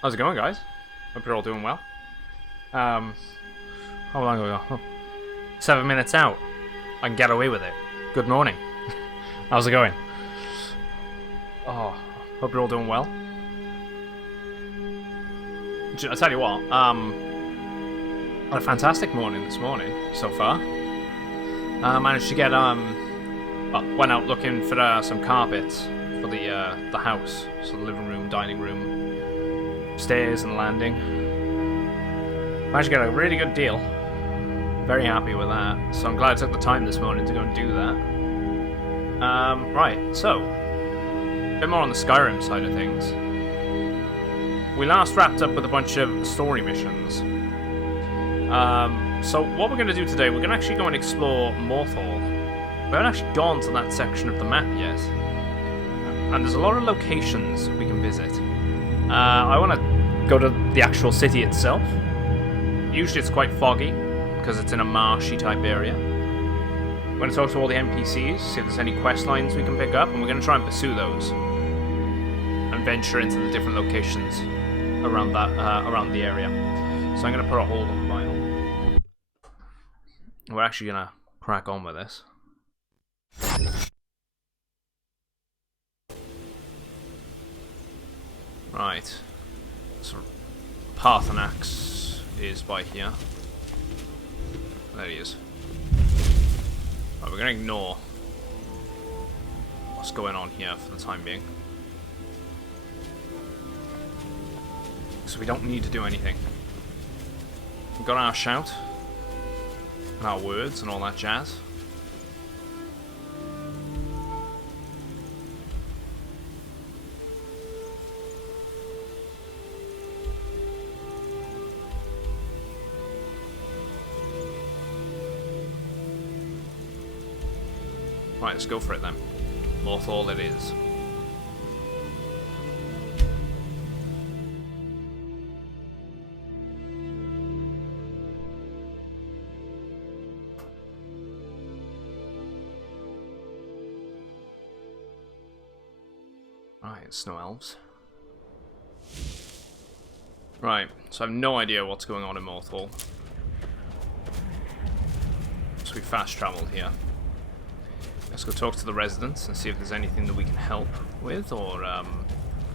How's it going, guys? Hope you're all doing well. How long ago? Oh, 7 minutes out. I can get away with it. Good morning. How's it going? Oh, hope you're all doing well. I tell you what, had a fantastic morning this morning so far. Managed to get well, went out looking for some carpets for the house, so the living room, dining room, stairs and landing. Managed to get a really good deal. Very happy with that. So I'm glad I took the time this morning to go and do that. Right, so a bit more on the Skyrim side of things. We last wrapped up with a bunch of story missions. So what we're going to do today, we're going to actually go and explore Morthal. We haven't actually gone to that section of the map yet. And there's a lot of locations we can visit. I want to go to the actual city itself. Usually it's quite foggy, because it's in a marshy type area. We're going to talk to all the NPCs, see if there's any quest lines we can pick up, and we're going to try and pursue those. And venture into the different locations around that, around the area. So I'm going to put a hold on the vinyl. We're actually going to crack on with this. Right. So Parthenax is by here. There he is. Right, we're going to ignore what's going on here for the time being. So we don't need to do anything. We've got our shout, and our words, and all that jazz. Right, let's go for it then. Morthal it is. Right, snow elves. Right, so I have no idea what's going on in Morthal. So we fast traveled here. Let's go talk to the residents and see if there's anything that we can help with or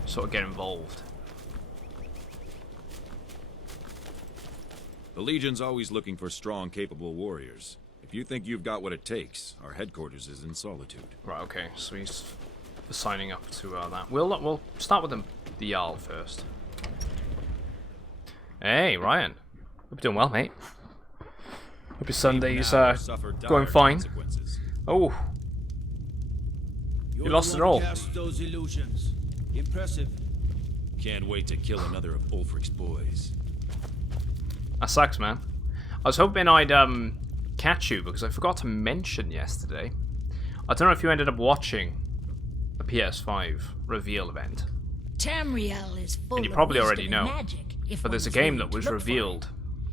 sort of get involved. The Legion's always looking for strong, capable warriors. If you think you've got what it takes, our headquarters is in Solitude. Right, okay, so he's signing up to that. We'll start with the Jarl first. Hey, Ryan. Hope you're doing well, mate. Hope your Sunday's going fine. Oh. You lost it all. Those illusions. Impressive. Can't wait to kill another of Ulfric's boys. That sucks, man. I was hoping I'd catch you because I forgot to mention yesterday. I don't know if you ended up watching the PS5 reveal event. Tamriel is full and you probably of already know. magic, But there's a game that was revealed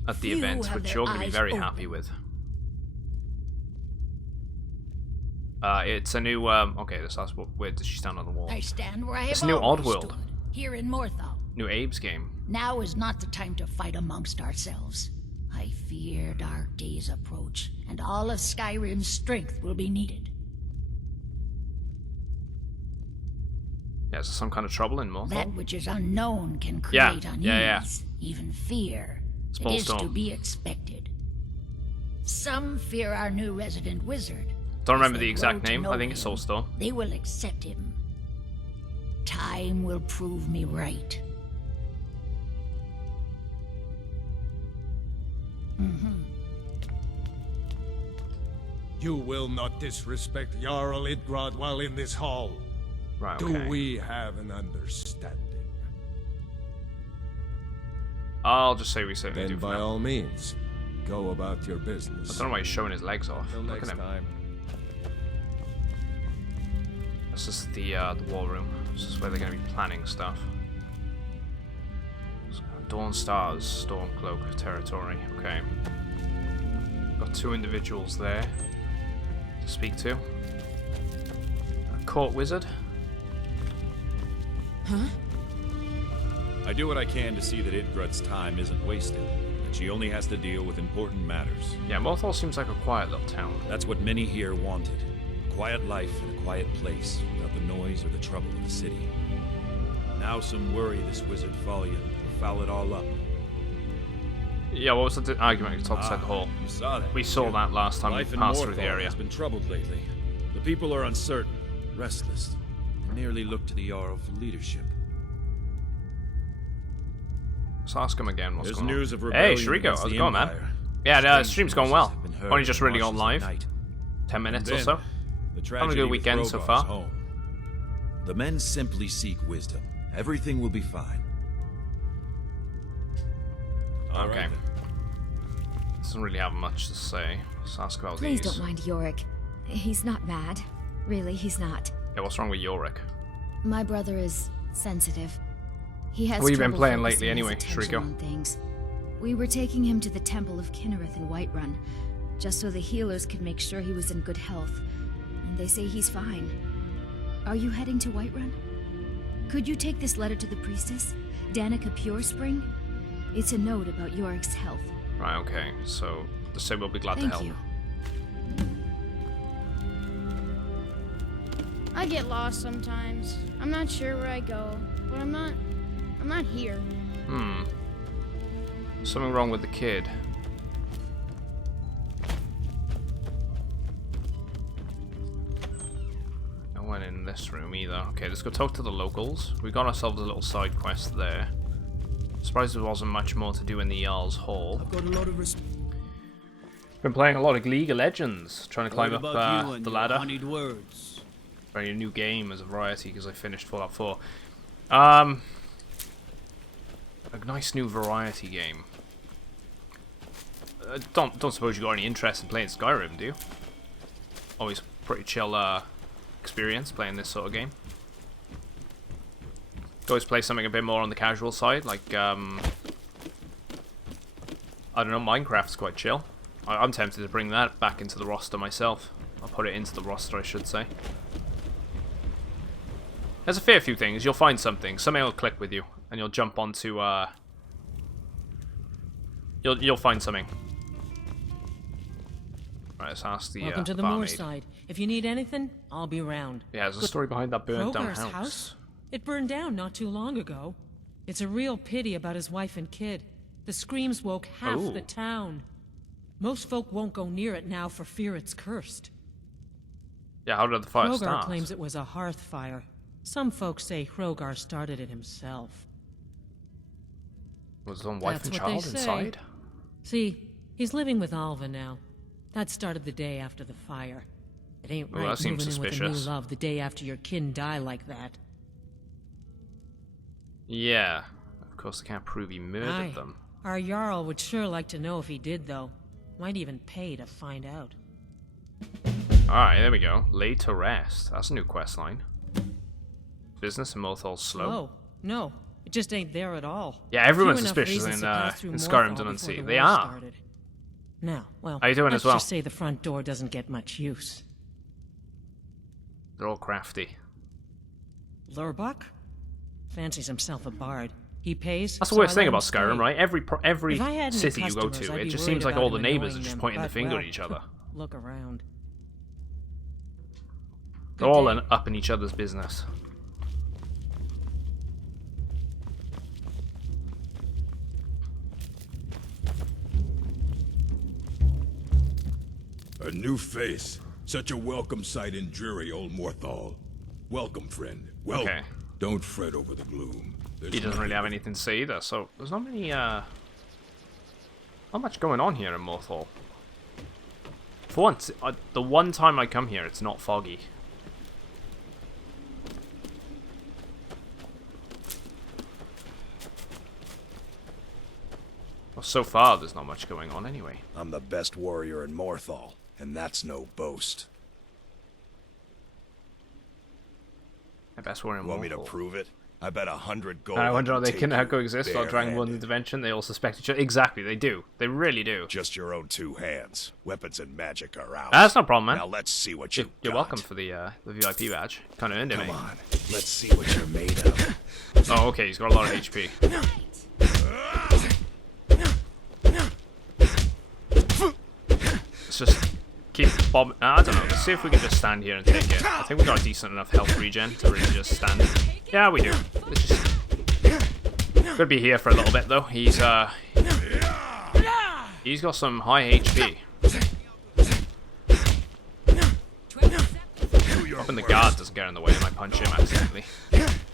at the event, which you're going to be very happy with. It's a new, okay, let's ask where does she stand on the wall? I stand where I have It's a new always Oddworld. stood, here in Morthal. New Abe's game. Now is not the time to fight amongst ourselves. I fear dark days approach, and all of Skyrim's strength will be needed. Yeah, is there some kind of trouble in Morthal? That which is unknown can create unease, yeah. even fear. It is Spellstorm. to be expected. Some fear our new resident wizard. Don't remember As the they exact grow to name. know I think it's him, Soulstorm. They will accept him. Time will prove me right. You will not disrespect Jarl Idgrod while in this hall. Right, okay. Do we have an understanding? I'll just say we certainly Then do for by now. all means, go about your I business. don't know why he's showing his legs off. Till Look next at him. time. This is the war room. This is where they're going to be planning stuff. Dawn Stars, Stormcloak territory. Okay. Got two individuals there to speak to. A court wizard. Huh? I do what I can to see that Idgrad's time isn't wasted, that she only has to deal with important matters. Yeah, Morthal seems like a quiet little town. That's what many here wanted. A quiet life in a quiet place, without the noise or the trouble of the city. Now some worry this wizard Fallion will foul it all up. Yeah, what was the argument you told outside the hall? You saw that. We saw that last time we Life in passed through the Morthal area. has been troubled lately. The people are uncertain, restless. They merely look to the Jarl for leadership. Let's ask him again what's There's going on. news of Hey, rebellion Shriko, against how's it the going, man? Empire. Yeah, the Strange stream's going voices well. have been heard Only just in the really gone marshes live. at night. 10 minutes And or so. then, the Having a tragedy good with weekend so Hrogar's far. home. The men simply seek wisdom. Everything will be fine. All Okay. right, then. Doesn't really have much to say. Let's ask about Please these. don't mind Yorick. He's not mad. Really, he's not. Yeah, what's wrong with Yorick? My brother is sensitive. He has What have you been trouble playing focusing lately his anyway, attention Shriko? on things. We were taking him to the Temple of Kinnereth in Whiterun, just so the healers could make sure he was in good health. And they say he's fine. Are you heading to Whiterun? Could you take this letter to the priestess, Danica Purespring? It's a note about Yorick's health. Right, okay. So, just say we'll be glad to Thank help. you. I get lost sometimes. I'm not sure where I go, but I'm not here. Something wrong with the kid. No one in this room either. Okay, let's go talk to the locals. We got ourselves a little side quest there. Surprised there wasn't much more to do in the Jarl's Hall. I've got a lot of respect Been playing a lot of League of Legends, trying to climb up the ladder. honeyed words. Very new game as a variety because I finished Fallout 4. A nice new variety game. Don't suppose you got any interest in playing Skyrim, do you? Always pretty chill experience playing this sort of game. Always play something a bit more on the casual side, like I don't know, Minecraft's quite chill. I'm tempted to bring that back into the roster myself. I'll put it into the roster, I should say. There's a fair few things. You'll find something will click with you, and you'll jump onto You'll find something. Right, let's ask the Welcome to the barmaid. Moorside. If you need anything, I'll be around. Yeah, there's a story behind that burned down Hrogar's house. It burned down not too long ago. It's a real pity about his wife and kid. The screams woke half Ooh. the town. Most folk won't go near it now for fear it's cursed. Yeah, how did the fire Hrogar start? claims it was a hearth fire. Some folks say Hrogar started it himself. Was his own wife That's and what they child say. inside? See, he's living with Alva now. That started the day after the fire. It ain't Ooh, right that seems moving in with a suspicious. new love the day after your kin die like that. Yeah. Of course, they can't prove he murdered Aye. them. Our Jarl would sure like to know if he did, though. Might even pay to find out. Alright, there we go. Laid to rest. That's a new quest line. Business in Morthal slow. Oh, no. It just ain't there at all. Yeah, everyone's Few enough suspicious reasons in, to pass through in Morthal Skyrim before Dun the They war are. started. Now, well, How you doing let's as well? just say the front door doesn't get much use. They're all crafty. Lurbach? Fancies himself a bard. He pays. That's the so worst I thing let about him Skyrim, stay. right? Every If I had any city you go customers, to, I'd it be just worried seems like about all the him neighbors are annoying just them, pointing the but, finger well, at each other. Look around. They're all up in each other's business. A new face. Such a welcome sight in dreary old Morthal. Welcome, friend. Welcome. Okay. Don't fret over the gloom. There's He doesn't really nothing have anything to say either, so there's not many, not much going on here in Morthal. For once, the one time I come here, it's not foggy. Well, so far, there's not much going on anyway. I'm the best warrior in Morthal, and that's no boast. I best we're in You want me to Morthal. prove it? I bet 100 gold. And I wonder how they take can you coexist without Dragon Ball's barehanded. intervention. They all suspect each other. Exactly, they do. They really do. Just your own 2 hands. Weapons and magic are out. That's no problem, man. Now let's see what you You're got. welcome for the VIP badge. Kind of earned it, Come mate. on, let's see what you're made of. Oh, okay, he's got a lot of HP. Let's just keep bombing. I don't know. Let's see if we can just stand here and take it. I think we got a decent enough health regen to really just stand. Yeah, we do. Let's just. Could be here for a little bit though. He's got some high HP. Hoping the guard doesn't get in the way and I punch him accidentally.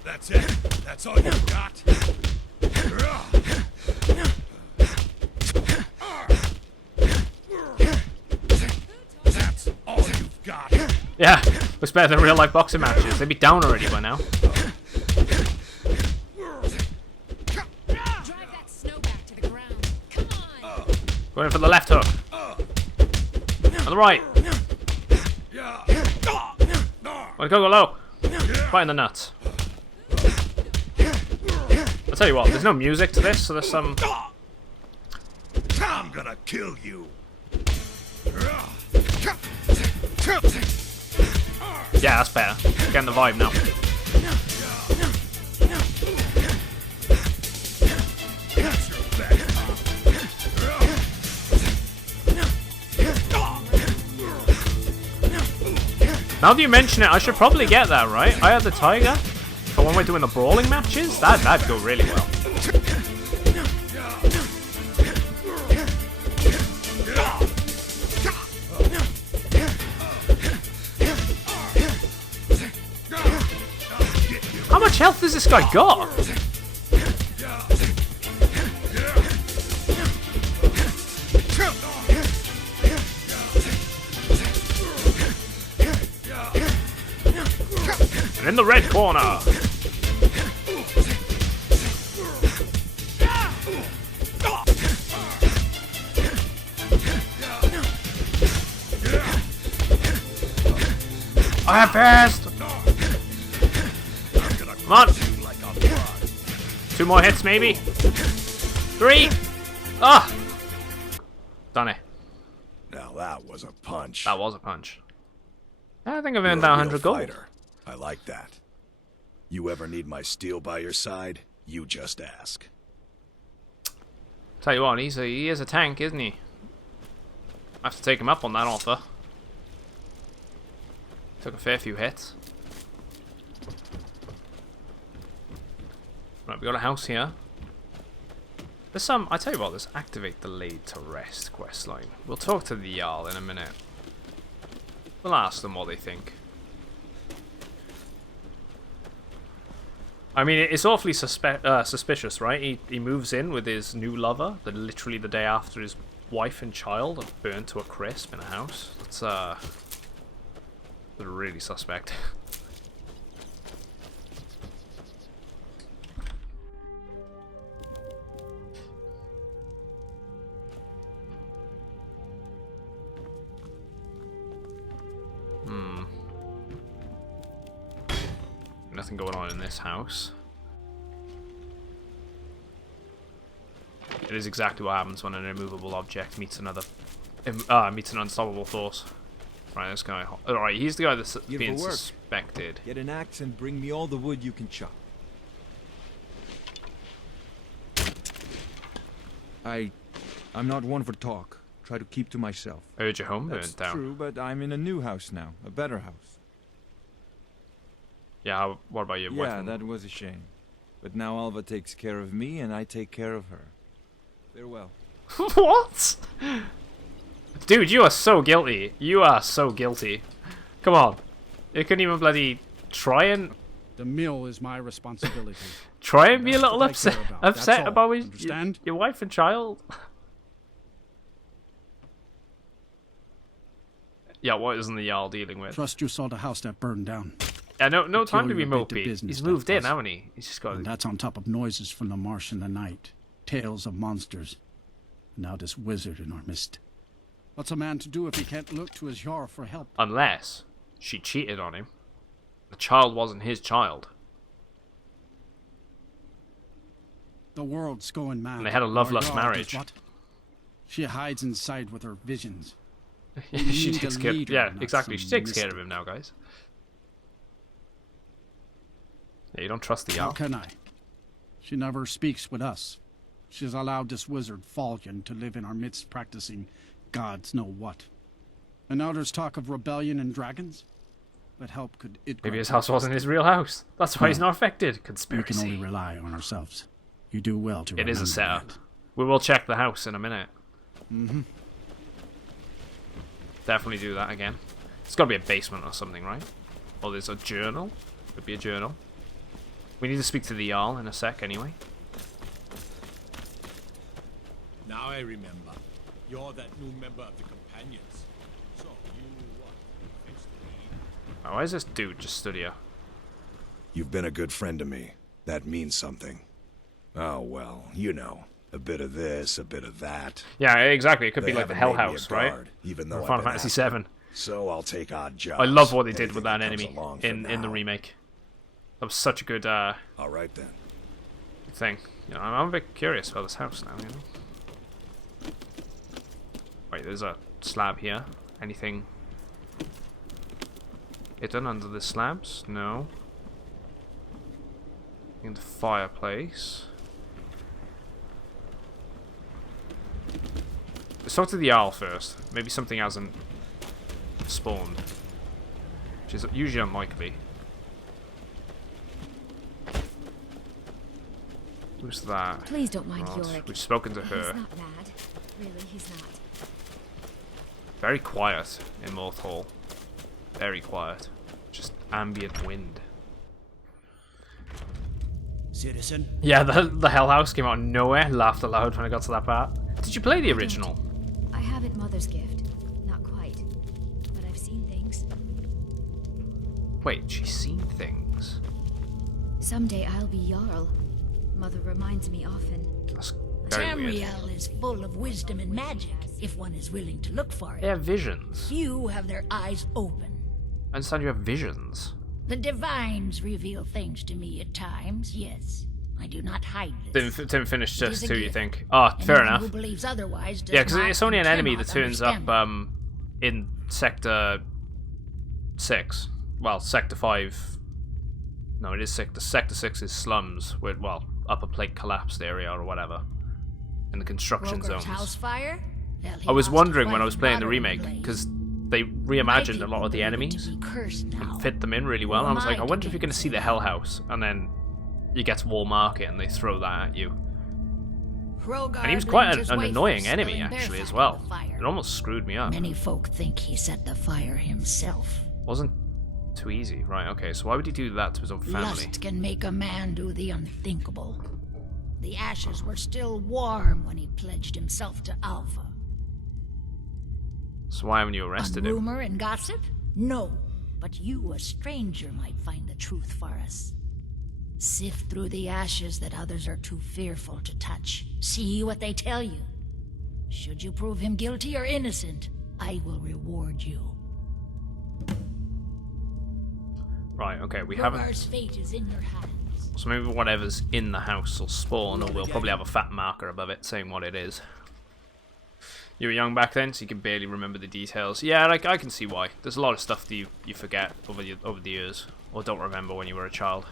That's it. That's all you got. That's all you've got. Yeah, looks better than real life boxing matches. They'd be down already by now. Drive that snow back to the ground. Come on! Going for the left hook. On the right. Want to go low. Right in the nuts. I'll tell you what, there's no music to this, so there's some... I'm gonna kill you. Yeah, that's better. Getting the vibe now. Now that you mention it, I should probably get that, right? I had the tiger for when we're doing the brawling matches. That'd go really well. How much health has this guy got? And in the red corner. I have passed. Come on. 2 more hits, maybe. 3. Ah. Done it. Now that was a punch. That was a punch. I think I've earned You're that a 100 real gold. fighter. I like that. You ever need my steel by your side, you just ask. Tell you what, he is a tank, isn't he? I have to take him up on that offer. Took a fair few hits. Right, we got a house here. There's some, I tell you what, let's activate the Laid to Rest questline. We'll talk to the Jarl in a minute. We'll ask them what they think. I mean, it's awfully suspicious, right? He moves in with his new lover, literally the day after his wife and child are burnt to a crisp in a house. That's really suspect. Nothing going on in this house. It is exactly what happens when an immovable object meets an unstoppable force. Right, this guy. Alright, he's the guy that's being suspected. Get an axe and bring me all the wood you can chop. I'm not one for talk. Try to keep to myself. I heard your home That's burned down. true, but I'm in a new house now, a better house. Yeah, what about your wife? Yeah, that was a shame. But now Alva takes care of me, and I take care of her. Farewell. What? Dude, you are so guilty. You are so guilty. Come on. You couldn't even bloody try and... The mill is my responsibility. Try and be a little That's what I care upset That's all. about Understand? your wife and child. Yeah, what isn't the Jarl dealing with? Trust you saw the house that burned down. Yeah, no time to be Peculiar bit of mopey. business, He's that moved in, was. haven't he? He's just got... And that's on top of noises from the marsh in the night. Tales of monsters. Now this wizard in our midst. What's a man to do if he can't look to his Jarl for help? Unless she cheated on him. The child wasn't his child. The world's going mad. And they had a love-lust Our Jarl does marriage. what? She hides inside with her visions. She need takes a care. leader, Yeah, not exactly. She some takes care mystic. of him now, guys. Yeah, you don't trust the How Jarl. can I? She never speaks with us. She's allowed this wizard Falcon to live in our midst practicing gods know what. And now there's talk of rebellion and dragons? But help could it... Maybe his house wasn't his real house. That's why he's No. not affected. We Conspiracy. can only rely on ourselves. You do well to It is a remember setup. that. We will check the house in a minute. Mm-hmm. Definitely do that again. It's got to be a basement or something, right? Or there's a journal. Could be a journal. We need to speak to the Jarl in a sec anyway. Now I remember. You're that new member of the Companions. So you what? Fix the need? Oh, why is this dude just stood here? You've been a good friend to me. That means something. Oh, well, you know. A bit of this, a bit of that. Yeah, exactly. It could They be like the haven't Hell made me a House, right? guard, even though Or I've Final been Fantasy asked. 7. So I'll take odd jobs. I love what they did Anything with that that comes enemy along for in the now. remake. That was such a good All right then. thing. You know, I'm a bit curious about this house now. You know. Wait, there's a slab here. Anything hidden under the slabs? No. In the fireplace. Let's talk to the Jarl first. Maybe something hasn't spawned, which is usually unlikely. Who's that? Please don't mind Right, Yorick. we've spoken to He's her. not mad. Really, he's not. Very quiet in Morth Hall. Very quiet. Just ambient wind. Citizen? Yeah, the Hell House came out of nowhere. Laughed aloud when I got to that part. Did you play the original? I haven't Mother's gift. Not quite. But I've seen things. Wait, she's seen things. Someday I'll be Jarl. Mother reminds me often. That's very weird. Tamriel is full of wisdom and magic, if one is willing to look for They it. have visions. Few have their eyes open. I understand you have visions. The divines reveal things to me at times, yes. I do not hide this. Didn't finish It is just a too, you gift. think? Oh, fair Anyone enough. who believes otherwise does Yeah, because not it's only an and enemy cannot that turns up understand in Sector 6. Well, Sector 5. No, it is Sector 6 is slums, with, well, upper plate collapsed area or whatever. In the construction Broker's zones. house fire? Well, he I was lost a wondering when I wife was and playing the daughter in remake, blaze. because they reimagined a My lot of people the believe it enemies to be cursed now. and fit them in really well. Who And I am was like, I I to wonder if you're going to see the gainsay Hell that? House, and then you get to Wall Market and they throw that at you. Hrogar And he was quite blames his an wife for annoying enemy, spilling their actually, as fat in well. the fire. It almost screwed me up. Many folk think he set the fire himself. Wasn't too easy. Right, okay, so why would he do that to his own family? Lust can make a man do the unthinkable. The ashes were still warm when he pledged himself to Alpha. So why haven't you arrested On him? rumor and gossip? No, but you, a stranger, might find the truth for us. Sift through the ashes that others are too fearful to touch. See what they tell you. Should you prove him guilty or innocent, I will reward you. Right, okay, we haven't... Hrogar's fate is in your hands. So maybe whatever's in the house will spawn, or we'll probably have a fat marker above it saying what it is. You were young back then, so you can barely remember the details. Yeah, like, I can see why. There's a lot of stuff that you forget over the years, or don't remember when you were a child.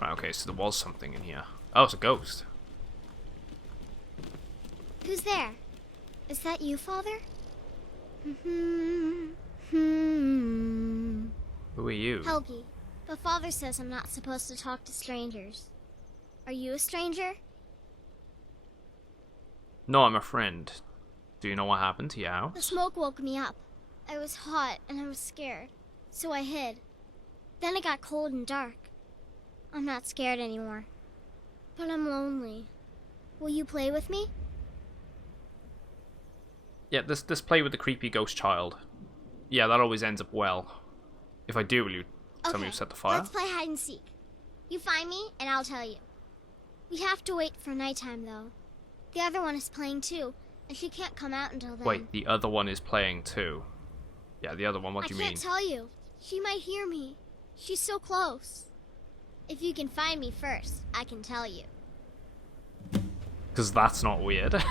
Right, okay, so there was something in here. Oh, it's a ghost. Who's there? Is that you, Father? Who are you? Helgi. But Father says I'm not supposed to talk to strangers. Are you a stranger? No, I'm a friend. Do you know what happened to your The house? smoke woke me up. I was hot and I was scared, so I hid. Then it got cold and dark. I'm not scared anymore. But I'm lonely. Will you play with me? Yeah, this play with the creepy ghost child. Yeah, that always ends up well. If I do, will you tell me who set the fire? Let's play hide and seek. You find me, and I'll tell you. We have to wait for nighttime, though. The other one is playing too, and she can't come out until then. Wait, the other one is playing too. Yeah, the other one, what do you mean? I can't tell you. She might hear me. She's so close. If you can find me first, I can tell you. Because that's not weird.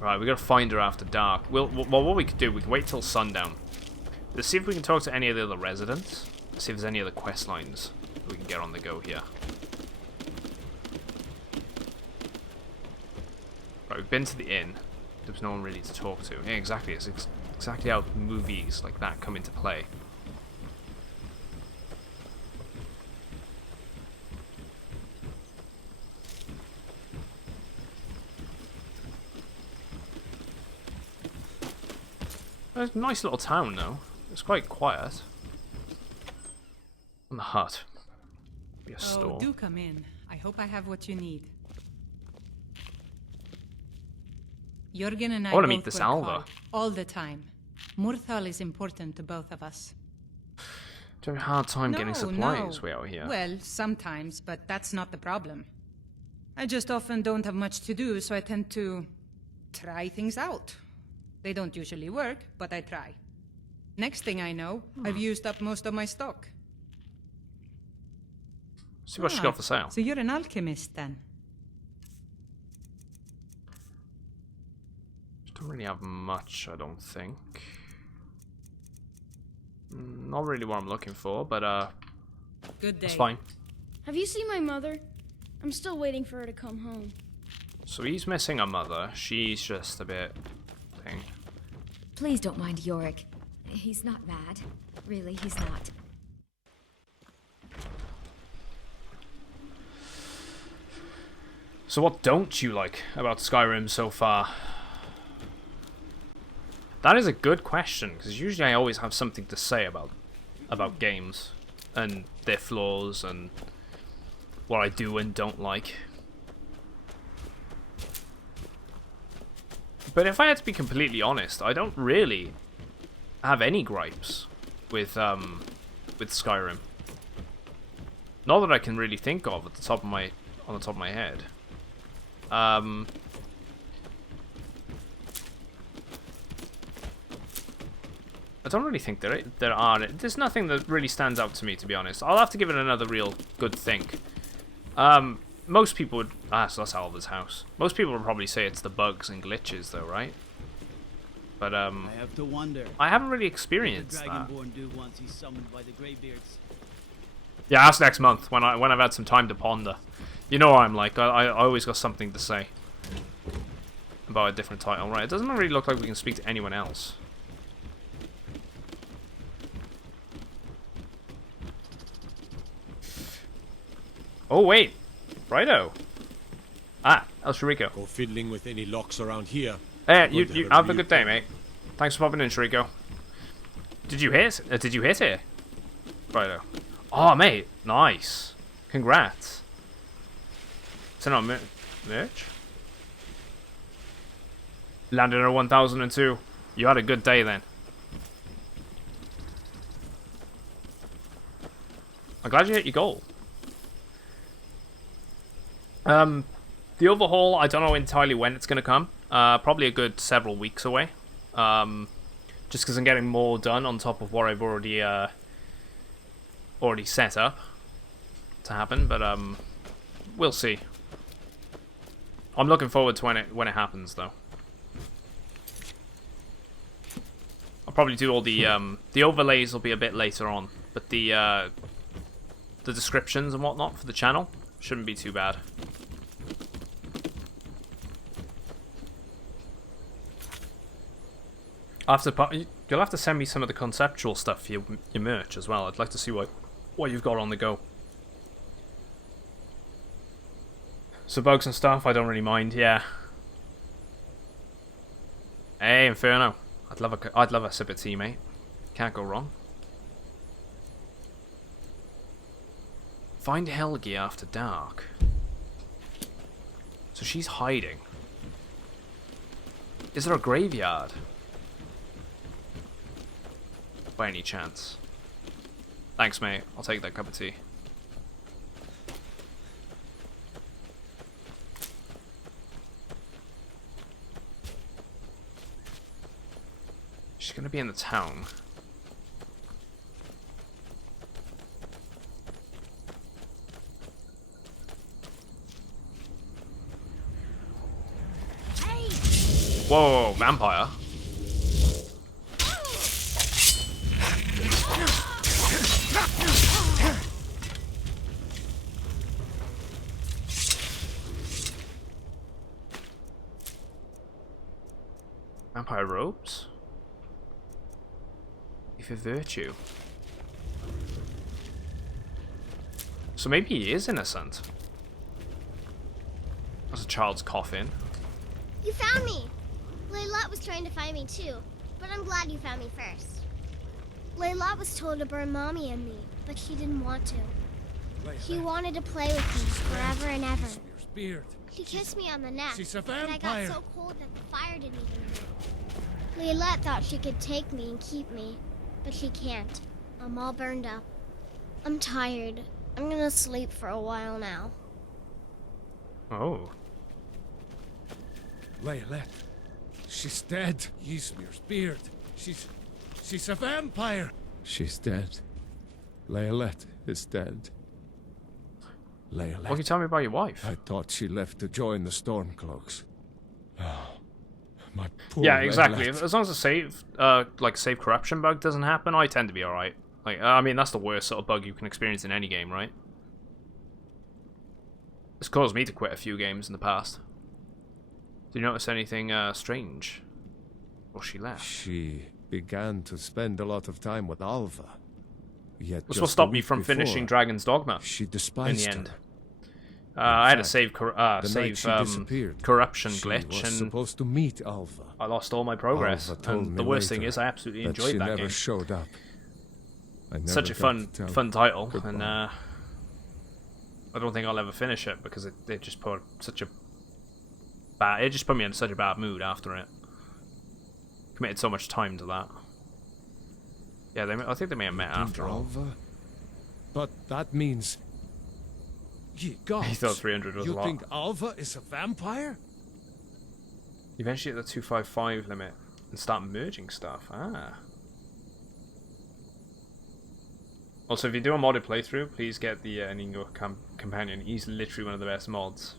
Right, we gotta find her after dark. Well, what we could do, we can wait till sundown. Let's see if we can talk to any of the other residents. See if there's any other quest lines we can get on the go here. Right, we've been to the inn. There's no one really to talk to. Yeah, exactly. It's exactly how movies like that come into play. It's a nice little town, though. It's quite quiet. And the hut. Be a store. Oh, do come in. I hope I have what you need. Jörgen and I want to meet both this work Alva. hard, all the time. Murthal is important to both of us. Do you have a hard time getting supplies No. way out here? Well, sometimes, but that's not the problem. I just often don't have much to do, so I tend to try things out. They don't usually work, but I try. Next thing I know, I've used up most of my stock. See what she got for sale. So you're an alchemist then? Don't really have much, I don't think. Not really what I'm looking for, but Good day. it's fine. Have you seen my mother? I'm still waiting for her to come home. So he's missing a mother. She's just a bit thing. Please don't mind Yorick. He's not mad. Really, he's not. So what don't you like about Skyrim so far? That is a good question, because usually I always have something to say about games and their flaws and what I do and don't like. But if I had to be completely honest, I don't really have any gripes with Skyrim. Not that I can really think of at the top of my head. I don't really think there are. There's nothing that really stands out to me, to be honest. I'll have to give it another real good think. Most people would... so that's Alva's house. Most people would probably say it's the bugs and glitches, though, right? But, I have to wonder. I haven't really experienced what the that. Dragonborn do once he's summoned by the Greybeards. Yeah, that's next month, when I've had some time to ponder. You know what I'm like. I always got something to say about a different title. Right, it doesn't really look like we can speak to anyone else. Oh, wait. Righto. El Shuriko. Go fiddling with any locks around here. Hey, you have a good day, mate. Thanks for popping in, Shuriko. Did you hit? Did you hit it? Righto. Oh, mate. Nice. Congrats. Is that not merch? Landed at 1002. You had a good day then. I'm glad you hit your goal. The overhaul, I don't know entirely when it's going to come. Probably a good several weeks away. Just because I'm getting more done on top of what I've already set up to happen. But we'll see. I'm looking forward to when it happens, though. I'll probably do all the overlays will be a bit later on, but the descriptions and whatnot for the channel shouldn't be too bad. You'll have to send me some of the conceptual stuff for your merch as well. I'd like to see what you've got on the go. So bugs and stuff, I don't really mind. Yeah. Hey, Inferno. I'd love a sip of tea, mate. Can't go wrong. Find Helgi after dark. So she's hiding. Is there a graveyard? By any chance? Thanks, mate. I'll take that cup of tea. gonna be in the town. Whoa, vampire. Vampire robes? For virtue. So maybe he is innocent. That's a child's coffin. You found me! Layla was trying to find me too, but I'm glad you found me first. Layla was told to burn Mommy and me, but she didn't want to. She wanted to play with me forever and ever. She kissed me on the neck, and I got so cold that the fire didn't even move. Layla thought she could take me and keep me, but she can't. I'm all burned up. I'm tired. I'm gonna sleep for a while now. Oh. Layla. She's dead. Ysmir's beard. She's a vampire. She's dead. Layla is dead. Layla. What can you tell me about your wife? I thought she left to join the Stormcloaks. Oh, my poor Yeah, exactly. Layla. As long as the save, save corruption bug doesn't happen, I tend to be alright. Like, I mean, that's the worst sort of bug you can experience in any game, right? It's caused me to quit a few games in the past. Did you notice anything strange? Or she left? She began to spend a lot of time with Alva. Yet This will stop me from finishing Dragon's Dogma. She despised in the end. her. I had a save corruption She glitch, was and supposed to meet Alva. I lost all my progress. Alva told And me the worst later thing is, I absolutely that enjoyed she that never game. showed up. I never Such a got to tell fun title, goodbye. and I don't think I'll ever finish it because it just put such a bad. It just put me in such a bad mood after it. Committed so much time to that. Yeah, I think they may have met after all. Alva? But that means... Ye gods. He thought 300 was a You lot. think Alva is a vampire? Eventually hit the 255 limit and start merging stuff. Ah. Also, if you do a modded playthrough, please get the Eningo companion. He's literally one of the best mods.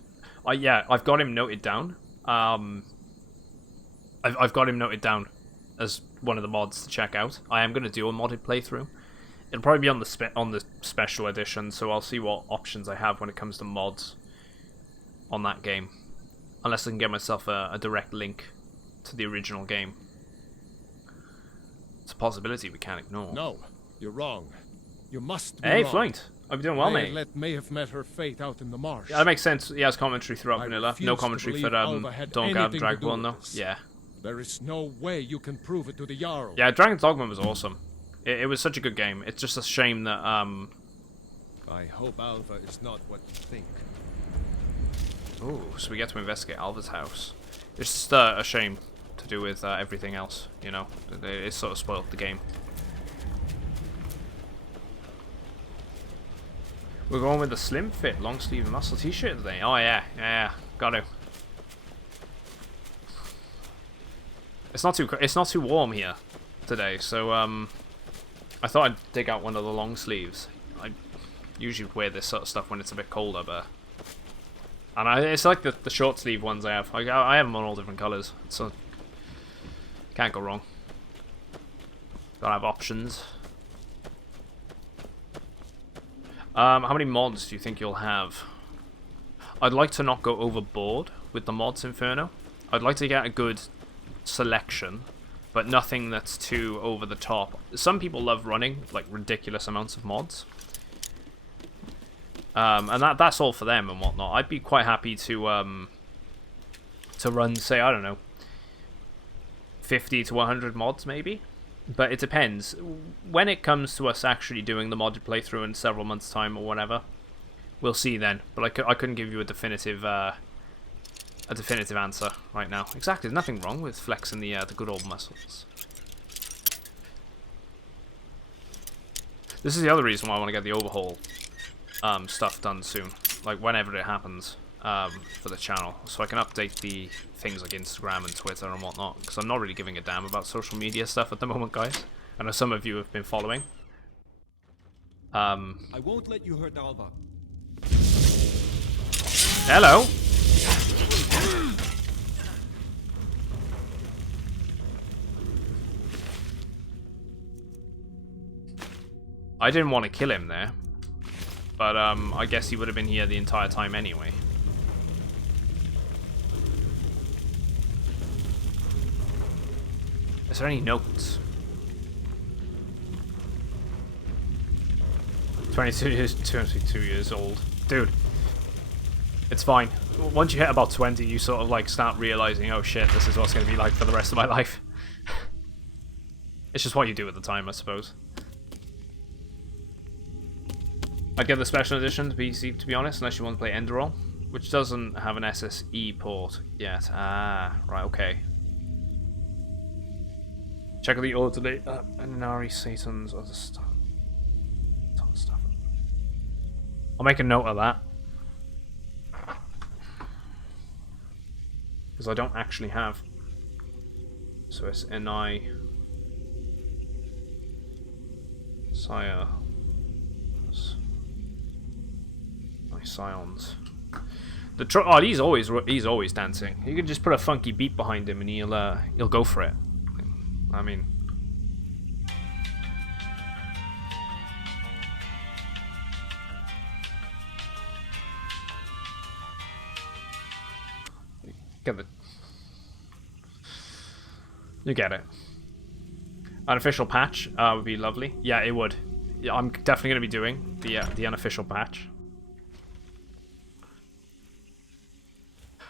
Yeah, I've got him noted down. I've got him noted down as one of the mods to check out. I am going to do a modded playthrough. It'll probably be on the special edition, so I'll see what options I have when it comes to mods on that game. Unless I can get myself a direct link to the original game. It's a possibility we can't ignore. No, you're wrong. You must be Hey, wrong. Flight. I've been doing well, mate. Layla may have met her fate out in the marsh. Yeah, that makes sense. He has commentary throughout I Vanilla. refuse No to commentary believe for Alva had Don't Have anything to Drag do 1, with though. this. Yeah. There is no way you can prove it to the Jarl. Yeah, Dragon's Dogma was awesome. It was such a good game. It's just a shame that, I hope Alva is not what you think. Ooh, so we get to investigate Alva's house. It's just a shame to do with everything else, you know. It sort of spoiled the game. We're going with the slim fit, long sleeve and muscle t-shirt today. Oh yeah, got to. It's not too warm here today, so I thought I'd dig out one of the long sleeves. I usually wear this sort of stuff when it's a bit colder, but it's like the short sleeve ones I have. I have them on all different colours, so can't go wrong. Gotta have options. How many mods do you think you'll have? I'd like to not go overboard with the mods, Inferno. I'd like to get a good selection, but nothing that's too over the top. Some people love running like ridiculous amounts of mods, and that's all for them and whatnot. I'd be quite happy to run, say, I don't know, 50 to 100 mods maybe. But it depends. When it comes to us actually doing the modded playthrough in several months' time or whatever, we'll see then. But I couldn't give you a definitive answer right now. Exactly. There's nothing wrong with flexing the good old muscles. This is the other reason why I want to get the overhaul stuff done soon. Like whenever it happens. for the channel, so I can update the things like Instagram and Twitter and whatnot, because I'm not really giving a damn about social media stuff at the moment, guys. I know some of you have been following. I won't let you hurt Alva. Hello. I didn't want to kill him there, but I guess he would have been here the entire time anyway. Is there any notes? 22 years old. Dude, it's fine. Once you hit about 20, you sort of like start realizing, oh shit, this is what it's going to be like for the rest of my life. It's just what you do at the time, I suppose. I'd get the special edition to PC, to be honest, unless you want to play Enderroll, which doesn't have an SSE port yet. Ah, right, okay. Check out the orderly Inari Satan's other stuff. I'll make a note of that. Because I don't actually have. So it's NI Sire. My Scions. Oh, he's always dancing. You can just put a funky beat behind him and he'll go for it. I mean, you get it. Unofficial patch would be lovely. Yeah, it would. Yeah, I'm definitely going to be doing the unofficial patch.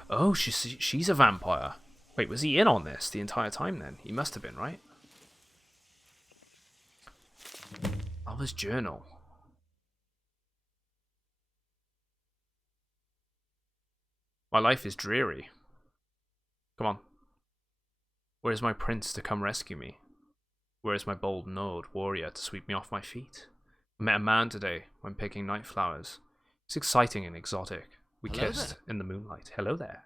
Oh, she's a vampire. Wait, was he in on this the entire time then? He must have been, right? Alva's journal. My life is dreary. Come on. Where is my prince to come rescue me? Where is my bold node warrior to sweep me off my feet? I met a man today when picking night flowers. It's exciting and exotic. We Hello kissed there. in the moonlight. Hello there.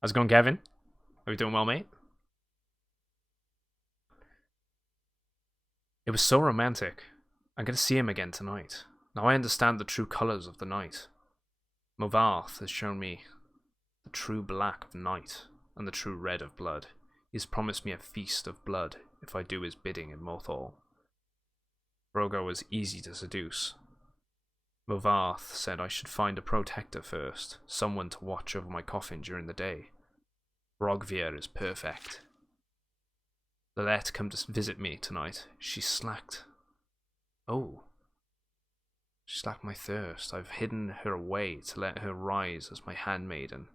How's it going, Gavin? Are you doing well, mate? It was so romantic. I'm going to see him again tonight. Now I understand the true colours of the night. Movarth has shown me the true black of night and the true red of blood. He has promised me a feast of blood if I do his bidding in Mothall. Brogo was easy to seduce. Movarth said I should find a protector first, someone to watch over my coffin during the day. Brogvir is perfect. Lilette come to visit me tonight. She slacked. Oh. She slacked my thirst. I've hidden her away to let her rise as my handmaiden.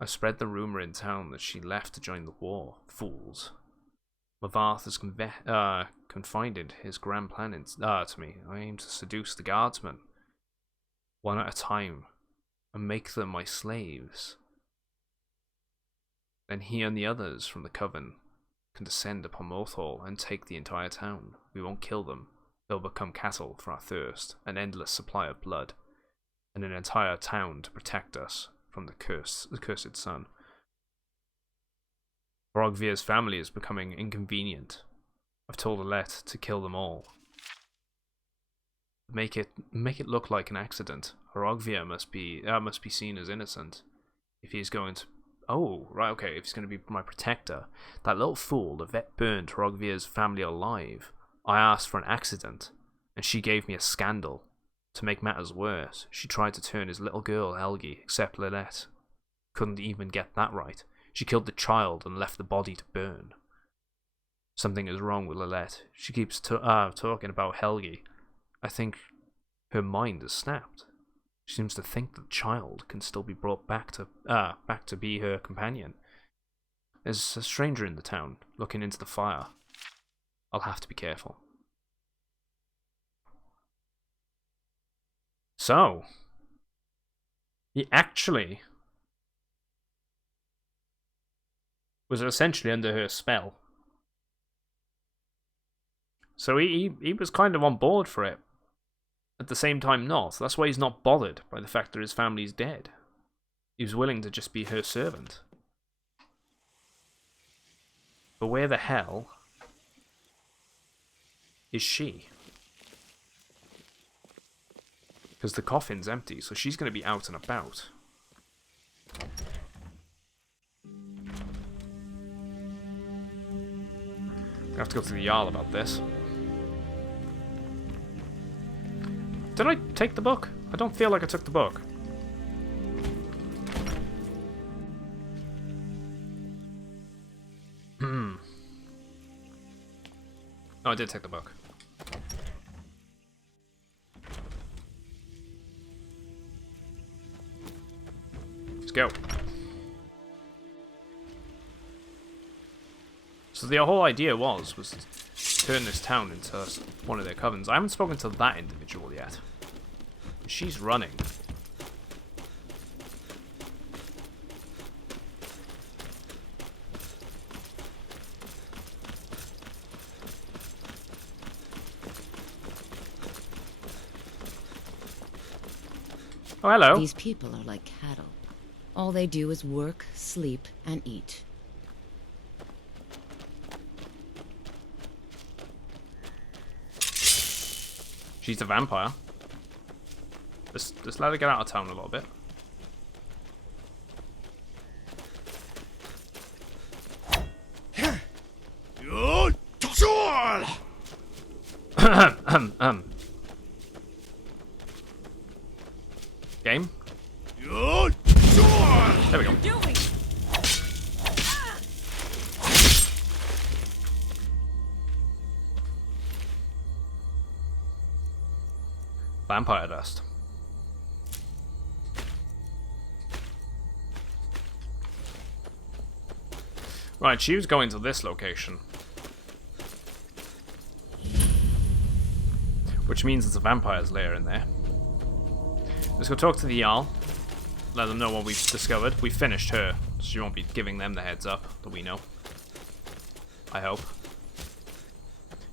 I've spread the rumour in town that she left to join the war. Fools. Movarth has confided his grand plan to me. I aim to seduce the guardsmen, one at a time, and make them my slaves. Then he and the others from the coven can descend upon Mothall and take the entire town. We won't kill them. They'll become cattle for our thirst, an endless supply of blood, and an entire town to protect us from the cursed sun. Brogvir's family is becoming inconvenient. I've told Alette to kill them all. Make it look like an accident. Brogvir must be seen as innocent. If he's going to, oh right, okay. If he's going to be my protector, that little fool, the vet, burned Brogvir's family alive. I asked for an accident, and she gave me a scandal. To make matters worse, she tried to turn his little girl Helgi, except Lilette. Couldn't even get that right. She killed the child and left the body to burn. Something is wrong with Lilette. She keeps talking about Helgi. I think her mind has snapped. She seems to think the child can still be brought back to be her companion. There's a stranger in the town, looking into the fire. I'll have to be careful. So, he actually was essentially under her spell. So he was kind of on board for it. at the same time not. That's why he's not bothered by the fact that his family's dead. He was willing to just be her servant. But where the hell is she? Because the coffin's empty, so she's going to be out and about. I have to go to the Jarl about this. Did I take the book? I don't feel like I took the book. Oh, I did take the book. Let's go. So the whole idea was to turn this town into one of their covens. I haven't spoken to that individual yet. She's running. Oh, hello. These people are like cattle. All they do is work, sleep, and eat. She's a vampire. Let's let her get out of town a little bit. Game? There we go. Vampire dust. Right, she was going to this location. Which means there's a vampire's lair in there. Let's go talk to the Jarl. Let them know what we've discovered. We finished her, so she won't be giving them the heads up that we know. I hope.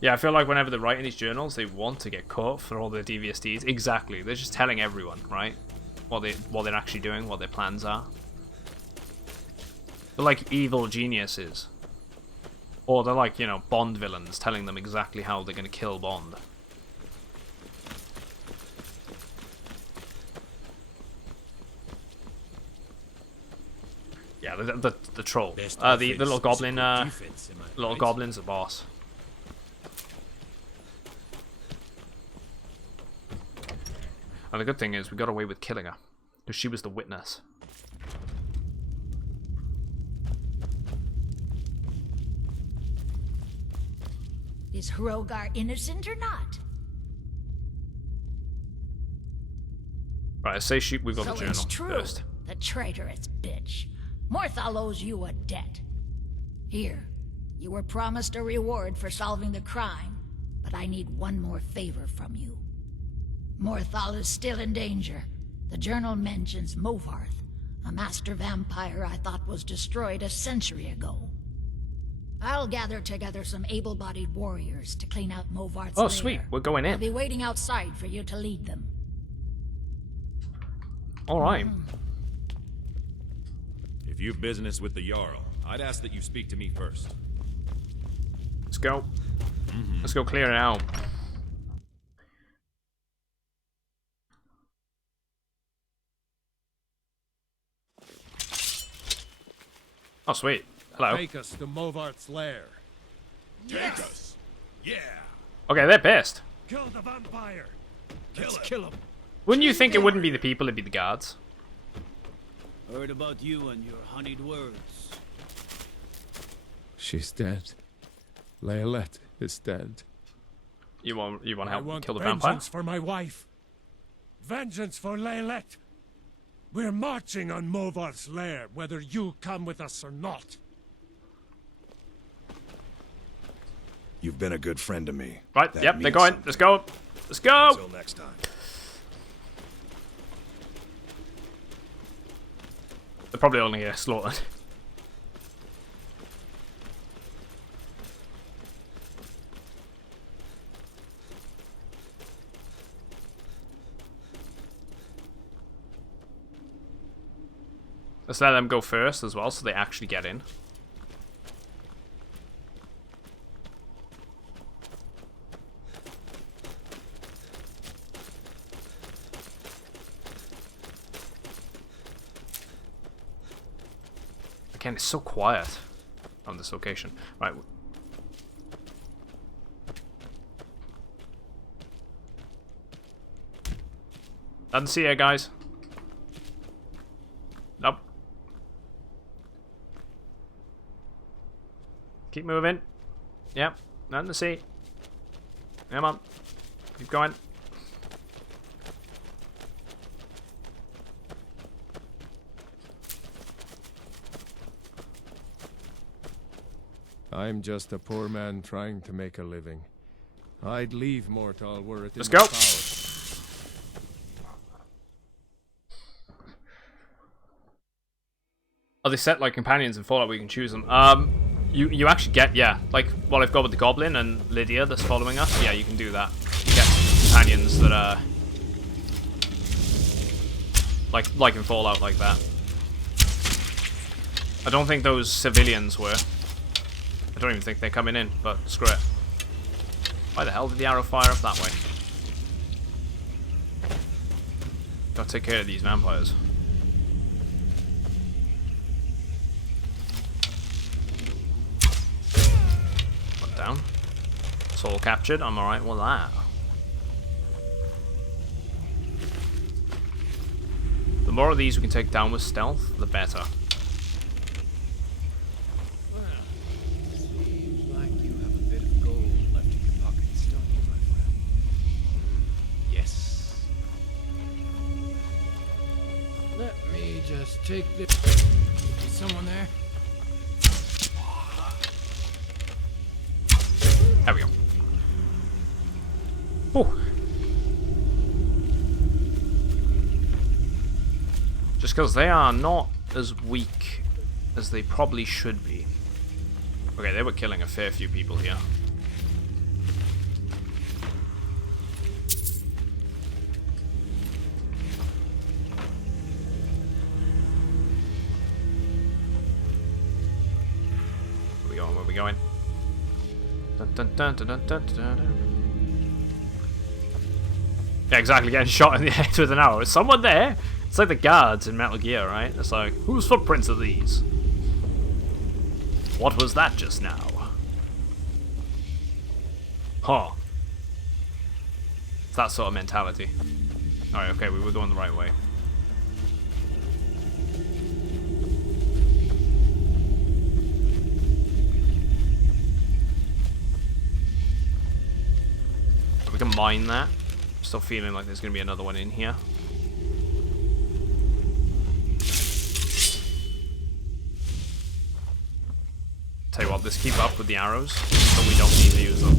Yeah, I feel like whenever they're writing these journals, they want to get caught for all their devious deeds. Exactly. They're just telling everyone, right? What they're actually doing, what their plans are. They're like evil geniuses. Or they're like, you know, Bond villains telling them exactly how they're going to kill Bond. Yeah, the troll. The little goblin, little goblin's the boss. And the good thing is we got away with killing her. Because she was the witness. Is Hrogar innocent or not? Right, I say we've got So the journal it's true. first. The traitorous bitch. Morthal owes you a debt. Here, you were promised a reward for solving the crime, but I need one more favor from you. Morthal is still in danger. The journal mentions Movarth, a master vampire I thought was destroyed a century ago. I'll gather together some able-bodied warriors to clean out Movarth's Oh, lair. sweet. We're going in. I'll be waiting outside for you to lead them. Alright. If you've business with the Jarl, I'd ask that you speak to me first. Let's go. Let's go clear it out. Oh, sweet. Hello. Take us to Movarth's lair. Take us. Yeah. Okay, they're pissed. Kill the vampire. Kill him. Wouldn't you think it wouldn't be the people, it'd be the guards? Heard about you and your honeyed words. She's dead. Leolette is dead. You want I help want kill the vampire? vengeance for my wife. Vengeance for Leolette. We're marching on Movarth's lair, whether you come with us or not. You've been a good friend to me. Right, That yep, they're means going. something. Let's go. Let's go. Until next time. They're probably only get slaughtered. Let's let them go first as well, so they actually get in. Again, it's so quiet on this location. Right. Doesn't see you guys. Nope. Keep moving. Yep. Nothing to see. Come on. Keep going. I'm just a poor man trying to make a living. I'd leave Mortal were it in Let's my go. power. Oh, they set like companions in Fallout where you can choose them. You actually get, yeah, like what I've got with the Goblin and Lydia that's following us. Yeah, you can do that. You get companions that are like in Fallout like that. I don't think those civilians were. I don't even think they're coming in, but screw it. Why the hell did the arrow fire up that way? Gotta take care of these vampires. One down. Soul captured, I'm alright with that. The more of these we can take down with stealth, the better. Just take the... Is someone there? There we go. Oh. Just because they are not as weak as they probably should be. Okay, they were killing a fair few people here. Where we going? Dun, dun, dun, dun, dun, dun, dun. Yeah, exactly. Getting shot in the head with an arrow. Is someone there? It's like the guards in Metal Gear, right? It's like, whose footprints are these? What was that just now? Huh. It's that sort of mentality. Alright, okay, we were going the right way. We can mine that. I'm still feeling like there's going to be another one in here. Tell you what, let's keep up with the arrows, so we don't need to use them.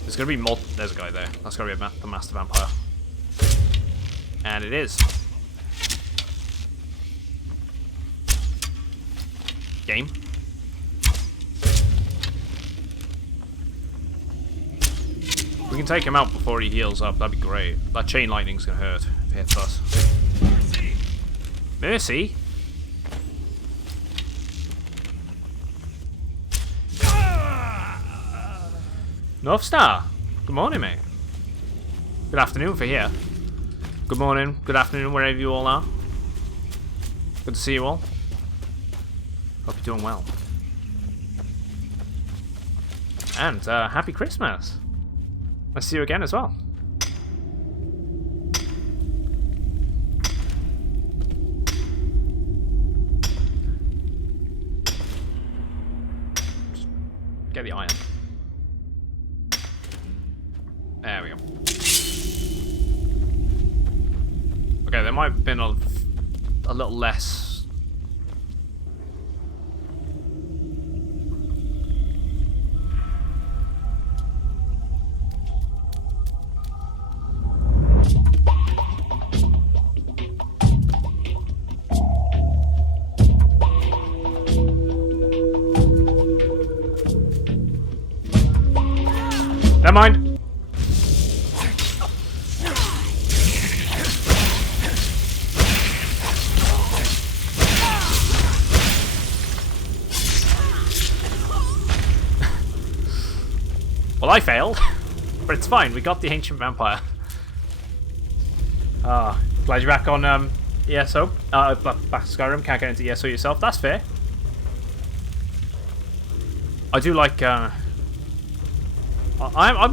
There's going to be there's a guy there. That's going to be the Master Vampire. And it is. Game. We can take him out before he heals up. That'd be great. That chain lightning's gonna hurt if it hits us. Mercy? North Star. Good morning, mate. Good afternoon for here. Good morning, good afternoon, wherever you all are. Good to see you all. Hope you're doing well. And happy Christmas. I'll see you again as well. Just get the iron. There we go. Okay, there might have been a little less. Never mind. I failed. But it's fine, we got the Ancient Vampire. Glad you're back on ESO. Back to Skyrim, can't get into ESO yourself. That's fair. I do like... I'm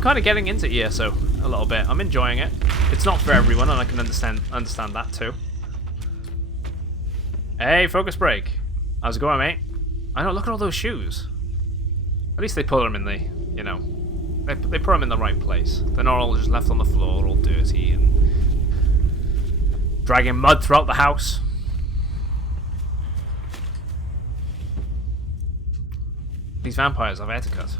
kind of getting into ESO a little bit. I'm enjoying it. It's not for everyone, and I can understand that too. Hey, focus break. How's it going, mate? I know, look at all those shoes. At least they put them in the, you know... They put them in the right place. They're not all just left on the floor, all dirty and dragging mud throughout the house. These vampires have etiquette.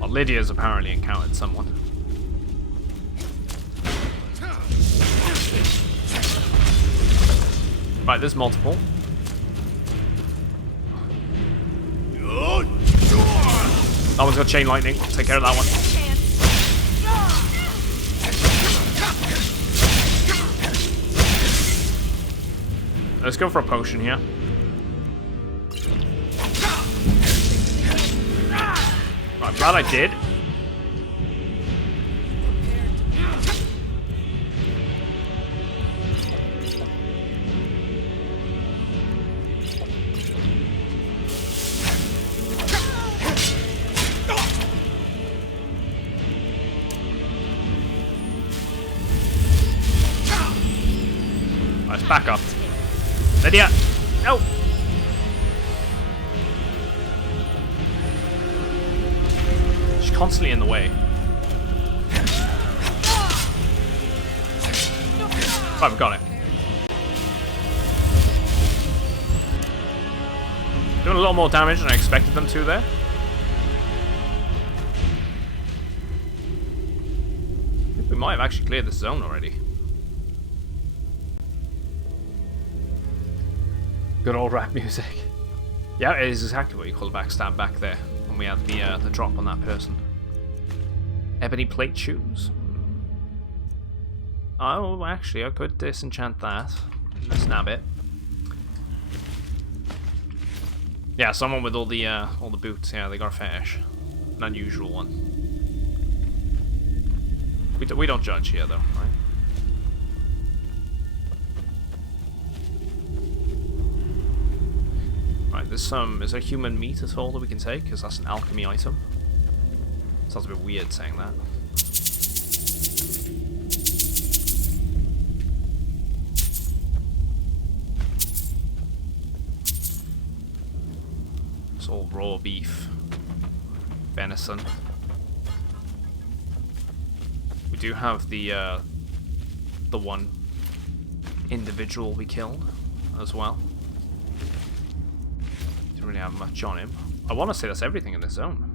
Well, Lydia's apparently encountered someone. Right, there's multiple. That one's got chain lightning. Take care of that one. Let's go for a potion here. Right, I'm glad I did. Let's back up. Lydia! No! She's constantly in the way. Right, we've got it. Doing a little more damage than I expected them to there. I think we might have actually cleared this zone already. Good old rap music. Yeah, it is exactly what you call a backstab back there when we had the drop on that person. Ebony plate shoes. Oh, actually, I could disenchant that. Let's nab it. Yeah, someone with all the boots. Yeah, they got a fetish. An unusual one. We don't judge here, though, right? Right, there's some... Is there human meat at all that we can take? Because that's an alchemy item. Sounds a bit weird saying that. It's all raw beef. Venison. We do have the one individual we killed as well. Didn't really have much on him. I want to say that's everything in this zone.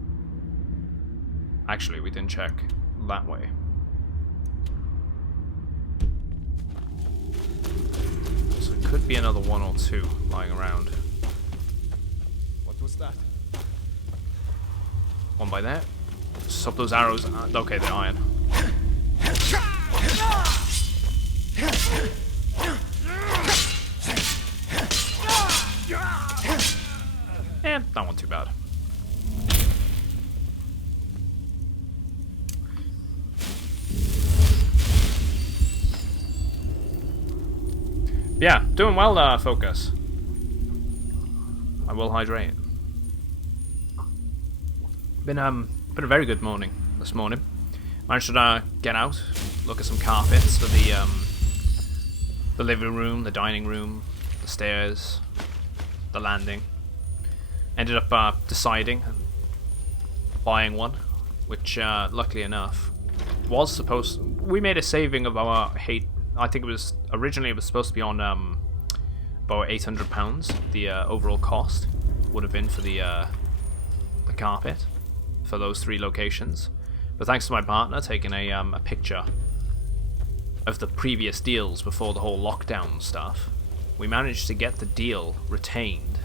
Actually, we didn't check that way. So it could be another one or two lying around. What was that? One by there. Stop those arrows. Okay, they're iron. Eh, that one too bad. Yeah, doing well, Focus. I will hydrate. Been a very good morning this morning. Managed to get out, look at some carpets for the living room, the dining room, the stairs, the landing. Ended up deciding and buying one, which luckily enough was supposed. We made a saving of our I think it was originally supposed to be on about £800. The overall cost would have been for the carpet for those 3 locations, but thanks to my partner taking a picture of the previous deals before the whole lockdown stuff, we managed to get the deal retained.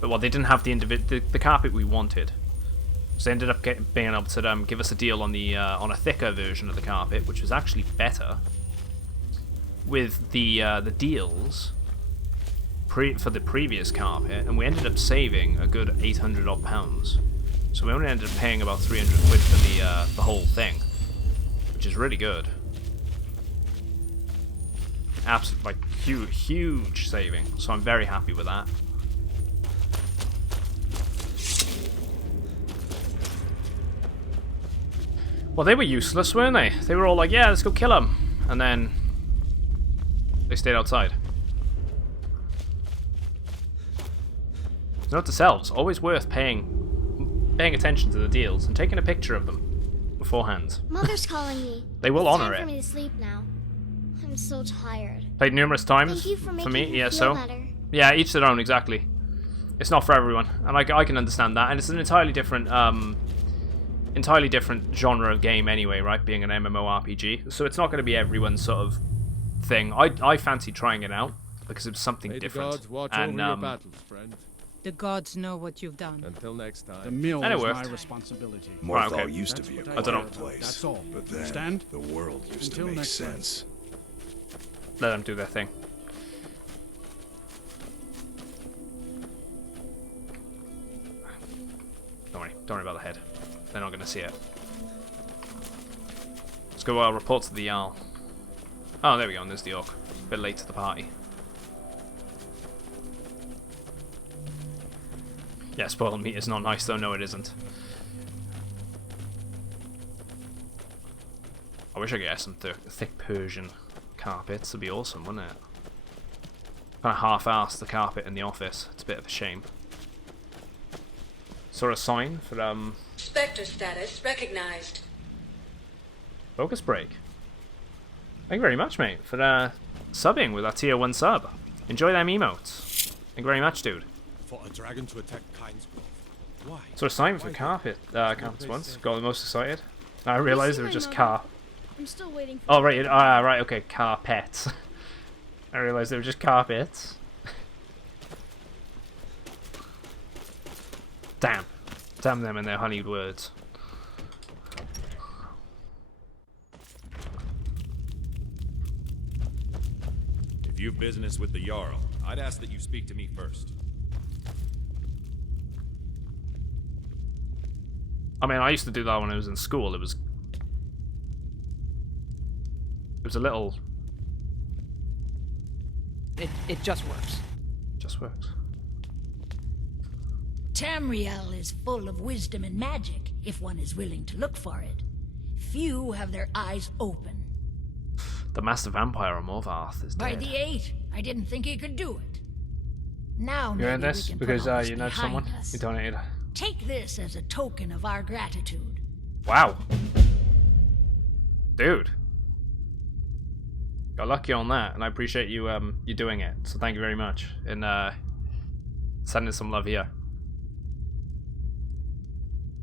But well, they didn't have the carpet we wanted, so they ended up being able to give us a deal on the on a thicker version of the carpet, which was actually better. with the deals for the previous carpet, and we ended up saving a good 800 odd pounds. So we only ended up paying about 300 quid for the whole thing, which is really good. Absolute, like, huge saving. So I'm very happy with that. Well, they were useless, weren't they? They were all like, yeah, let's go kill them. And then they stayed outside. Note to selves, always worth paying attention to the deals and taking a picture of them beforehand. Mother's calling me. They will It's honor time it. for me to sleep now. I'm so tired. Played numerous times Thank you for making me, me yeah, feel so. better. Yeah, each their own, exactly. It's not for everyone, and I can understand that, and it's an entirely different genre of game anyway, right, being an MMORPG, so it's not going to be everyone's sort of thing. I fancy trying it out, because it's something May the different. gods watch And, over your battles, friend. The gods know what you've done. Until next time. The meal And it is worked. my responsibility. Morthal okay. used to be a That's what I don't quiet know. place, That's all. but then Understand? the world used Until to make next time. sense. Let them do their thing. Don't worry about the head. They're not going to see it. Let's go report to the Jarl. Oh, there we go, and there's the orc. A bit late to the party. Yeah, spoiled meat is not nice though, no it isn't. I wish I could get some thick Persian carpets, it'd be awesome, wouldn't it? Kind of half-assed the carpet in the office, it's a bit of a shame. Saw a sign for, Spectre status recognized. focus break. Thank you very much, mate, for subbing with that tier 1 sub. Enjoy them emotes. Thank you very much, dude. For a dragon to attack Kinesgrove. Why? Saw a sign for carpets once. Got the most excited. I realised it was just car. I'm still waiting for Oh, right, right, okay, carpets. I realised they were just carpets. Damn. Damn them and their honeyed words. If you've business with the Jarl, I'd ask that you speak to me first. I mean, I used to do that when I was in school. It was a little... It just works. Just works. Tamriel is full of wisdom and magic, if one is willing to look for it. Few have their eyes open. The Master Vampire of Morvarth is By dead. the 8, I didn't think he could do it. Now You maybe earned this we can because put all this you know behind someone us. who donated. Take this as a token of our gratitude. Wow. Dude. Got lucky on that, and I appreciate you you doing it. So thank you very much. And sending some love here.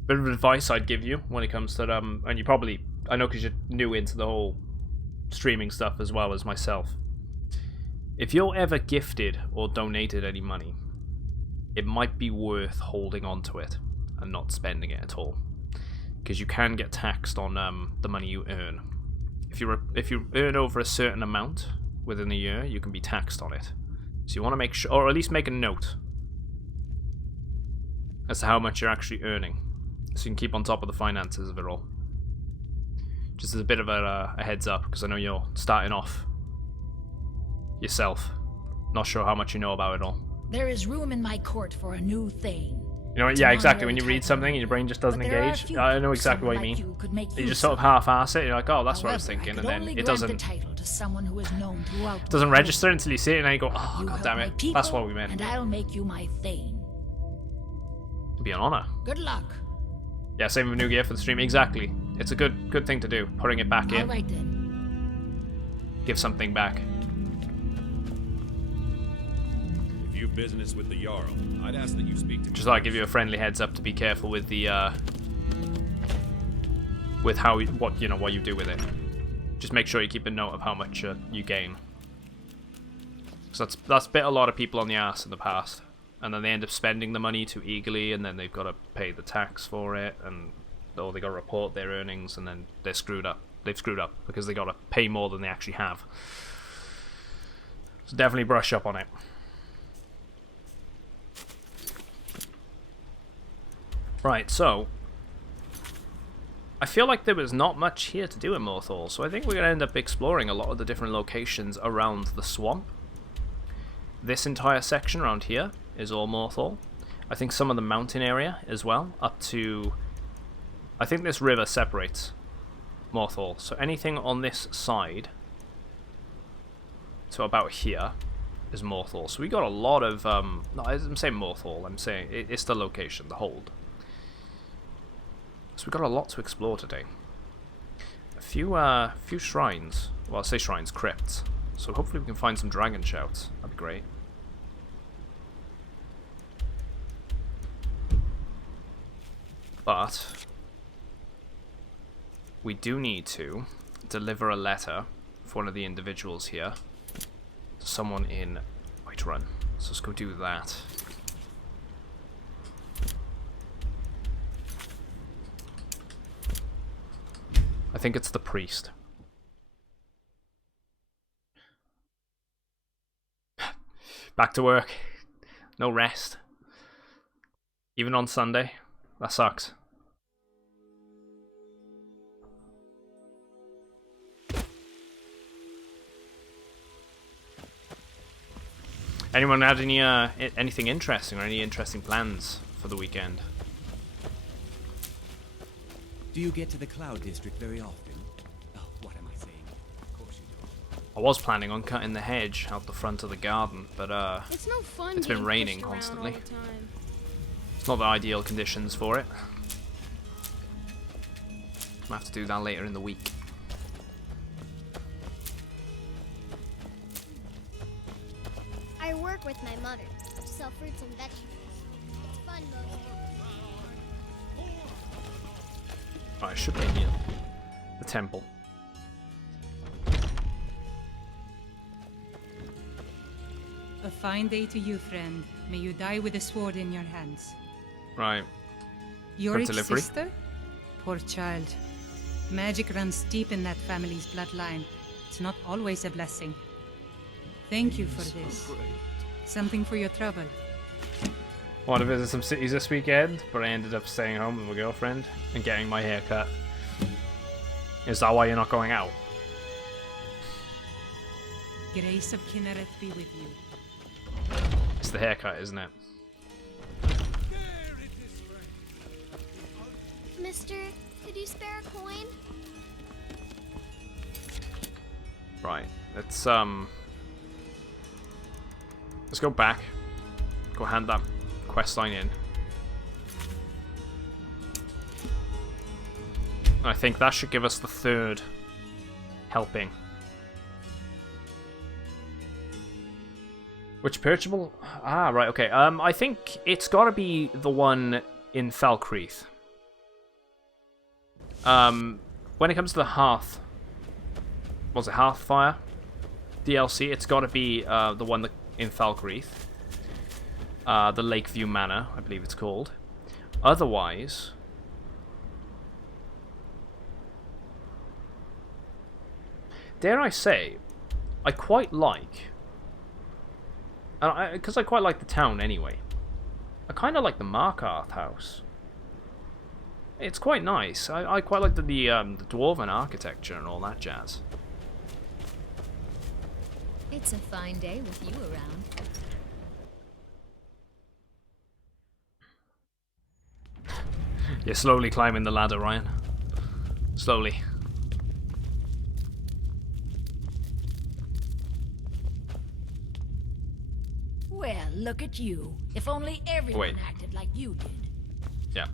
Bit of advice I'd give you when it comes to and you probably, I know because you're new into the whole streaming stuff as well as myself. If you're ever gifted or donated any money, it might be worth holding on to it and not spending it at all, because you can get taxed on the money you earn. If you earn over a certain amount within a year, you can be taxed on it. So you want to make sure, or at least make a note as to how much you're actually earning, so you can keep on top of the finances of it all. Just as a bit of a heads up, because I know you're starting off yourself, not sure how much you know about it all. There is room in my court for a new thing. You know, yeah, exactly. When you read something and your brain just doesn't engage, I know exactly what you mean. You just sort of half-ass it. You're like, oh, that's what I was thinking, and then it doesn't register until you see it, and then you go, oh, god damn it, that's what we meant. And I'll make you my thane. It'd be an honor. Good luck. Yeah, same with New Gear for the stream. Exactly. It's a good thing to do. Putting it back in. All right then. Give something back. If you've business with the Jarl, I'd ask that you speak to me. Just thought I'd give you a friendly heads up to be careful with the with what you do with it. Just make sure you keep a note of how much you gain. So that's bit a lot of people on the ass in the past, and then they end up spending the money too eagerly, and then they've got to pay the tax for it, or they got to report their earnings, and then they're screwed up. They've screwed up because they got to pay more than they actually have. So definitely brush up on it. Right, so I feel like there was not much here to do in Morthal, so I think we're going to end up exploring a lot of the different locations around the swamp. This entire section around here is all Morthal. I think some of the mountain area as well, up to... I think this river separates Morthal, so anything on this side, so about here, is Morthal. So we got a lot of... no, I'm saying Morthal, I'm saying it's the location, the hold. So we've got a lot to explore today. A few shrines. Well, I say shrines, crypts. So hopefully we can find some dragon shouts. That'd be great. But we do need to deliver a letter for one of the individuals here to someone in Whiterun. So let's go do that. I think it's the priest. Back to work. No rest. Even on Sunday. That sucks. Anyone had any anything interesting or any interesting plans for the weekend? Do you get to the Cloud District very often? Oh, what am I saying? Of course you do. I was planning on cutting the hedge out the front of the garden, but it's no fun. It's been raining constantly. It's not the ideal conditions for it. I'll have to do that later in the week. I work with my mother. Sell fruits and vegetables. It's fun mostly. Oh, I should be here. The temple. A fine day to you, friend. May you die with a sword in your hands. Right. Yorick's sister? Poor child. Magic runs deep in that family's bloodline. It's not always a blessing. Thank you for this. Something for your trouble. I want to visit some cities this weekend, but I ended up staying home with my girlfriend and getting my hair cut. Is that why you're not going out? Grace of Kinnereth be with you. It's the haircut, isn't it? Mister, could you spare a coin? Right. Let's go back. Go hand that quest line in. I think that should give us the third helping. Which purchasable? Ah, right, okay. I think it's gotta be the one in Falkreath. When it comes to the Hearth... Was it Hearthfire? DLC, it's gotta be the one that in Falkreath. The Lakeview Manor, I believe it's called. Otherwise... Dare I say, I quite like... Because I quite like the town anyway. I kind of like the Markarth house. It's quite nice. I quite like the dwarven architecture and all that jazz. It's a fine day with you around. You're slowly climbing the ladder, Ryan. Slowly. Well, look at you. If only everyone acted like you did. Yeah.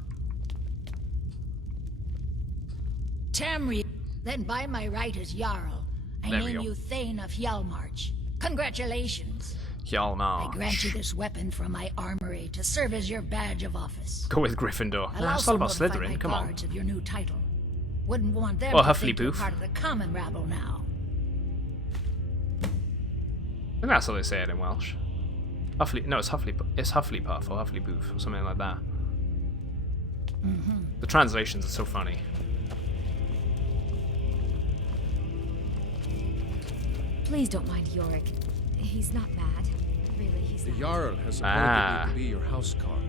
Tamri, then by my right as Jarl, I name you Thane of Hjaalmarch. Congratulations. Hjaalmarch. I grant you this weapon from my armory to serve as your badge of office. Go with Gryffindor. I'll also it's all about notify Slytherin, my come on. guards of your new title. Wouldn't want them Well, to think you're Hufflepuff. part of the common rabble now. I think that's how they say it in Welsh. No, it's Hufflepuff or Hufflepuff or something like that. The translations are so funny. Please don't mind Yorick. He's not mad. Really, he's The not. Jarl has appointed me to be your housecarl.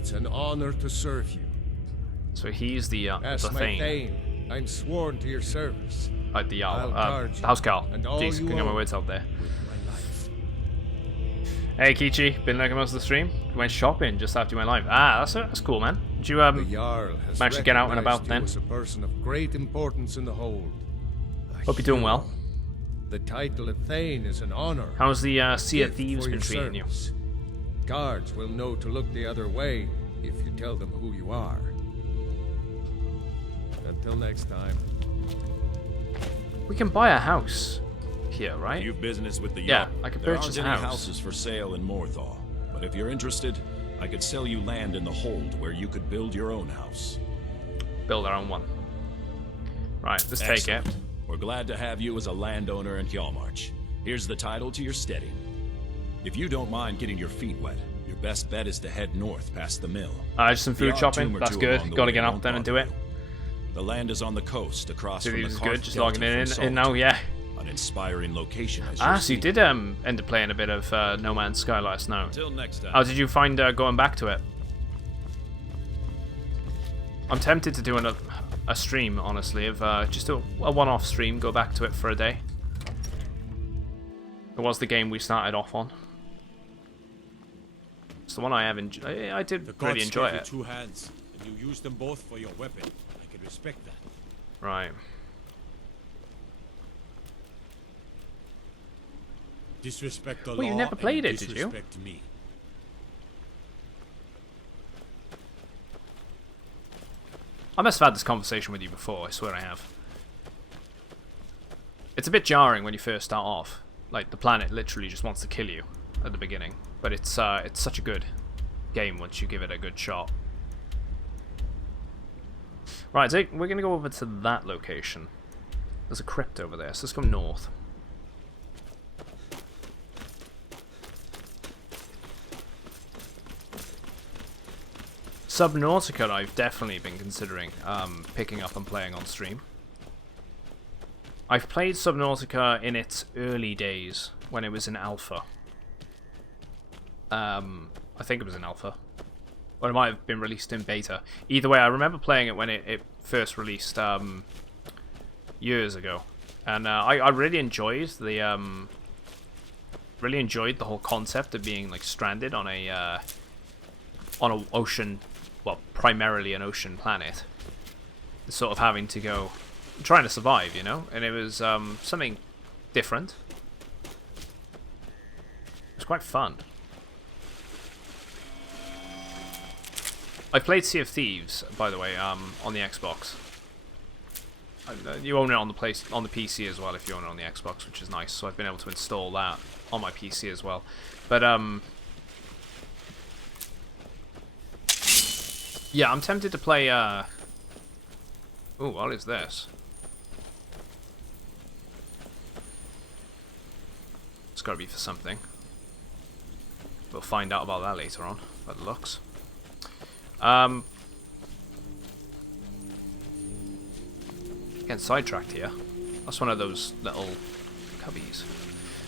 It's an honor to serve you. So he's the As my thing. thane, I'm sworn to your service. The I'll Jarl. guard The you housecarl. and all Jeez, you couldn't get my own words out there. with my life. Hey Kichi, been looking most of the stream. Went shopping just after my life. That's cool, man. Did you The Jarl has manage to get out and about recognized then? you as a person of great importance in the hold. Hope you're doing well. The title of Thane is an honor. How's the Sea of Gift Thieves for been your treating you? service. Guards will know to look the other way if you tell them who you are. Until next time. We can buy a house here, right? You've business with the Yeah, yacht. I could There purchase aren't a any house. houses for sale in Morthal, but if you're interested, I could sell you land in the hold where you could build your own house. Build our own one. Right, let's take it. We're glad to have you as a landowner in Hjaalmarch. Here's the title to your steading. If you don't mind getting your feet wet, your best bet is to head north past the mill. Just some The food odd shopping. tomb or That's two good. along the Gotta way get out won't then and do bother it. you. The land is on the coast across Sea from Thieves the is Karth good. Just Delta logging from in now, Salt. yeah. An inspiring location as So you see. did end up playing a bit of No Man's Sky last night. Until next time. How did you find going back to it? I'm tempted to do a stream, honestly, of just a one-off stream, go back to it for a day. It was the game we started off on. It's the one I have enjoyed. I did really enjoy it. 2 hands, and you use them both for your weapon. I can respect that. Right. Disrespect the law. Well, you never played and it, did you? disrespect me. I must have had this conversation with you before, I swear I have. It's a bit jarring when you first start off. Like, the planet literally just wants to kill you at the beginning. But it's such a good game once you give it a good shot. Right, so we're going to go over to that location. There's a crypt over there, so let's go north. Subnautica I've definitely been considering picking up and playing on stream. I've played Subnautica in its early days when it was in alpha. I think it was in alpha. Or it might have been released in beta. Either way, I remember playing it when it first released years ago. And I really enjoyed the whole concept of being like stranded on a ocean, well, primarily an ocean planet. Sort of having to go, trying to survive, you know? And it was something different. It was quite fun. I played Sea of Thieves, by the way, on the Xbox. You own it on the PC as well if you own it on the Xbox, which is nice. So I've been able to install that on my PC as well. But yeah, I'm tempted to play. Ooh, what is this? It's got to be for something. We'll find out about that later on. By the looks. Getting sidetracked here. That's one of those little cubbies.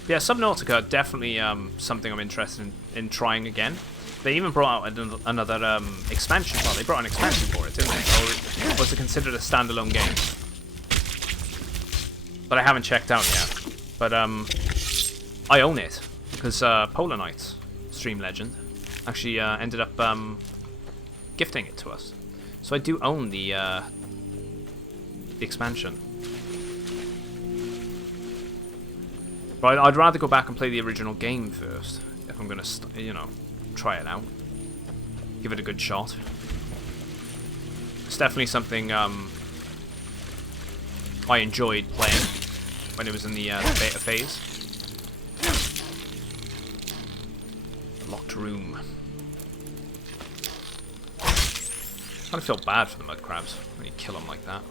Yeah, Subnautica, definitely something I'm interested in trying again. They even brought out another expansion. Well, they brought an expansion for it, didn't they? Or was it considered a standalone game? But I haven't checked out yet. But I own it because Polar Knights, stream legend, actually ended up gifting it to us. So I do own the expansion. But I'd rather go back and play the original game first if I'm gonna, you know, try it out, give it a good shot. It's definitely something I enjoyed playing when it was in the beta phase. Locked room. I kind of feel bad for the mud crabs when you kill them like that.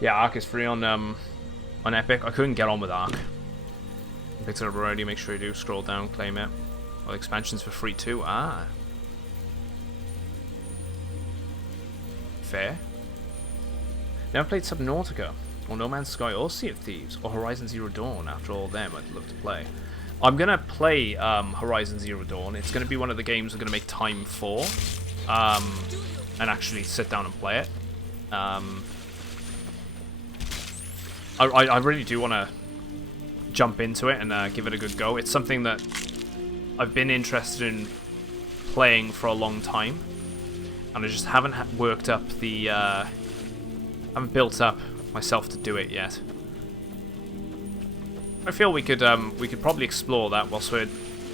Yeah, Ark is free on Epic. I couldn't get on with Ark. Picked it up already. Make sure you do scroll down, claim it. Well, expansions for free too. Ah. Fair. Never played Subnautica, or No Man's Sky, or Sea of Thieves, or Horizon Zero Dawn. After all of them, I'd love to play. I'm going to play Horizon Zero Dawn. It's going to be one of the games I'm going to make time for, and actually sit down and play it. I really do want to jump into it and give it a good go. It's something that I've been interested in playing for a long time, and I just haven't worked up the... haven't built up myself to do it yet. I feel we could probably explore that whilst we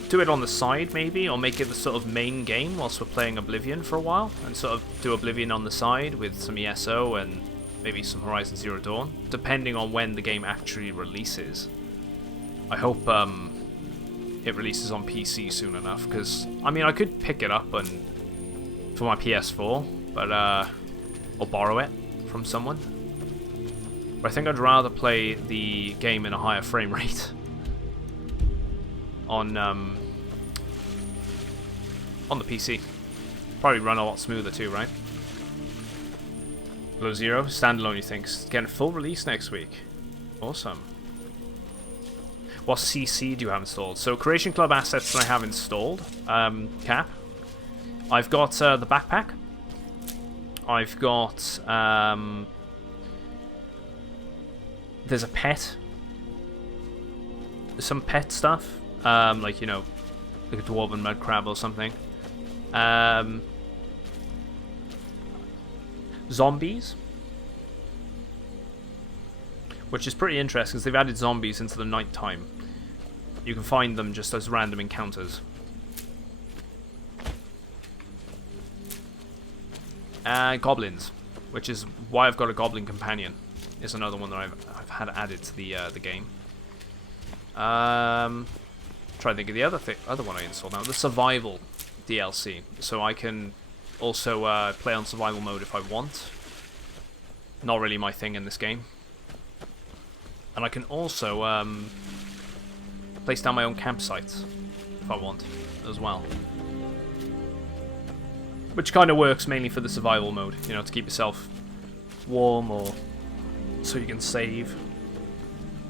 do it on the side, maybe, or make it the sort of main game whilst we're playing Oblivion for a while, and sort of do Oblivion on the side with some ESO and maybe some Horizon Zero Dawn, depending on when the game actually releases. I hope it releases on PC soon enough, because I mean I could pick it up and for my PS4, but or borrow it from someone. But I think I'd rather play the game in a higher frame rate on the PC. Probably run a lot smoother too, right? Below Zero, standalone, you think? Getting a full release next week. Awesome. What CC do you have installed? So Creation Club assets that I have installed. Cap. I've got the backpack. I've got there's a pet. There's some pet stuff. Like, you know, like a dwarven mud crab or something. Zombies, which is pretty interesting because they've added zombies into the night time. You can find them just as random encounters. Goblins, which is why I've got a goblin companion, is another one that I've had added to the game. Try to think of the other one I installed now, the survival DLC, so I can also play on survival mode if I want. Not really my thing in this game. And I can also place down my own campsites if I want as well. Which kind of works mainly for the survival mode, you know, to keep yourself warm or so you can save,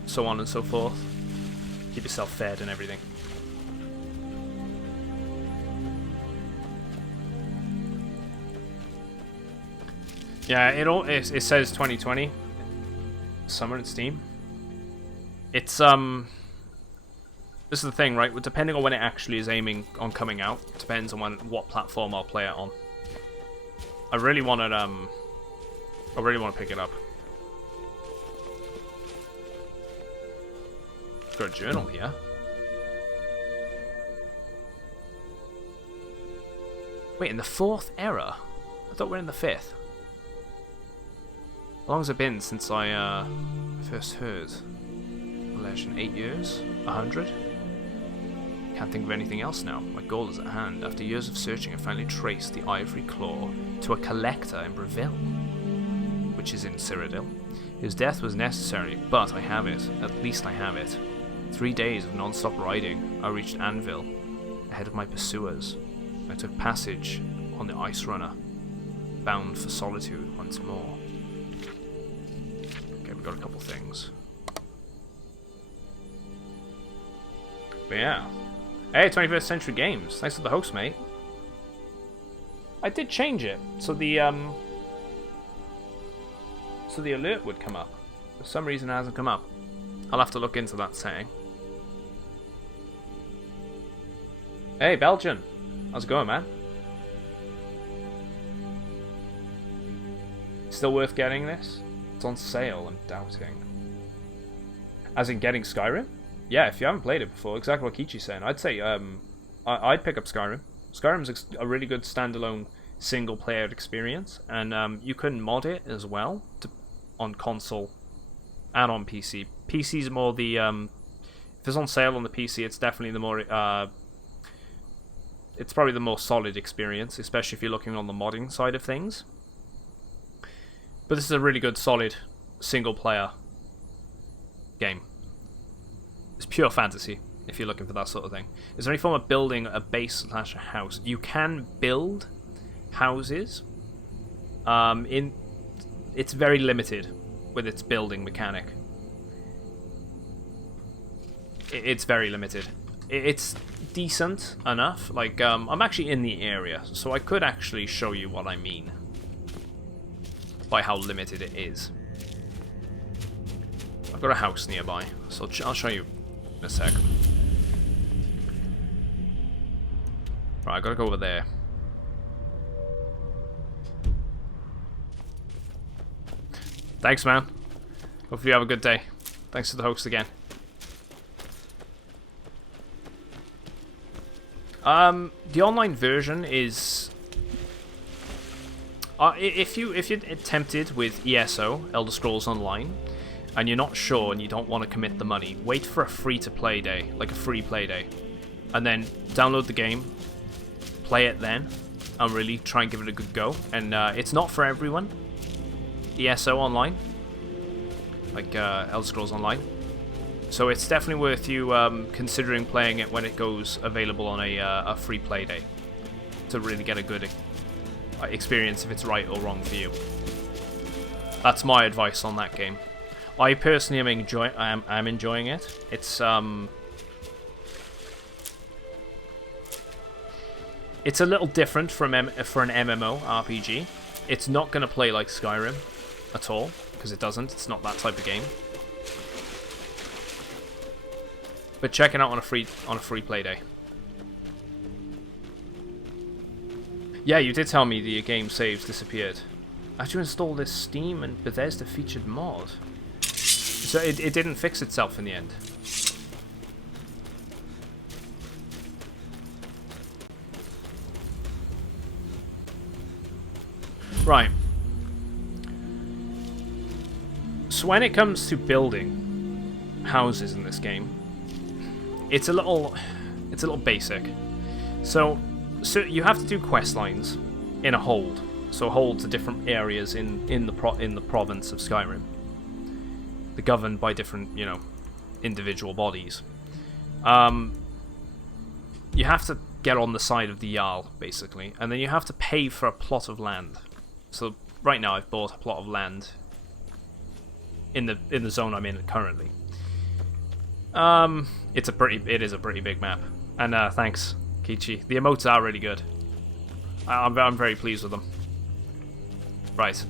so on and so forth. Keep yourself fed and everything. Yeah, it says 2020 summer in Steam. It's this is the thing, right? Depending on when it actually is aiming on coming out, depends on what platform I'll play it on. I really want to pick it up. Got a journal here. Wait, in the 4th era? I thought we're in the 5th. How long has it been since I first heard the legend? 8 years? 100? Can't think of anything else now. My goal is at hand. After years of searching, I finally traced the ivory claw to a collector in Breville, which is in Cyrodiil. His death was necessary, but I have it. At least I have it. 3 days of non-stop riding, I reached Anvil, ahead of my pursuers. I took passage on the Ice Runner, bound for solitude once more. Okay, we got a couple things. But yeah. Hey, 21st Century Games. Thanks for the host, mate. I did change it so the alert would come up. For some reason it hasn't come up. I'll have to look into that setting. Hey, Belgian. How's it going, man? Still worth getting this? It's on sale, I'm doubting. As in getting Skyrim? Yeah, if you haven't played it before, exactly what Kichi's saying. I'd say I'd pick up Skyrim. Skyrim's a really good standalone single-player experience, and you can mod it as well on console and on PC. PC's more the if it's on sale on the PC, it's definitely the more it's probably the most solid experience, especially if you're looking on the modding side of things. But this is a really good, solid single-player game. It's pure fantasy, if you're looking for that sort of thing. Is there any form of building a base / a house? You can build houses It's very limited with its building mechanic. It's very limited. It's decent enough. Like, I'm actually in the area, so I could actually show you what I mean by how limited it is. I've got a house nearby, so I'll show you in a sec. Right, I gotta go over there. Thanks, man. Hopefully you have a good day. Thanks to the host again. The online version is... if you're tempted with ESO, Elder Scrolls Online, and you're not sure and you don't want to commit the money, wait for a free-to-play day, like a free play day. And then download the game, play it then, and really try and give it a good go. And it's not for everyone, ESO Online, like Elder Scrolls Online. So it's definitely worth you considering playing it when it goes available on a free play day, to really get a good experience if it's right or wrong for you. That's my advice on that game. I personally am enjoying it. It's a little different for an MMO RPG. It's not going to play like Skyrim at all, because it doesn't. It's not that type of game. But check it out on a free play day. Yeah, you did tell me the game saves disappeared. Had you installed this Steam and Bethesda featured mod? So it didn't fix itself in the end. Right. So when it comes to building houses in this game, it's a little basic. So you have to do quest lines in a hold. So holds are different areas in the province of Skyrim. They're governed by different, individual bodies. You have to get on the side of the Jarl, basically, and then you have to pay for a plot of land. So right now I've bought a plot of land in the zone I'm in currently. It is a pretty big map, and thanks, Kichi. The emotes are really good. I'm very pleased with them. Right.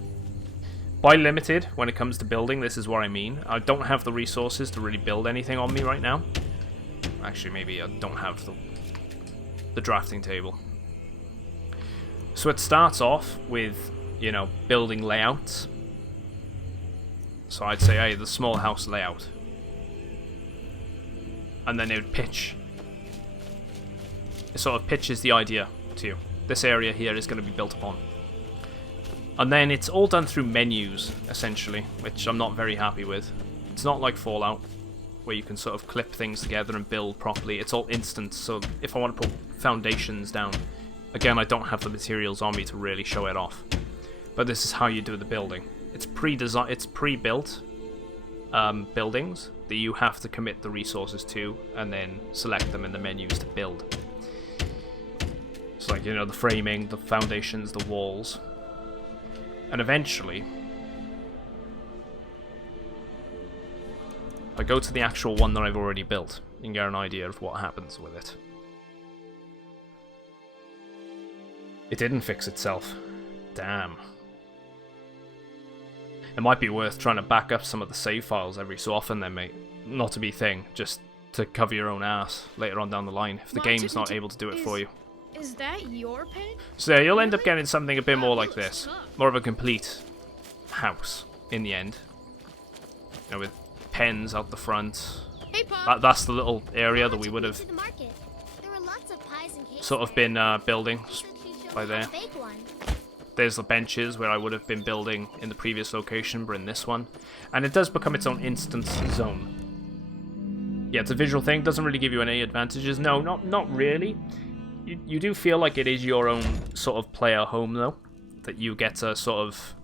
By limited, when it comes to building, this is what I mean. I don't have the resources to really build anything on me right now. Actually, maybe I don't have the drafting table. So it starts off with, building layouts. So I'd say, hey, the small house layout. And then it would pitch. It sort of pitches the idea to you. This area here is going to be built upon. And then it's all done through menus, essentially, which I'm not very happy with. It's not like Fallout, where you can sort of clip things together and build properly. It's all instant, so if I want to put foundations down, again, I don't have the materials on me to really show it off. But this is how you do the building. It's pre-designed, it's pre-built buildings that you have to commit the resources to, and then select them in the menus to build. So like, the framing, the foundations, the walls. And eventually, I go to the actual one that I've already built and get an idea of what happens with it. It didn't fix itself. Damn. It might be worth trying to back up some of the save files every so often then, mate. Not to be thing, just to cover your own ass later on down the line, if the game's not able to do it for you. Is that your pen? So yeah, you'll end up getting something a bit more like this. More of a complete house in the end. With pens out the front. Hey, Pop. That's the little area that we would have sort of been building by there. There's the benches where I would have been building in the previous location, but in this one. And it does become its own instance zone. Yeah, it's a visual thing. Doesn't really give you any advantages. No, not really. You do feel like it is your own sort of player home, though. That you get to sort of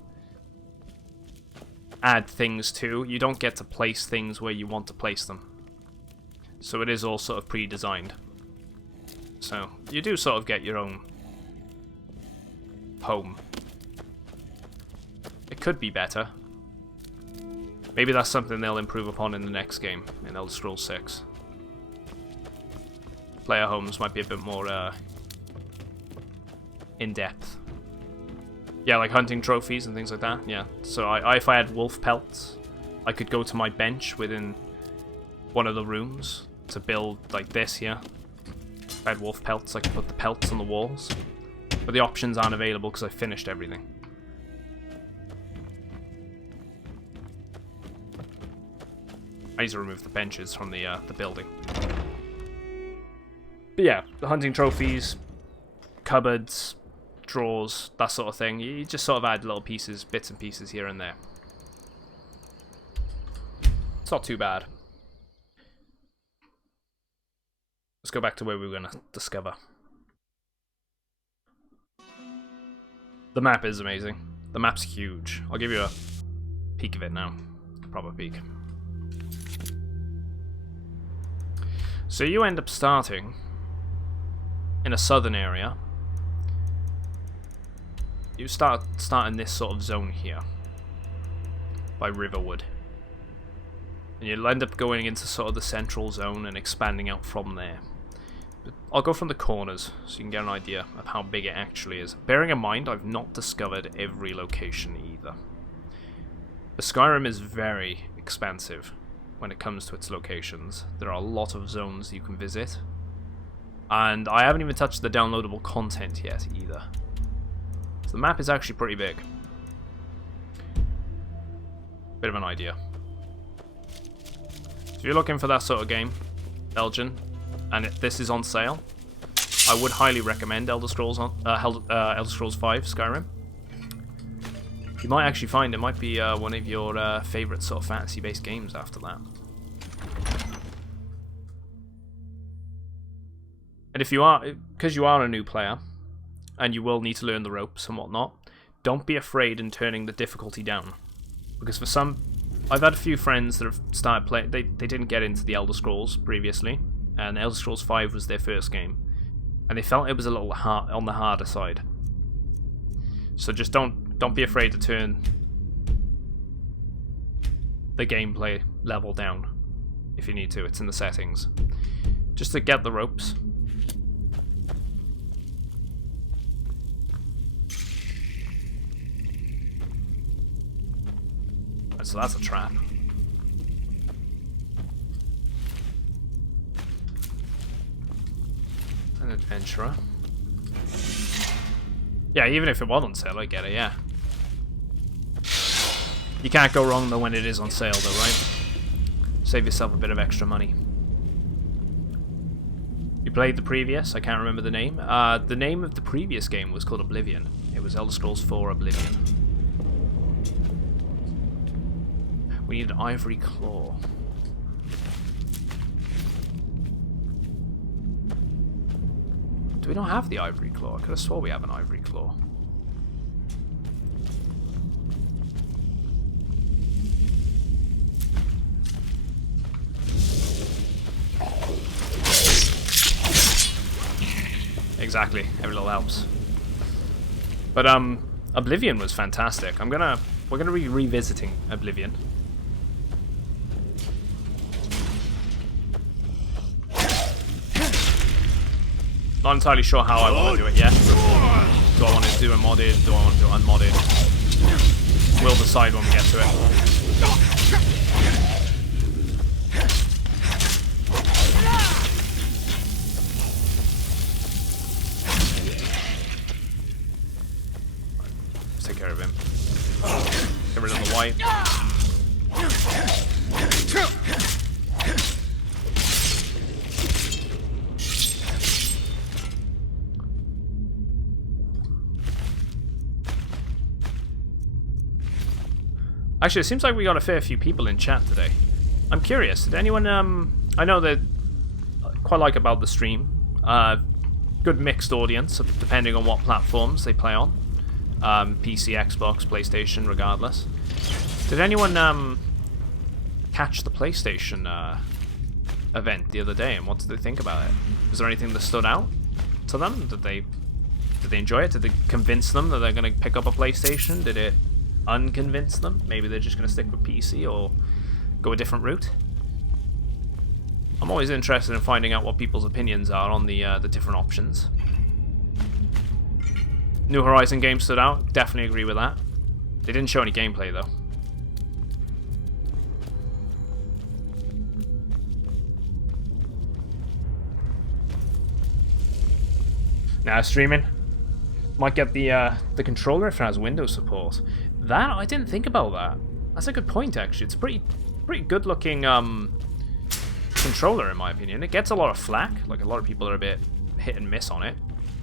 add things to. You don't get to place things where you want to place them. So it is all sort of pre-designed. So you do sort of get your own home. It could be better. Maybe that's something they'll improve upon in the next game, in Elder Scrolls 6. Player homes might be a bit more in-depth. Yeah, like hunting trophies and things like that, yeah. So if I had wolf pelts, I could go to my bench within one of the rooms to build like this here. If I had wolf pelts, I could put the pelts on the walls. But the options aren't available because I finished everything. I need to remove the benches from the building. But yeah, the hunting trophies, cupboards, drawers, that sort of thing. You just sort of add little pieces, bits and pieces here and there. It's not too bad. Let's go back to where we were going to discover. The map is amazing. The map's huge. I'll give you a peek of it now. A proper peek. So you end up starting in a southern area. You start in this sort of zone here by Riverwood. And you'll end up going into sort of the central zone and expanding out from there. But I'll go from the corners so you can get an idea of how big it actually is. Bearing in mind, I've not discovered every location either. The Skyrim is very expansive when it comes to its locations. There are a lot of zones you can visit. And I haven't even touched the downloadable content yet either. So the map is actually pretty big. Bit of an idea. If you're looking for that sort of game, Belgian, and this is on sale, I would highly recommend Elder Scrolls 5 Skyrim. You might actually find it might be one of your favourite sort of fantasy-based games after that. And if you are, because you are a new player, and you will need to learn the ropes and whatnot, don't be afraid in turning the difficulty down. Because for some, I've had a few friends that have started playing, they didn't get into the Elder Scrolls previously, and Elder Scrolls 5 was their first game, and they felt it was a little hard, on the harder side. So just don't be afraid to turn the gameplay level down if you need to. It's in the settings. Just to get the ropes. So that's a trap. An adventurer. Yeah, even if it was on sale, I get it, yeah. You can't go wrong though when it is on sale though, right? Save yourself a bit of extra money. You played the previous, I can't remember the name. The name of the previous game was called Oblivion. It was Elder Scrolls 4 Oblivion. We need an ivory claw. Do we not have the ivory claw? I could have swore we have an ivory claw. Exactly, every little helps. But Oblivion was fantastic. We're gonna be revisiting Oblivion. Not entirely sure how I want to do it yet. Do I want to do it modded? Do I want to do it unmodded? We'll decide when we get to it. Let's take care of him. Get rid of the white. Actually, it seems like we got a fair few people in chat today. I'm curious, did anyone, I know that quite like about the stream. Good mixed audience, depending on what platforms they play on. PC, Xbox, PlayStation, regardless. Did anyone, catch the PlayStation, event the other day, and what did they think about it? Was there anything that stood out to them? Did they enjoy it? Did they convince them that they're going to pick up a PlayStation? Did it unconvince them. Maybe they're just going to stick with PC or go a different route. I'm always interested in finding out what people's opinions are on the different options. New Horizon game stood out. Definitely agree with that. They didn't show any gameplay though. Now streaming. Might get the controller if it has Windows support. That I didn't think about that. That's a good point actually. It's a pretty good looking controller in my opinion. It gets a lot of flack. Like a lot of people are a bit hit and miss on it.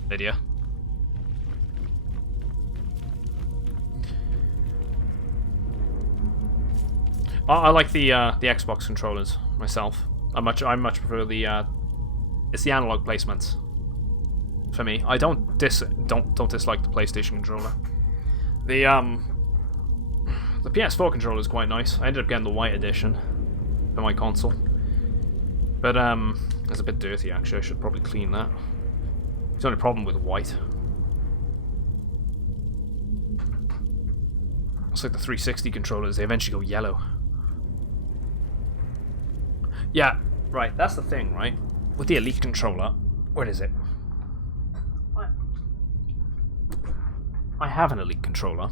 Lydia. I like the Xbox controllers myself. I much prefer the it's the analog placements for me. I don't dislike the PlayStation controller. The PS4 controller is quite nice. I ended up getting the white edition for my console, but it's a bit dirty actually. I should probably clean that. It's the only problem with white. It's like the 360 controllers. They eventually go yellow. Yeah, right, that's the thing, right? With the Elite controller, where is it? I have an Elite controller.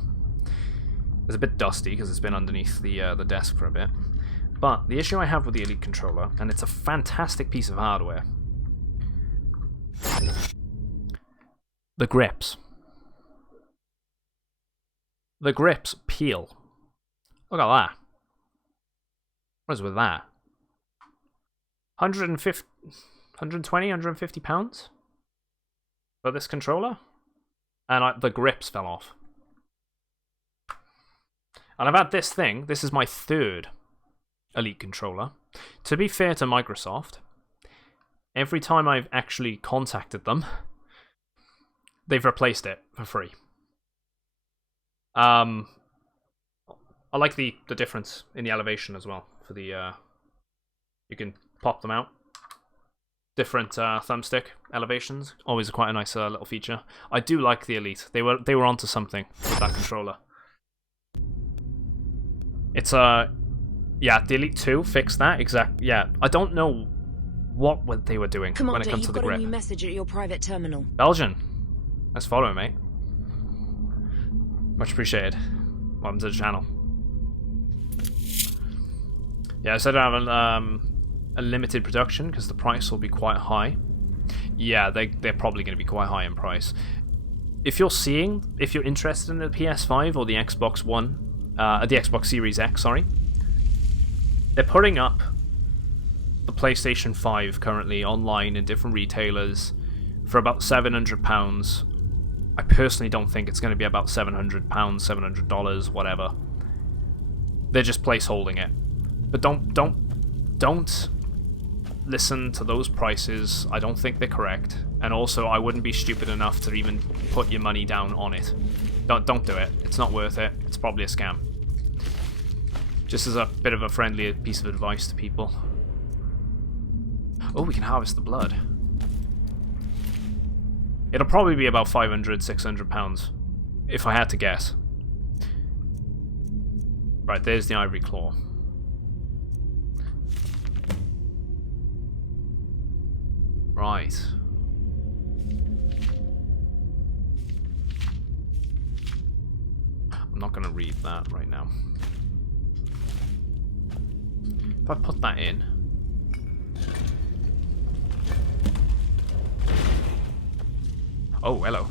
It's a bit dusty because it's been underneath the desk for a bit. But the issue I have with the Elite controller, and it's a fantastic piece of hardware, the grips. The grips peel. Look at that. What is with that? 150, 120, 150 pounds for this controller, and the grips fell off. And I've had this thing. This is my third Elite controller. To be fair to Microsoft, every time I've actually contacted them, they've replaced it for free. I like the difference in the elevation as well for the you can pop them out. Different thumbstick elevations. Always quite a nice little feature. I do like the Elite. They were onto something with that controller. It's yeah, the Elite 2 fixed that yeah. I don't know what they were doing when it comes to the grip. Commander, you've got a new message at your private terminal. Belgian. Let's follow him, mate. Much appreciated. Welcome to the channel. Yeah, I said I have a limited production because the price will be quite high. Yeah, they're probably going to be quite high in price. If you're interested in the PS5 or the Xbox One, the Xbox Series X, sorry, they're putting up the PlayStation 5 currently online in different retailers for about £700. I personally don't think it's going to be about £700, $700, whatever. They're just placeholding it. But don't listen to those prices. I don't think they're correct. And also, I wouldn't be stupid enough to even put your money down on it. Don't do it. It's not worth it. It's probably a scam. Just as a bit of a friendly piece of advice to people. Oh, we can harvest the blood. It'll probably be about £500, £600, if I had to guess. Right, there's the ivory claw. Right. I'm not going to read that right now. If I put that in... Oh, hello.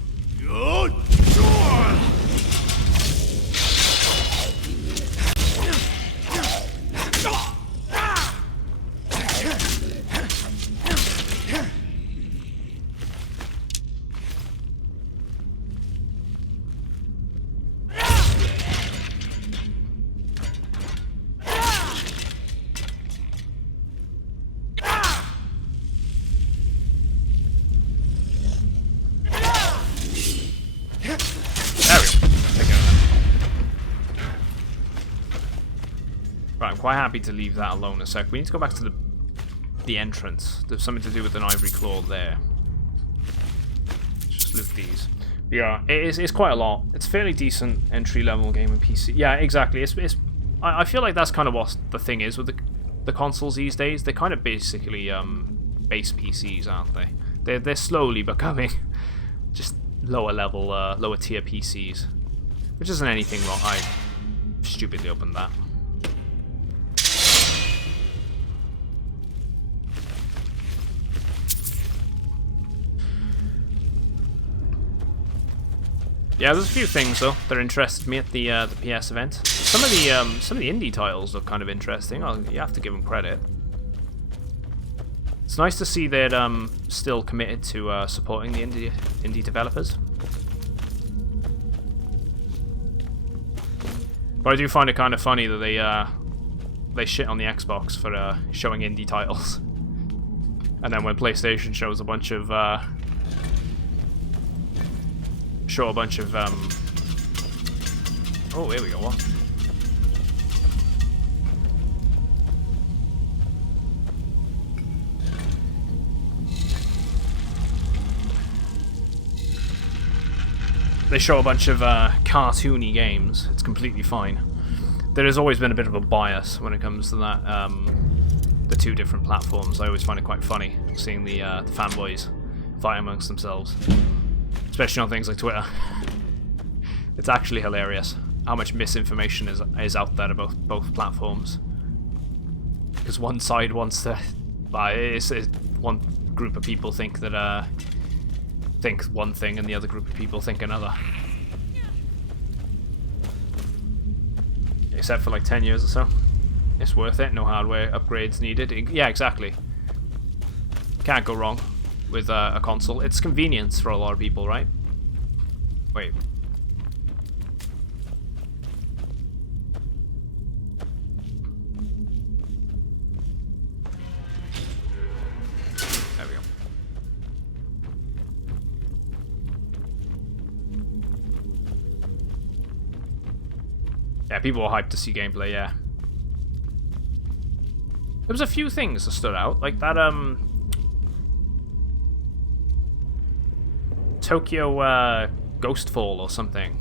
Quite happy to leave that alone a sec. We need to go back to the entrance. There's something to do with an ivory claw there. Let's just loot these. Yeah, it's quite a lot. It's fairly decent entry-level game in PC. Yeah, exactly. I feel like that's kind of what the thing is with the consoles these days. They're kind of basically base PCs, aren't they? They're slowly becoming just lower level, lower tier PCs, which isn't anything wrong. I stupidly opened that. Yeah, there's a few things though that interested me at the PS event. Some of the indie titles look kind of interesting. You have to give them credit. It's nice to see they're still committed to supporting the indie developers. But I do find it kind of funny that they shit on the Xbox for showing indie titles, and then when PlayStation shows a bunch of oh, here we go. What? They show a bunch of cartoony games. It's completely fine. There has always been a bit of a bias when it comes to that. The two different platforms. I always find it quite funny seeing the fanboys fight amongst themselves, especially on things like Twitter. It's actually hilarious how much misinformation is out there about both platforms. Because one side wants to, one group of people think that think one thing, and the other group of people think another. Except for like 10 years or so, it's worth it. No hardware upgrades needed. Yeah, exactly. Can't go wrong with a console. It's convenience for a lot of people, right? Wait. There we go. Yeah, people were hyped to see gameplay, yeah. There was a few things that stood out, like that, Tokyo Ghostfall or something.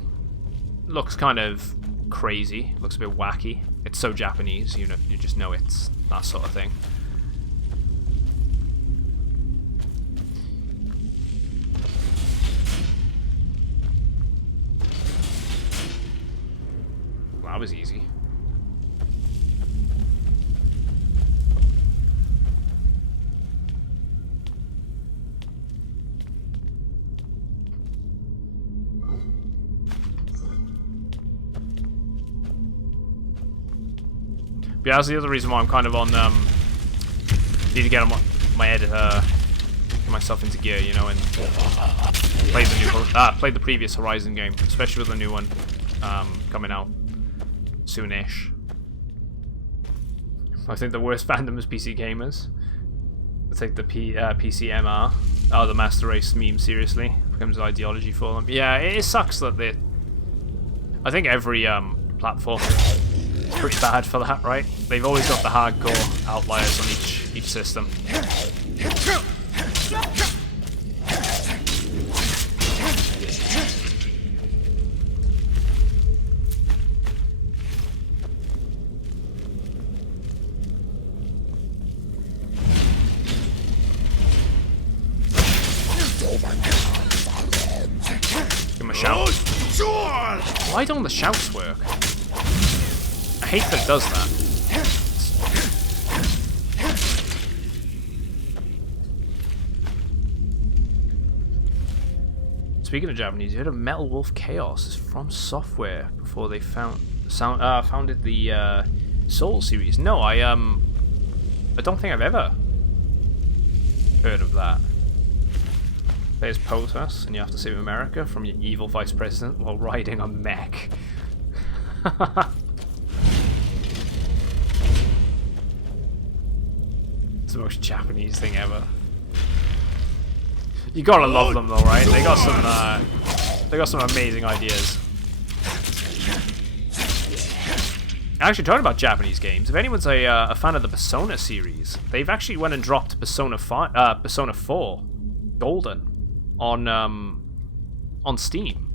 Looks kind of crazy. Looks a bit wacky. It's so Japanese, you know, you just know it's that sort of thing. Well, that was easy. But yeah, that's the other reason why I'm kind of on, need to get on my editor, get myself into gear, you know, and play the previous Horizon game, especially with the new one coming out soonish. I think the worst fandom is PC gamers. They take the PCMR, the Master Race meme seriously. It becomes an ideology for them. Yeah, it sucks that they. I think every platform is pretty bad for that, right? They've always got the hardcore outliers on each system. Give him a shout. Why don't the shouts work? I hate that it does that. Speaking of Japanese, you heard of Metal Wolf Chaos? It's from Software before they founded the Soul series. No, I don't think I've ever heard of that. There's POTUS, and you have to save America from your evil vice president while riding a mech. It's the most Japanese thing ever. You gotta love them though, right? They got some amazing ideas. Actually, talking about Japanese games, if anyone's a fan of the Persona series, they've actually went and dropped Persona 4 Golden on on Steam.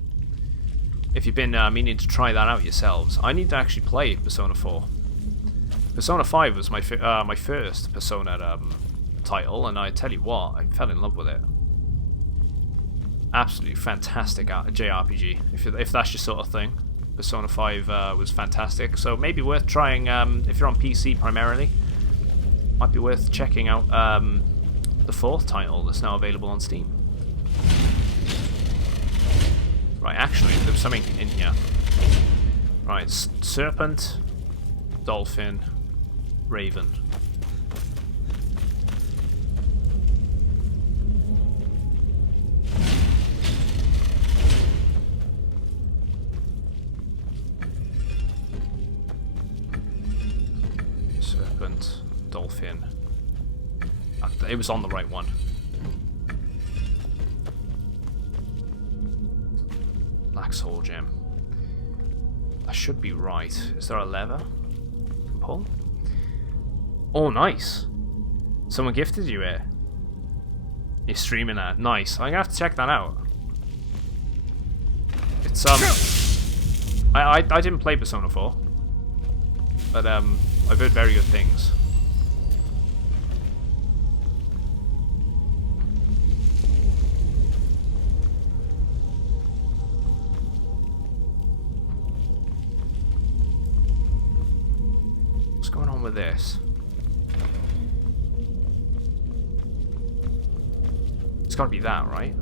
If you've been meaning to try that out yourselves. I need to actually play Persona 4. Persona 5 was my my first Persona title, and I tell you what, I fell in love with it. Absolutely fantastic JRPG, if that's your sort of thing. Persona 5 was fantastic, so maybe worth trying if you're on PC primarily. Might be worth checking out the 4th title that's now available on Steam. Right, actually, there's something in here. Right, serpent, dolphin, raven. Serpent, dolphin. It was on the right one. Black soul gem. That should be right. Is there a lever? Pull? Oh, nice. Someone gifted you it. You're streaming that. Nice. I'm gonna have to check that out. It's I didn't play Persona 4, but I've heard very good things. What's going on with this? It's gotta be that, right?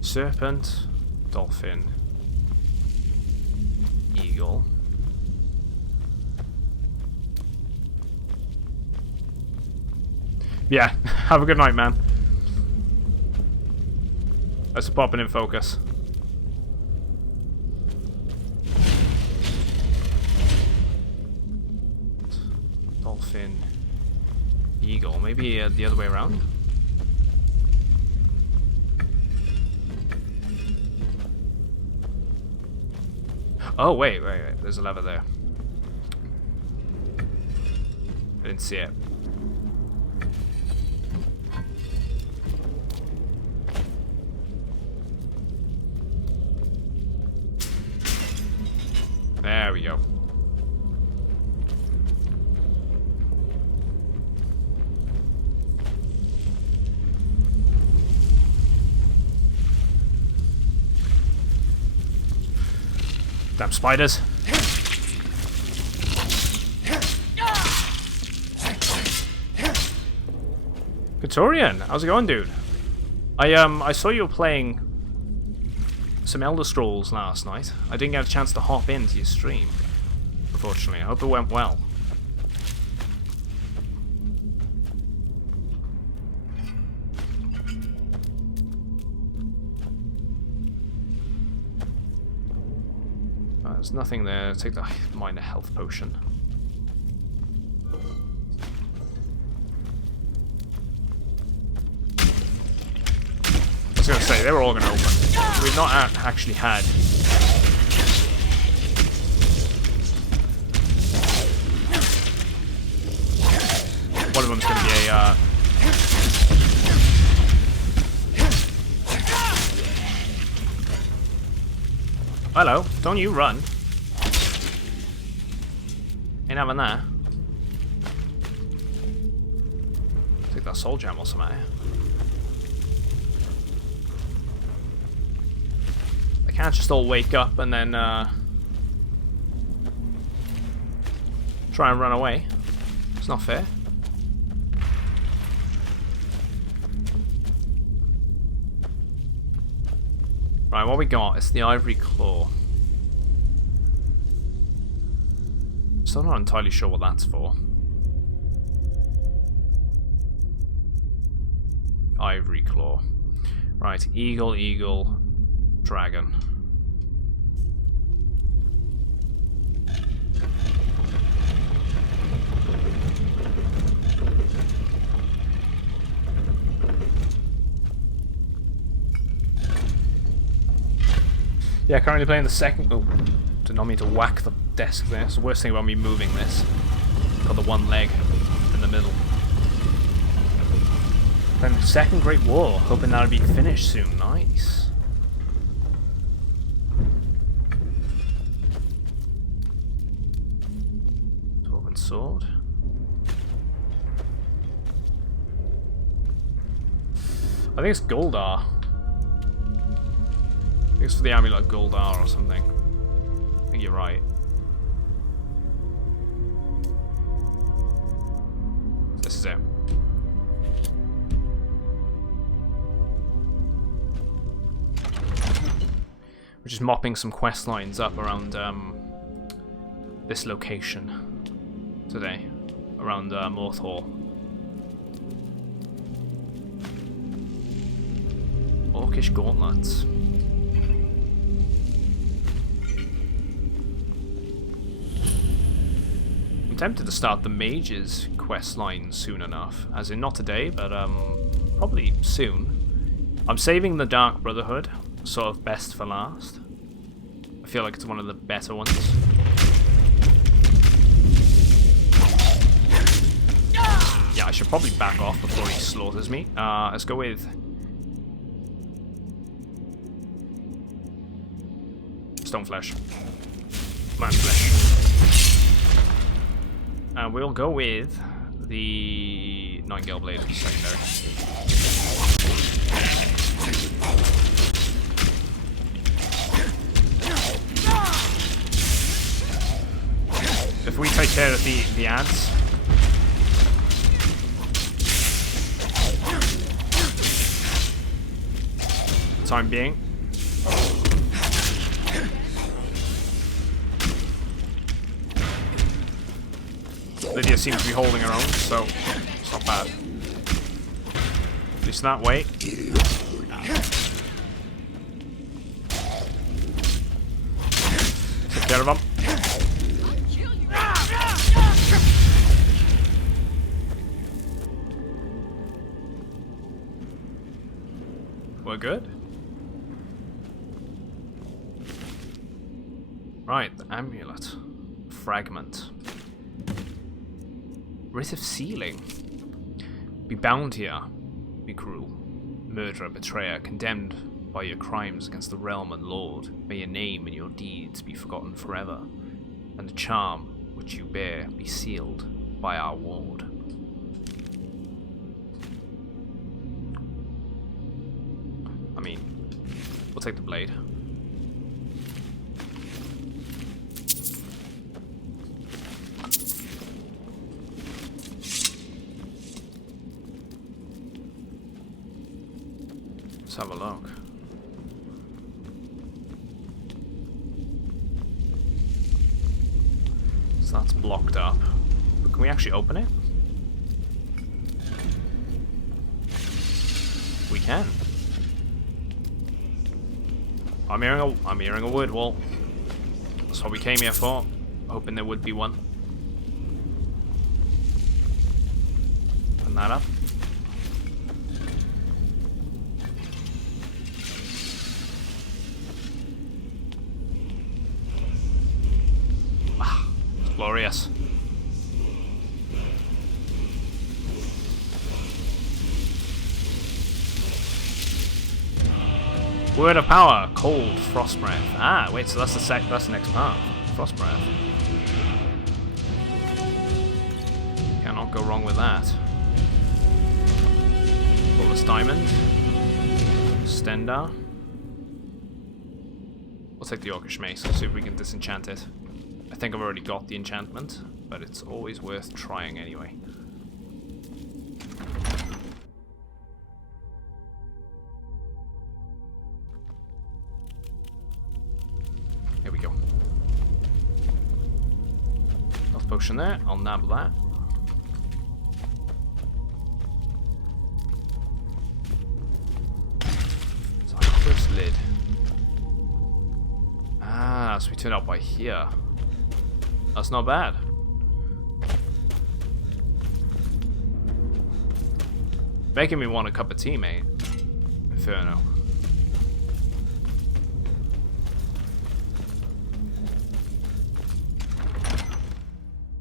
Serpent, dolphin, eagle. Yeah, have a good night, man. Let's pop it in focus. Dolphin, eagle. Maybe the other way around? Oh, wait. There's a lever there. I didn't see it. There we go. Damn spiders. Victorian, how's it going, dude? I saw you were playing some Elder Scrolls last night. I didn't get a chance to hop into your stream, unfortunately. I hope it went well. There's nothing there. Take the minor health potion. I was gonna say, they were all gonna open. We've not actually had. One of them's gonna be a Hello, don't you run. Ain't having that. Take that soul gem or something. They can't just all wake up and then try and run away. It's not fair. Right, what we got is the ivory claw. Still not entirely sure what that's for. Ivory claw. Right, eagle, eagle, dragon. Yeah, currently playing the second. Oh, did not mean to whack the desk there. It's the worst thing about me moving this. Got the one leg in the middle. Then Second Great War, hoping that'll be finished soon. Nice. Dwarven sword. I think it's Goldar. I think it's for the amulet Goldar or something. I think you're right. This is it. We're just mopping some quest lines up around this location today, around Morthal. Orcish gauntlets. I'm tempted to start the mage's quest line soon enough, as in not today, but probably soon. I'm saving the Dark Brotherhood, sort of best for last. I feel like it's one of the better ones. Yeah, I should probably back off before he slaughters me. Let's go with Stoneflesh. Manflesh. And we'll go with the Nightingale Blade as secondary. If we take care of the ants, for the time being. Lydia seems to be holding her own, so it's not bad. At least that way. Take care of them. We're good. Right, the amulet. Fragment. Writ of sealing. Be bound here. Be cruel. Murderer, betrayer, condemned by your crimes against the realm and lord. May your name and your deeds be forgotten forever. And the charm which you bear be sealed by our ward. I mean, we'll take the blade. Let's have a look. So that's blocked up. But can we actually open it? We can. I'm hearing a wood wall. That's what we came here for. Hoping there would be one. Open that up. Ah, it's glorious. Word of power, cold, frost breath. Ah, wait, so that's the next part. Frost breath. Cannot go wrong with that. Bulbous diamond. Stendar. We'll take the Orcish mace, see if we can disenchant it. I think I've already got the enchantment, but it's always worth trying anyway. Here we go. Health potion there, I'll nab that. So first lid. Ah, so we turned out by here. That's not bad. Making me want a cup of tea, mate. Inferno.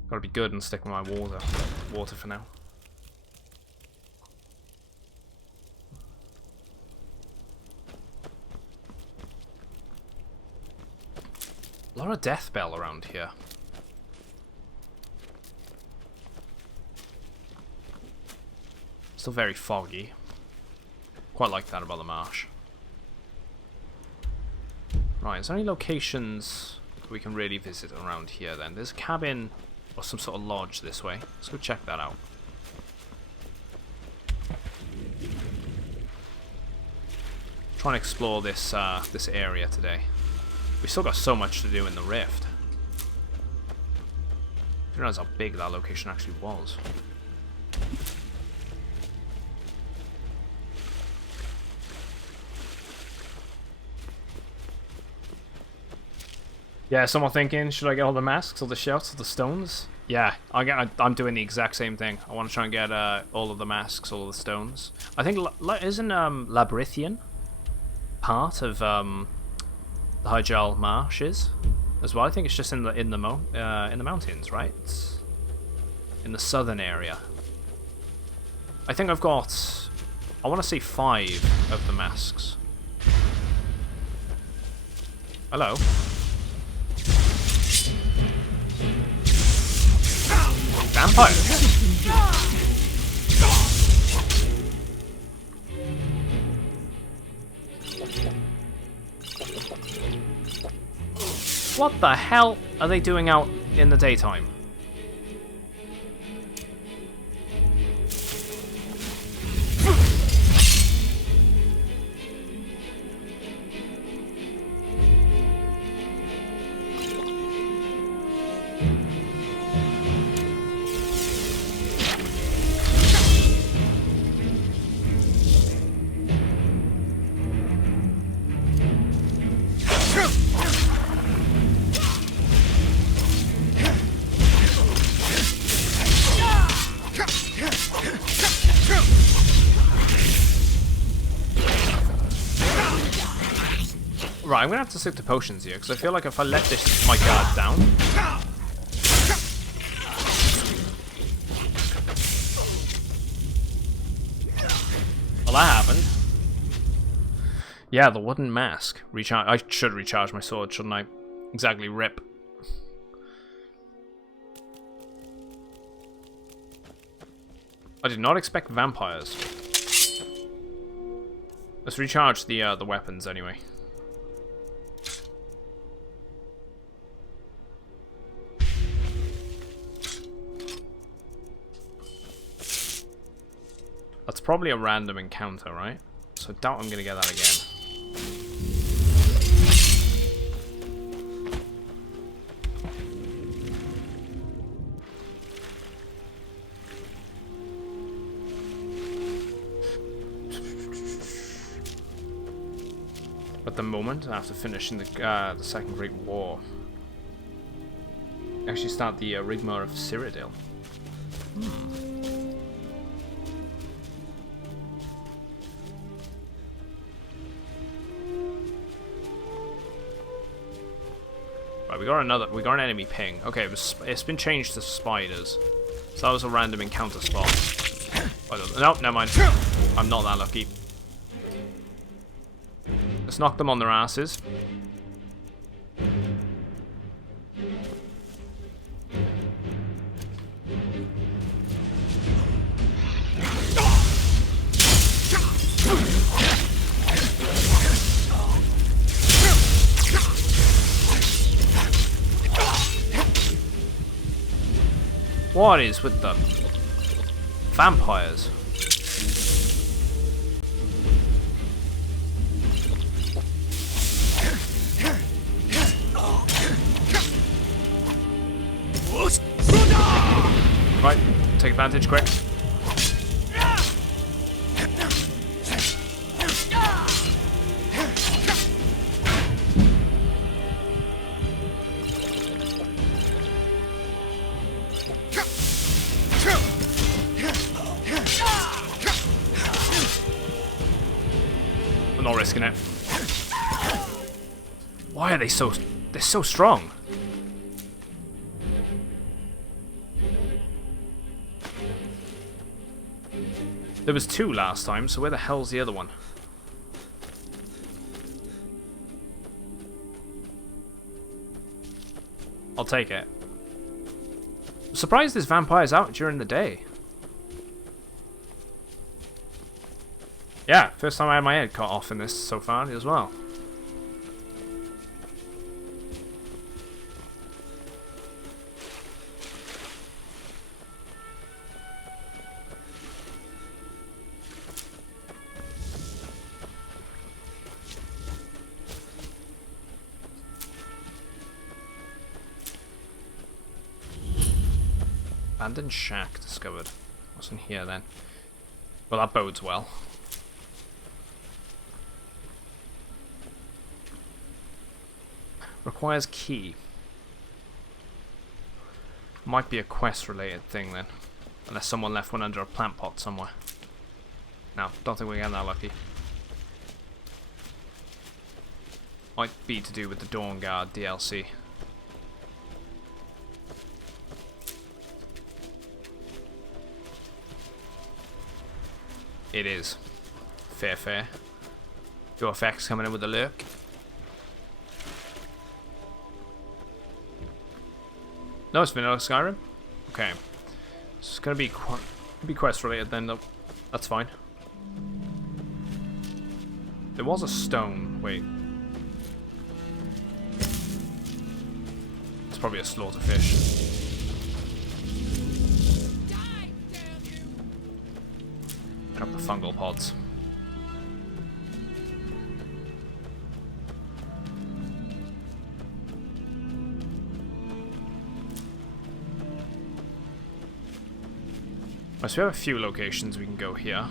Gotta be good and stick with my water for now. A lot of death bell around here. Still very foggy. Quite like that about the marsh. Right, is there any locations we can really visit around here then? There's a cabin or some sort of lodge this way. Let's go check that out. Try and explore this this area today. We've still got so much to do in the Rift. I didn't realize how big that location actually was. Yeah, someone thinking, should I get all the masks or the shouts or the stones? Yeah, I'm doing the exact same thing. I want to try and get all of the masks, all of the stones. I think isn't Labyrinthian part of the Hjaalmarch is as well. I think it's just in the mountains, right? It's in the southern area. I think I've got, I want to say 5 of the masks. Hello. Vampire. What the hell are they doing out in the daytime? Right, I'm gonna have to stick to potions here, because I feel like if I let my guard down... Well, that happened. Yeah, the wooden mask. I should recharge my sword, shouldn't I? Exactly, rip. I did not expect vampires. Let's recharge the weapons anyway. That's probably a random encounter, right? So I doubt I'm going to get that again. At the moment, after finishing the Second Great War, actually start the Rigmar of Cyrodiil. Right, we got an enemy ping. Okay, it's been changed to spiders. So that was a random encounter spot. Nope, never mind. I'm not that lucky. Let's knock them on their asses. What is with the vampires? Right, take advantage quick. I'm not risking it. Why are they so... they're so strong? There was 2 last time, so where the hell's the other one? I'll take it. I'm surprised there's vampires out during the day. Yeah, first time I had my head cut off in this so far as well. Abandoned shack discovered. What's in here then? Well, that bodes well. Requires key. Might be a quest related thing then. Unless someone left one under a plant pot somewhere. No, don't think we're getting that lucky. Might be to do with the Dawn Guard DLC. It is. Fair. Your effects coming in with a lurk. No, it's vanilla Skyrim? Okay. It's gonna be quest related then though. That's fine. There was a stone. Wait. It's probably a slaughterfish. Grab the fungal pods. So we have a few locations we can go here,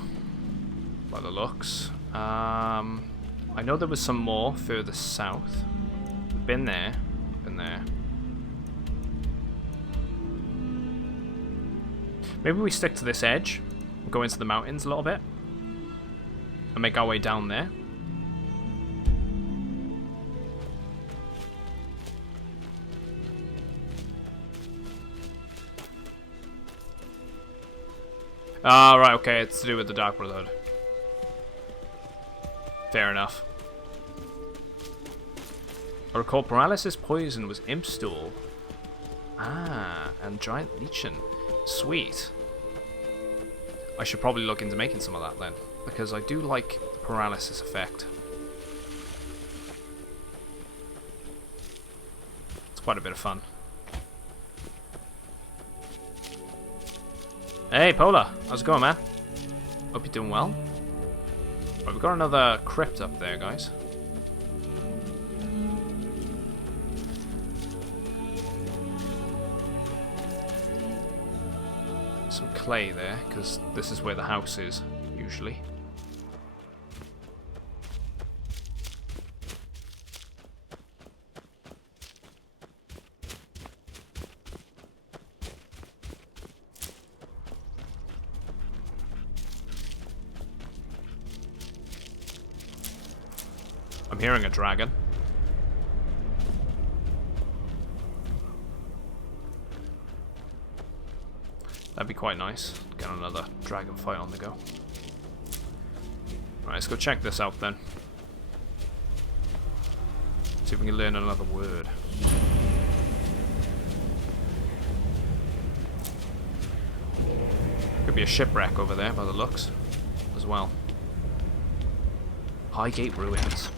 by the looks. I know there was some more further south. Been there. Maybe we stick to this edge, go into the mountains a little bit, and make our way down there. Ah, right, okay, it's to do with the Dark Brotherhood. Fair enough. I recall paralysis poison was imp stool. Ah, and giant lichen. Sweet. I should probably look into making some of that then, because I do like the paralysis effect. It's quite a bit of fun. Hey, Polar. How's it going, man? Hope you're doing well. Right, we've got another crypt up there, guys. Some clay there, because this is where the house is, usually. I'm hearing a dragon. That'd be quite nice. Get another dragon fight on the go. Right, let's go check this out then. See if we can learn another word. Could be a shipwreck over there by the looks as well. Highgate Ruins.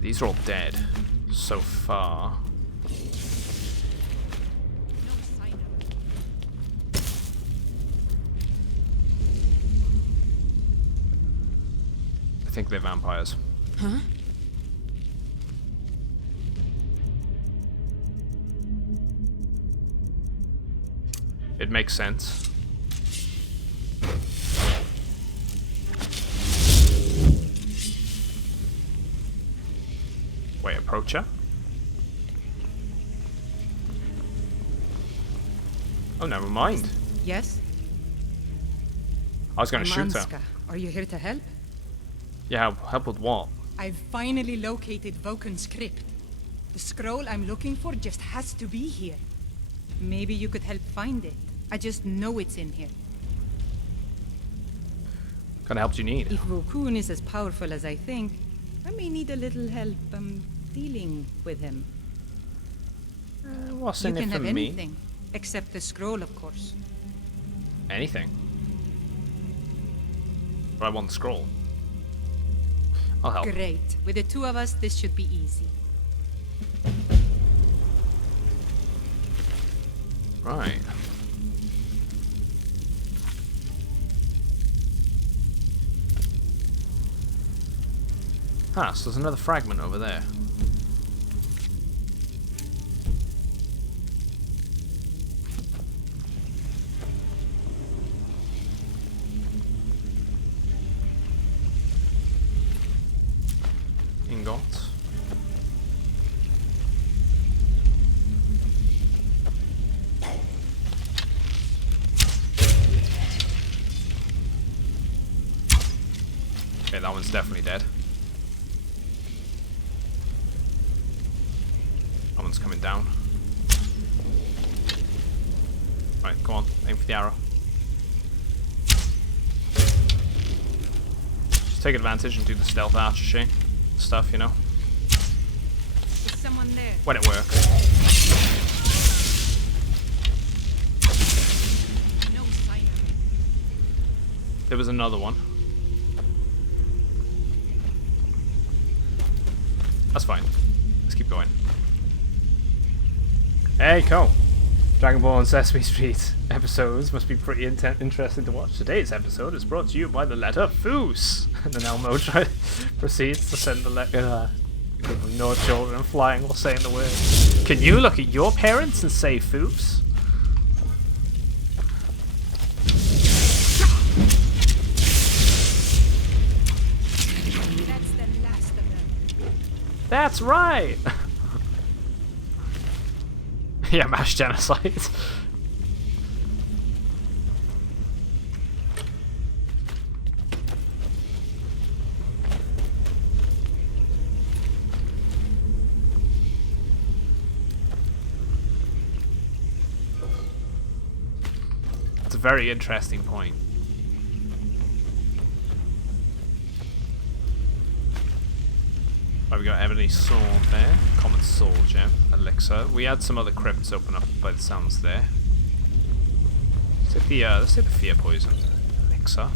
These are all dead so far. I think they're vampires. Huh? It makes sense. Wait, approach her? Oh, never mind. Yes? I was going to shoot her. Manska, are you here to help? Yeah, help with what? I've finally located Vokun's crypt. The scroll I'm looking for just has to be here. Maybe you could help find it. I just know it's in here. kind of help do you need? If Rokun is as powerful as I think, I may need a little help dealing with him. What's you in it can for have me? anything, except the scroll, of course. Anything. But I want the scroll. I'll help. Great. With the two of us, this should be easy. Right. Ah, so there's another fragment over there. Ingot. Okay, that one's definitely dead. That one's coming down. Right, go on, aim for the arrow. Just take advantage and do the stealth archer stuff, you know? Is someone there? When it works. No sign of it. There was another one. That's fine. Let's keep going. Hey, Cole. Dragon Ball and Sesame Street episodes must be pretty interesting to watch. Today's episode is brought to you by the letter Foos. And then Elmo proceeds to send the letter. No children flying while saying the word. Can you look at your parents and say Foos? That's the last of them. That's right! Yeah, mass genocide. It's a very interesting point. Right, we got Ebony Sword there, Common Soul Gem, Elixir. We had some other crypts open up by the sounds there. Let's take the Fear Poison. Elixir.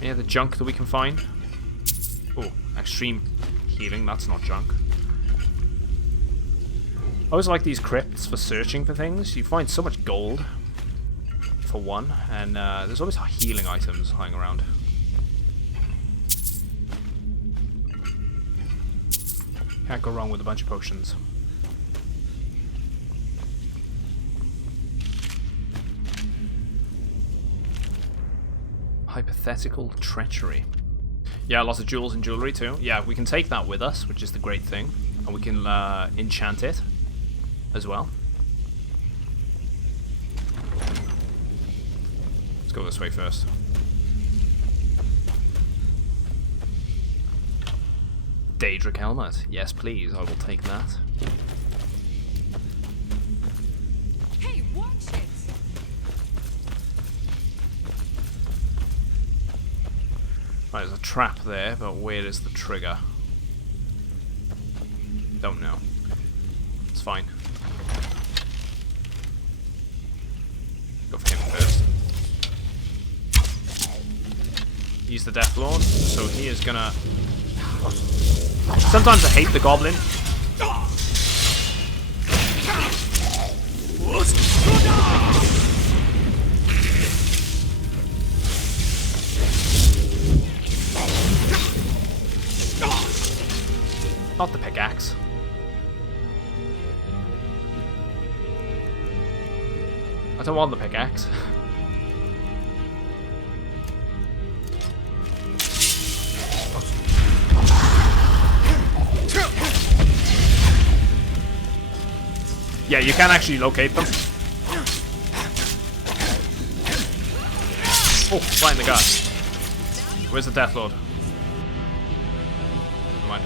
Any other junk that we can find? Oh, Extreme Healing, that's not junk. I always like these crypts for searching for things. You find so much gold, for one, and there's always healing items lying around. Can't go wrong with a bunch of potions. Hypothetical treachery. Yeah, lots of jewels and jewelry too. Yeah, we can take that with us, which is the great thing. And we can enchant it as well. Let's go this way first. Daedric helmet. Yes, please. I will take that. Hey, watch it! Right, there's a trap there, but where is the trigger? Don't know. It's fine. Go for him first. He's the Death Lord, so he is gonna... Sometimes I hate the goblin. Not the pickaxe. I don't want the pickaxe. Yeah, you can actually locate them. Oh, right in the gut. Where's the Death Lord? Never mind.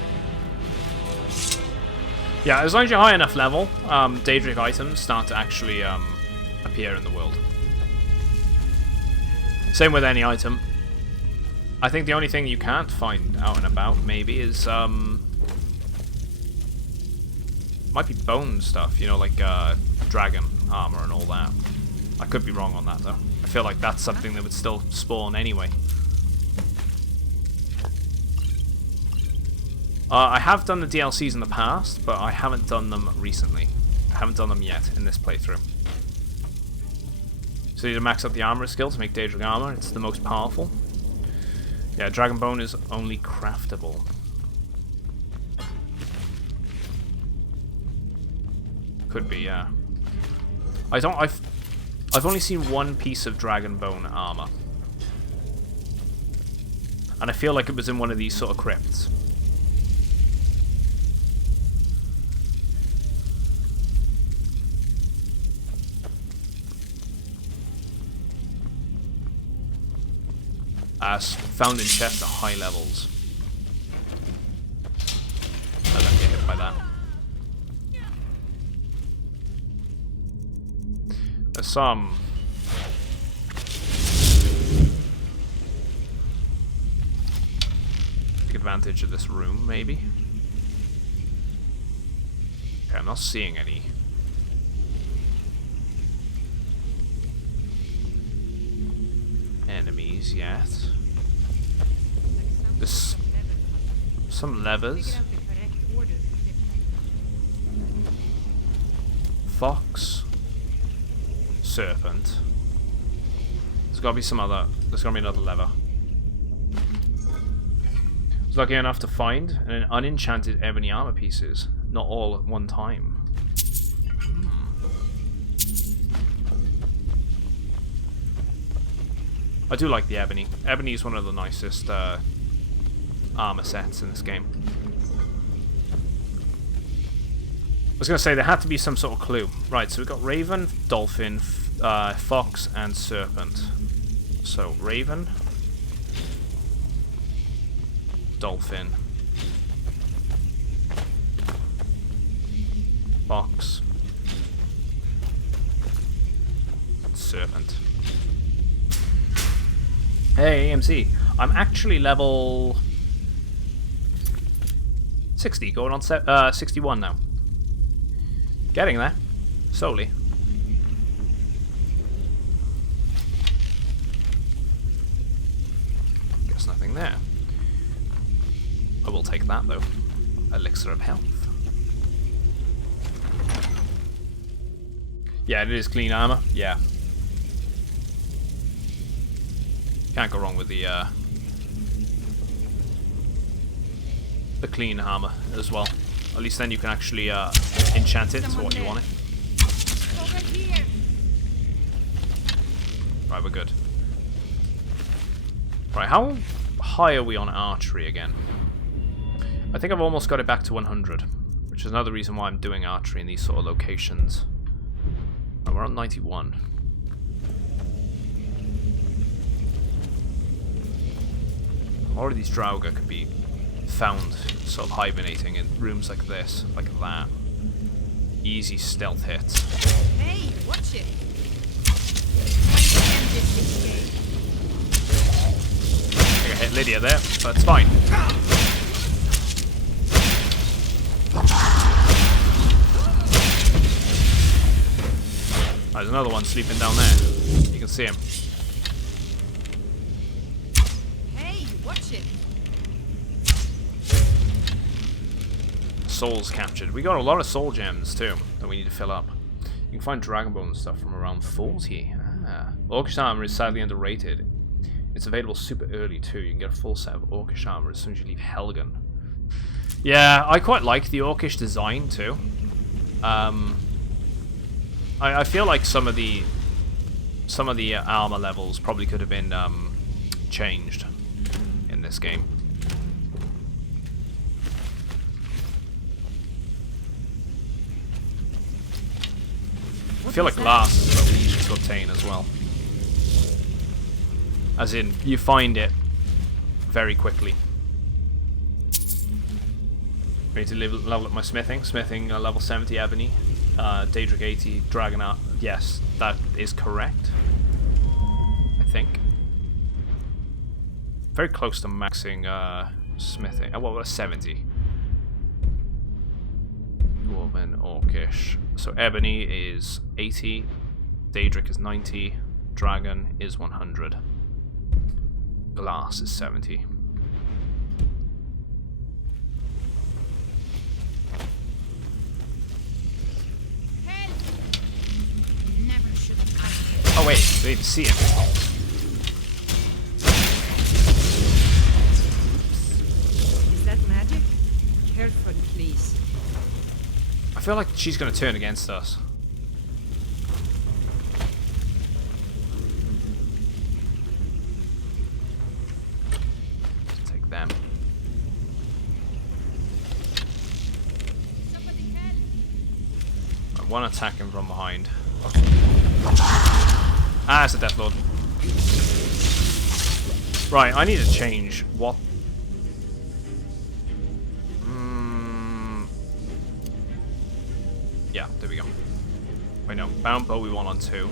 Yeah, as long as you're high enough level, Daedric items start to actually appear in the world. Same with any item. I think the only thing you can't find out and about, maybe, is, might be bone stuff, you know, like, dragon armor and all that. I could be wrong on that, though. I feel like that's something that would still spawn anyway. I have done the DLCs in the past, but I haven't done them recently. I haven't done them yet in this playthrough. So you need to max out the armor skill to make Daedric armor. It's the most powerful. Yeah, dragon bone is only craftable. Could be, yeah. I've only seen one piece of dragon bone armor. And I feel like it was in one of these sort of crypts. Found in chests at high levels. I don't get hit by that. There's some. Take advantage of this room, maybe. Okay, I'm not seeing any. Enemies yet. There's some levers. Fox. Serpent. There's gotta be some other. There's gotta be another lever. I was lucky enough to find an unenchanted ebony armor pieces. Not all at one time. I do like the ebony. Ebony is one of the nicest armor sets in this game. I was going to say there had to be some sort of clue. Right, so we've got Raven, Dolphin, Fox, and Serpent. So, Raven, Dolphin, Fox, Serpent. Hey, AMC. I'm actually level 60, going on 61 now. Getting there. Slowly. Guess nothing there. I will take that, though. Elixir of health. Yeah, it is clean armor. Yeah. Can't go wrong with the clean armor as well. At least then you can actually enchant it to what you want it. Right, we're good. Right, how high are we on archery again? I think I've almost got it back to 100, which is another reason why I'm doing archery in these sort of locations. Right, we're on 91. A lot of these Draugr could be found sort of hibernating in rooms like this, like that. Easy stealth hits. Hey, watch it. I think I hit Lydia there, but it's fine. There's another one sleeping down there. You can see him. Hey, watch it. Souls captured. We got a lot of soul gems too that we need to fill up. You can find Dragonbone stuff from around 40. Orcish armor is sadly underrated. It's available super early too. You can get a full set of Orcish armor as soon as you leave Helgen. Yeah, I quite like the Orcish design too. I feel like some of the armor levels probably could have been changed in this game. I feel like glass is probably easy to obtain as well. As in, you find it very quickly. I need to level up my smithing. Smithing level 70 ebony. Daedric 80 dragon art. Yes, that is correct. I think. very close to maxing smithing. Oh, what was 70? Dwarven, Orcish. So Ebony is 80, Daedric is 90, Dragon is 100, Glass is 70. Never should have come here. Oh wait, they didn't see him. Is that magic? Careful, please. I feel like she's going to turn against us. Let's take them. Right, one attacking from behind. Ah, it's a Death Lord. Right, I need to change what. Yeah, there we go. Wait, no. Bound bow we want on 2.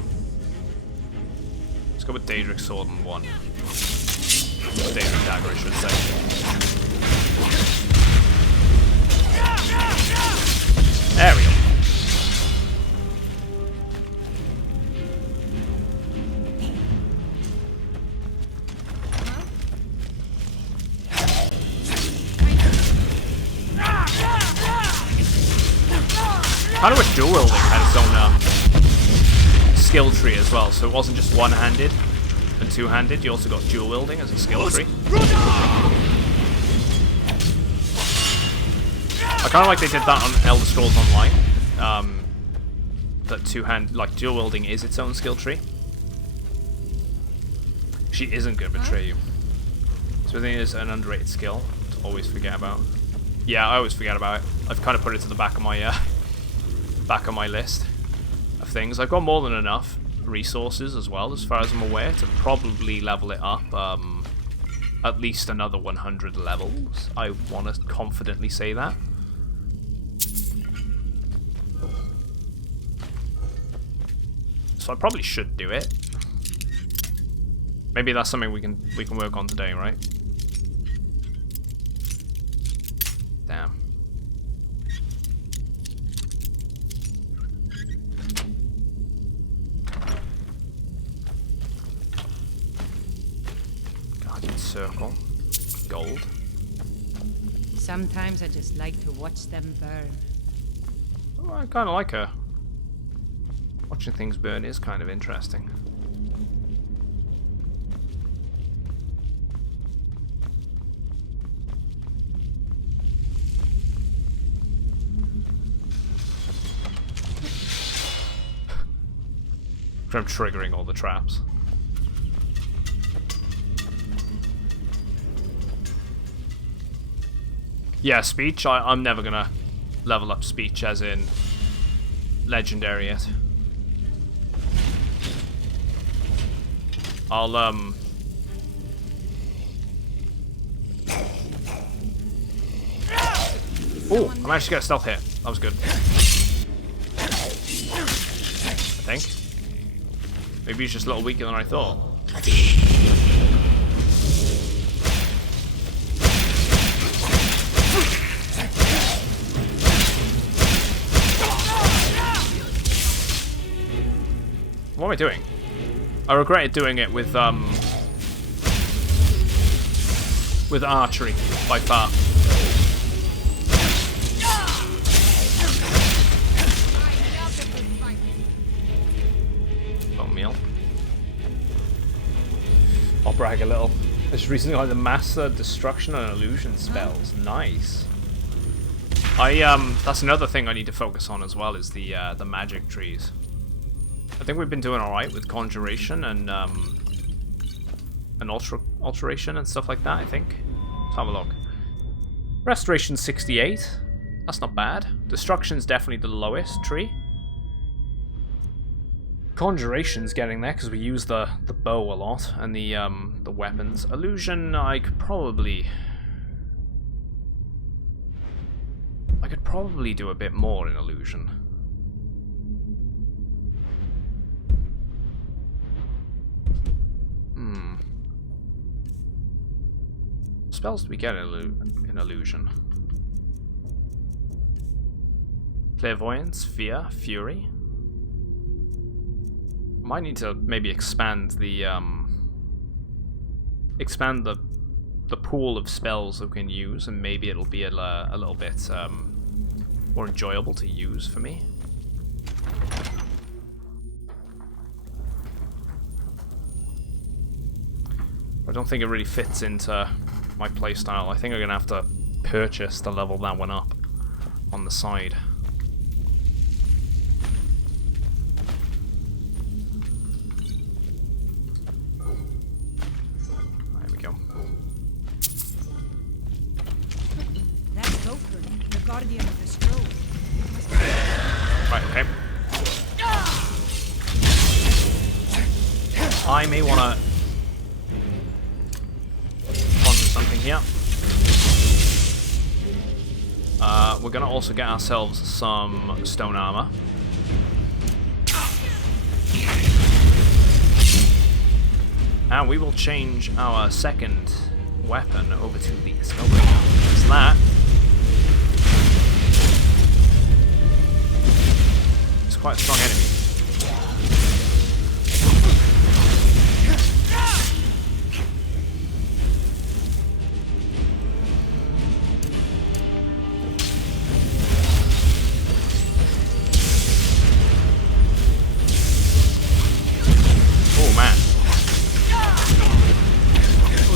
Let's go with Daedric sword on 1. Daedric dagger, I should say. There we go. I kind of wish dual wielding had its own skill tree as well, so it wasn't just one-handed and two-handed. You also got dual wielding as a skill tree. I kind of like they did that on Elder Scrolls Online. That like dual wielding is its own skill tree. She isn't gonna betray you. So I think it's an underrated skill to always forget about. Yeah, I always forget about it. I've kind of put it to the back of my list of things. I've got more than enough resources as well, as far as I'm aware, to probably level it up at least another 100 levels. I want to confidently say that. So I probably should do it. Maybe that's something we can work on today, right? Damn. Guardian circle. Gold. Sometimes I just like to watch them burn. Oh, I kind of like her. Watching things burn is kind of interesting. From triggering all the traps. Yeah, speech. I'm never gonna level up speech as in legendary yet. I'll Oh, I managed to get a stealth hit. That was good. I think. Maybe he's just a little weaker than I thought. What am I doing? I regretted doing it with archery by far. Bone meal. I'll brag a little. I just recently got the Master Destruction and Illusion spells. Nice. That's another thing I need to focus on as well, is the magic trees. I think we've been doing alright with conjuration and alteration and stuff like that, I think. Let's have a look. Restoration 68. That's not bad. Destruction's definitely the lowest tree. Conjuration's getting there because we use the bow a lot and the weapons. Illusion, I could probably do a bit more in illusion. spells do we get in Illusion? Clairvoyance, Fear, Fury. Might need to maybe expand the pool of spells that we can use, and maybe it'll be a little bit more enjoyable to use for me. I don't think it really fits into my playstyle. I think I'm gonna have to purchase to level that one up on the side. There we go. That's Goker, the guardian of the scroll. Right, okay. I may wanna something here. We're gonna also get ourselves some stone armor. And we will change our second weapon over to the Spellbreaker. That's that. It's quite a strong enemy.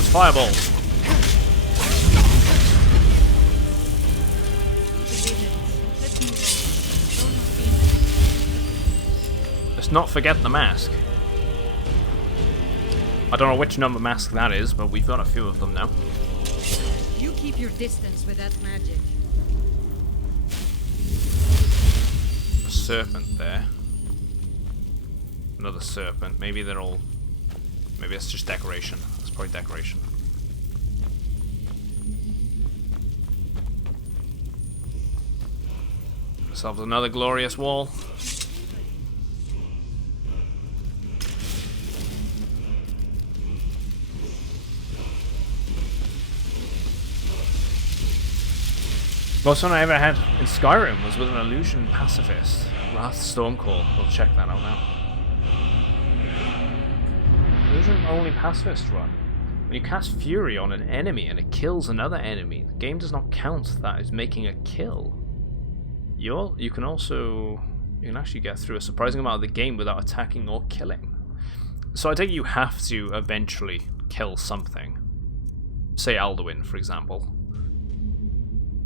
Fireballs. Let's not forget the mask. I don't know which number mask that is, but we've got a few of them now. You keep your distance with that magic. A serpent there. Another serpent. Maybe they're all... Maybe it's just decoration. It's probably decoration. Ourselves another glorious wall. Most one I ever had in Skyrim was with an illusion pacifist. Wrath Stormcall. We'll check that out now. Illusion only pacifist run. When you cast Fury on an enemy and it kills another enemy, the game does not count that as making a kill. You can actually get through a surprising amount of the game without attacking or killing. So I think you have to eventually kill something. Say Alduin, for example.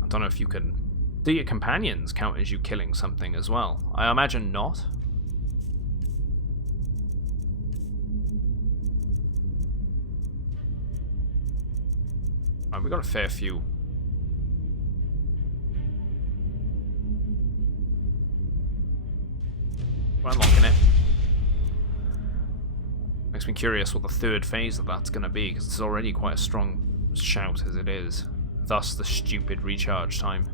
I don't know if you can... Do your companions count as you killing something as well? I imagine not. Right, we got a fair few. We're unlocking it. Makes me curious what the third phase of that's going to be, because it's already quite a strong shout as it is. Thus the stupid recharge time.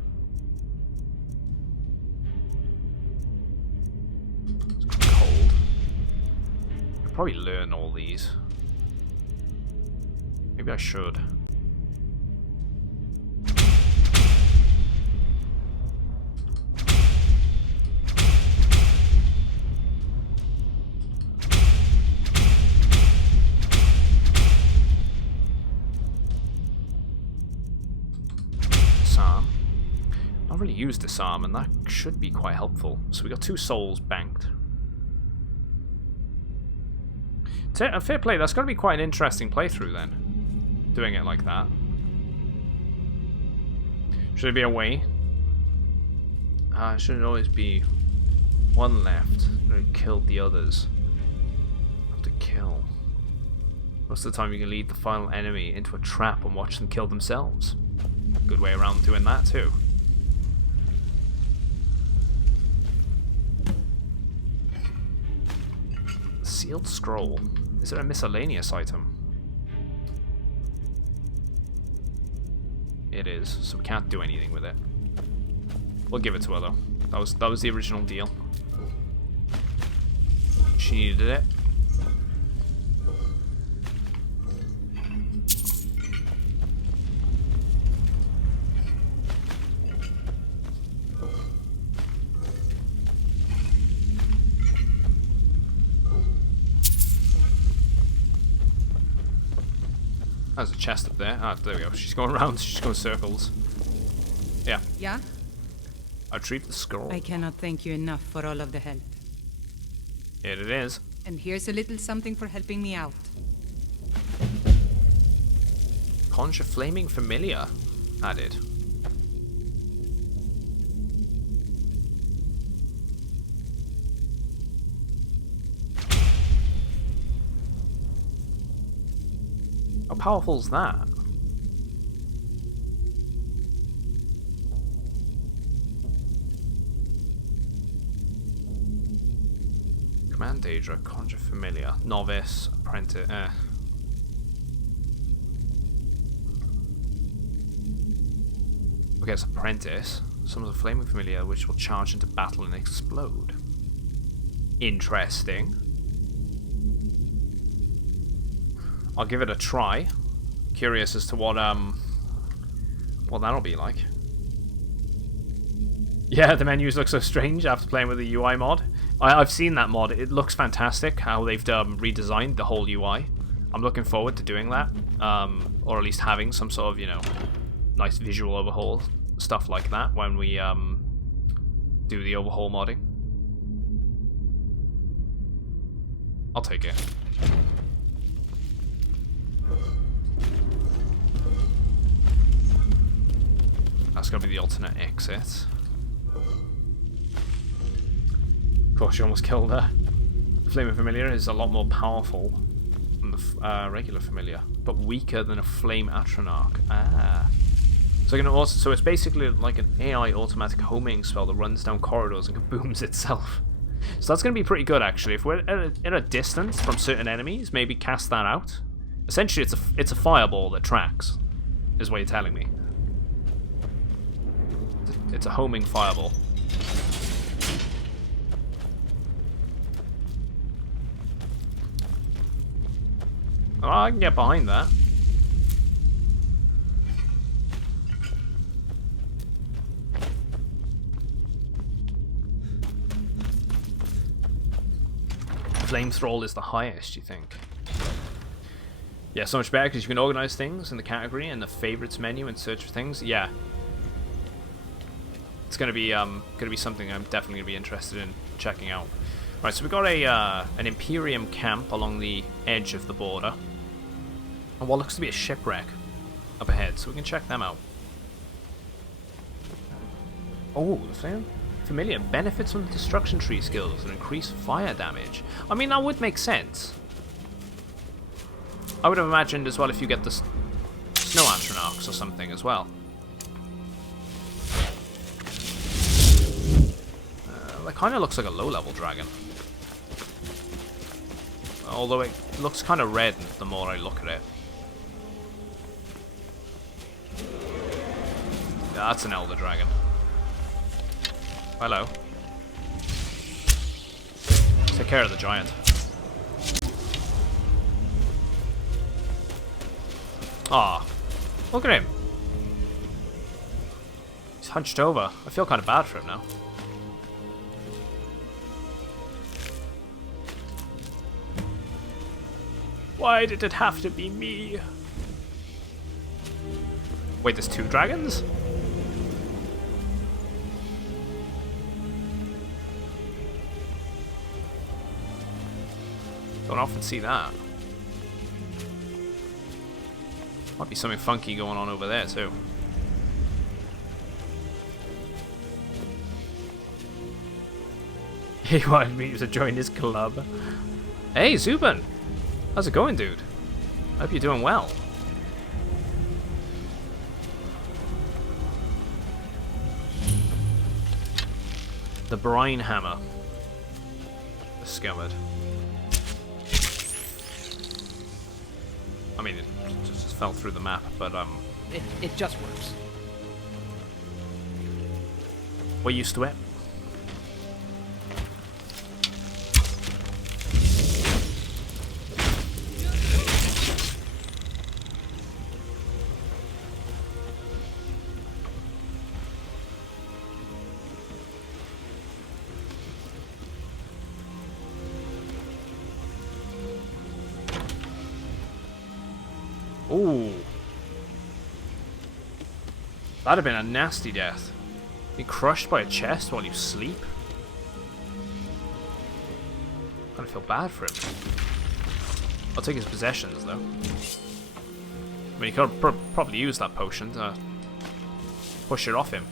It's cold. I'll probably learn all these. Maybe I should. Really use disarm, and that should be quite helpful. So we got 2 souls banked. Fair play, that's going to be quite an interesting playthrough then, doing it like that. Should there be a way? Should it always be one left and kill the others? Have to kill. Most of the time you can lead the final enemy into a trap and watch them kill themselves. Good way around doing that too. Sealed scroll. Is it a miscellaneous item? It is, so we can't do anything with it. We'll give it to her though. That was the original deal. She needed it. There's a chest up there. Ah, there we go. She's going around. She's going circles. Yeah. Yeah? Retrieve the scroll. I cannot thank you enough for all of the help. Here it is. And here's a little something for helping me out. Conjure flaming familiar added. How powerful is that? Command Daedra, Conjure Familiar, Novice, Apprentice, Okay, it's Apprentice. Summons a Flaming Familiar which will charge into battle and explode. Interesting. I'll give it a try. Curious as to what that'll be like. Yeah, the menus look so strange after playing with the UI mod. I've seen that mod. It looks fantastic how they've redesigned the whole UI. I'm looking forward to doing that, or at least having some sort of, you know, nice visual overhaul stuff like that when we do the overhaul modding. I'll take it. That's gonna be the alternate exit. Of course, you almost killed her. The Flaming Familiar is a lot more powerful than the regular Familiar, but weaker than a Flame Atronach. Ah. So it's basically like an AI automatic homing spell that runs down corridors and kabooms itself. So that's going to be pretty good, actually. If we're at a distance from certain enemies, maybe cast that out. Essentially, it's a fireball that tracks, is what you're telling me. It's a homing fireball. Oh, I can get behind that. Flame Thrall is the highest, you think? Yeah, so much better because you can organize things in the category and the favorites menu and search for things. Yeah, it's gonna be something I'm definitely gonna be interested in checking out. Right, so we've got an Imperium camp along the edge of the border, and what looks to be a shipwreck up ahead, so we can check them out. Oh, the Flame Familiar benefits from the destruction tree skills and increase fire damage. I mean, that would make sense. I would have imagined as well if you get the Snow Atronachs or something as well. That kind of looks like a low-level dragon. Although it looks kind of red the more I look at it. Yeah, that's an Elder Dragon. Hello. Take care of the giant. Ah, look at him. He's hunched over. I feel kind of bad for him now. Why did it have to be me? Wait, there's two dragons? Don't often see that. Might be something funky going on over there too. He wanted me to join his club. Hey, Zubin! How's it going, dude? Hope you're doing well. The Brine Hammer. Discovered. I mean, it just fell through the map, but It just works. we're used to it. Ooh. That'd have been a nasty death. Be crushed by a chest while you sleep? I kind of feel bad for him. I'll take his possessions, though. I mean, he could probably use that potion to push it off him.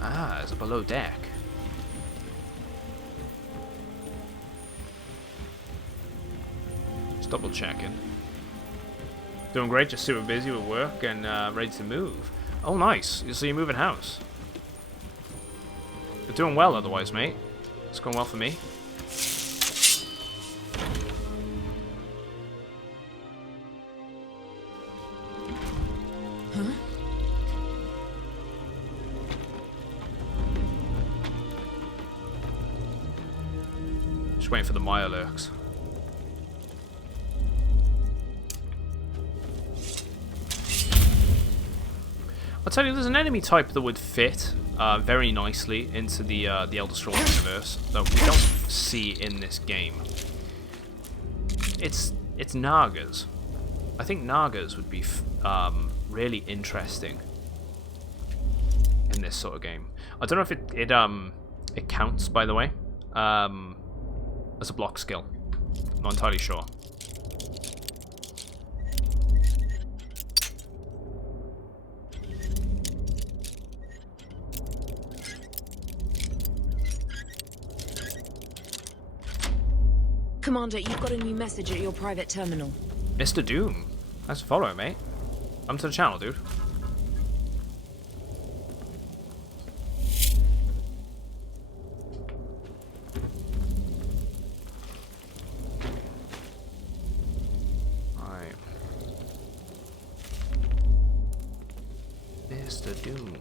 Ah, there's a below deck. Just double checking. Doing great, just super busy with work and ready to move. Oh, nice. So you're moving house. You're doing well otherwise, mate. It's going well for me. Huh? Just waiting for the Maya lurks. I'll tell you, there's an enemy type that would fit very nicely into the Elder Scrolls universe that we don't see in this game. It's Nagas. I think Nagas would be really interesting in this sort of game. I don't know if it counts, by the way, as a block skill. I'm not entirely sure. Commander, you've got a new message at your private terminal. Mr. Doom. Thanks for following, mate. Come to the channel, dude. Alright. Mr. Doom.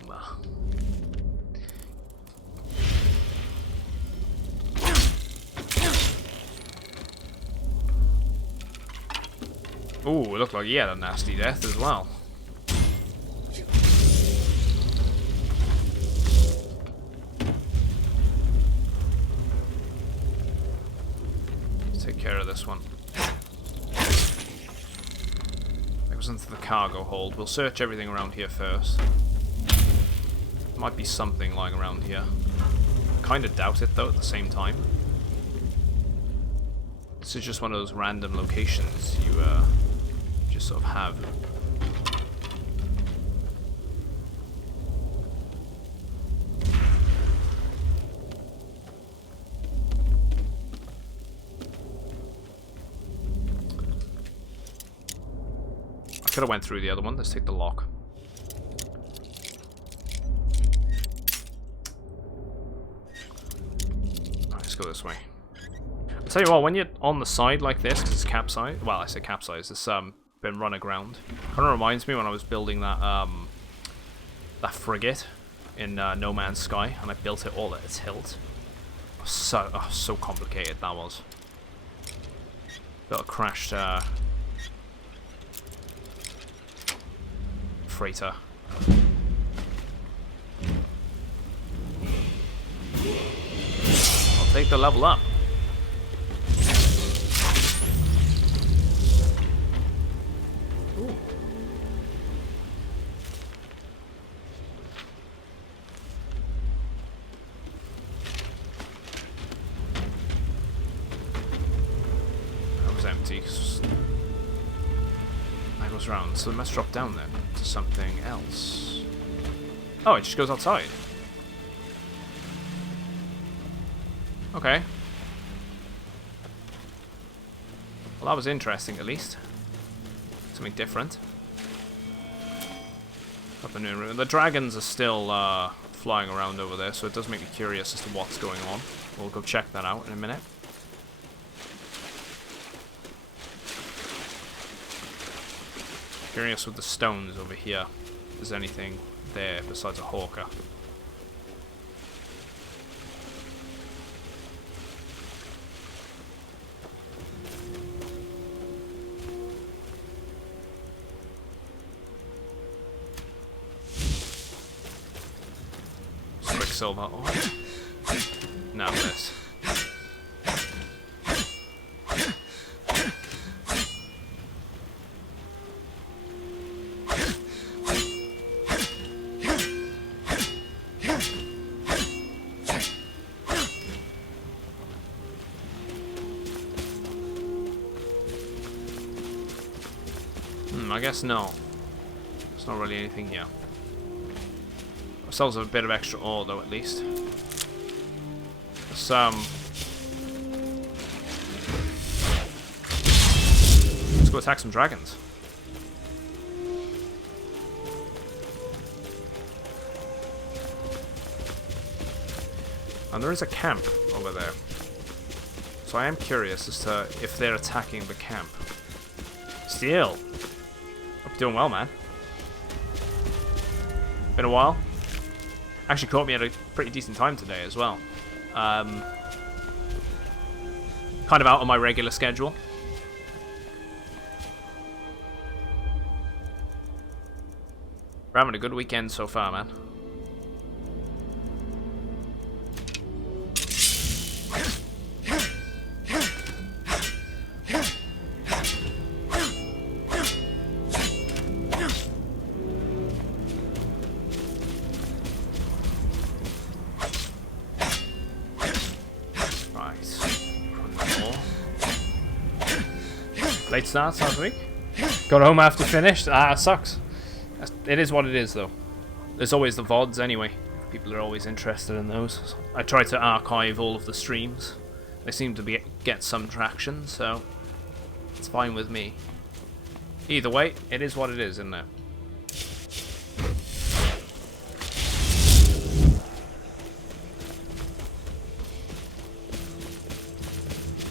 Ooh, it looked like he had a nasty death as well. Let's take care of this one. That goes into the cargo hold. We'll search everything around here first. Might be something lying around here. Kinda doubt it though at the same time. This is just one of those random locations you just sort of have. I could have went through the other one. Let's take the lock. Alright, let's go this way. I'll tell you what, when you're on the side like this, because it's capsized, well, I say capsized, it's been run aground. Kind of reminds me when I was building that that frigate in No Man's Sky, and I built it all at a tilt. So complicated that was. Built a crashed freighter. I'll take the level up. That goes round, so it must drop down then to something else. Oh, it just goes outside. Okay. Well, that was interesting at least. Something different. Up in room. The dragons are still flying around over there, so it does make me curious as to what's going on. We'll go check that out in a minute. Curious with the stones over here. If there's anything there besides a hawker. Quicksilver. Oh. Now this. I guess no. There's not really anything here. Ourselves a bit of extra ore, though, at least. Some. Let's go attack some dragons. And there is a camp over there. So I am curious as to if they're attacking the camp. Steel! Hope you're doing well, man. Been a while. Actually caught me at a pretty decent time today as well. Kind of out of my regular schedule. We're having a good weekend so far, man. Late starts last week. Got home after finished. Ah, it sucks. It is what it is, though. There's always the VODs anyway. People are always interested in those. I try to archive all of the streams. They seem to get some traction, so it's fine with me. Either way, it is what it is, isn't it?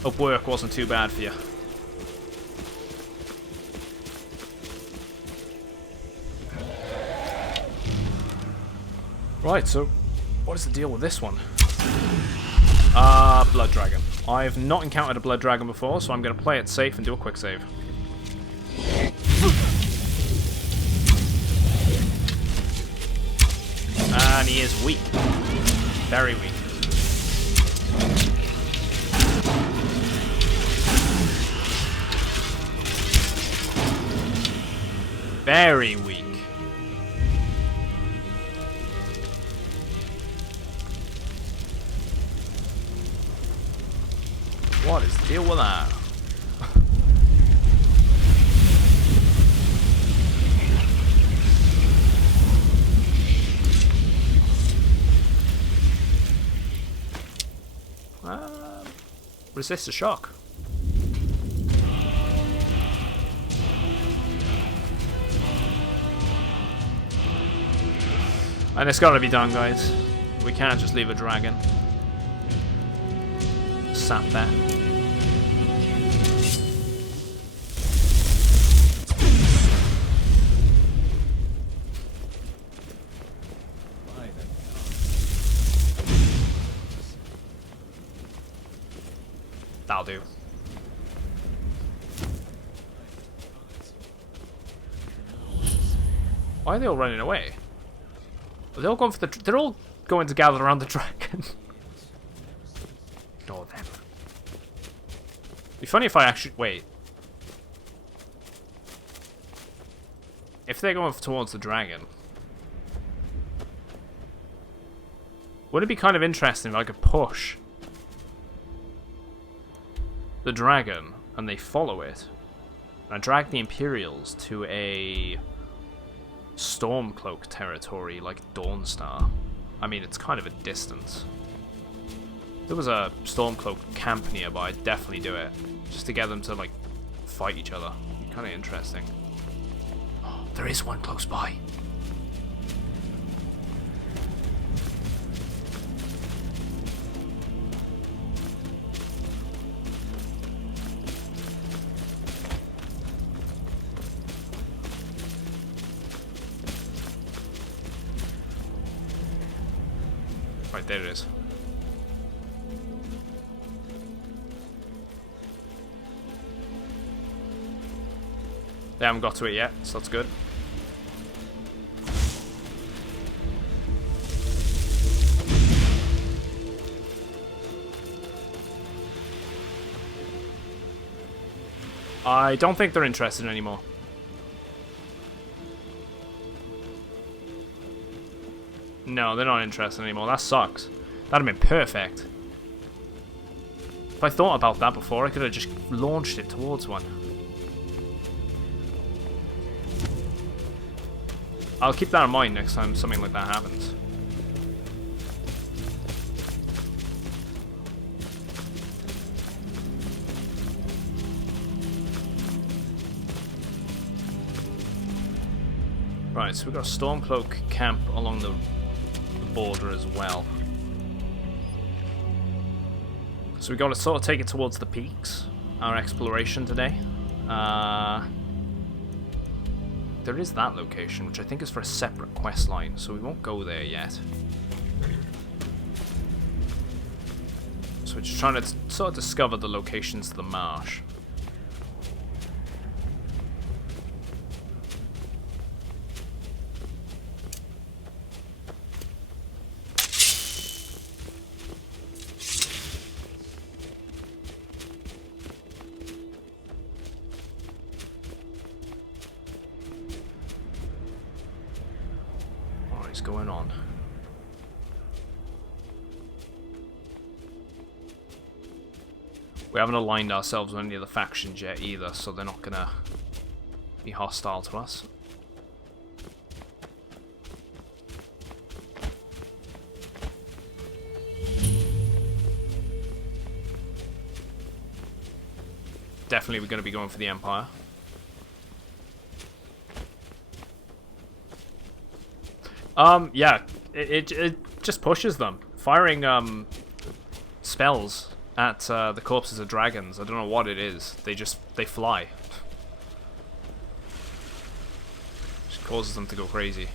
Hope work wasn't too bad for you. Right, so what is the deal with this one? Blood Dragon. I've not encountered a Blood Dragon before, so I'm going to play it safe and do a quick save. And he is weak. Very weak. Very weak. What is the deal with that? Resist the shock. And it's gotta be done, guys. We can't just leave a dragon sat there. That'll do. Why are they all running away? Are they all going for the? They're all going to gather around the dragon. Ignore them. It'd be funny if I actually wait. If they're going towards the dragon, would it be kind of interesting if I could push the dragon and they follow it, and I drag the Imperials to a Stormcloak territory like Dawnstar? I mean, it's kind of a distance. If there was a Stormcloak camp nearby, I'd definitely do it, just to get them to like fight each other. Kind of interesting. Oh, there is one close by. Right, there it is. They haven't got to it yet, so that's good. I don't think they're interested anymore. No, they're not interested anymore. That sucks. That'd have been perfect. If I thought about that before, I could have just launched it towards one. I'll keep that in mind next time something like that happens. Right, so we've got a Stormcloak camp along the border as well. So we got to sort of take it towards the peaks, our exploration today. There is that location, which I think is for a separate quest line, so we won't go there yet. So we're just trying to sort of discover the locations of the marsh. Going on. We haven't aligned ourselves with any of the factions yet either, so they're not gonna be hostile to us. Definitely we're gonna be going for the Empire. Yeah, it just pushes them. Firing, spells at, the corpses of dragons. I don't know what it is. They fly. Just causes them to go crazy.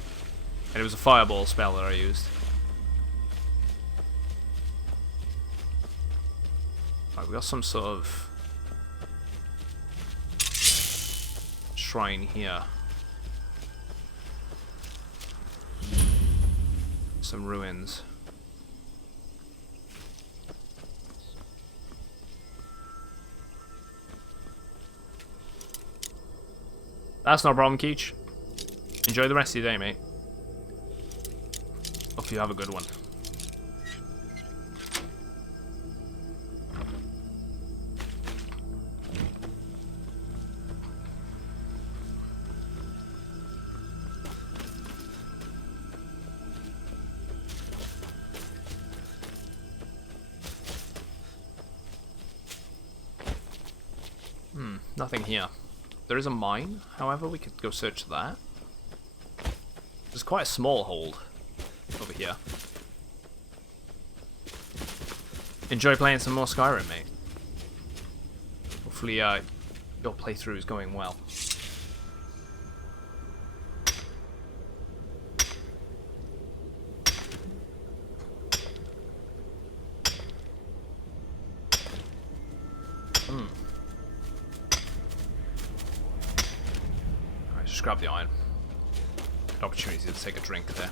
And it was a fireball spell that I used. Right, we got some sort of shrine here. Some ruins. That's no problem, Keech. Enjoy the rest of your day, mate. Hope you have a good one. Nothing here. There is a mine, however, we could go search that. There's quite a small hold over here. Enjoy playing some more Skyrim, mate. Hopefully, your playthrough is going well. Grab the iron. Good opportunity to take a drink there.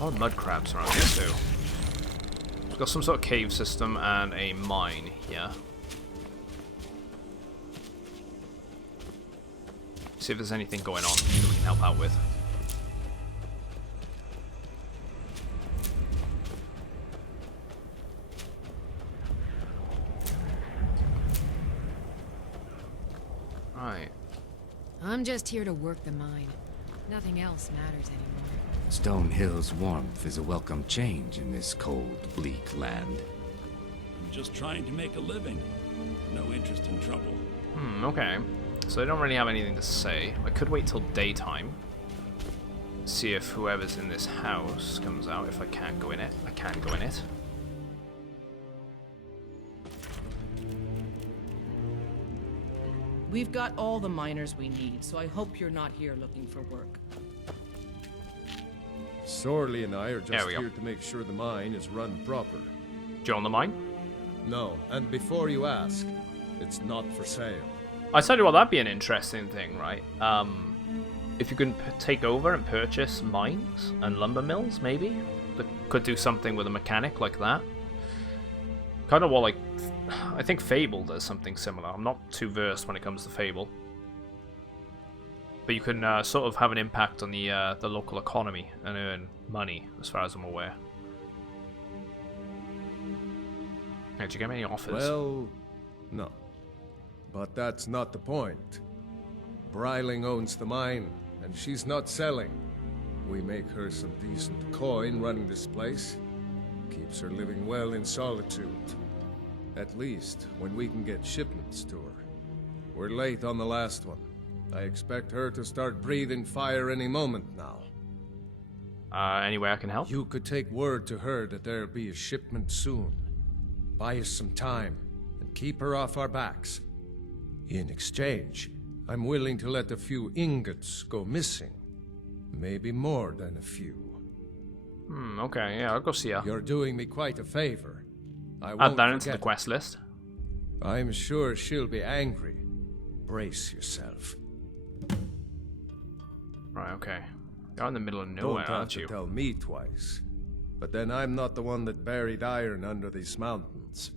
A lot of mud crabs around here too. We've got some sort of cave system and a mine here. See if there's anything going on that we can help out with. Right. I'm just here to work the mine. Nothing else matters anymore. Stone Hill's warmth is a welcome change in this cold, bleak land. I'm just trying to make a living. No interest in trouble. Okay. So I don't really have anything to say. I could wait till daytime. See if whoever's in this house comes out. If I can't go in it, I can go in it. We've got all the miners we need, so I hope you're not here looking for work. Sorley and I are just here to make sure the mine is run proper. Do you own the mine? No, and before you ask, it's not for sale. I tell you what, that'd be an interesting thing, right? If you can take over and purchase mines and lumber mills, maybe? That could do something with a mechanic like that. Kind of what, like, I think Fable does something similar. I'm not too versed when it comes to Fable. But you can sort of have an impact on the local economy and earn money, as far as I'm aware. Hey, did you get me any offers? Well, no. But that's not the point. Breiling owns the mine, and she's not selling. We make her some decent coin running this place. Keeps her living well in solitude. At least, when we can get shipments to her. We're late on the last one. I expect her to start breathing fire any moment now. Any way I can help? You could take word to her that there'll be a shipment soon. Buy us some time, and keep her off our backs. In exchange, I'm willing to let a few ingots go missing. Maybe more than a few. Okay, yeah, I'll go see her. You're doing me quite a favor. I won't Add that into the forget quest list. I'm sure she'll be angry. Brace yourself. Right, okay. You're in the middle of nowhere, Don't have aren't to you? tell me twice. But then I'm not the one that buried iron under these mountains.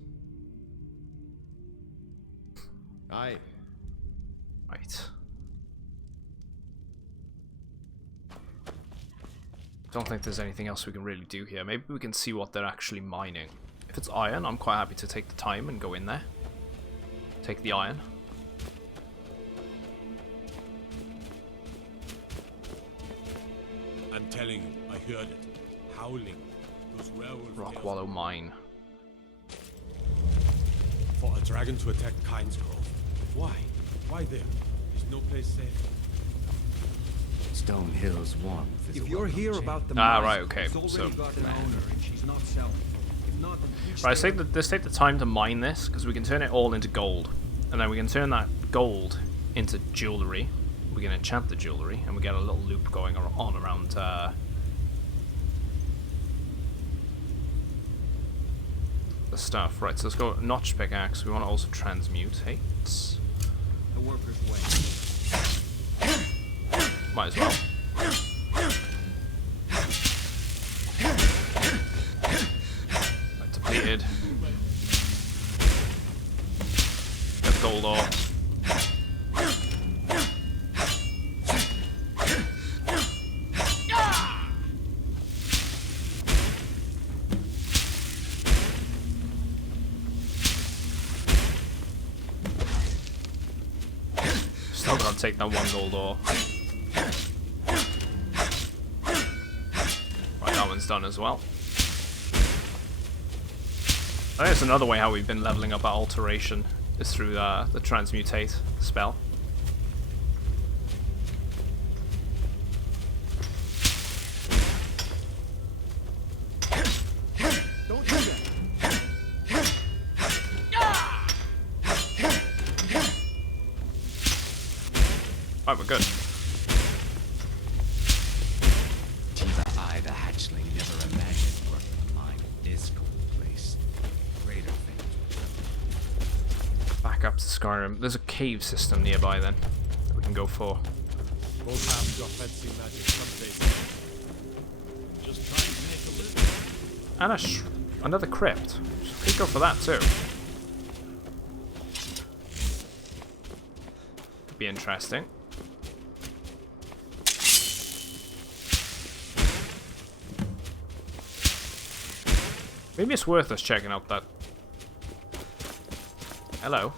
Aye. Right. Don't think there's anything else we can really do here. Maybe we can see what they're actually mining. If it's iron, I'm quite happy to take the time and go in there. Take the iron. I'm telling you, I heard it. Howling. Those werewolves. Rock Wallow Mine. For a dragon to attack Kyne's Grove. Why? Why there? There's no place safe. Stone Hill's warmth is If a you're welcome here change. about the Right, okay. it's already So, got an owner and she's not selling. If not, then right, let's take the time to mine this, because we can turn it all into gold. And then we can turn that gold into jewellery. We can enchant the jewellery, and we get a little loop going on around the stuff. Right, so let's go notch pickaxe. We want to also transmutate. the worker's way. Might as well. Right, depleted. Got gold ore. Still gotta take that one gold ore. Right, that one's done as well. I think that's another way how we've been leveling up our alteration, is through the transmutate spell. Don't do that. Right, we're good. Tiva I, the hatchling, never imagined working a mine in this cold place. Greater things would come. Back up to Skyrim. There's a cave system nearby then that we can go for. Both have your fencing magic someday. Just trying to make a living. And another crypt. Could go for that too. Could be interesting. Maybe it's worth us checking out that. Hello.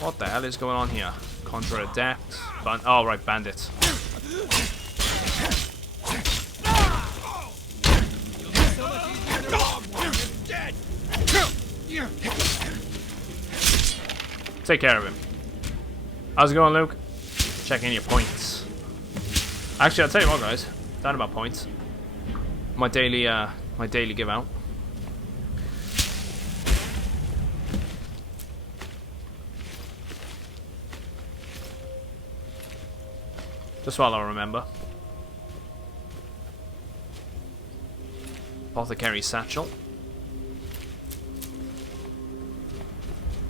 What the hell is going on here? Contra Adept. Oh, right, bandits. Take care of him. How's it going, Luke? Checking your points. Actually, I'll tell you what, guys. Down about points. My daily give out. Just while I remember. Apothecary satchel.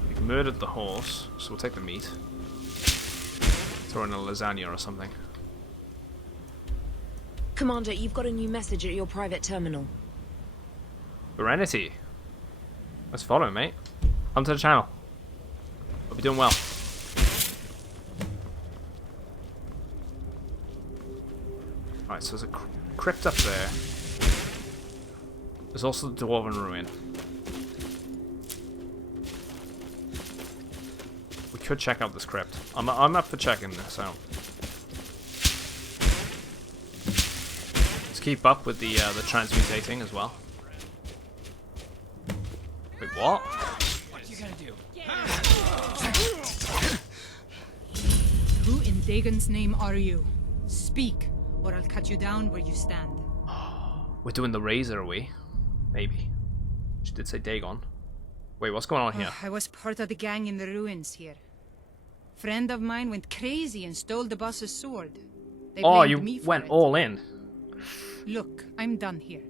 We've murdered the horse, so we'll take the meat. Throw in a lasagna or something. Commander, you've got a new message at your private terminal. Serenity. Let's follow, mate. Come to the channel. Hope you're doing well. Right, so there's a crypt up there. There's also the Dwarven Ruin. We could check out this crypt. I'm up for checking this out. Let's keep up with the transmutating as well. Wait, what? What you gonna do? Who in Dagon's name are you? Speak, or I'll cut you down where you stand. We're doing the Razor, are we? Maybe. She did say Dagon. Wait, what's going on here? I was part of the gang in the ruins here. Friend of mine went crazy and stole the boss's sword. They Oh, blamed you me for went it. all in. Look, I'm done here.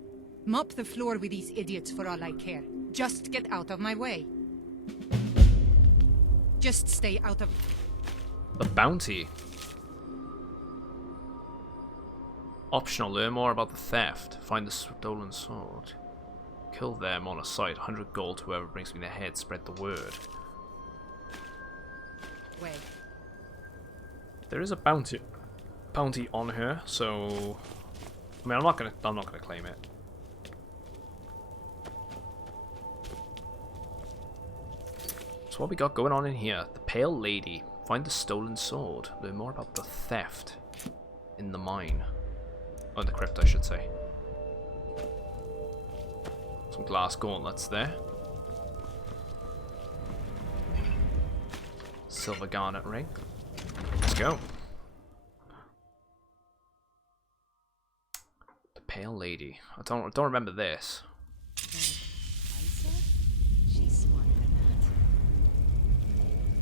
Mop the floor with these idiots for all I care. Just get out of my way. Just stay out of... The bounty. Optional, learn more about the theft. Find the stolen sword. Kill them on a site. 100 gold. Whoever brings me their head, spread the word. Wait. There is a bounty on her, so I mean I'm not gonna claim it. So what we got going on in here? The Pale Lady. Find the stolen sword. Learn more about the theft in the mine. Oh, the crypt, I should say. Some glass gauntlets there. Silver garnet ring. Let's go. The Pale Lady. I don't remember this. She's smarter than that.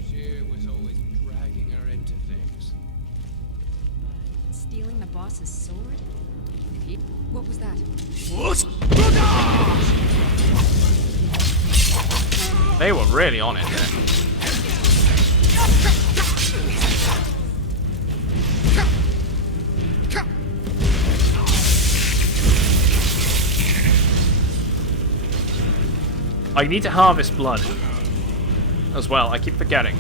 She was always dragging her into things. Stealing the boss's sword? What was that? They were really on it there. I need to harvest blood as well. I keep forgetting.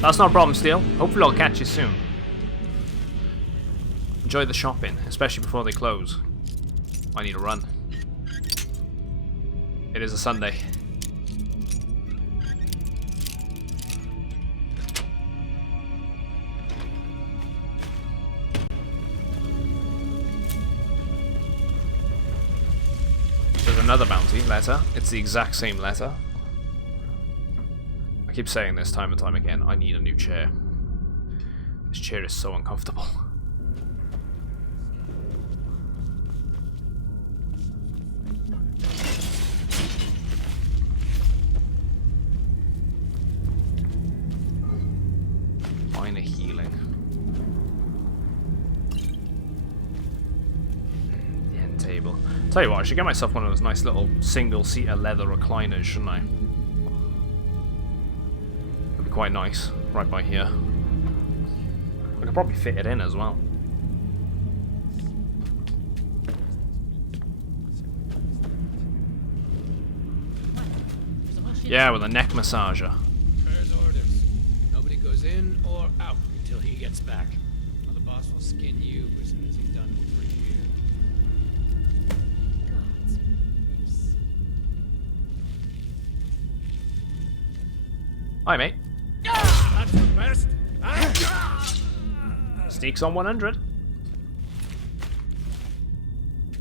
That's not a problem, Steel. Hopefully I'll catch you soon. Enjoy the shopping, especially before they close. I need to run. It is a Sunday. There's another bounty letter. It's the exact same letter. I keep saying this time and time again, I need a new chair. This chair is so uncomfortable. Minor healing. The end table. Tell you what, I should get myself one of those nice little single-seater leather recliners, shouldn't I? It'd be quite nice, right by here. I could probably fit it in as well. Yeah, with a neck massager. Her's orders. Nobody goes in or out until he gets back. Or the boss will skin you as soon as he's done for you. Hi, mate. That's the best. Sneaks on 100. I'll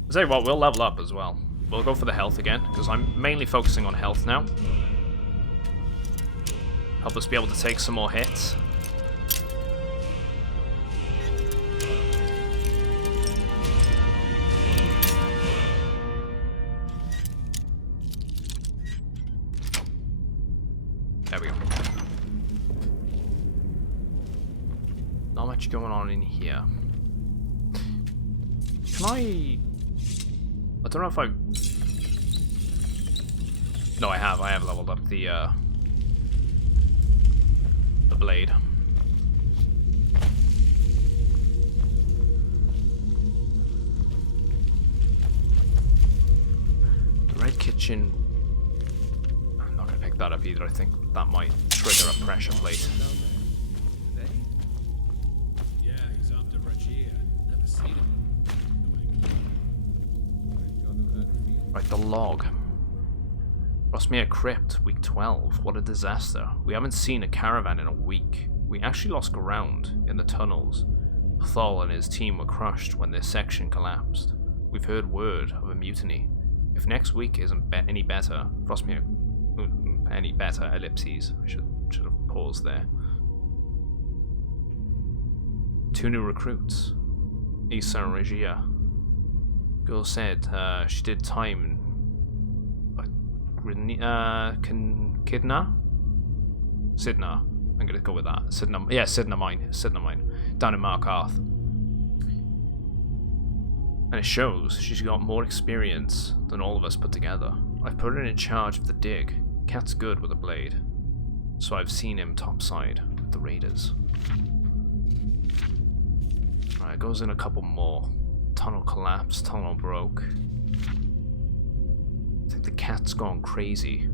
tell you what, we'll level up as well. We'll go for the health again, because I'm mainly focusing on health now. Help us be able to take some more hits. There we go. Not much going on in here. Can I don't know if I... No, I have leveled up the blade. The red kitchen... I'm not going to pick that up either. I think that might trigger a pressure plate. Right, the log. Frostmere Crypt, week 12. What a disaster. We haven't seen a caravan in a week. We actually lost ground in the tunnels. Thal and his team were crushed when their section collapsed. We've heard word of a mutiny. If next week isn't any better, Frostmere... any better, ellipses. I should have paused there. 2 new recruits. Issa and Regia. Girl said she did time... Kidna? Sidna. I'm gonna go with that. Sidna, yeah, Sidna Mine. Sidna Mine. Down in Markarth. And it shows she's got more experience than all of us put together. I've put her in charge of the dig. Cat's good with a blade. So I've seen him topside with the raiders. Alright, it goes in a couple more. Tunnel collapsed, tunnel broke. I think the cat's gone crazy.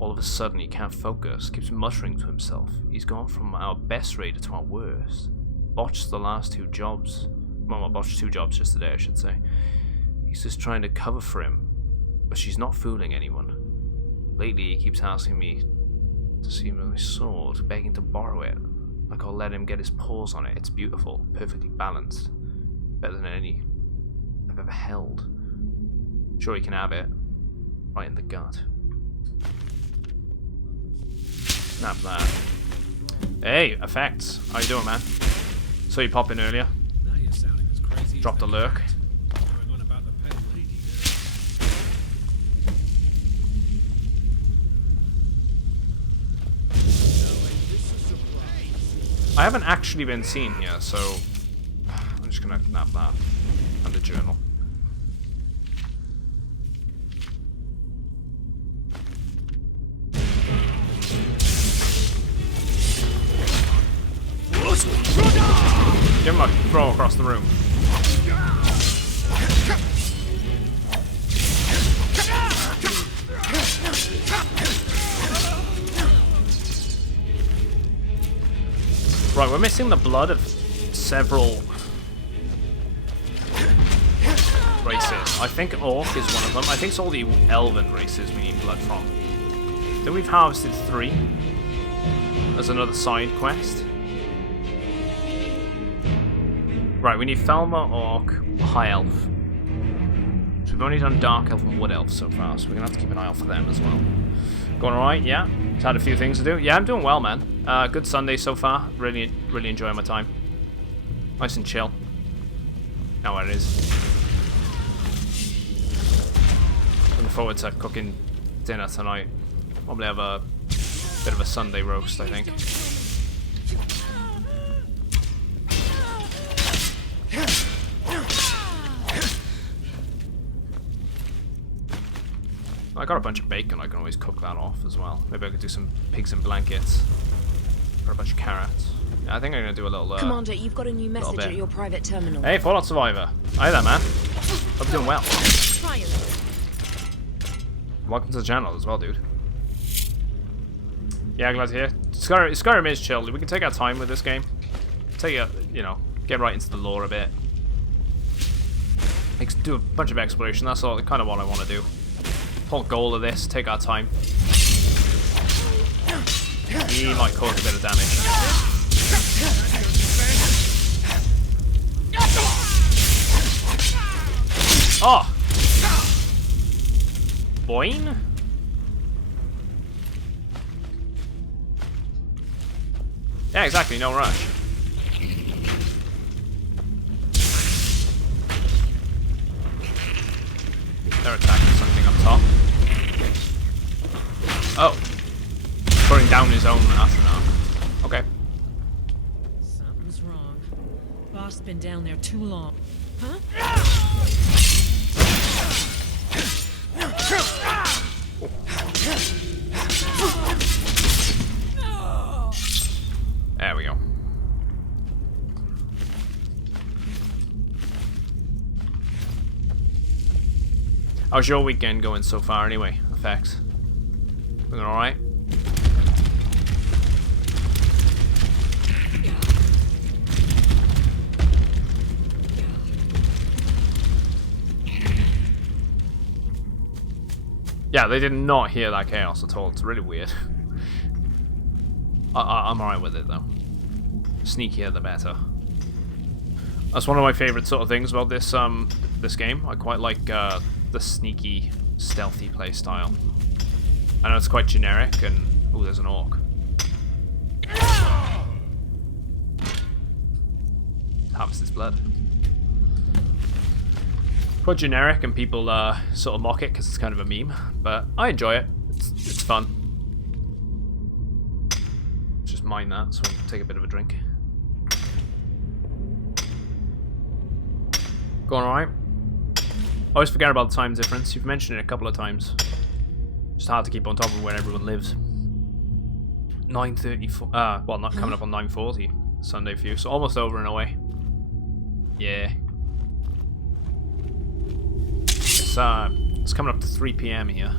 All of a sudden he can't focus, keeps muttering to himself. He's gone from our best raider to our worst. Botched the last 2 jobs. Well, botched 2 jobs just today, I should say. He's just trying to cover for him. But she's not fooling anyone. Lately he keeps asking me to see my sword, begging to borrow it. Like I'll let him get his paws on it. It's beautiful, perfectly balanced. Better than any I've ever held. Sure he can have it. Right in the gut. Snap that. Hey, effects. How you doing, man? Saw you pop in earlier. Dropped a lurk. I haven't actually been seen here, so I'm just gonna nab that and the journal. Give him a throw across the room. Right, we're missing the blood of several races. I think Orc is one of them. I think it's all the Elven races we need blood from. Then we've harvested 3. There's another side quest. Right, we need Thelma, Orc, High Elf. So we've only done Dark Elf and Wood Elf so far, so we're gonna have to keep an eye out for them as well. Going alright, yeah. Just had a few things to do. Yeah, I'm doing well, man. Good Sunday so far. Really enjoying my time. Nice and chill. Now what it is. Looking forward to cooking dinner tonight. Probably have a bit of a Sunday roast, I think. I got a bunch of bacon, I can always cook that off as well. Maybe I could do some pigs in blankets. Or a bunch of carrots. Yeah, I think I'm gonna do a little Commander, you've got a new message at your private terminal. Hey, Fallout Survivor. Hi there, man. Hope you're doing well. Welcome to the channel as well, dude. Yeah, glad to hear. Skyrim is chill. We can take our time with this game. Take a, you know, get right into the lore a bit. Do a bunch of exploration. That's all, kind of what I want to do. Whole goal of this, take our time. He might cause a bit of damage. Oh! Boing? Yeah, exactly, no rush. They're attacking something up top. Oh. Throwing down his own astronaut. Okay. Something's wrong. Boss been down there too long. Huh? There we go. How's your weekend going so far anyway? Effects. Doing alright? Yeah, they did not hear that chaos at all. It's really weird. I'm alright with it, though. Sneakier the better. That's one of my favorite sort of things about this this game. I quite like the sneaky, stealthy play style. I know it's quite generic, and... oh, there's an orc. Harvest his blood. Quite generic, and people sort of mock it because it's kind of a meme, but I enjoy it. It's fun. Just mind that, so I can take a bit of a drink. Going alright? Always forget about the time difference. You've mentioned it a couple of times. Just hard to keep on top of where everyone lives. 9:34. Well, not coming up on 9:40 Sunday for you, so almost over and away. Yeah. It's coming up to 3 PM here.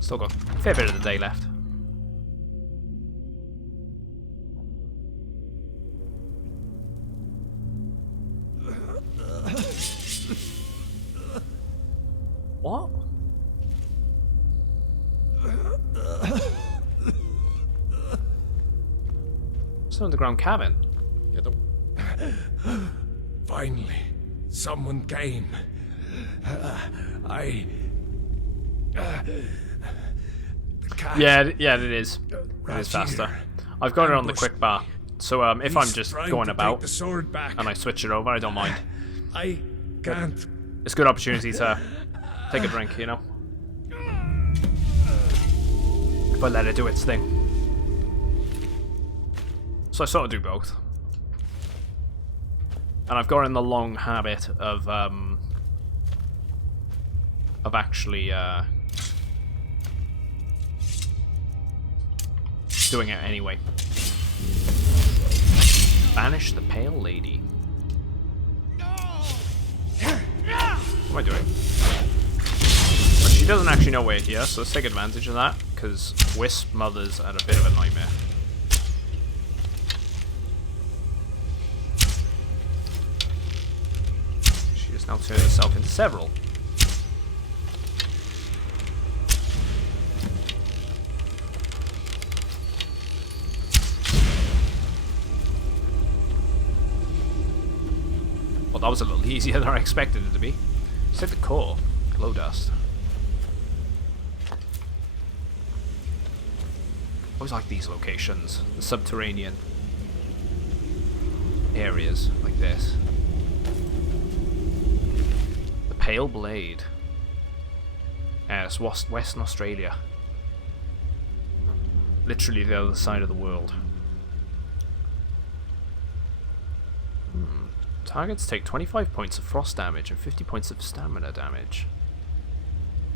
Still got a fair bit of the day left. What? It's an underground cabin. Finally, someone came. Yeah, it is. It is faster. I've got it on the quick bar, so if I'm just going about and I switch it over, I don't mind. I can't. It's a good opportunity to take a drink, you know? If I let it do its thing. So I sort of do both. And I've got in the long habit of actually doing it anyway. Banish the Pale Lady. What am I doing? Well, she doesn't actually know we're here, so let's take advantage of that, because Wisp Mother's at a bit of a nightmare. She has now turned herself into several. Well, that was a little easier than I expected it to be. Said the core. Glow dust. Always like these locations. The subterranean areas like this. The Pale Blade. Yeah, it's Western Australia. Literally the other side of the world. Targets take 25 points of frost damage and 50 points of stamina damage.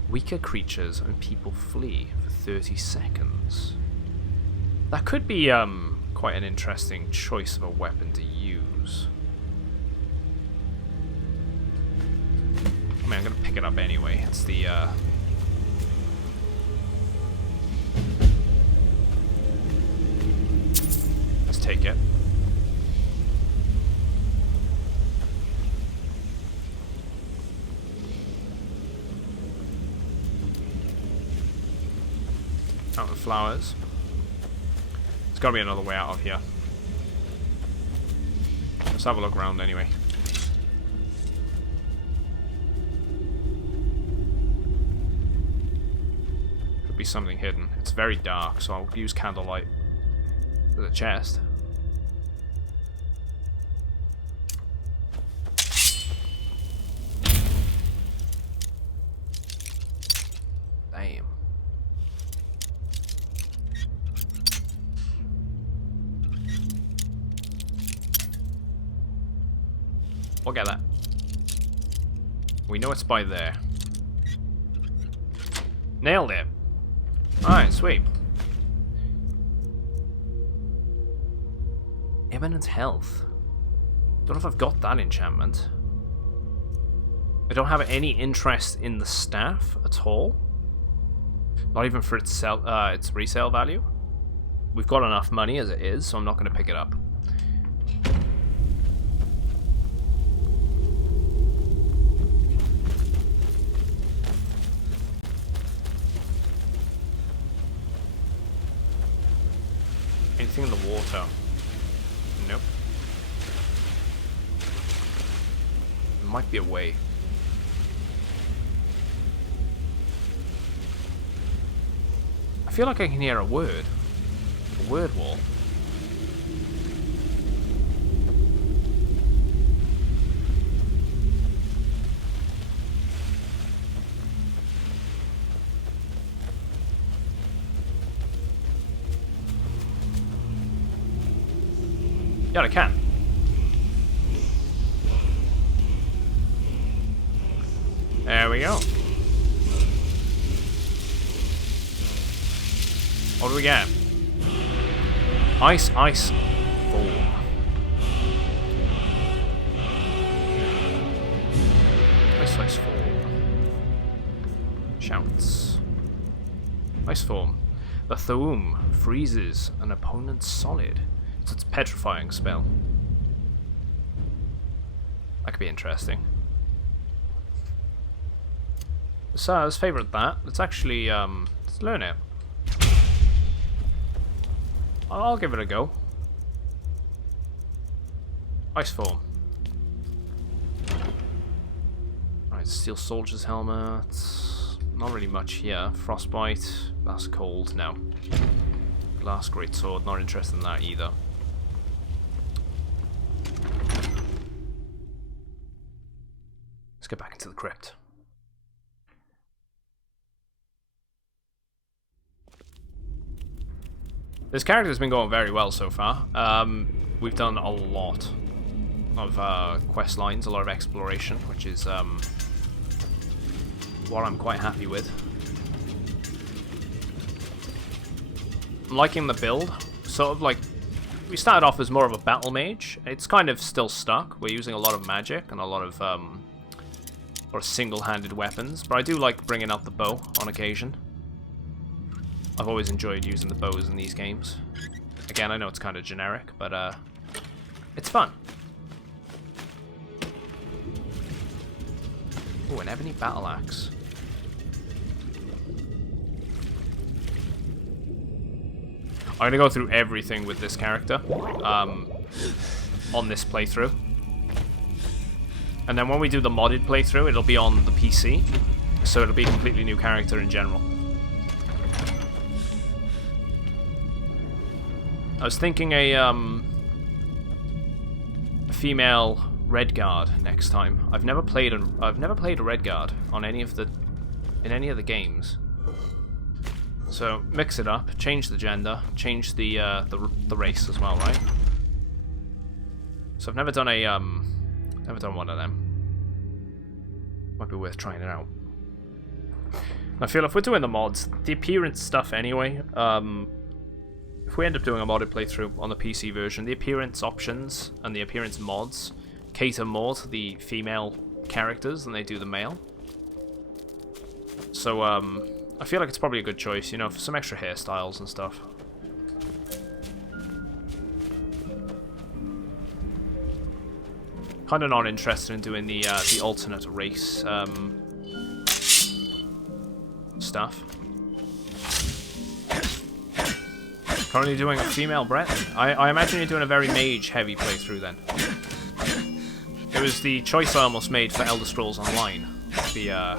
Weaker creatures and people flee for 30 seconds. That could be quite an interesting choice of a weapon to use. I mean, I'm gonna pick it up anyway. It's the let's take it. Out of flowers. There's got to be another way out of here. Let's have a look around anyway. Could be something hidden. It's very dark, so I'll use candlelight. There's a chest. Damn. We'll get that. We know it's by there. Nailed it. Alright, sweet. Eminent Health. Don't know if I've got that enchantment. I don't have any interest in the staff at all. Not even for its resale value. We've got enough money as it is, so I'm not going to pick it up. Anything in the water? Nope. There might be a way. I feel like I can hear a word. A word wall. Yeah, I can. There we go. What do we get? Ice form. Ice form. Shouts. Ice form. The Thoum freezes an opponent's solid. So it's a petrifying spell. That could be interesting. So let's favorite that. Let's actually let's learn it. I'll give it a go. Ice form. Alright, steel soldier's helmet. Not really much here. Frostbite. That's cold. No. Glass greatsword. Not interested in that either. Let's get back into the crypt. This character has been going very well so far. We've done a lot of quest lines, a lot of exploration, which is what I'm quite happy with. I'm liking the build. Sort of like, we started off as more of a battle mage. It's kind of still stuck. We're using a lot of magic and a lot of single-handed weapons, but I do like bringing out the bow on occasion. I've always enjoyed using the bows in these games. Again, I know it's kind of generic, but it's fun. Ooh, an ebony battle axe. I'm gonna go through everything with this character on this playthrough. And then when we do the modded playthrough, it'll be on the PC, so it'll be a completely new character in general. I was thinking a female Redguard next time. I've never played a Redguard on any of the games. So mix it up, change the gender, change the race as well, right? So I've never done one of them. Might be worth trying it out. I feel if we're doing the mods, the appearance stuff anyway, if we end up doing a modded playthrough on the PC version, the appearance options and the appearance mods cater more to the female characters than they do the male. So, I feel like it's probably a good choice, you know, for some extra hairstyles and stuff. Kind of not interested in doing the alternate race stuff. Currently doing a female Brett. I imagine you're doing a very mage-heavy playthrough then. It was the choice I almost made for Elder Scrolls Online. A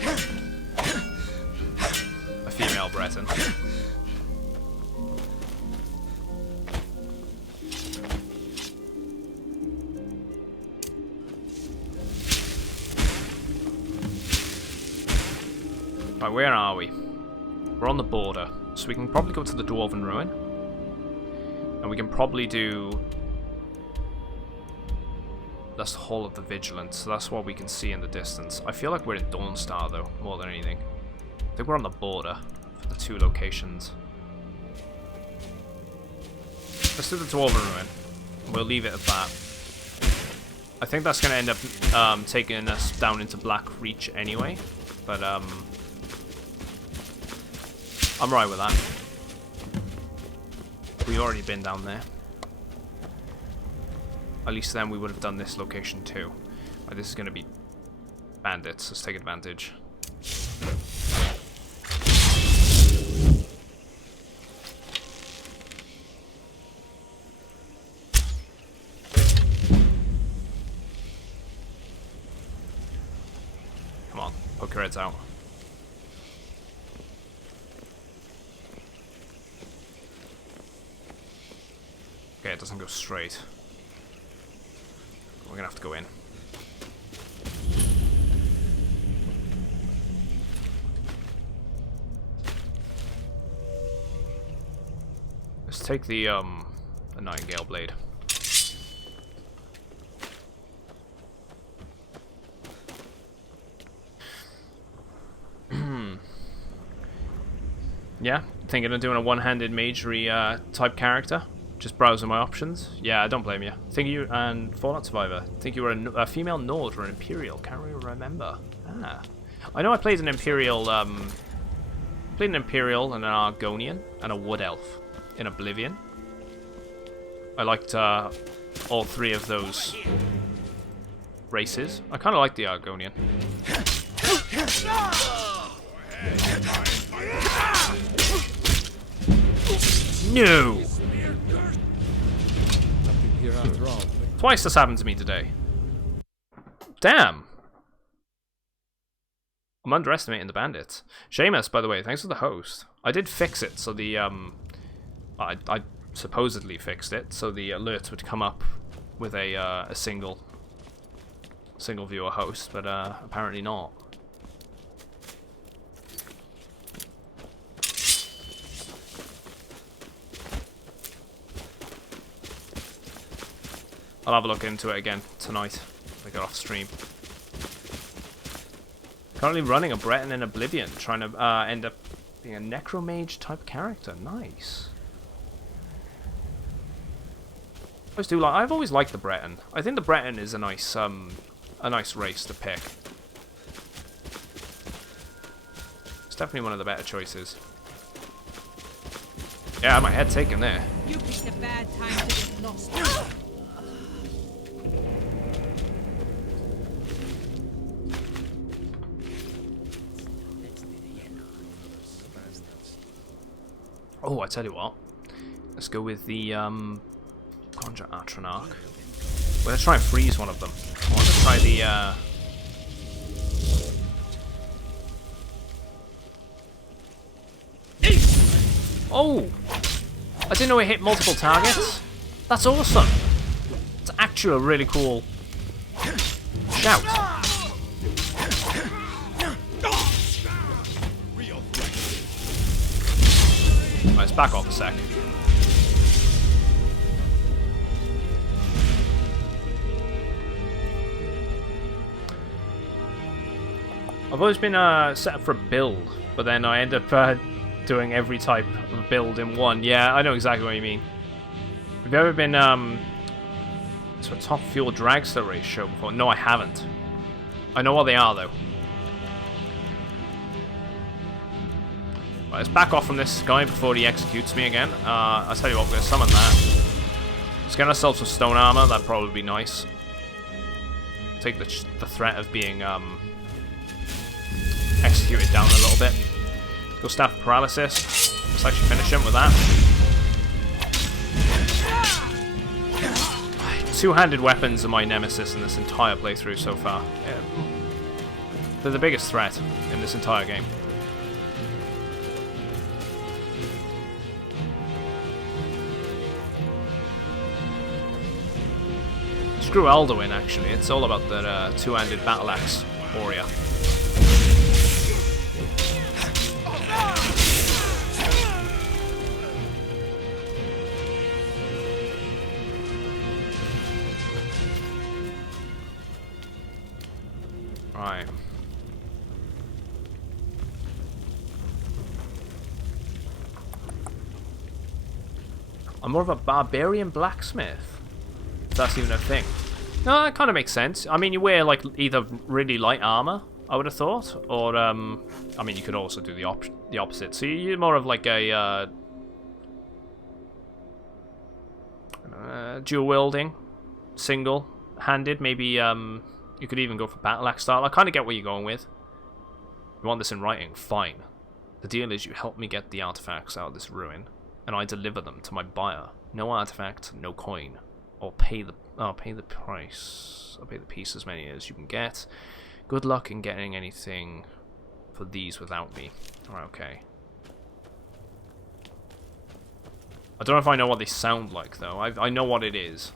female Breton. Right, where are we? We're on the border, so we can probably go to the Dwarven Ruin. And we can probably do... That's the Hall of the Vigilant, so that's what we can see in the distance. I feel like we're in Dawnstar, though, more than anything. I think we're on the border for the two locations. Let's do the Dwarven Ruin. We'll leave it at that. I think that's going to end up taking us down into Black Reach anyway, but I'm right with that. We've already been down there. At least then we would have done this location too. Right, this is going to be bandits. Let's take advantage. Poke your heads out. Okay, it doesn't go straight. We're gonna have to go in. Let's take the Nightingale Blade. Yeah, thinking of doing a one-handed magery type character. Just browsing my options. Yeah, I don't blame you. Think you and Fallout Survivor. Think you were a female Nord or an Imperial? Can't really remember. Ah, I know I played an Imperial. Played an Imperial and an Argonian and a Wood Elf in Oblivion. I liked all three of those races. I kind of like the Argonian. No! Twice this happened to me today. Damn! I'm underestimating the bandits. Seamus, by the way, thanks for the host. I did fix it, so the, I supposedly fixed it, so the alerts would come up with a single viewer host, but apparently not. I'll have a look into it again tonight if I get off stream. Currently running a Breton in Oblivion, trying to end up being a necromage type character. Nice. I've always liked the Breton. I think the Breton is a nice race to pick. It's definitely one of the better choices. Yeah, I had my head taken there. You picked a bad time to get lost. Oh, I tell you what. Let's go with the Conjure Atronach. We're gonna try and freeze one of them. I want to try the Oh! I didn't know it hit multiple targets. That's awesome. It's actually a really cool shout. Let's back off a sec. I've always been set up for a build, but then I end up doing every type of build in one. Yeah, I know exactly what you mean. Have you ever been to a Top Fuel Dragster race show before? No, I haven't. I know what they are, though. Right, let's back off from this guy before he executes me again. I'll tell you what, we're going to summon that. Let's get ourselves some stone armor. That'd probably be nice. Take the threat of being executed down a little bit. Go Staff of Paralysis. Let's actually finish him with that. Two-handed weapons are my nemesis in this entire playthrough so far. Yeah. They're the biggest threat in this entire game. Screw Alduin, actually. It's all about the two-handed battle axe warrior. Right. I'm more of a barbarian blacksmith. If that's even a thing. No, that kind of makes sense. I mean, you wear like either really light armor, I would have thought, or I mean, you could also do the opposite. So you're more of like a dual wielding, single-handed. Maybe you could even go for battle axe style. I kind of get what you're going with. You want this in writing? Fine. The deal is you help me get the artifacts out of this ruin, and I deliver them to my buyer. No artifact, no coin. Or pay the price. I'll pay the piece as many as you can get. Good luck in getting anything for these without me. Alright, okay. I don't know if I know what they sound like, though. I know what it is.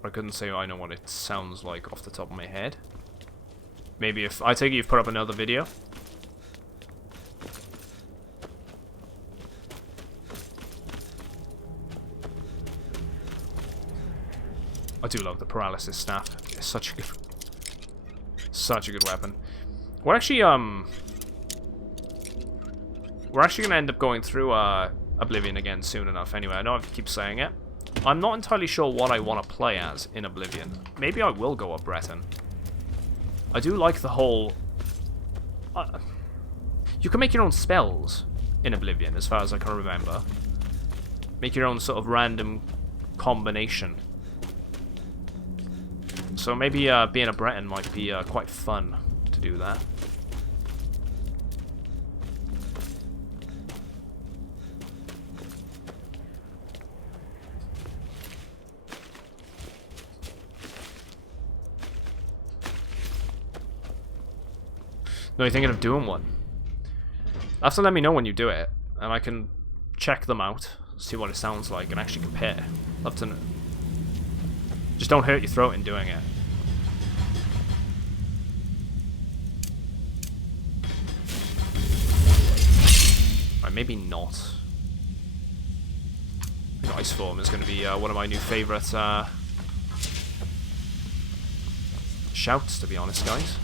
But I couldn't say I know what it sounds like off the top of my head. Maybe if... I take it you've put up another video? I do love the paralysis staff. It's such a good weapon. We're actually gonna end up going through Oblivion again soon enough. Anyway, I know I keep saying it. I'm not entirely sure what I want to play as in Oblivion. Maybe I will go up Breton. I do like the whole. You can make your own spells in Oblivion, as far as I can remember. Make your own sort of random combination. So maybe being a Breton might be quite fun to do that. No, you're thinking of doing one? Have to let me know when you do it, and I can check them out, see what it sounds like, and actually compare. Love to know. Just don't hurt your throat in doing it. Right, maybe not. I think Ice Form is going to be one of my new favourite shouts, to be honest, guys.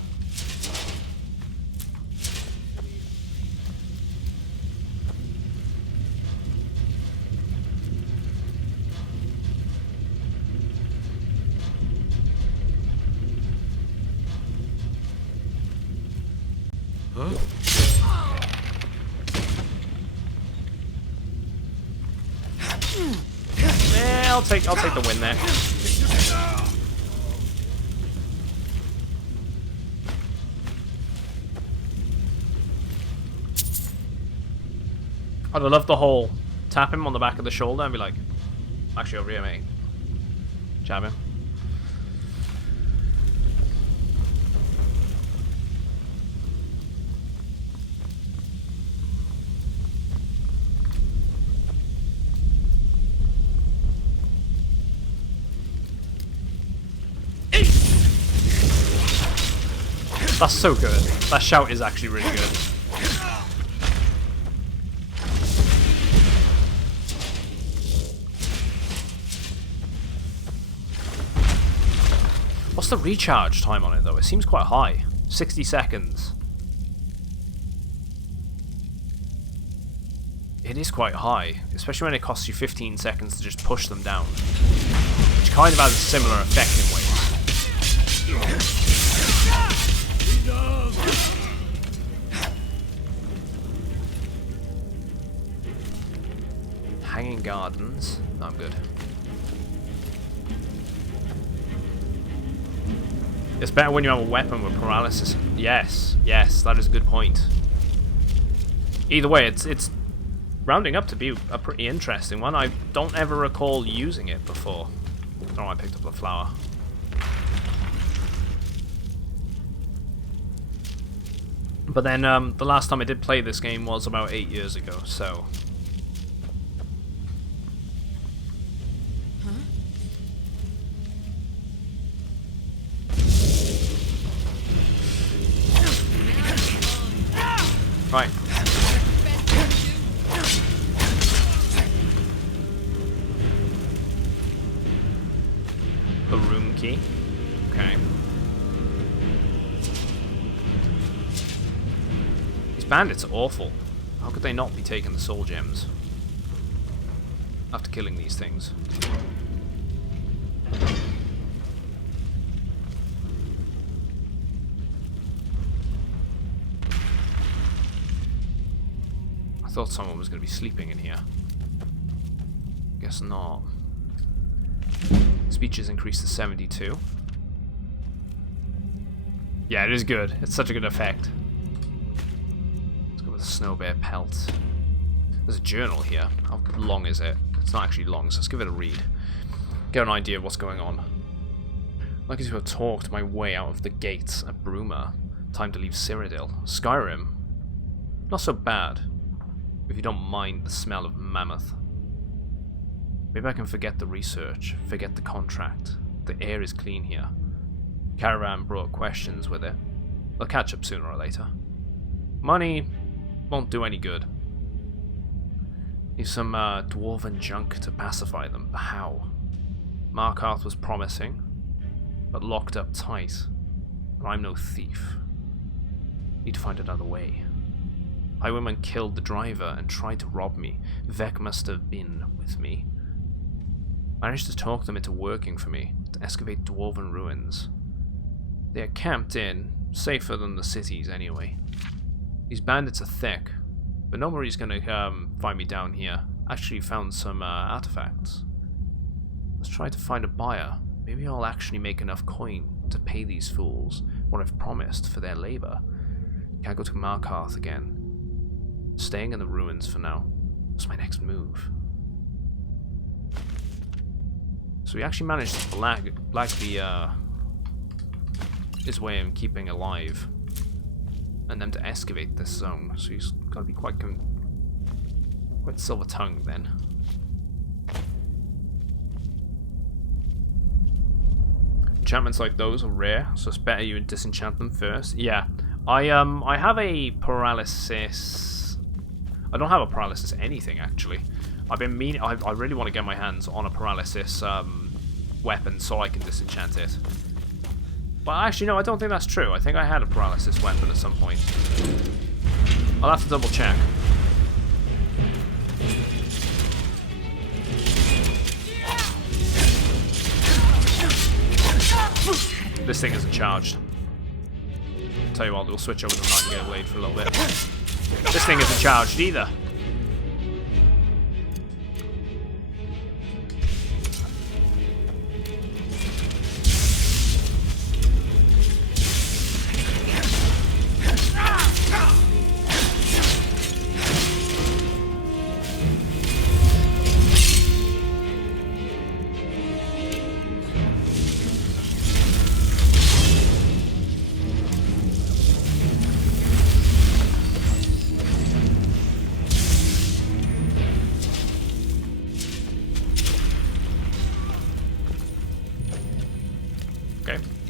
I'll take the win there. I'd love the whole tap him on the back of the shoulder and be like, actually over here, mate. Jab him. That's so good. That shout is actually really good. What's the recharge time on it, though? It seems quite high. 60 seconds. It is quite high, especially when it costs you 15 seconds to just push them down. Which kind of has a similar effect in ways. Hanging Gardens. No, I'm good. It's better when you have a weapon with paralysis. Yes, yes, that is a good point. Either way, it's rounding up to be a pretty interesting one. I don't ever recall using it before. I don't know why I picked up the flower. But then the last time I did play this game was about 8 years ago, so... Right. The room key. Okay. These bandits are awful. How could they not be taking the soul gems after killing these things? I thought someone was going to be sleeping in here. Guess not. Speech is increased to 72. Yeah, it is good. It's such a good effect. Let's go with a snow bear pelt. There's a journal here. How long is it? It's not actually long, so let's give it a read. Get an idea of what's going on. Lucky to have talked my way out of the gates at Bruma. Time to leave Cyrodiil. Skyrim. Not so bad, if you don't mind the smell of mammoth. Maybe I can forget the research, forget the contract. The air is clean here. Caravan brought questions with it. They'll catch up sooner or later. Money won't do any good. Need some dwarven junk to pacify them, but how? Markarth was promising, but locked up tight. And I'm no thief. Need to find another way. Highwayman killed the driver and tried to rob me. Vec must have been with me. Managed to talk them into working for me, to excavate dwarven ruins. They are camped in, safer than the cities anyway. These bandits are thick, but nobody's gonna find me down here. Actually found some artifacts. Let's try to find a buyer. Maybe I'll actually make enough coin to pay these fools what I've promised for their labor. Can't go to Markarth again. Staying in the ruins for now. What's my next move? So he actually managed to blag the his way of keeping alive, and then to excavate this zone. So he's got to be quite silver-tongued then. Enchantments like those are rare, so it's better you disenchant them first. Yeah, I have a paralysis. I don't have a paralysis anything actually. I've been meaning. I really want to get my hands on a paralysis weapon so I can disenchant it. But actually, no, I don't think that's true. I think I had a paralysis weapon at some point. I'll have to double check. This thing isn't charged. Tell you what, we'll switch over to the Nightingale Blade for a little bit. This thing isn't charged either.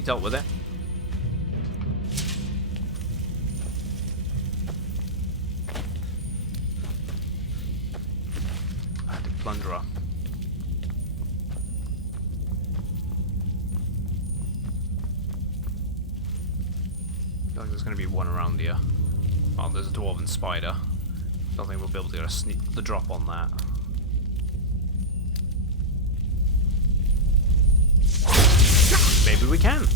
Dealt with it. The plunderer. I feel like there's going to be one around here. Well, there's a dwarven spider. Don't think we'll be able to get a sneak the drop on that. Maybe we can.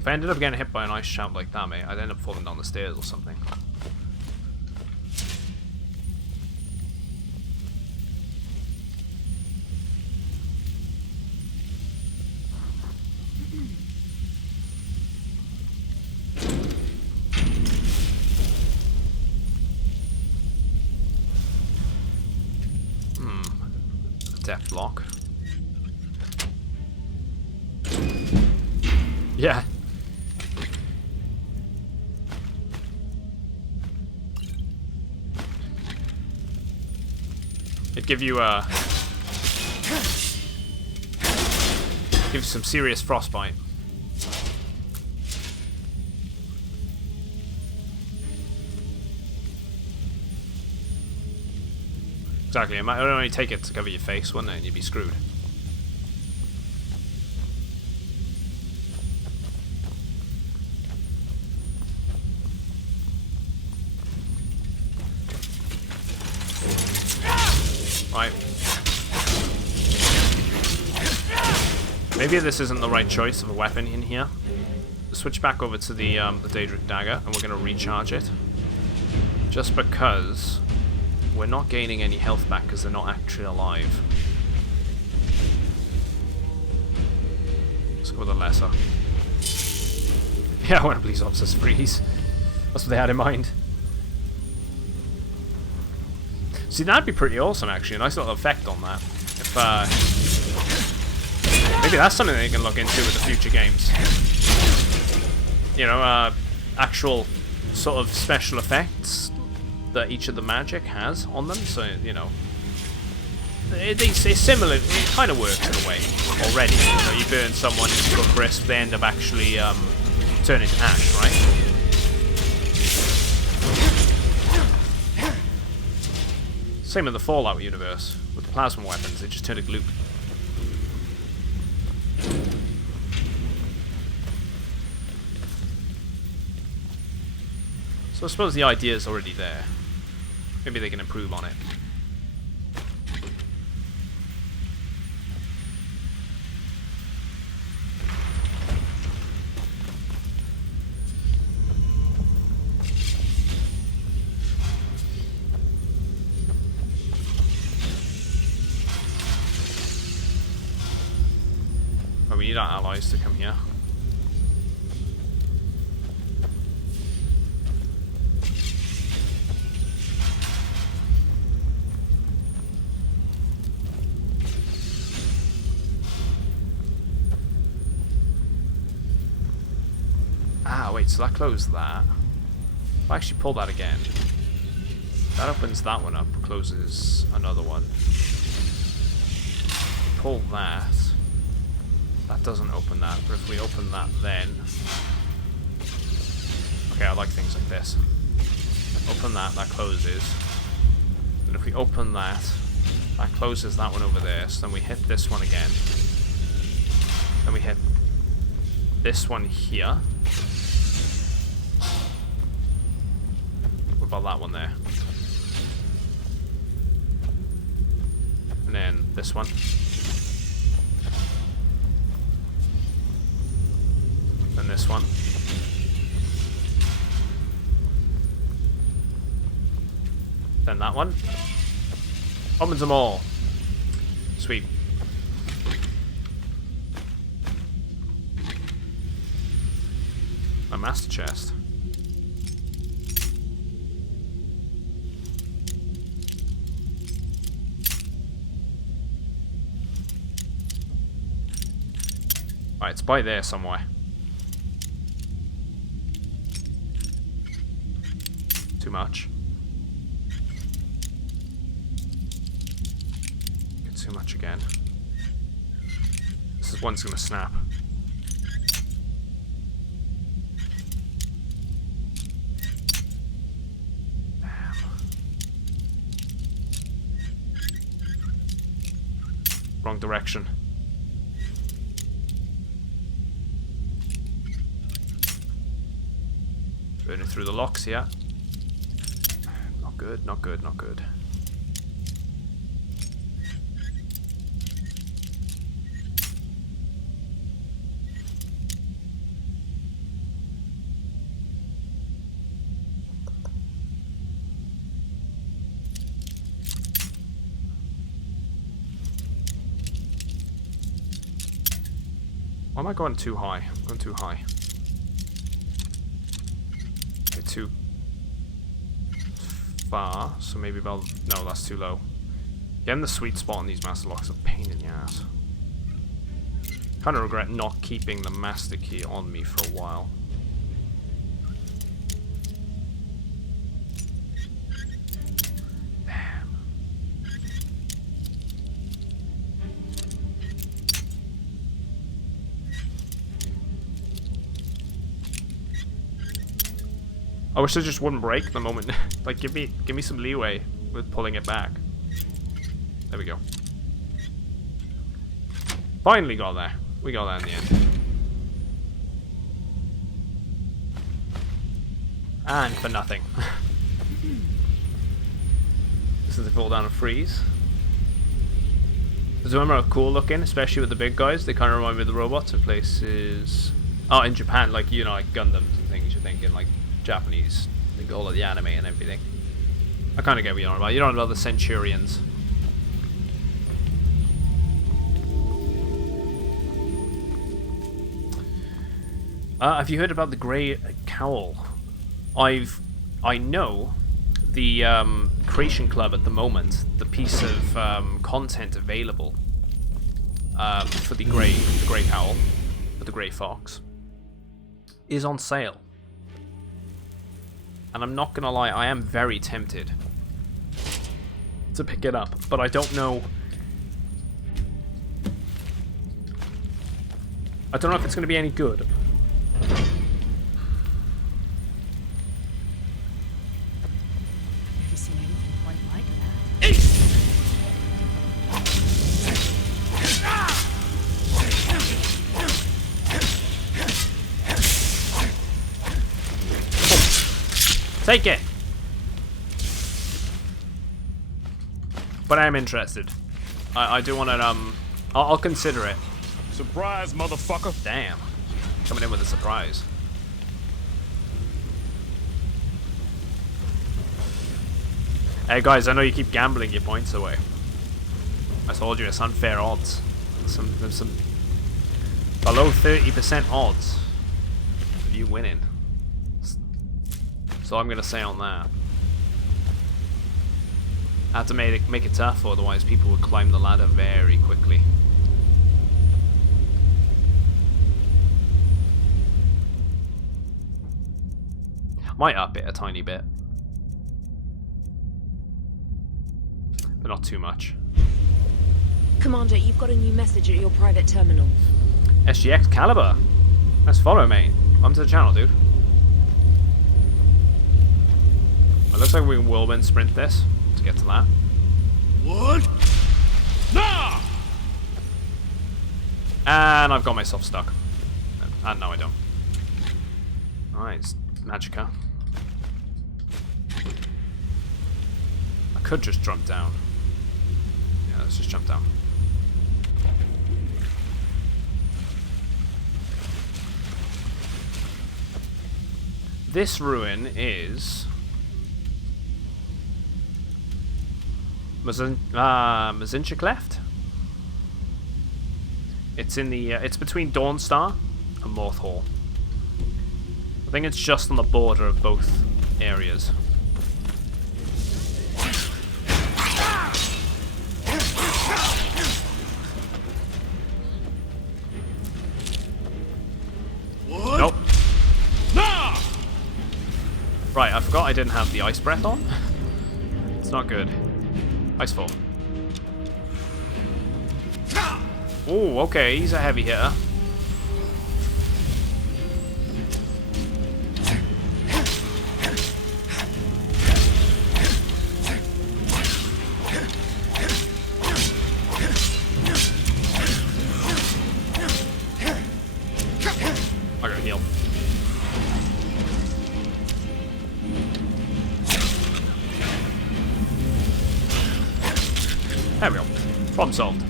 If I ended up getting hit by an ice champ like that, mate, I'd end up falling down the stairs or something. Death block. Yeah. It'd give you some serious frostbite. Exactly, it might only take it to cover your face, wouldn't it? And you'd be screwed. Right. Maybe this isn't the right choice of a weapon in here. We'll switch back over to the Daedric Dagger, and we're going to recharge it. Just because we're not gaining any health back because they're not actually alive. Let's go with a lesser. Yeah, I want to police officers freeze. That's what they had in mind. See, that'd be pretty awesome, actually. A nice little effect on that. If, maybe that's something they can look into with the future games. You know, actual sort of special effects that each of the magic has on them. So, you know, it's similar. It kind of works in a way already. You know, you burn someone into a crisp, they end up actually turning to ash, right? Same in the Fallout universe with the plasma weapons. They just turn to gloop. So I suppose the idea is already there. Maybe they can improve on it. Oh, we need our allies to come here. Ah, wait, so that closed that. If I actually pull that again, that opens that one up, closes another one. Pull that. That doesn't open that, but if we open that then... Okay, I like things like this. Open that, that closes. And if we open that, that closes that one over there, so then we hit this one again. Then we hit this one here. What about that one there? And then this one. And this one. Then that one. Opens them all. Sweet. A master chest. Right, it's by there somewhere. Too much. Get too much again. This is one's gonna snap. Damn. Wrong direction. Burning through the locks here. Not good, not good, not good. Why am I going too high? I'm going too high. Okay, too far, so maybe about... No, that's too low. Getting the sweet spot on these master locks is a pain in the ass. Kind of regret not keeping the master key on me for a while. Damn. I wish it just wouldn't break the moment. Like, give me some leeway with pulling it back. There we go. Finally got there. We got there in the end. And for nothing. This is the fall down and freeze. Does remember how cool looking, especially with the big guys? They kind of remind me of the robots in places. Oh, in Japan, like, you know, like Gundams and things. You're thinking like Japanese, like all of the anime and everything. I kind of get what you're on about. You're on about the Centurions. Have you heard about the Grey Cowl? I know the Creation Club at the moment, the piece of content available for the Grey Howl, for the Grey Fox, is on sale. And I'm not gonna lie, I am very tempted to pick it up, but I don't know. I don't know if it's gonna be any good. Never seen anything quite like that. Take it! But I am interested. I do want to, I'll consider it. Surprise, motherfucker! Damn. Coming in with a surprise. Hey guys, I know you keep gambling your points away. I told you it's unfair odds. There's some below 30% odds of you winning. So I'm gonna say on that. I have to make it tough, otherwise people would climb the ladder very quickly. Might up it a tiny bit, but not too much. Commander, you've got a new message at your private terminal. SGX Caliber. Let's follow, mate. Welcome to the channel, dude. It looks like we can whirlwind sprint this to get to that. What? Nah! And I've got myself stuck. And no, I don't. Alright, Magicka. I could just jump down. Yeah, let's just jump down. This ruin is Mazincha Cleft. It's in the it's between Dawnstar and Morthal. I think it's just on the border of both areas. What? Nope. Nah! Right, I forgot I didn't have the ice breath on. It's not good. Icefall. Oh, okay, he's a heavy hitter. I gotta heal. There we go. Problem solved.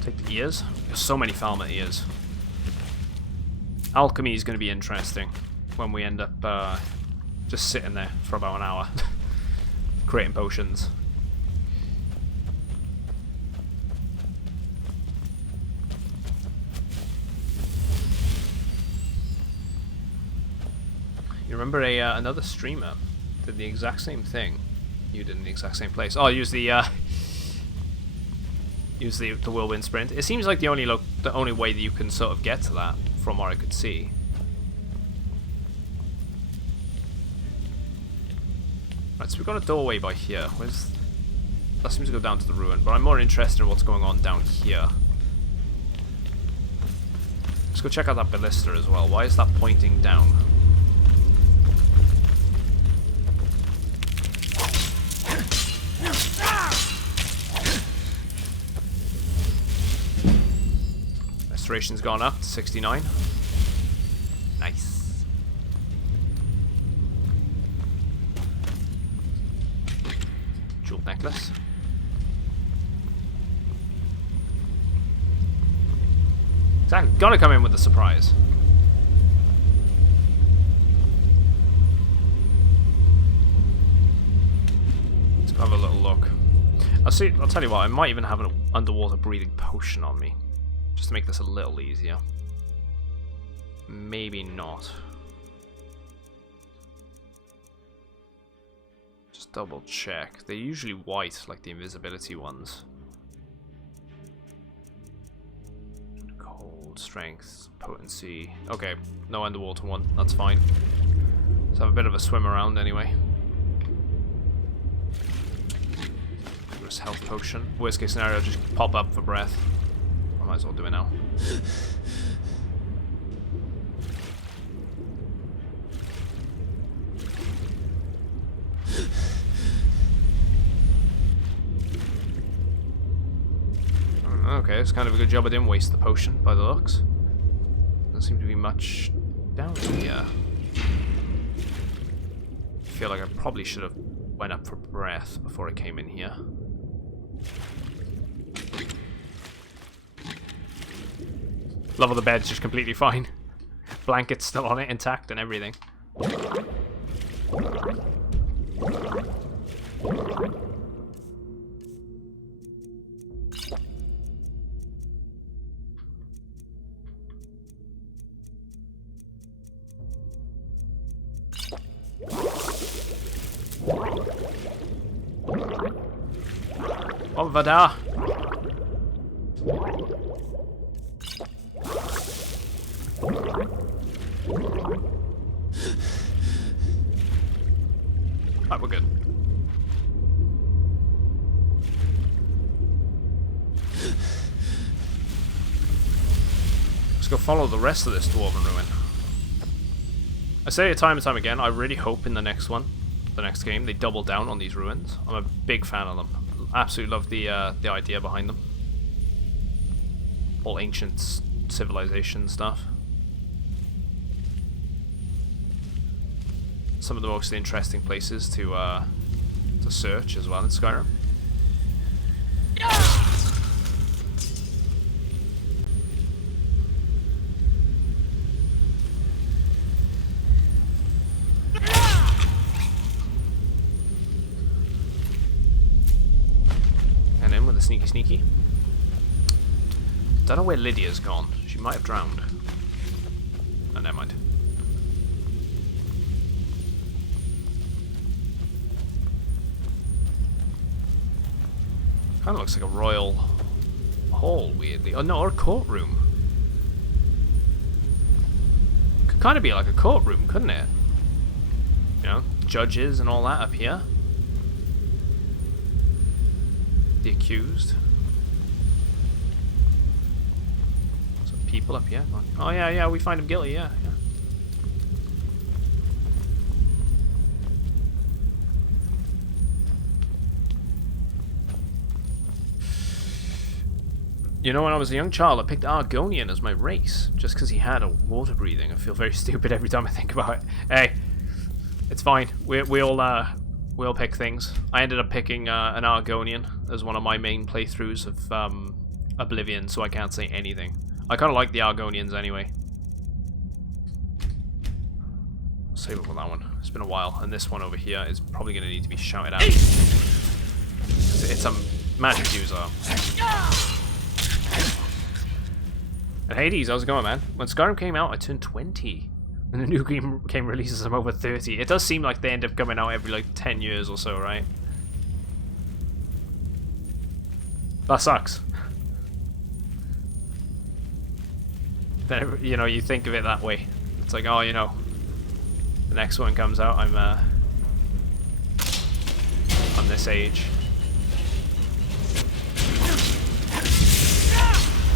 Take the ears. There's so many Falmer ears. Alchemy is going to be interesting when we end up just sitting there for about an hour creating potions. You remember another streamer did the exact same thing. You did in the exact same place. Oh, use the whirlwind sprint. It seems like the only way that you can sort of get to that, from what I could see. Right, so we've got a doorway by here. That seems to go down to the ruin, but I'm more interested in what's going on down here. Let's go check out that ballista as well. Why is that pointing down? Restoration's gone up to 69. Nice. Jewel necklace. Exactly. Gotta come in with a surprise. Let's have a little look. I'll tell you what, I might even have an underwater breathing potion on me. Just to make this a little easier. Maybe not. double check. They're usually white, like the invisibility ones. Cold, strength, potency. Okay, no underwater one. That's fine. Let's have a bit of a swim around anyway. Vigorous health potion. Worst case scenario, just pop up for breath. I might as well do it now. Okay, it's kind of a good job I didn't waste the potion by the looks. Doesn't seem to be much down here. I feel like I probably should have went up for breath before I came in here. Level the bed's just completely fine. Blanket's still on it, intact and everything. Oh, Vada! Right, we're good. Let's go follow the rest of this dwarven ruin. I say it time and time again, I really hope in the next one, the next game, they double down on these ruins. I'm a big fan of them. Absolutely love the idea behind them. All ancient civilization stuff. Some of the most interesting places to search as well in Skyrim. Sneaky, sneaky. Don't know where Lydia's gone. She might have drowned. Oh, never mind. Kind of looks like a royal hall, weirdly. Oh no, or a courtroom. Could kind of be like a courtroom, couldn't it? You know, judges and all that up here. The accused. Some people up here. Oh yeah, yeah, we find him guilty, yeah. You know, when I was a young child, I picked Argonian as my race, just because he had a water breathing. I feel very stupid every time I think about it. Hey, it's fine. We all pick things. I ended up picking an Argonian as one of my main playthroughs of Oblivion, so I can't say anything. I kind of like the Argonians anyway. Save it for that one. It's been a while, and this one over here is probably going to need to be shouted out. It's a magic user. And Hades, how's it going, man? When Skyrim came out, I turned 20. And the new game releases, I'm over 30. It does seem like they end up coming out every like 10 years or so, right? That sucks. Then, you know, you think of it that way. It's like, oh, you know, the next one comes out, I'm this age.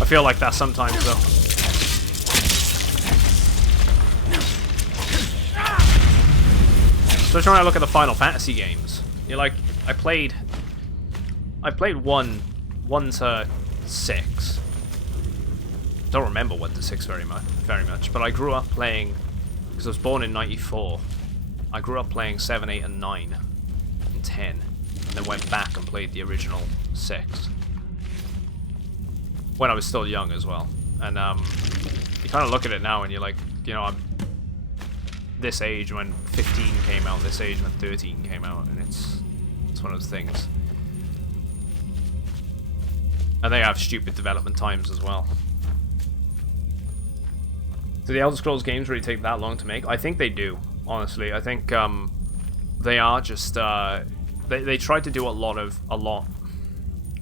I feel like that sometimes, though. Especially when I look at the Final Fantasy games. You're like, I played 1 to 6. Don't remember 1 to 6 very much, but I grew up playing, because I was born in '94. I grew up playing 7, 8, and 9, and 10, and then went back and played the original 6 when I was still young as well. And you kind of look at it now, and you're like, you know, I'm this age when 15 came out, this age when 13 came out, and it's one of those things. And they have stupid development times as well. Do the Elder Scrolls games really take that long to make? I think they do, honestly. I think they are just They tried to do a lot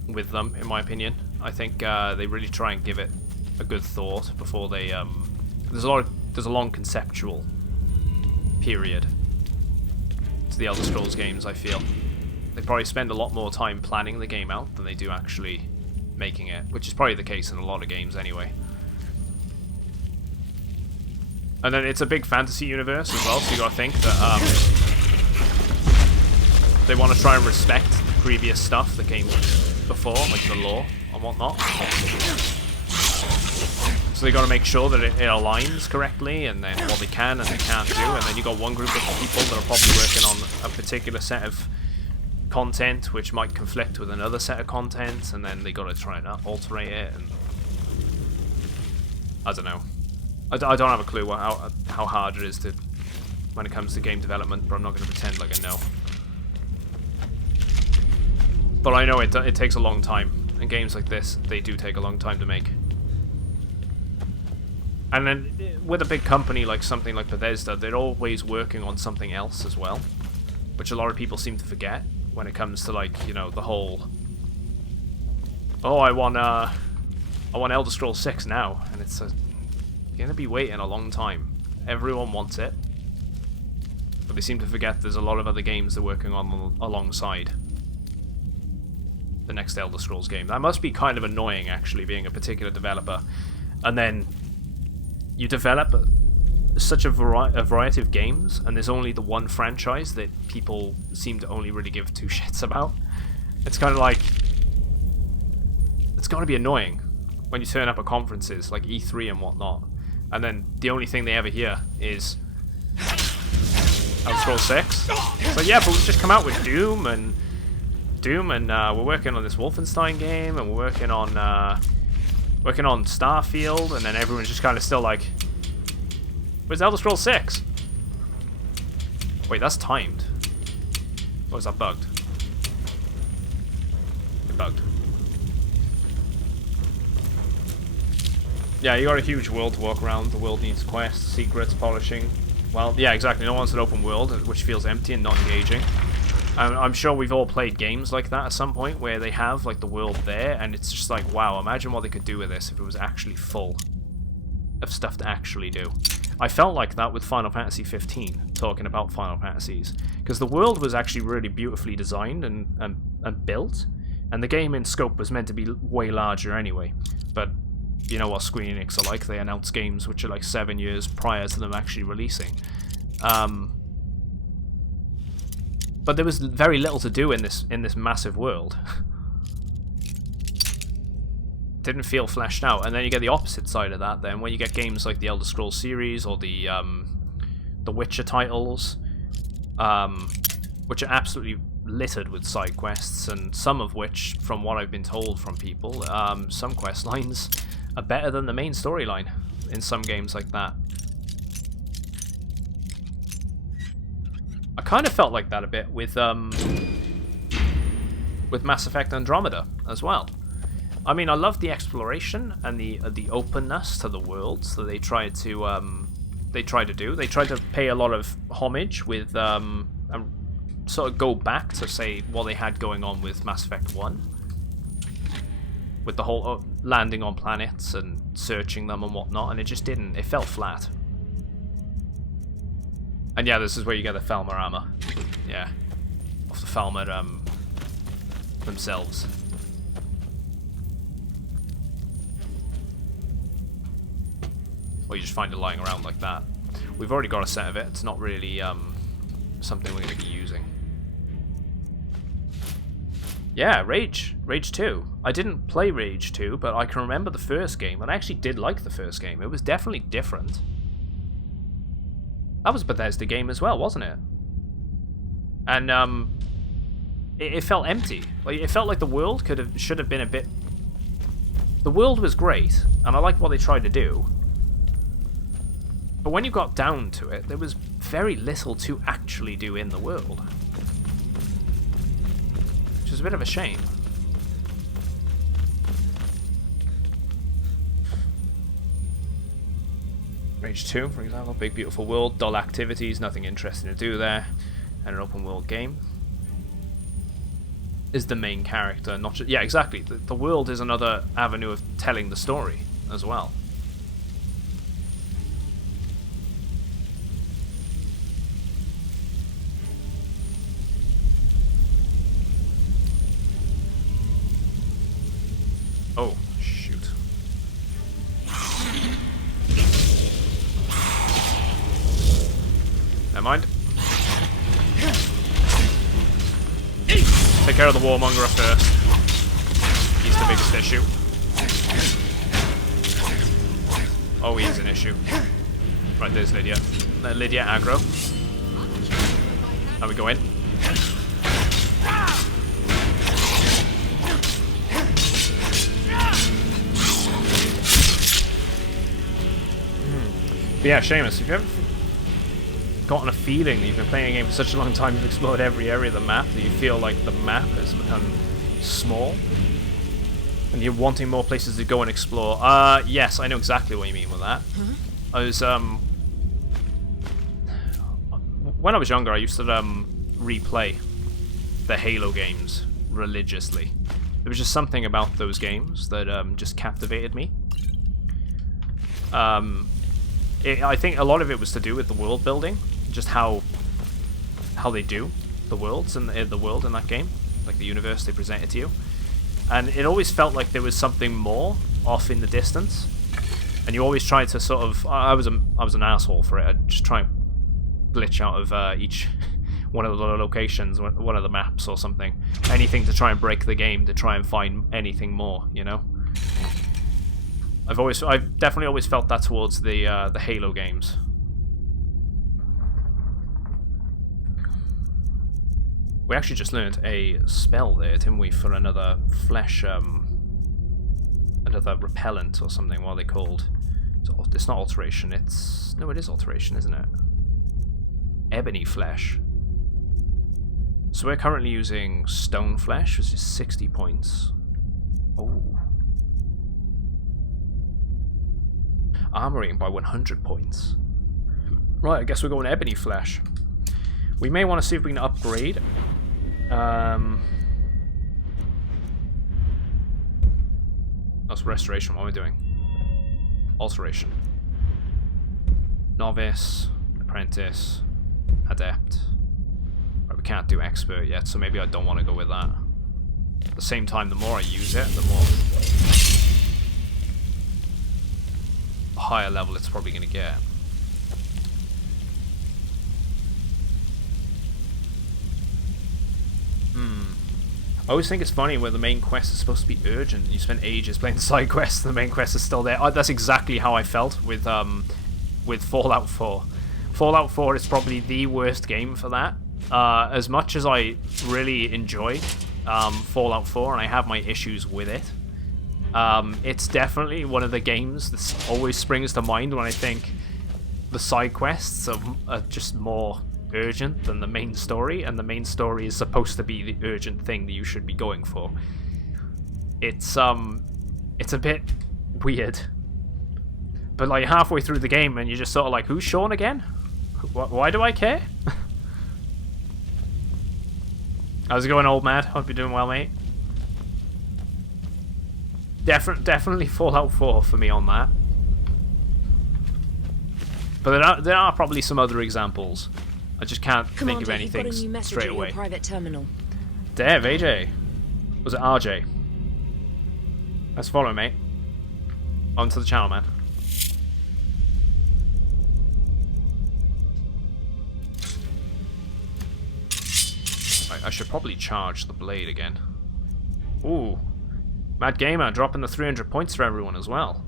with them, in my opinion. I think they really try and give it a good thought before they there's a long conceptual period to the Elder Scrolls games. I feel they probably spend a lot more time planning the game out than they do actually making it, which is probably the case in a lot of games anyway. And then it's a big fantasy universe as well, so you gotta think that they want to try and respect the previous stuff that came before, like the lore and whatnot. So they got to make sure that it aligns correctly, and then what they can and they can't do. And then you got one group of people that are probably working on a particular set of content, which might conflict with another set of content, and then they got to try and alterate it. And I don't know. I don't have a clue how hard it is to when it comes to game development, but I'm not going to pretend like I know. But I know it takes a long time, and games like this, they do take a long time to make. And then with a big company like something like Bethesda, they're always working on something else as well, which a lot of people seem to forget when it comes to, like, you know, the whole, oh, I want Elder Scrolls 6 now, and it's gonna be waiting a long time. Everyone wants it, but they seem to forget there's a lot of other games they're working on alongside the next Elder Scrolls game. That must be kind of annoying, actually, being a particular developer, and then you develop such a variety of games, and there's only the one franchise that people seem to only really give two shits about. It's kind of like, it's got to be annoying when you turn up at conferences like E3 and whatnot, and then the only thing they ever hear is Elder Scrolls 6. So yeah, but we've just come out with Doom, and we're working on this Wolfenstein game, and we're working on Starfield, and then everyone's just kind of still like, where's Elder Scrolls 6? Wait, that's timed. Or is that bugged? It bugged. Yeah, you got a huge world to walk around. The world needs quests, secrets, polishing. Well, yeah, exactly. No one wants an open world, which feels empty and not engaging. I'm sure we've all played games like that at some point where they have like the world there, and it's just like, wow, imagine what they could do with this if it was actually full of stuff to actually do. I felt like that with Final Fantasy 15, talking about Final Fantasies, because the world was actually really beautifully designed and built, and the game in scope was meant to be way larger anyway. But you know what Square Enix are like, they announce games which are like 7 years prior to them actually releasing. But there was very little to do in this massive world. Didn't feel fleshed out. And then you get the opposite side of that then, when you get games like the Elder Scrolls series or the Witcher titles, which are absolutely littered with side quests, and some of which, from what I've been told from people, some quest lines are better than the main storyline in some games like that. I kind of felt like that a bit with Mass Effect Andromeda as well. I mean, I love the exploration and the openness to the worlds that they tried to do. They tried to pay a lot of homage with and sort of go back to say what they had going on with Mass Effect 1, with the whole landing on planets and searching them and whatnot, and it just didn't. It felt flat. And yeah, this is where you get the Falmer armor. Yeah. Off the Falmer themselves. Or you just find it lying around like that. We've already got a set of it. It's not really something we're going to be using. Yeah, Rage 2. I didn't play Rage 2, but I can remember the first game, and I actually did like the first game. It was definitely different. That was a Bethesda game as well, wasn't it? And it felt empty. Like, it felt like the world should have been a bit. The world was great, and I liked what they tried to do. But when you got down to it, there was very little to actually do in the world, which is a bit of a shame. Rage 2, for example, big beautiful world, dull activities, nothing interesting to do there, and an open world game. is the main character, not just... Yeah, exactly. The world is another avenue of telling the story as well. Oh, shoot. Never mind. Take care of the warmonger first. He's the biggest issue. Oh, he is an issue. Right, there's Lydia. Lydia aggro. Now we go in. But yeah, Seamus, have you ever gotten a feeling that you've been playing a game for such a long time, you've explored every area of the map, that you feel like the map has become small? And you're wanting more places to go and explore? Yes, I know exactly what you mean with that. I was, when I was younger, I used to, replay the Halo games religiously. There was just something about those games that, just captivated me. I think a lot of it was to do with the world building, just how they do the worlds and the world in that game, like the universe they presented to you, and it always felt like there was something more off in the distance, and you always tried to sort of. I was an asshole for it. I'd just try and glitch out of each one of the locations, one of the maps or something, anything to try and break the game, to try and find anything more, you know. I've definitely always felt that towards the Halo games. We actually just learned a spell there, didn't we, for another flesh, another repellent or something. What are they called? It's not alteration. No, it is alteration, isn't it? Ebony flesh. So we're currently using stone flesh, which is 60 points. Oh. Armoring by 100 points. Right, I guess we're going ebony flesh. We may want to see if we can upgrade. That's restoration. What are we doing? Alteration. Novice, apprentice, adept. Right, we can't do expert yet, so maybe I don't want to go with that. At the same time, the more I use it, the more higher level it's probably going to get. I always think it's funny where the main quest is supposed to be urgent and you spend ages playing the side quests and the main quest is still there. That's exactly how I felt with Fallout 4. Fallout 4 is probably the worst game for that. As much as I really enjoy Fallout 4 and I have my issues with it, it's definitely one of the games that always springs to mind when I think the side quests are just more urgent than the main story, and the main story is supposed to be the urgent thing that you should be going for. It's a bit weird, but like halfway through the game and you're just sort of like, who's Sean again? Why do I care? How's it going, old man? Hope you're doing well, mate. Definitely Fallout 4 for me on that. But there are probably some other examples. I just can't think of anything straight away. Private terminal. Dev, AJ. Was it RJ? Let's follow, mate. On to the channel, man. I should probably charge the blade again. Ooh. Mad Gamer dropping the 300 points for everyone as well.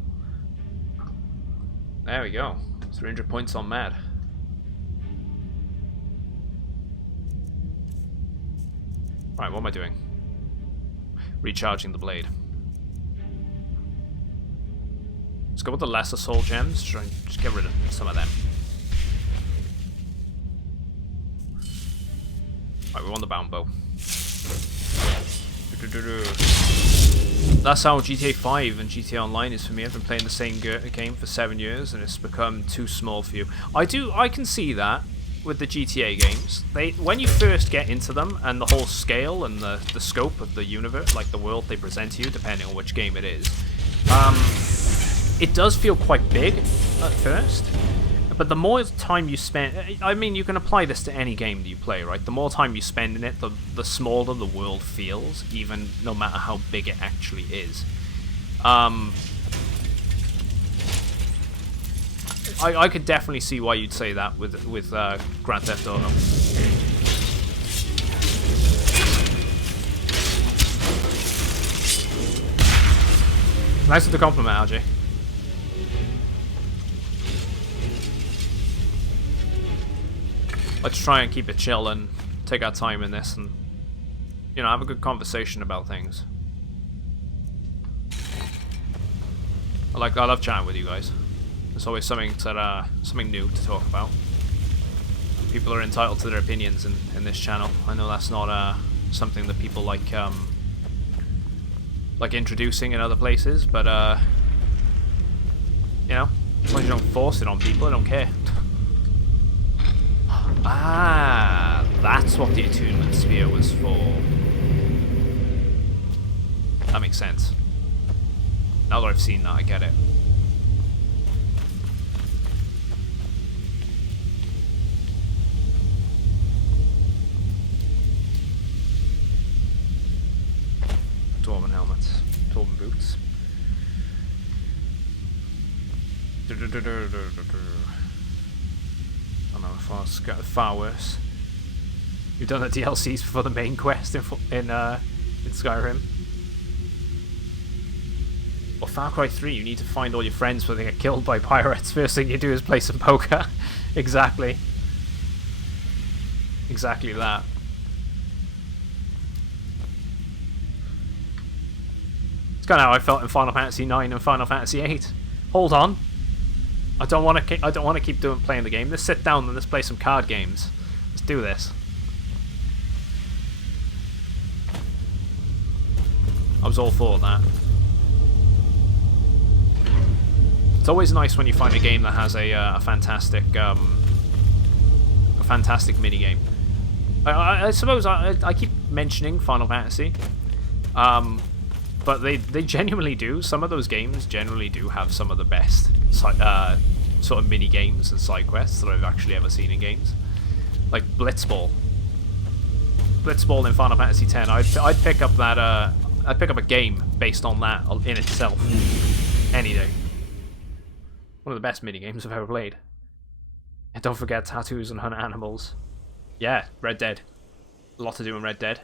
There we go. 300 points on Mad. Right, what am I doing? Recharging the blade. Let's go with the lesser soul gems. Try and just get rid of some of them. Right, we want the bound bow. That's how GTA 5 and GTA Online is for me. I've been playing the same game for 7 years and it's become too small for you. I can see that. with the GTA games, when you first get into them, and the whole scale and the scope of the universe, like the world they present to you, depending on which game it is, it does feel quite big at first. But the more time you spend, I mean, you can apply this to any game that you play, right? The more time you spend in it, the smaller the world feels, even no matter how big it actually is. I could definitely see why you'd say that with Grand Theft Auto. Nice with the compliment, RJ. Let's try and keep it chill and take our time in this and, you know, have a good conversation about things. I love chatting with you guys. There's always something new to talk about. People are entitled to their opinions in this channel. I know that's not something that people like introducing in other places, but you know, as long as you don't force it on people, I don't care. Ah, that's what the attunement sphere was for. That makes sense. Now that I've seen that, I get it. Dwarven helmets, Dwarven boots. Oh no, far worse. You've done the DLCs for the main quest in Skyrim. Or Far Cry 3, you need to find all your friends before they get killed by pirates. First thing you do is play some poker. Exactly. Exactly that. It's kind of how I felt in Final Fantasy 9 and Final Fantasy 8. Hold on. I don't want to keep playing the game. Let's sit down and let's play some card games. Let's do this. I was all for that. It's always nice when you find a game that has a fantastic mini game. I suppose I keep mentioning Final Fantasy, but they genuinely do. Some of those games generally do have some of the best sort of mini games and side quests that I've actually ever seen in games, like Blitzball. Blitzball in Final Fantasy X. I'd pick up that. I'd pick up a game based on that in itself any day. One of the best mini games I've ever played. And don't forget tattoos and hunt animals. Yeah, Red Dead. A lot to do in Red Dead.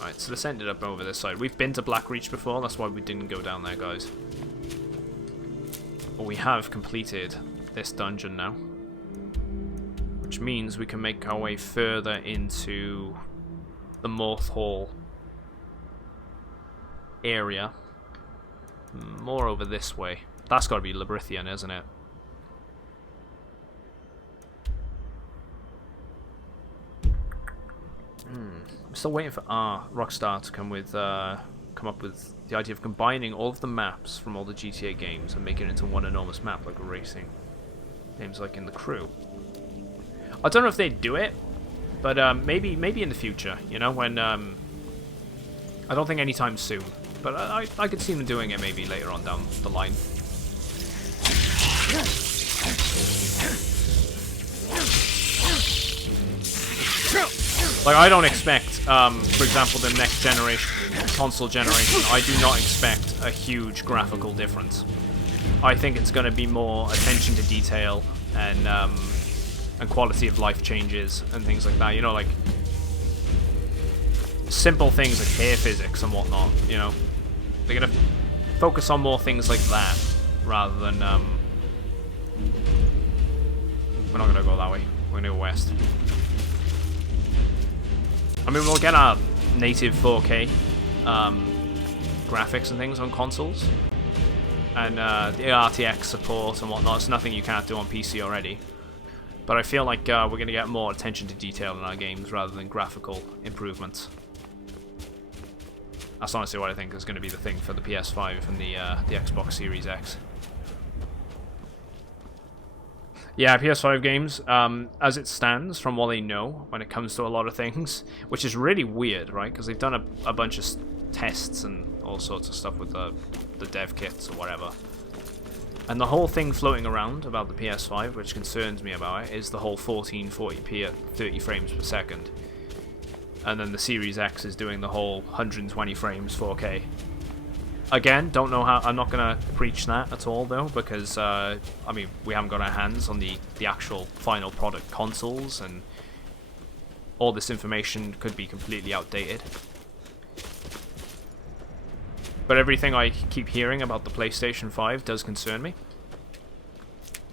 Right, so this ended up over this side. We've been to Blackreach before, that's why we didn't go down there, guys. But we have completed this dungeon now. Which means we can make our way further into the Morth Hall area. More over this way. That's got to be Labrithian, isn't it? I'm still waiting for Rockstar to come up with the idea of combining all of the maps from all the GTA games and making it into one enormous map, like a racing games like in The Crew. I don't know if they'd do it, but maybe in the future, you know, when I don't think anytime soon, but I could see them doing it maybe later on down the line. Like, I don't expect, for example, the next console generation, I do not expect a huge graphical difference. I think it's going to be more attention to detail and quality of life changes and things like that. You know, like simple things like hair physics and whatnot. You know, they're going to focus on more things like that rather than. We're not going to go that way. We're going to go west. I mean, we'll get our native 4K graphics and things on consoles, and the RTX support and whatnot. It's nothing you can't do on PC already. But I feel like we're going to get more attention to detail in our games rather than graphical improvements. That's honestly what I think is going to be the thing for the PS5 and the Xbox Series X. Yeah, PS5 games, as it stands, from what they know, when it comes to a lot of things, which is really weird, right? Because they've done a bunch of tests and all sorts of stuff with the dev kits or whatever. And the whole thing floating around about the PS5, which concerns me about it, is the whole 1440p at 30 frames per second. And then the Series X is doing the whole 120 frames 4K. Again, don't know how. I'm not gonna preach that at all though, because I mean, we haven't got our hands on the actual final product consoles, and all this information could be completely outdated. But everything I keep hearing about the PlayStation 5 does concern me.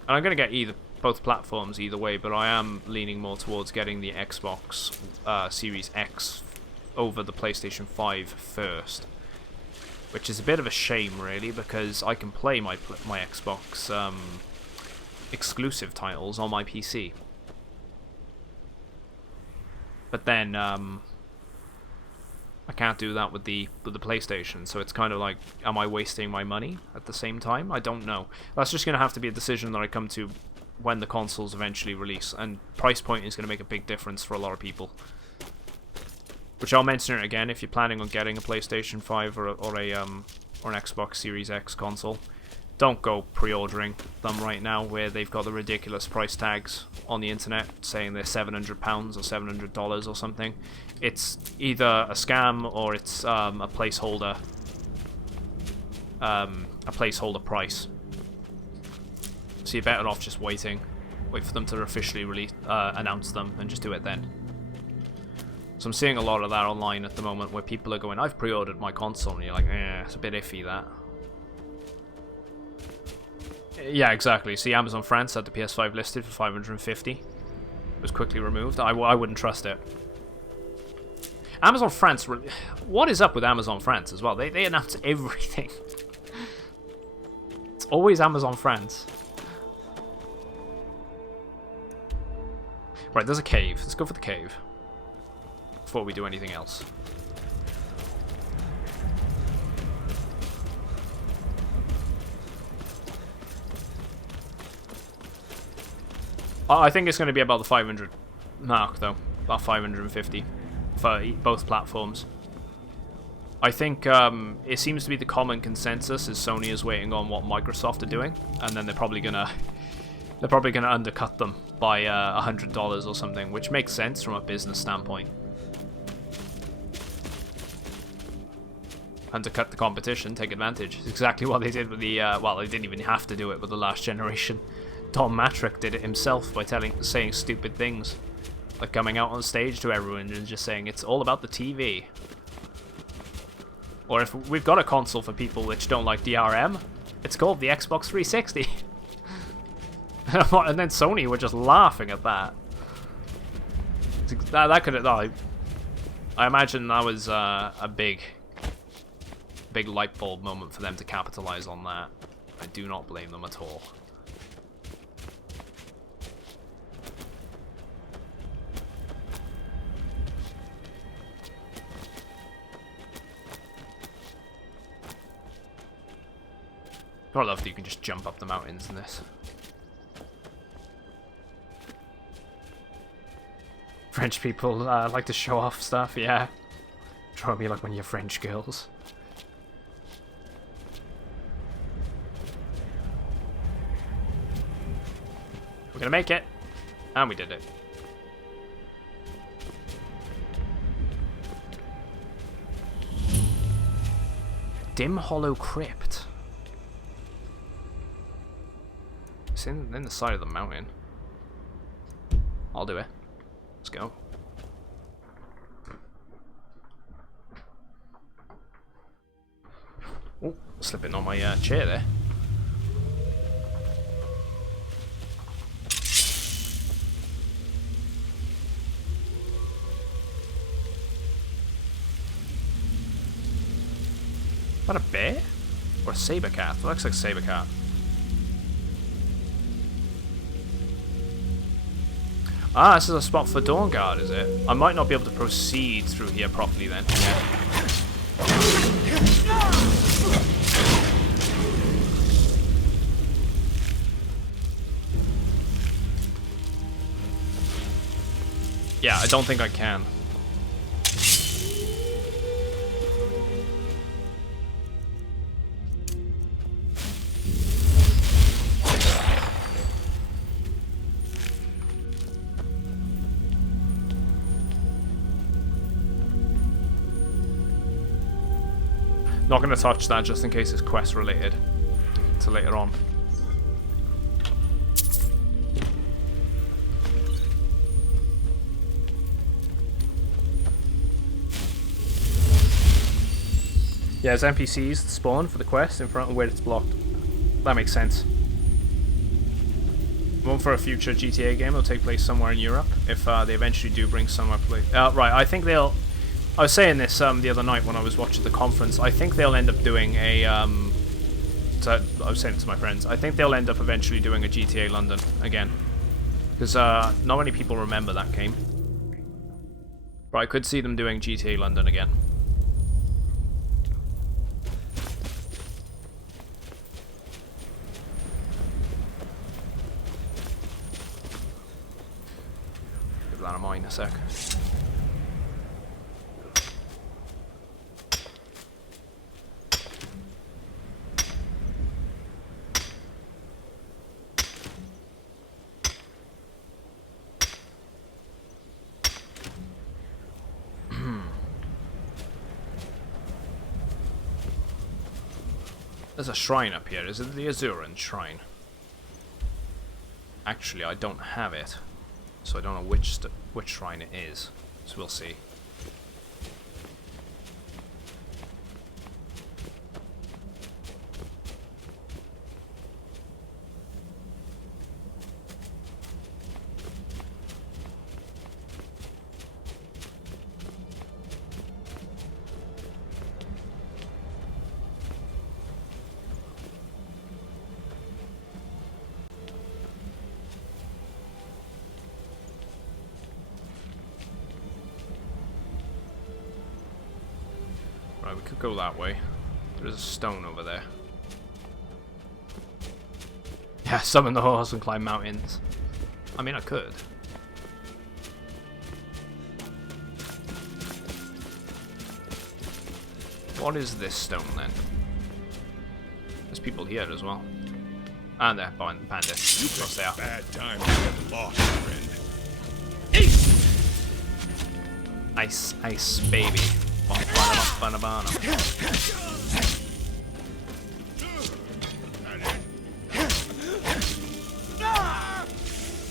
And I'm gonna get both platforms either way, but I am leaning more towards getting the Xbox Series X over the PlayStation 5 first. Which is a bit of a shame, really, because I can play my Xbox exclusive titles on my PC. But then I can't do that with the PlayStation, so it's kind of like, am I wasting my money at the same time? I don't know. That's just going to have to be a decision that I come to when the consoles eventually release, and price point is going to make a big difference for a lot of people. Which I'll mention it again, if you're planning on getting a PlayStation 5 or an Xbox Series X console, don't go pre-ordering them right now where they've got the ridiculous price tags on the internet saying they're £700 or $700 or something. It's either a scam or it's a placeholder price. So you're better off just wait for them to officially announce them, and just do it then. So I'm seeing a lot of that online at the moment where people are going, I've pre-ordered my console, and you're like, it's a bit iffy, that. Yeah, exactly. See, Amazon France had the PS5 listed for $550. It was quickly removed. I wouldn't trust it. Amazon France, what is up with Amazon France as well? They announce everything. It's always Amazon France. Right, there's a cave. Let's go for the cave before we do anything else. I think it's going to be about the 500 mark, though. About 550 for both platforms. I think it seems to be the common consensus is Sony is waiting on what Microsoft are doing, and then they're probably gonna undercut them by $100 or something, which makes sense from a business standpoint. Undercut the competition, take advantage. It's exactly what they did with the well, they didn't even have to do it with the last generation. Tom Matrick did it himself by saying stupid things, like coming out on stage to everyone and just saying it's all about the TV. Or if we've got a console for people which don't like DRM, it's called the Xbox 360. And then Sony were just laughing at that. That could have. I imagine that was a big light bulb moment for them to capitalize on that. I do not blame them at all. I love that you can just jump up the mountains in this. French people like to show off stuff, yeah. Draw me like one of your French girls. We're gonna make it. And we did it. Dim Hollow Crypt. It's in the side of the mountain. I'll do it. Let's go. Oh, slipping on my chair there. Is that a bear? Or a saber cat? It looks like a saber cat. Ah, this is a spot for Dawnguard, is it? I might not be able to proceed through here properly then. Yeah. Yeah, I don't think I can. Not going to touch that just in case it's quest related to later on. Yeah, there's NPCs that spawn for the quest in front of where it's blocked. That makes sense. One for a future GTA game will take place somewhere in Europe if they eventually do bring somewhere play. Right, I think they'll. I was saying this the other night when I was watching the conference. I think they'll end up doing a. So I was saying it to my friends. I think they'll end up eventually doing a GTA London again, because not many people remember that game. But I could see them doing GTA London again. Give that a mine a sec. There's a shrine up here. Is it the Azuran shrine? Actually, I don't have it, so I don't know which shrine it is. So we'll see. Right, we could go that way. There's a stone over there. Yeah, summon the horse and climb mountains. I mean, I could. What is this stone then? There's people here as well. And they're behind the panda. Across there. Bad time to get lost, friend. Ice, ice, baby.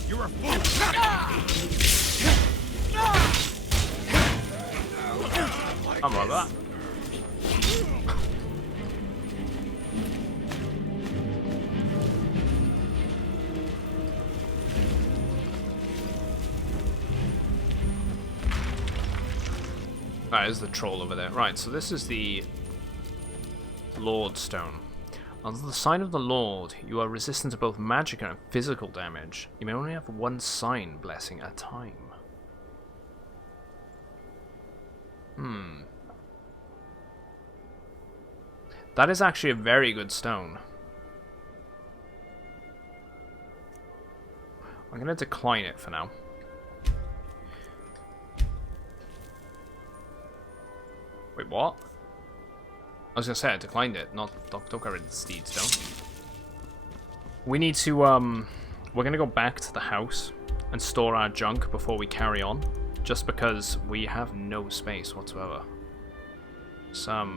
You're a fool. I'm like that. Alright, there's the troll over there. Right, so this is the Lord Stone. Under the sign of the Lord, you are resistant to both magic and physical damage. You may only have one sign blessing at a time. That is actually a very good stone. I'm going to decline it for now. Wait, what? I was gonna say I declined it. Don't get rid of the steed stone. We need to we're gonna go back to the house and store our junk before we carry on, just because we have no space whatsoever. So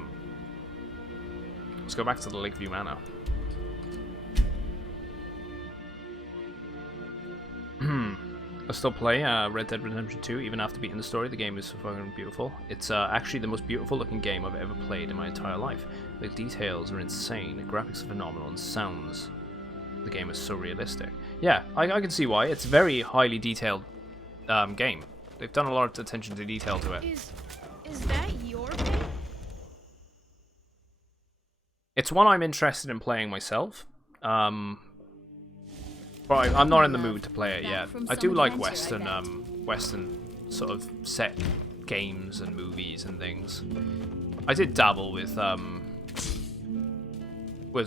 let's go back to the Lakeview Manor. I still play Red Dead Redemption 2 even after beating the story. The game is so fucking beautiful. It's actually the most beautiful looking game I've ever played in my entire life. The details are insane, the graphics are phenomenal, and sounds. The game is so realistic. Yeah, I can see why. It's a very highly detailed game. They've done a lot of attention to detail to it. Is that your game? It's one I'm interested in playing myself. But I'm not in the mood to play it yet. I do like Western sort of set games and movies and things. I did dabble with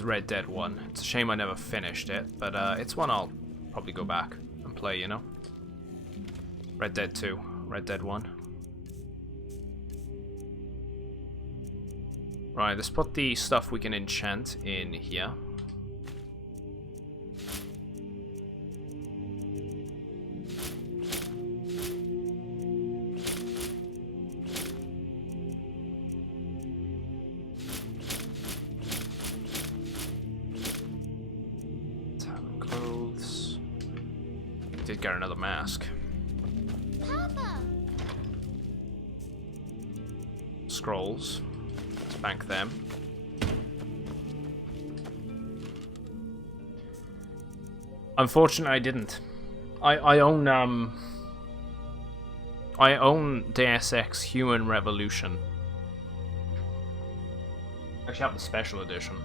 Red Dead 1. It's a shame I never finished it, but it's one I'll probably go back and play, you know? Red Dead 2. Red Dead 1. Right, let's put the stuff we can enchant in here. Tavern clothes. Did get another mask. Papa! Scrolls. Bank them. Unfortunately, I didn't. I own Deus Ex Human Revolution. Actually, I have the special edition.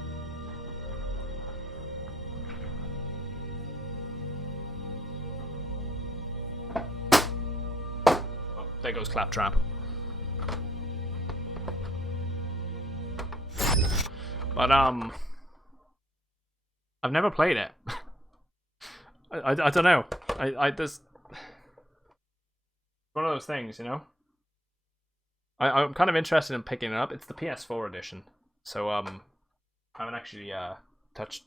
Oh, there goes Claptrap. But, I've never played it. I don't know. There's one of those things, you know? I'm kind of interested in picking it up. It's the PS4 edition. So, I haven't actually, touched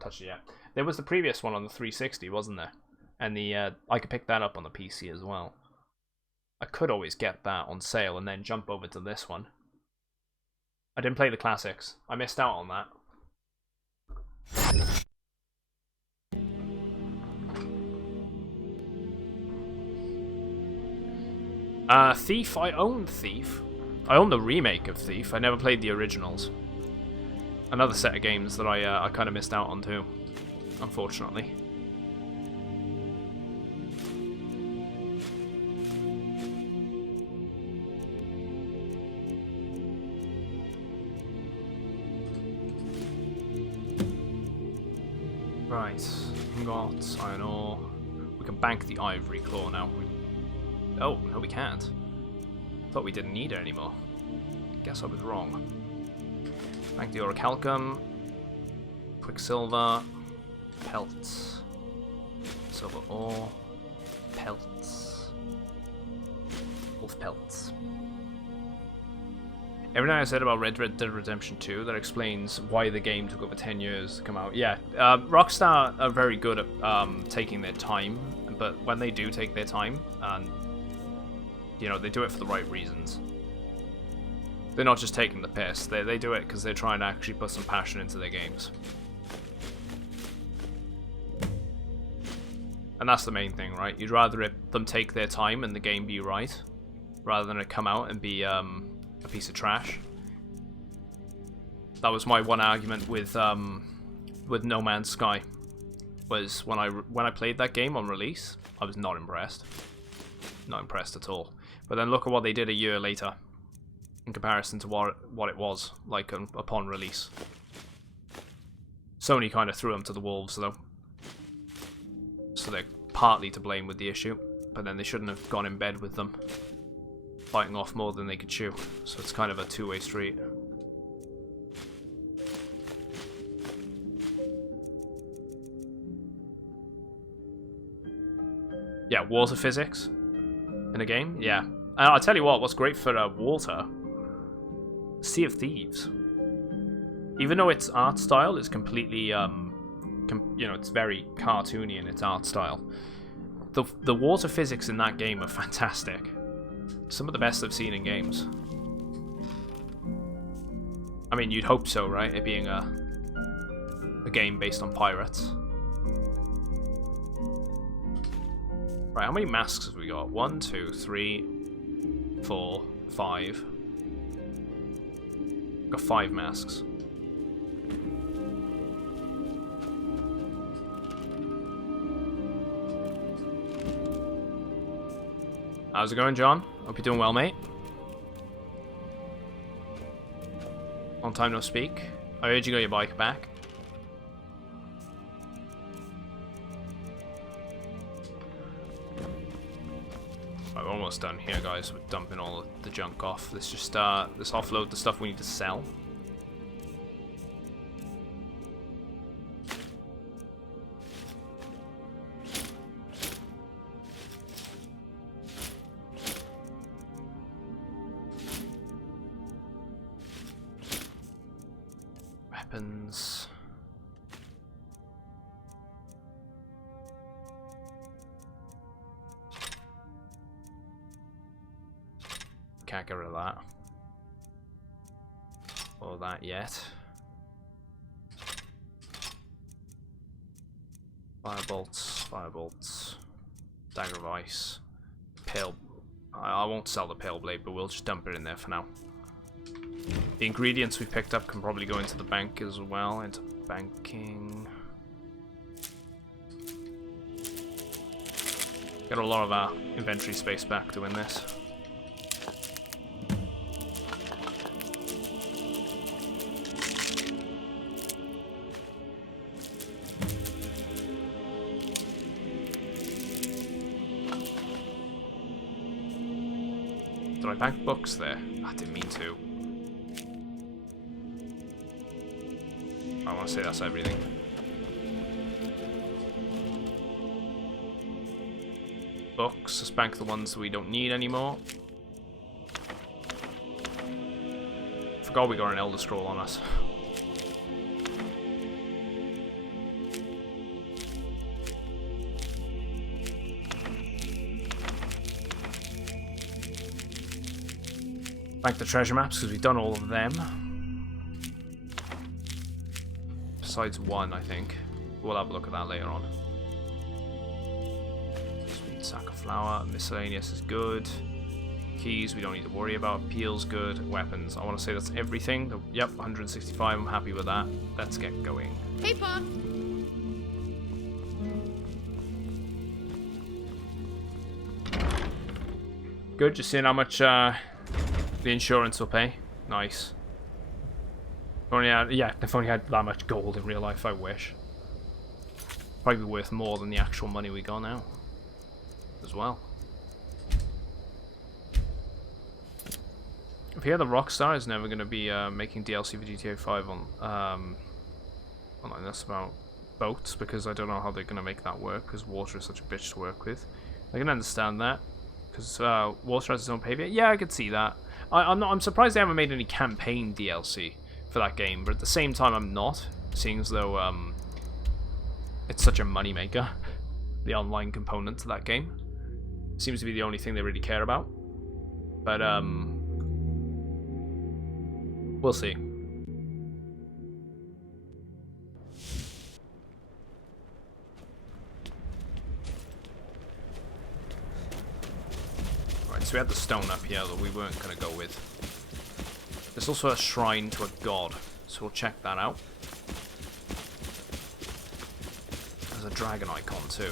it yet. There was the previous one on the 360, wasn't there? And I could pick that up on the PC as well. I could always get that on sale and then jump over to this one. I didn't play the classics. I missed out on that. Thief, I own Thief. I own the remake of Thief. I never played the originals. Another set of games that I kind of missed out on too, unfortunately. Right, we got iron ore. We can bank the ivory claw now. Oh, no we can't. Thought we didn't need it anymore. Guess I was wrong. Bank the orichalcum. Quicksilver. Pelts. Silver ore. Pelts. Wolf pelts. Everything I said about Red Dead Redemption 2, that explains why the game took over 10 years to come out. Yeah, Rockstar are very good at taking their time, but when they do take their time, and you know, they do it for the right reasons. They're not just taking the piss. They do it because they're trying to actually put some passion into their games. And that's the main thing, right? You'd rather them take their time and the game be right, rather than it come out and be a piece of trash. That was my one argument with No Man's Sky. Was when I played that game on release, I was not impressed. Not impressed at all. But then look at what they did a year later, in comparison to what it was like upon release. Sony kind of threw them to the wolves, though. So they're partly to blame with the issue, but then they shouldn't have gone in bed with them, biting off more than they could chew. So it's kind of a two-way street. Yeah, water physics in a game. Yeah, and I'll tell you what's great for water. Sea of Thieves. Even though its art style is completely, you know, it's very cartoony in its art style. The water physics in that game are fantastic. Some of the best I've seen in games. I mean, you'd hope so, right? It being a game based on pirates. Right, how many masks have we got? 1, 2, 3, 4, 5. We've got 5 masks. How's it going, John? Hope you're doing well, mate. Long time no speak. I heard you got your bike back. Right, we're almost done here, guys. We're dumping all the junk off. Let's just let's offload the stuff we need to sell. weapons. Can't get rid of that. Or that yet. Firebolts, firebolts. Dagger of ice. Pale. I won't sell the pale blade, but we'll just dump it in there for now. The ingredients we picked up can probably go into the bank as well. Into banking. Got a lot of our inventory space back doing this. Did I bank books there? I didn't mean to. I want to say that's everything. Books, let's bank the ones that we don't need anymore. Forgot we got an Elder Scroll on us. Bank the treasure maps because we've done all of them. Besides one, I think. We'll have a look at that later on. Sweet sack of flour. Miscellaneous is good. Keys we don't need to worry about. Peel's good. Weapons. I want to say that's everything. Yep, 165. I'm happy with that. Let's get going. Hey, Pa! Good. Just seeing how much the insurance will pay. Nice. If only had that much gold in real life, I wish. Probably be worth more than the actual money we got now. As well. If here the Rockstar is never going to be making DLC for GTA 5 on this about boats, because I don't know how they're going to make that work, because water is such a bitch to work with. I can understand that, because water has its own pavement. Yeah, I could see that. I'm surprised they haven't made any campaign DLC for that game, but at the same time I'm not, seeing as though it's such a moneymaker, the online component to that game. Seems to be the only thing they really care about. But we'll see. Right, so we had the stone up here that we weren't going to go with. There's also a shrine to a god, so we'll check that out. There's a dragon icon too.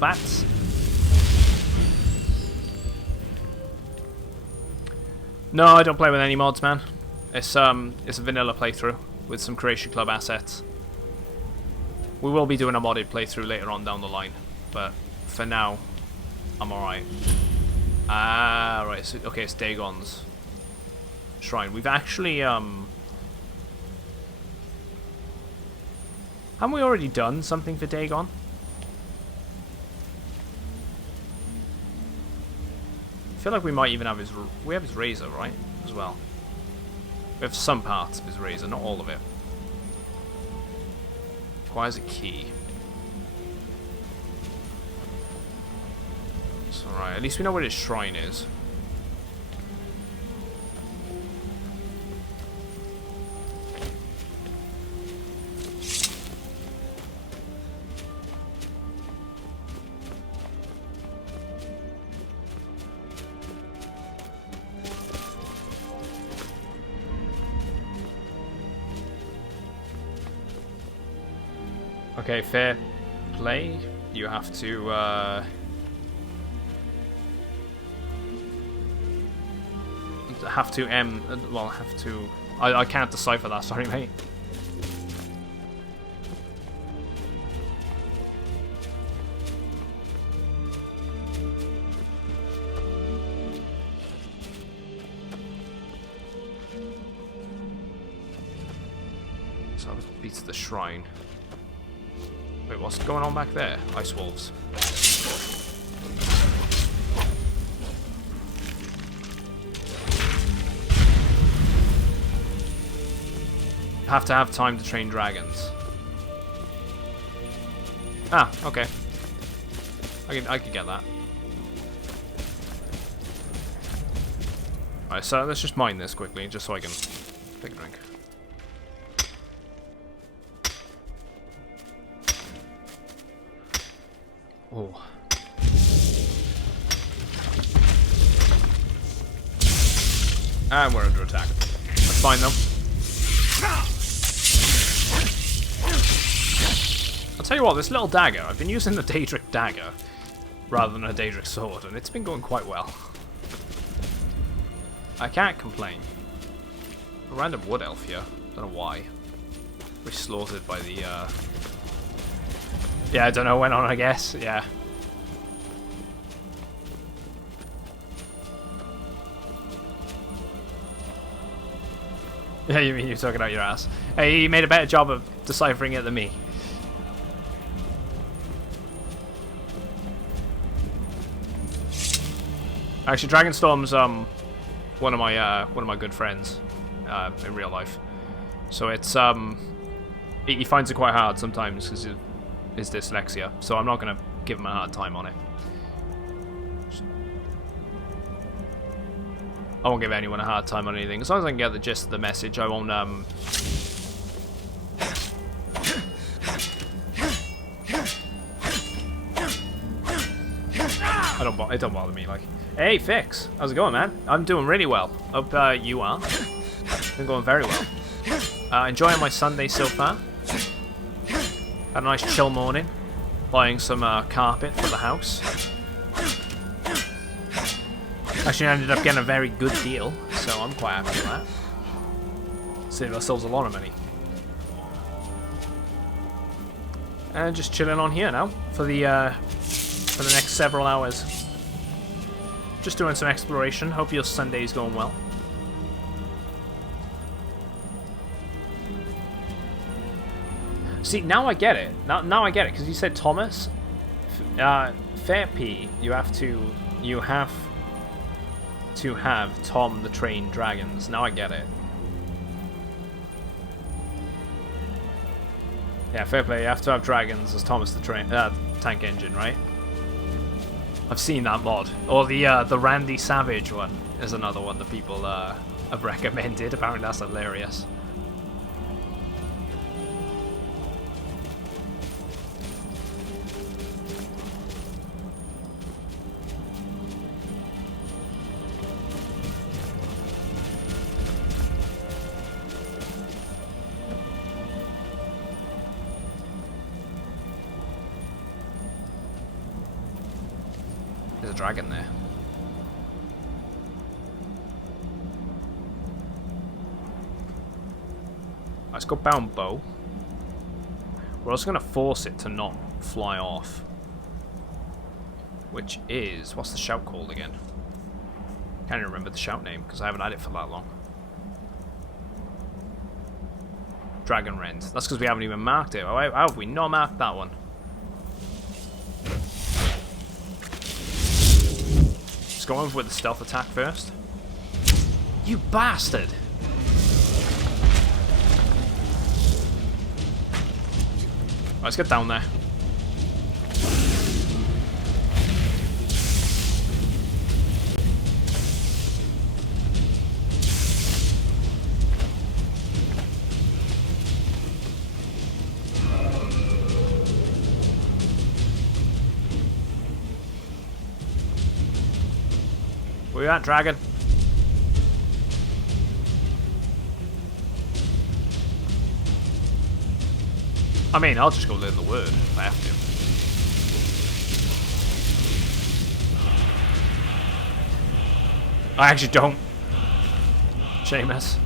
Bats. No, I don't play with any mods, man. It's a vanilla playthrough with some Creation Club assets. We will be doing a modded playthrough later on down the line, but for now, I'm alright. Ah, right. So, okay, it's Dagon's shrine. We've actually haven't we already done something for Dagon? I feel like we might even have his... We have his razor, right? As well. We have some parts of his razor, not all of it. Requires a key. It's alright. At least we know where his shrine is. Okay, fair play. You have to, I can't decipher that, sorry mate. So that beats the shrine. Wait, what's going on back there? Ice wolves. Have to have time to train dragons. Ah, okay. I could get that. Alright, so let's just mine this quickly, just so I can take a drink. Oh. And we're under attack. That's fine though. I'll tell you what, this little dagger, I've been using the Daedric dagger rather than a Daedric sword, and it's been going quite well. I can't complain. A random wood elf here. Don't know why. We're slaughtered by the, yeah, I don't know, went on, I guess. Yeah. Yeah, you mean you're talking out your ass. Hey, you made a better job of deciphering it than me. Actually, Dragonstorm's one of my good friends in real life. So it's he finds it quite hard sometimes because of his dyslexia. So I'm not gonna give him a hard time on it. I won't give anyone a hard time on anything. As long as I can get the gist of the message, I won't it don't bother me, like. Hey, Fix! How's it going, man? I'm doing really well. Hope you are. Been going very well. Enjoying my Sunday so far. Had a nice chill morning. Buying some carpet for the house. Actually, I ended up getting a very good deal, so I'm quite happy with that. Saved ourselves a lot of money. And just chilling on here now for the next several hours. Just doing some exploration. Hope your Sunday's going well. See, now I get it. Now I get it, because you said Thomas. Fair P, you have to have Tom the trained dragons. Now I get it. Yeah, fair play. You have to have dragons as Thomas the tank engine, right? I've seen that mod. Or the Randy Savage one is another one that people have recommended. Apparently that's hilarious. There's a dragon there. Let's go bound bow. We're also going to force it to not fly off. Which is... what's the shout called again? Can't even remember the shout name because I haven't had it for that long. Dragon Rend. That's because we haven't even marked it. How have we not marked that one? Let's go over with the stealth attack first. You bastard! Let's get down there. Where you at, dragon? I mean, I'll just go learn the word if I have to. I actually don't. Seamus.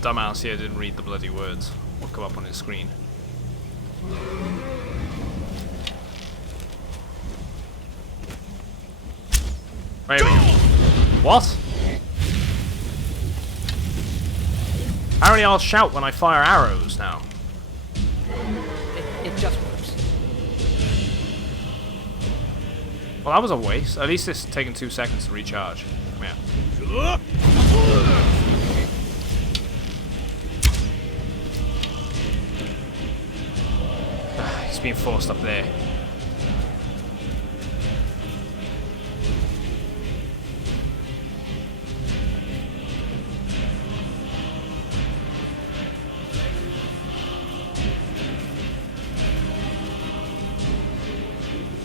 Dumbass here didn't read the bloody words. What come up on his screen? Wait a minute. What? Apparently I'll shout when I fire arrows now. It just works. Well, that was a waste. At least it's taken 2 seconds to recharge. Come here. He's being forced up there.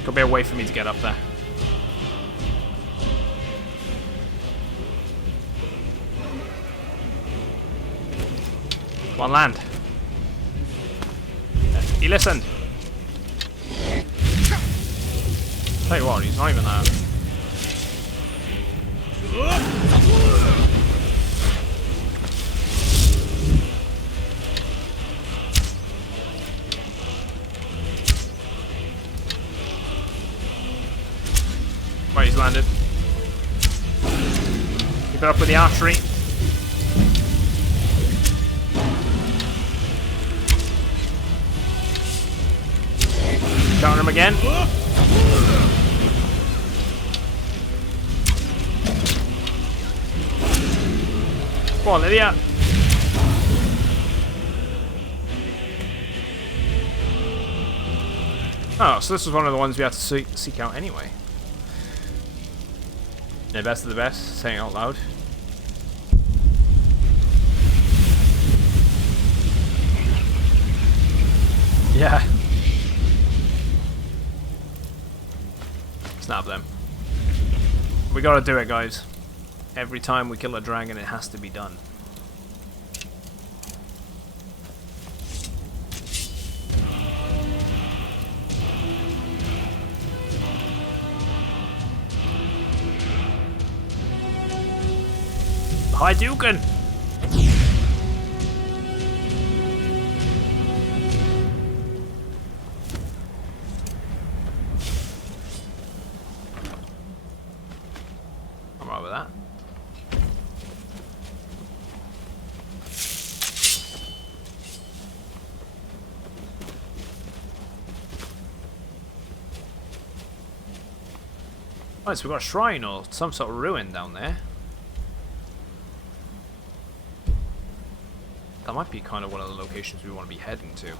Could be a way for me to get up there. Come on, land. He listened. Tell you what, he's not even that. Right, he's landed. Keep it up with the archery. Counter him again. Come on, Lydia. Oh, so this was one of the ones we had to seek out anyway. The best of the best, saying it out loud. Yeah. Snap them. We gotta do it, guys. Every time we kill a dragon, it has to be done. Hadouken! I'm right with that. Right, so we've got a shrine or some sort of ruin down there. That might be kind of one of the locations we want to be heading to.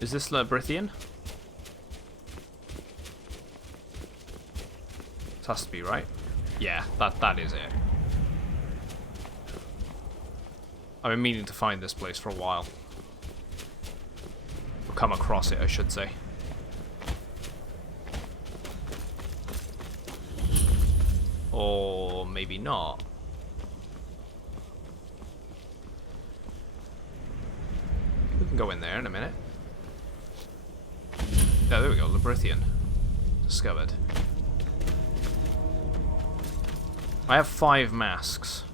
Is this Labrithian? It has to be, right? Yeah, that is it. I've been meaning to find this place for a while. Or come across it, I should say. Or maybe not. We can go in there in a minute. Yeah, there we go, Labrithian. Discovered. I have 5 masks.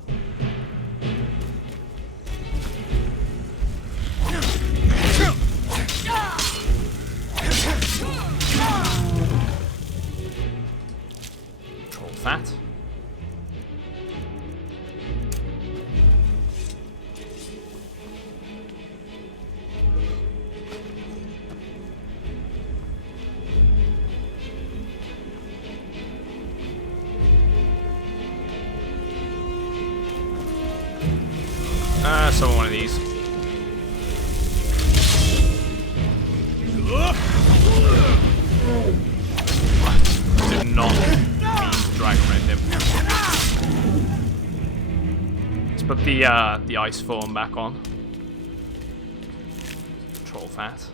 Troll fat. Some one of these. Did not mean to drag around him. Let's put the ice form back on. Troll fat.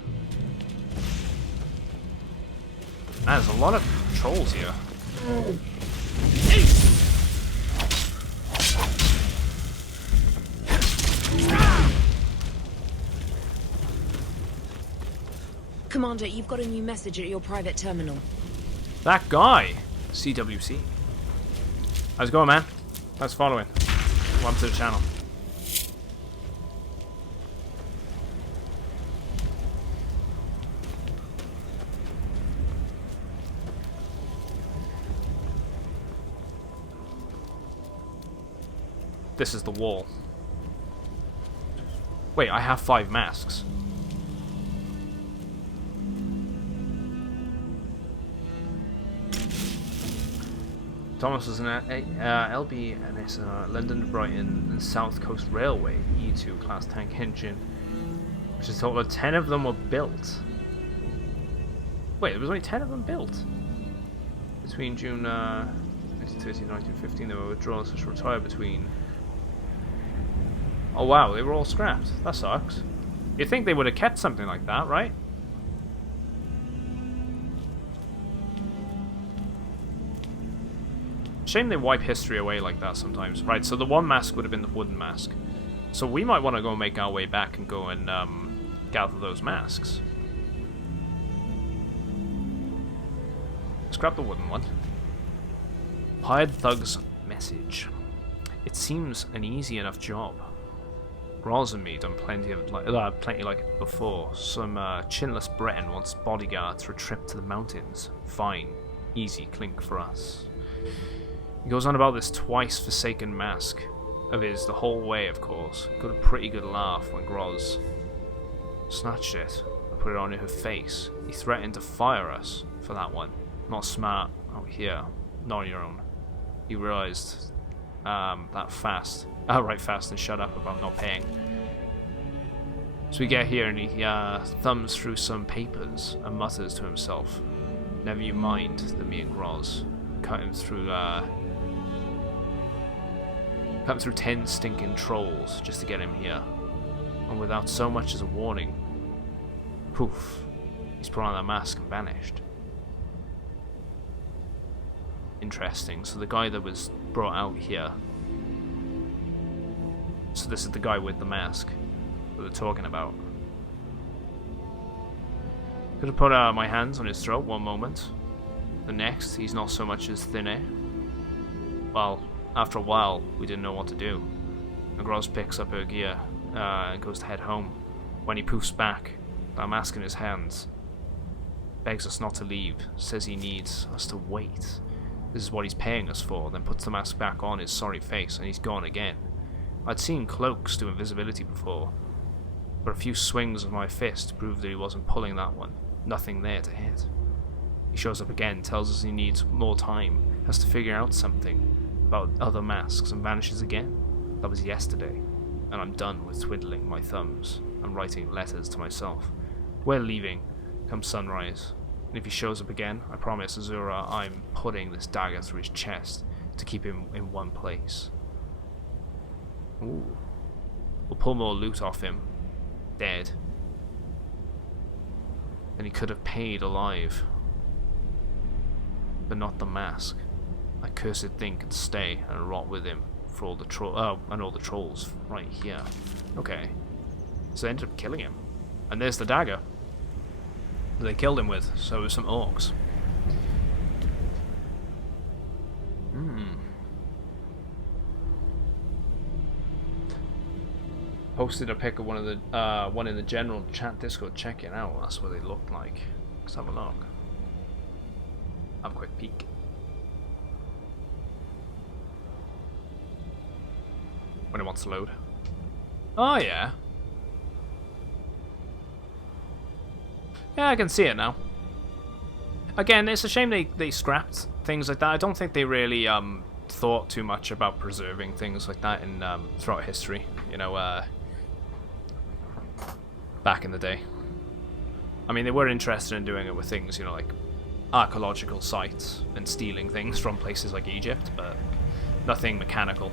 There's a lot of trolls here. Commander, you've got a new message at your private terminal. That guy! CWC. How's it going, man? Thanks for following. Welcome to the channel. This is the wall. Wait, I have 5 masks. Thomas was an LB and it's London to Brighton and South Coast Railway E2 class tank engine, which is total of 10 of them were built. Wait, there was only 10 of them built between June 1913 and 1915. They were withdrawn, so retired between. Oh wow, they were all scrapped. That sucks. You'd think they would have kept something like that, right? Shame they wipe history away like that sometimes. Right, so the one mask would have been the wooden mask. So we might want to go make our way back and go and gather those masks. Let's grab the wooden one. Hired Thug's message. It seems an easy enough job. Roz and me done plenty like it before. Some chinless Breton wants bodyguards for a trip to the mountains. Fine. Easy clink for us. He goes on about this twice forsaken mask of his the whole way, of course. Got a pretty good laugh when Groz snatched it and put it on her face. He threatened to fire us for that one. Not smart out here, not on your own. He realised that fast. Right fast and shut up about not paying. So we get here and he thumbs through some papers and mutters to himself, "Never you mind that me and Groz cut him through 10 stinking trolls just to get him here. And without so much as a warning, poof, he's put on that mask and vanished." Interesting. So the guy that was brought out here. So this is the guy with the mask that they're talking about. Could have put my hands on his throat one moment. The next, he's not so much as thin air. Well, after a while, we didn't know what to do. And Groz picks up her gear and goes to head home. When he poofs back, that mask in his hands, begs us not to leave, says he needs us to wait. This is what he's paying us for, then puts the mask back on his sorry face, and he's gone again. I'd seen cloaks do invisibility before, but a few swings of my fist proved that he wasn't pulling that one. Nothing there to hit. He shows up again, tells us he needs more time, has to figure out something about other masks, and vanishes again. That was yesterday, and I'm done with twiddling my thumbs. I'm writing letters to myself. We're leaving, come sunrise. And if he shows up again, I promise Azura I'm putting this dagger through his chest to keep him in one place. Ooh. We'll pull more loot off him. Dead. And he could have paid alive. But not the mask. That cursed thing can stay and rot with him for all the and all the trolls right here. Okay. So they ended up killing him. And there's the dagger that they killed him with. So it was some orcs. Posted a pic of one of the one in the general chat Discord. Check it out. That's what they looked like. Let's have a look. Have a quick peek. When it wants to load. Oh yeah. Yeah, I can see it now. Again, it's a shame they scrapped things like that. I don't think they really thought too much about preserving things like that in throughout history. You know, back in the day. I mean, they were interested in doing it with things, you know, like archaeological sites and stealing things from places like Egypt, but nothing mechanical.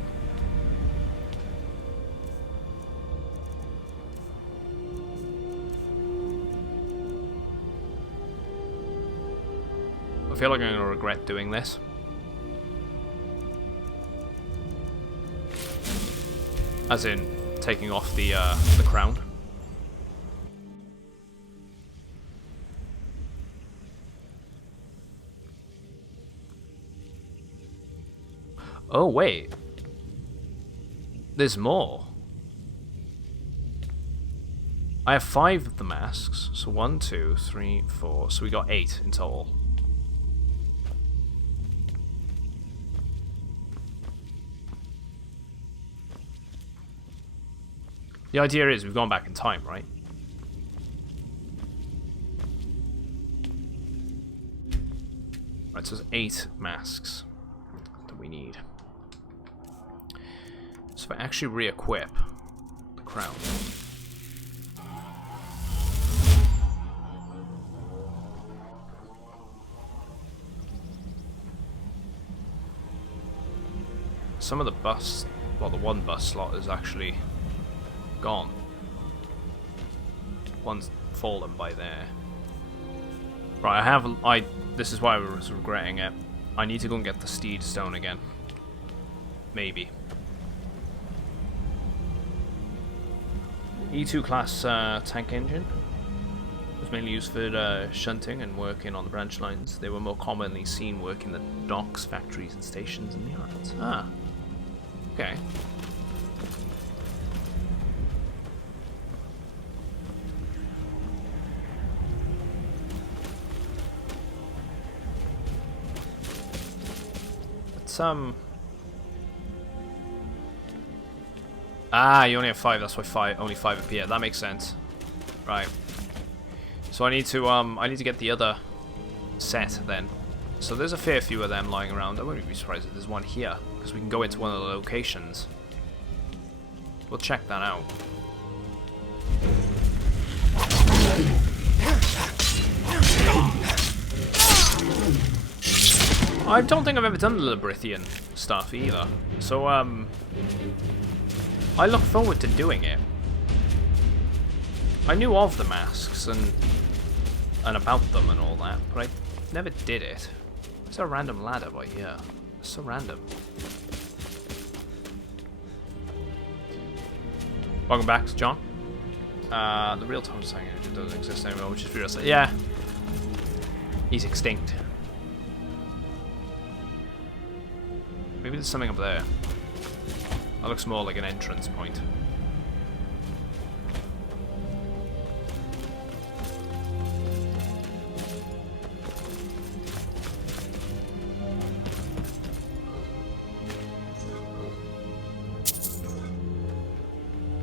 I feel like I'm going to regret doing this. As in, taking off the crown. Oh, wait. There's more. I have 5 of the masks. So 1, 2, 3, 4. So we got 8 in total. The idea is we've gone back in time, right? Right, so there's 8 masks that we need. So if I actually re-equip the crown. Some of the bus, well, the one bus slot is actually gone. One's fallen by there. Right, this is why I was regretting it. I need to go and get the Steed Stone again. Maybe. E2 class tank engine was mainly used for shunting and working on the branch lines. They were more commonly seen working the docks, factories, and stations in the yards. Ah. Okay. Ah, you only have 5. That's why only 5 appear. That makes sense. Right. So I need to get the other set then. So there's a fair few of them lying around. I wouldn't be surprised if there's one here, because we can go into one of the locations. We'll check that out. I don't think I've ever done the Labyrinthian stuff either. So, I look forward to doing it. I knew of the masks and about them and all that, but I never did it. There's a random ladder by here. It's so random. Welcome back, John. The real Tom Sang engine doesn't exist anymore, which is furious. Yeah. He's extinct. Maybe there's something up there. That looks more like an entrance point.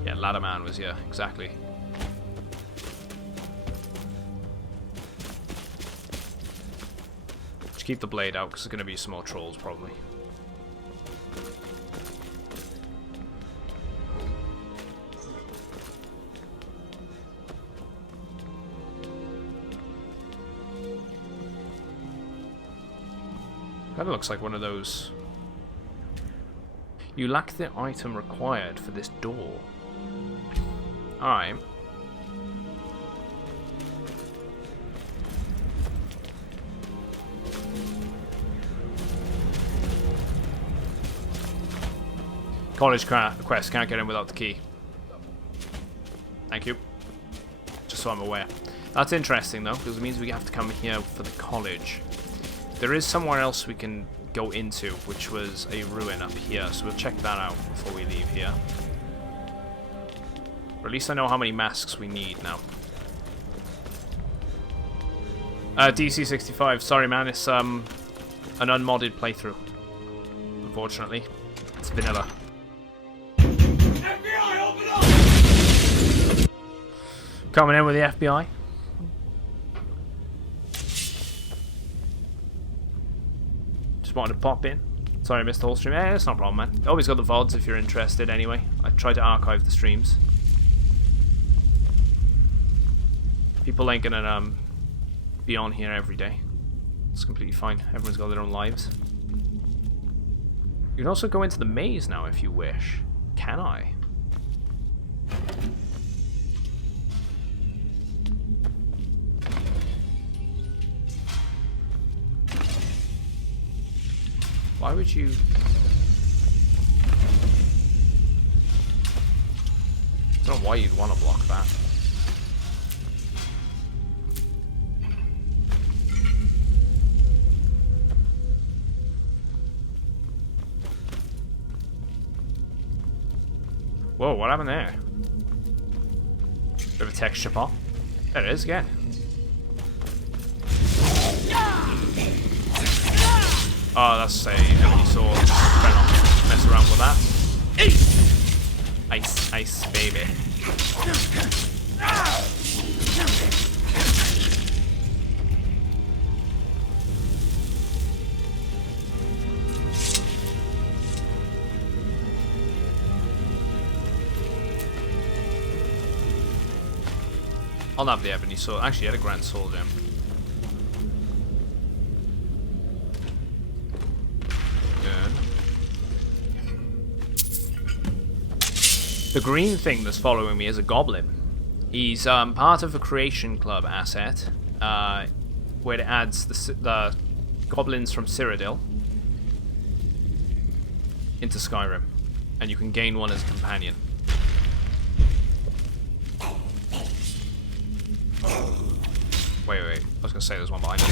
Yeah, Ladder Man was here, exactly. Just keep the blade out, because there's going to be some more trolls, probably. Kind of looks like one of those. You lack the item required for this door. Alright. College quest, can't get in without the key. Thank you. Just so I'm aware. That's interesting though, because it means we have to come here for the college. There is somewhere else we can go into, which was a ruin up here, so we'll check that out before we leave here. Or at least I know how many masks we need now. DC65, sorry man, it's an unmodded playthrough. Unfortunately. It's vanilla. FBI, open up! Coming in with the FBI. Just wanted to pop in. Sorry I missed the whole stream. It's not a problem, man. Always got the VODs if you're interested anyway. I try to archive the streams. People ain't gonna be on here every day. It's completely fine. Everyone's got their own lives. You can also go into the maze now if you wish. Can I? Why would you... I don't know why you'd want to block that. Whoa, what happened there? Bit of a texture pop. There it is again. Oh, that's a enemy sword. Better not mess around with that. Ice, ice, baby. I'll have the ebony sword. Actually, I had a grand sword in. Good. The green thing that's following me is a goblin. He's part of a Creation Club asset, where it adds the goblins from Cyrodiil into Skyrim, and you can gain one as a companion. Wait, I was gonna say there's one behind me.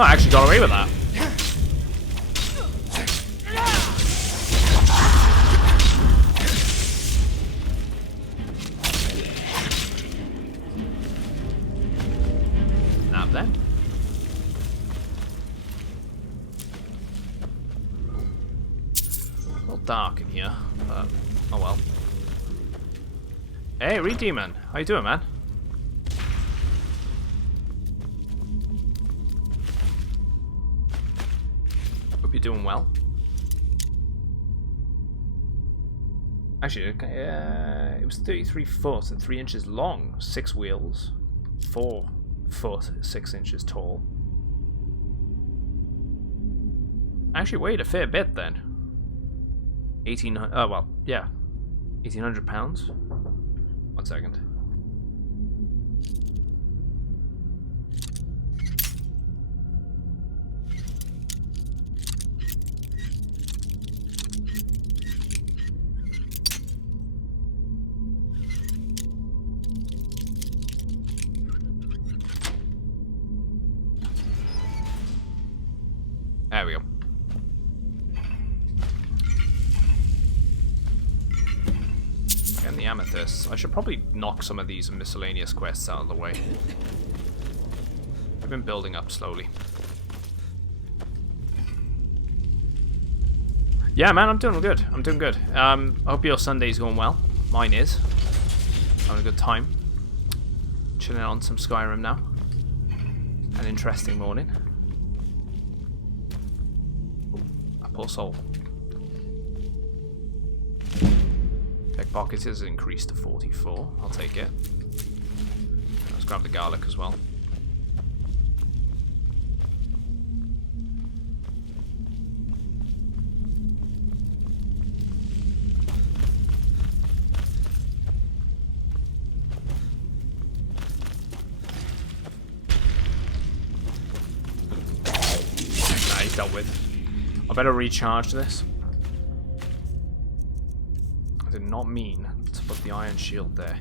Oh, I actually got away with that. Nab then. A little dark in here, but oh well. Hey, Reed Demon, how you doing, man? Hope you're doing well. Actually, it was 33 foot and 3 inches long, 6 wheels, 4 foot, 6 inches tall. Actually weighed a fair bit then. 1,800. Oh well, yeah, 1,800 pounds. 1 second. There we go. And the amethysts. I should probably knock some of these miscellaneous quests out of the way. I've been building up slowly. Yeah, man, I'm doing good. I'm doing good. I hope your Sunday's going well. Mine is. Having a good time. Chilling on some Skyrim now. An interesting morning. Poor soul. Pickpocket is increased to 44. I'll take it. Let's grab the garlic as well. Nah, he's dealt with. I better recharge this. I did not mean to put the iron shield there.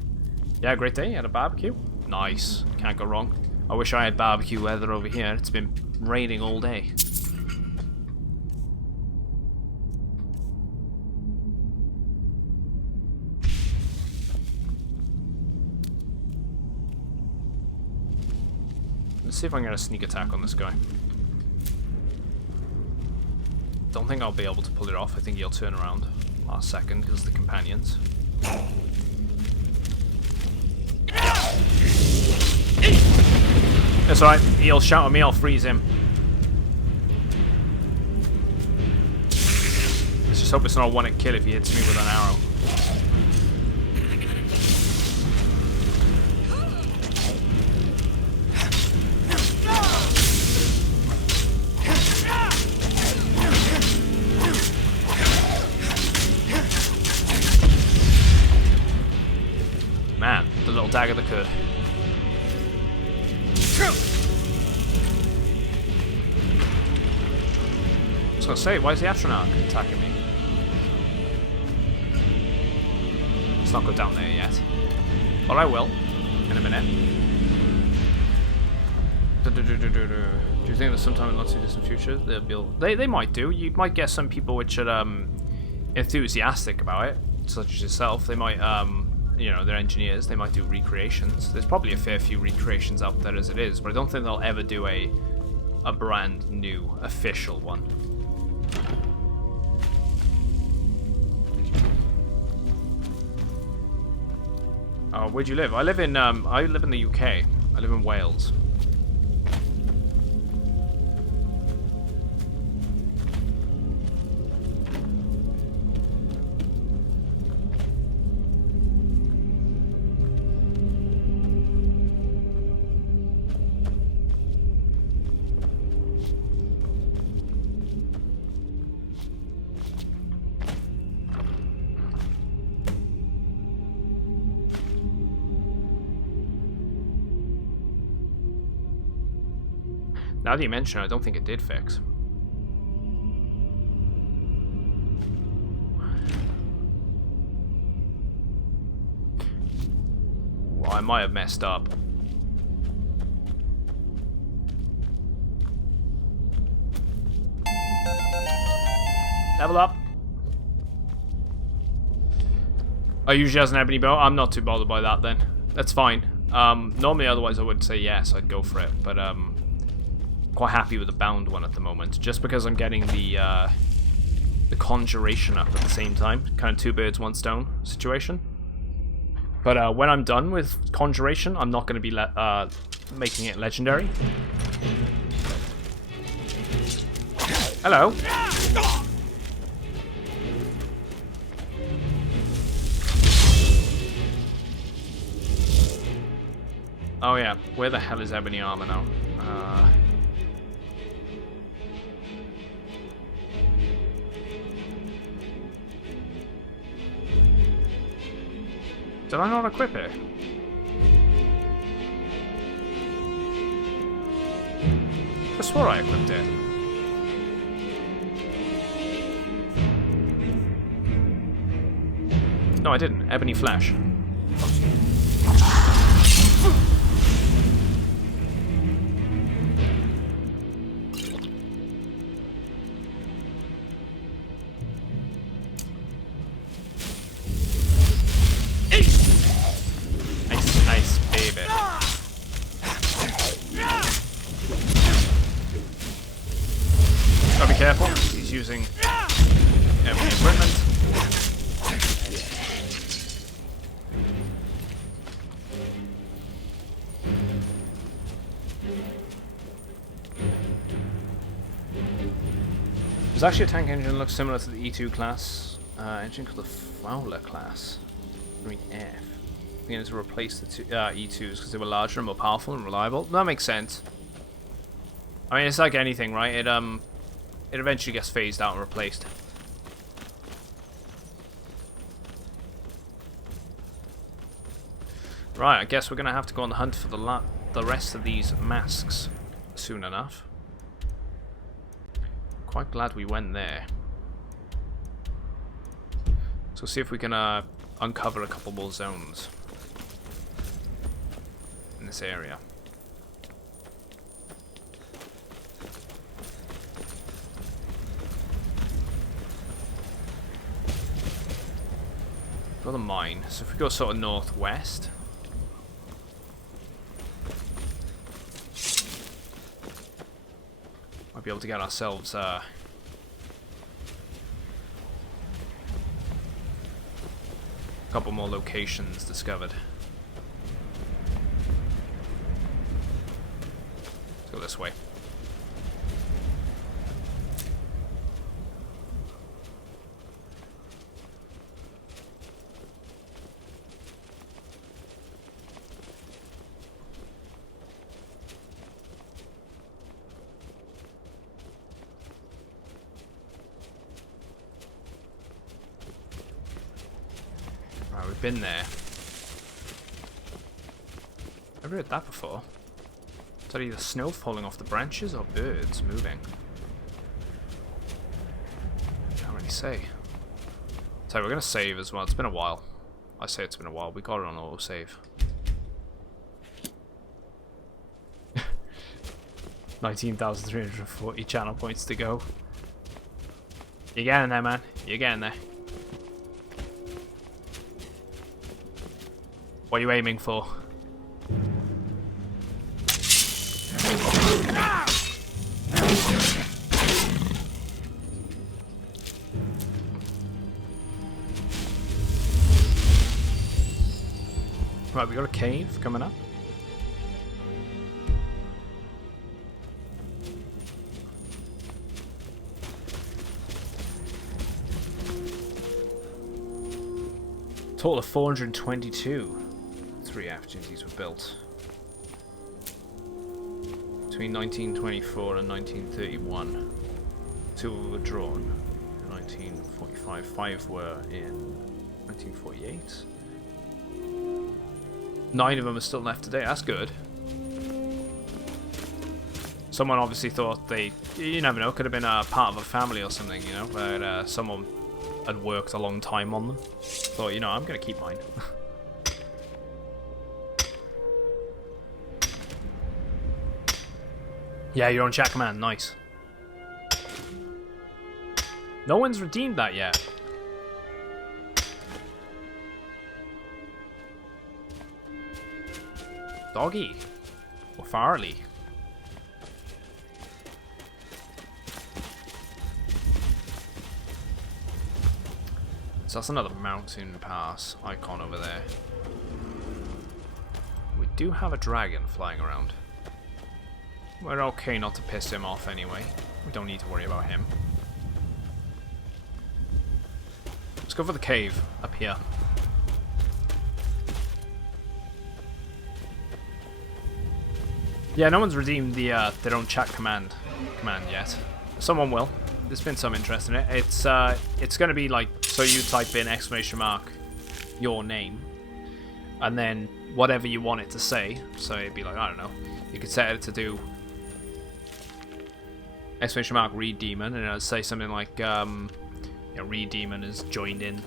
Yeah, great day. Had a barbecue. Nice. Can't go wrong. I wish I had barbecue weather over here. It's been raining all day. Let's see if I can get a sneak attack on this guy. Don't think I'll be able to pull it off. I think he'll turn around last second because of the companions. It's alright. He'll shout at me. I'll freeze him. Let's just hope it's not a one-hit kill if he hits me with an arrow. Man, the little dagger that could. I was gonna say, why is the Atronach attacking me? Let's not go down there yet. But I will, in a minute. Do you think that sometime in the not too distant future they'll build? They might do. You might get some people which are enthusiastic about it, such as yourself. They might you know, they're engineers. They might do recreations. There's probably a fair few recreations out there as it is, but I don't think they'll ever do a brand new official one. Oh, where'd you live? I live in the UK. I live in Wales. Now that you mention it, I don't think it did fix. Well, I might have messed up. Level up. I usually has an ebony bow. I'm not too bothered by that then. That's fine. Normally otherwise I would say yes, I'd go for it, but quite happy with the bound one at the moment, just because I'm getting the conjuration up at the same time, kind of two birds one stone situation. But when I'm done with conjuration, I'm not going to be making it legendary. Hello. Oh yeah, where the hell is ebony armor now? Did I not equip it? I swore I equipped it. No, I didn't. Ebony flesh. Careful, he's using heavy equipment. There's actually a tank engine that looks similar to the E2 class. Engine called the Fowler class. I mean F. You know, to replace the E2s because they were larger and more powerful and reliable. That makes sense. I mean, it's like anything, right? It eventually gets phased out and replaced. Right, I guess we're gonna have to go on the hunt for the rest of these masks soon enough. Quite glad we went there. So see if we can uncover a couple more zones in this area. Got the mine. So if we go sort of northwest. Might be able to get ourselves a couple more locations discovered. Let's go this way. We've been there. I've heard that before. Is that either snow falling off the branches or birds moving? Can't really say. So we're gonna save as well. It's been a while. I say it's been a while. We got it on autosave. 19,340 channel points to go. You're getting there, man. You're getting there. What are you aiming for? Right, we got a cave coming up. Total of 422 3F duties were built between 1924 and 1931. 2 were drawn in 1945. 5 were in 1948. 9 of them are still left today. That's good. Someone obviously thought you never know, could have been a part of a family or something, you know, but someone had worked a long time on them. Thought, you know, I'm gonna keep mine. Yeah, you're on chat command. Nice. No one's redeemed that yet. Doggy. Or Farley. So that's another mountain pass icon over there. We do have a dragon flying around. We're okay not to piss him off anyway. We don't need to worry about him. Let's go for the cave up here. Yeah, no one's redeemed their own chat command yet. Someone will. There's been some interest in it. It's going to be like, so you type in ! your name, and then whatever you want it to say. So it'd be like, I don't know, you could set it to do ! read demon, and it'll say something like, you know, read demon has joined in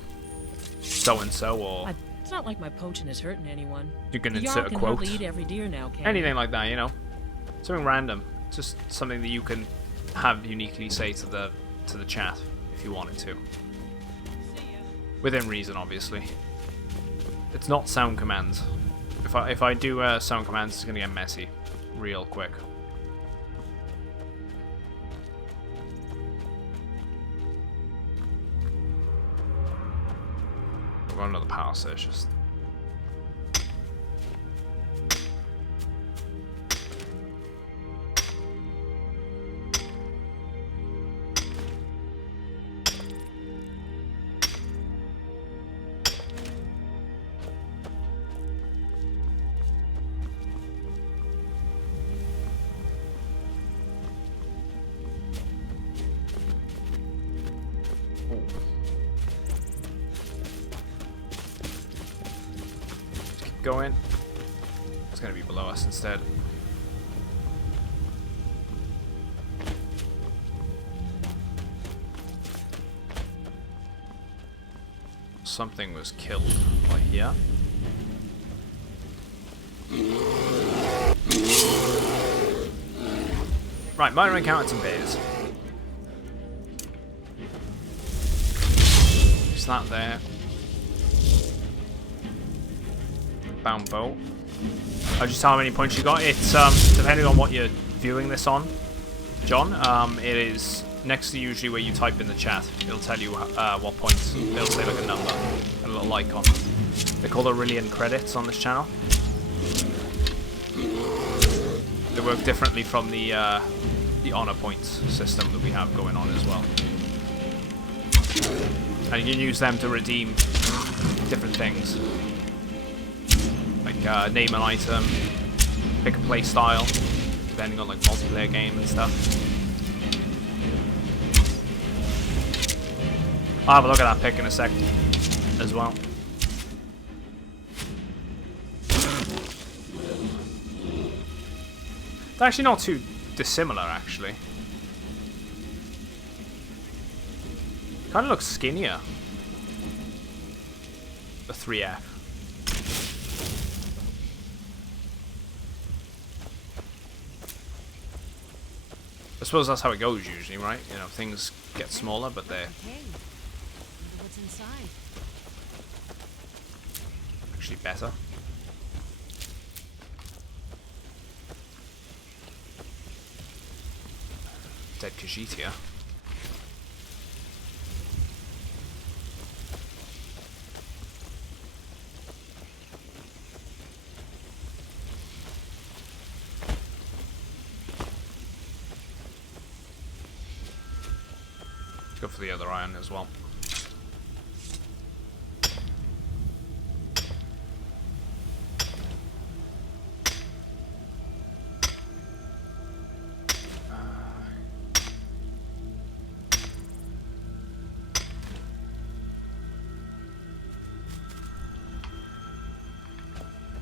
so and so, or it's not like my poaching is hurting anyone. you can The insert Jarl a quote. can hardly eat every deer now, can Anything like that, you know, something random, just something that you can have uniquely say to the chat if you wanted to, within reason, obviously. It's not sound commands. If I do sound commands, it's gonna get messy real quick. We've got another power search. Just going. It's going to be below us instead. Something was killed right here. Right, minor encountered some bears. Is that there? Bound bolt. I'll just tell how many points you got. It's depending on what you're viewing this on, John. It is next to usually where you type in the chat. It'll tell you what points. It'll say like a number, a little icon. They're called Auralinus credits on this channel. They work differently from the honor points system that we have going on as well. And you can use them to redeem different things. Like name an item, pick a play style, depending on like multiplayer game and stuff. I'll have a look at that pick in a sec as well. It's actually not too dissimilar, actually. Kind of looks skinnier. The 3F. suppose that's how it goes usually, right? You know, things get smaller, but they're What's inside? actually better. Dead Khajiit here. Go for the other iron as well.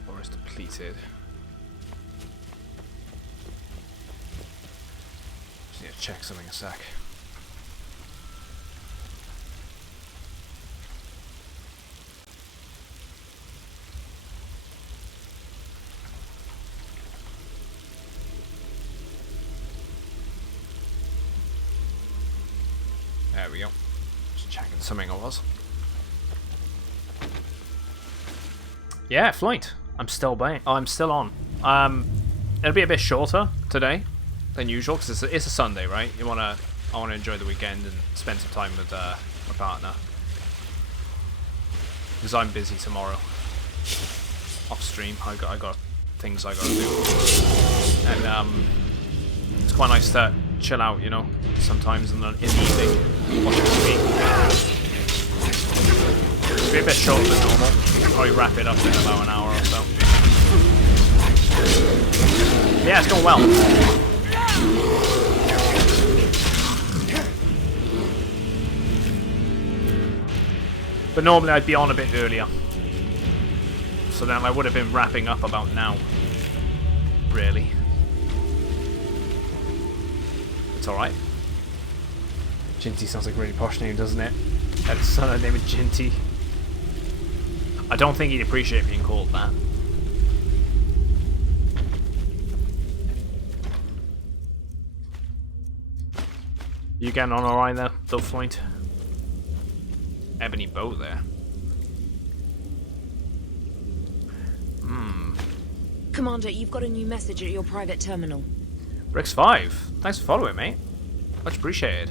Or is depleted. Just need to check something a sec. There we go. Just checking something I was. Yeah, flight. I'm still playing. Oh, I'm still on. It'll be a bit shorter today than usual because it's a Sunday, right? I wanna enjoy the weekend and spend some time with my partner because I'm busy tomorrow. Off stream, I got things I gotta do, and it's quite nice to chill out, you know, sometimes in the evening, watch TV. It'll be a bit shorter than normal. Probably wrap it up in about an hour or so. Yeah, it's going well. But normally I'd be on a bit earlier. So then I would have been wrapping up about now. Really. It's alright. Jinty sounds like a really posh name, doesn't it? Had a son named Jinty. I don't think he'd appreciate being called that. You getting on alright there, though, Floyd? Ebony bow there. Commander, you've got a new message at your private terminal. Brix5, thanks for following, mate. Much appreciated.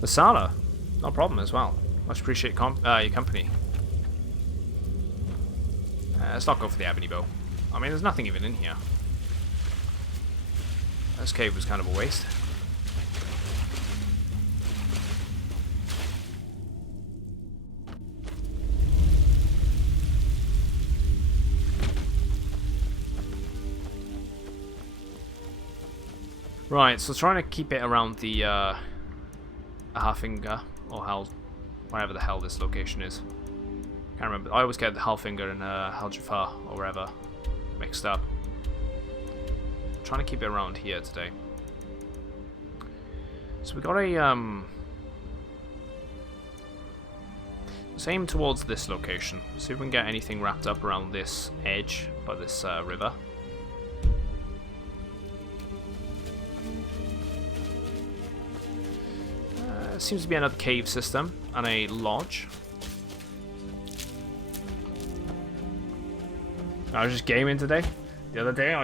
Lasala, no problem as well. Much appreciate your company. Let's not go for the ebony bow. I mean, there's nothing even in here. This cave was kind of a waste. Right, so trying to keep it around the Halfinger, or Hell, whatever the hell this location is. Can't remember. I always get the Halfinger and Haljafar, or wherever, mixed up. Trying to keep it around here today. So we got a let's aim towards this location. See if we can get anything wrapped up around this edge by this river. Seems to be another cave system and a lodge. I was just gaming today. The other day,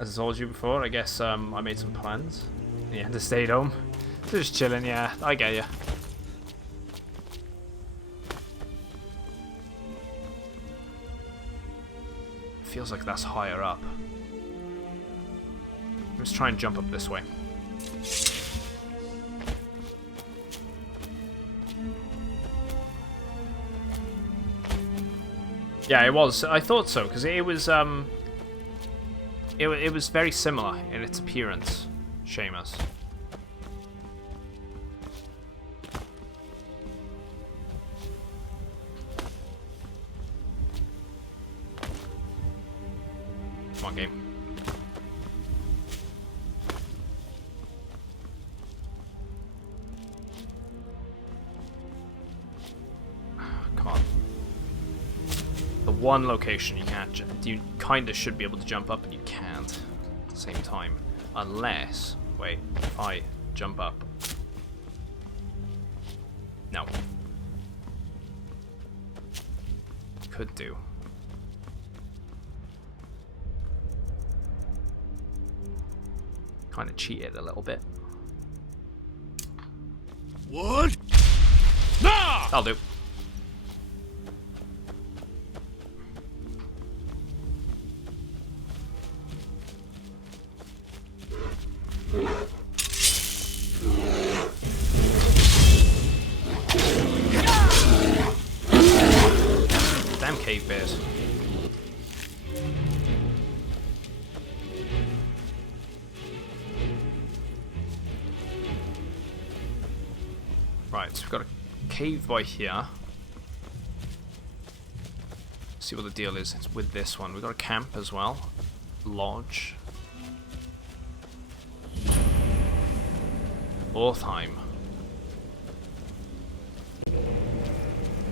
as I told you before, I guess I made some plans. Yeah, to stay at home. So just chilling, yeah, I get you. Feels like that's higher up. Let's try and jump up this way. Yeah, it was. I thought so because it was it was very similar in its appearance, Seamus. Come on, game. one location you can't. You kind of should be able to jump up, and you can't at the same time, unless. Wait, if I jump up. No. Could do. Kind of cheated a little bit. What? No! I'll do. Damn cave bears. Right, so we've got a cave by here. See what the deal is with this one. We've got a camp as well. Lodge. Ortheim.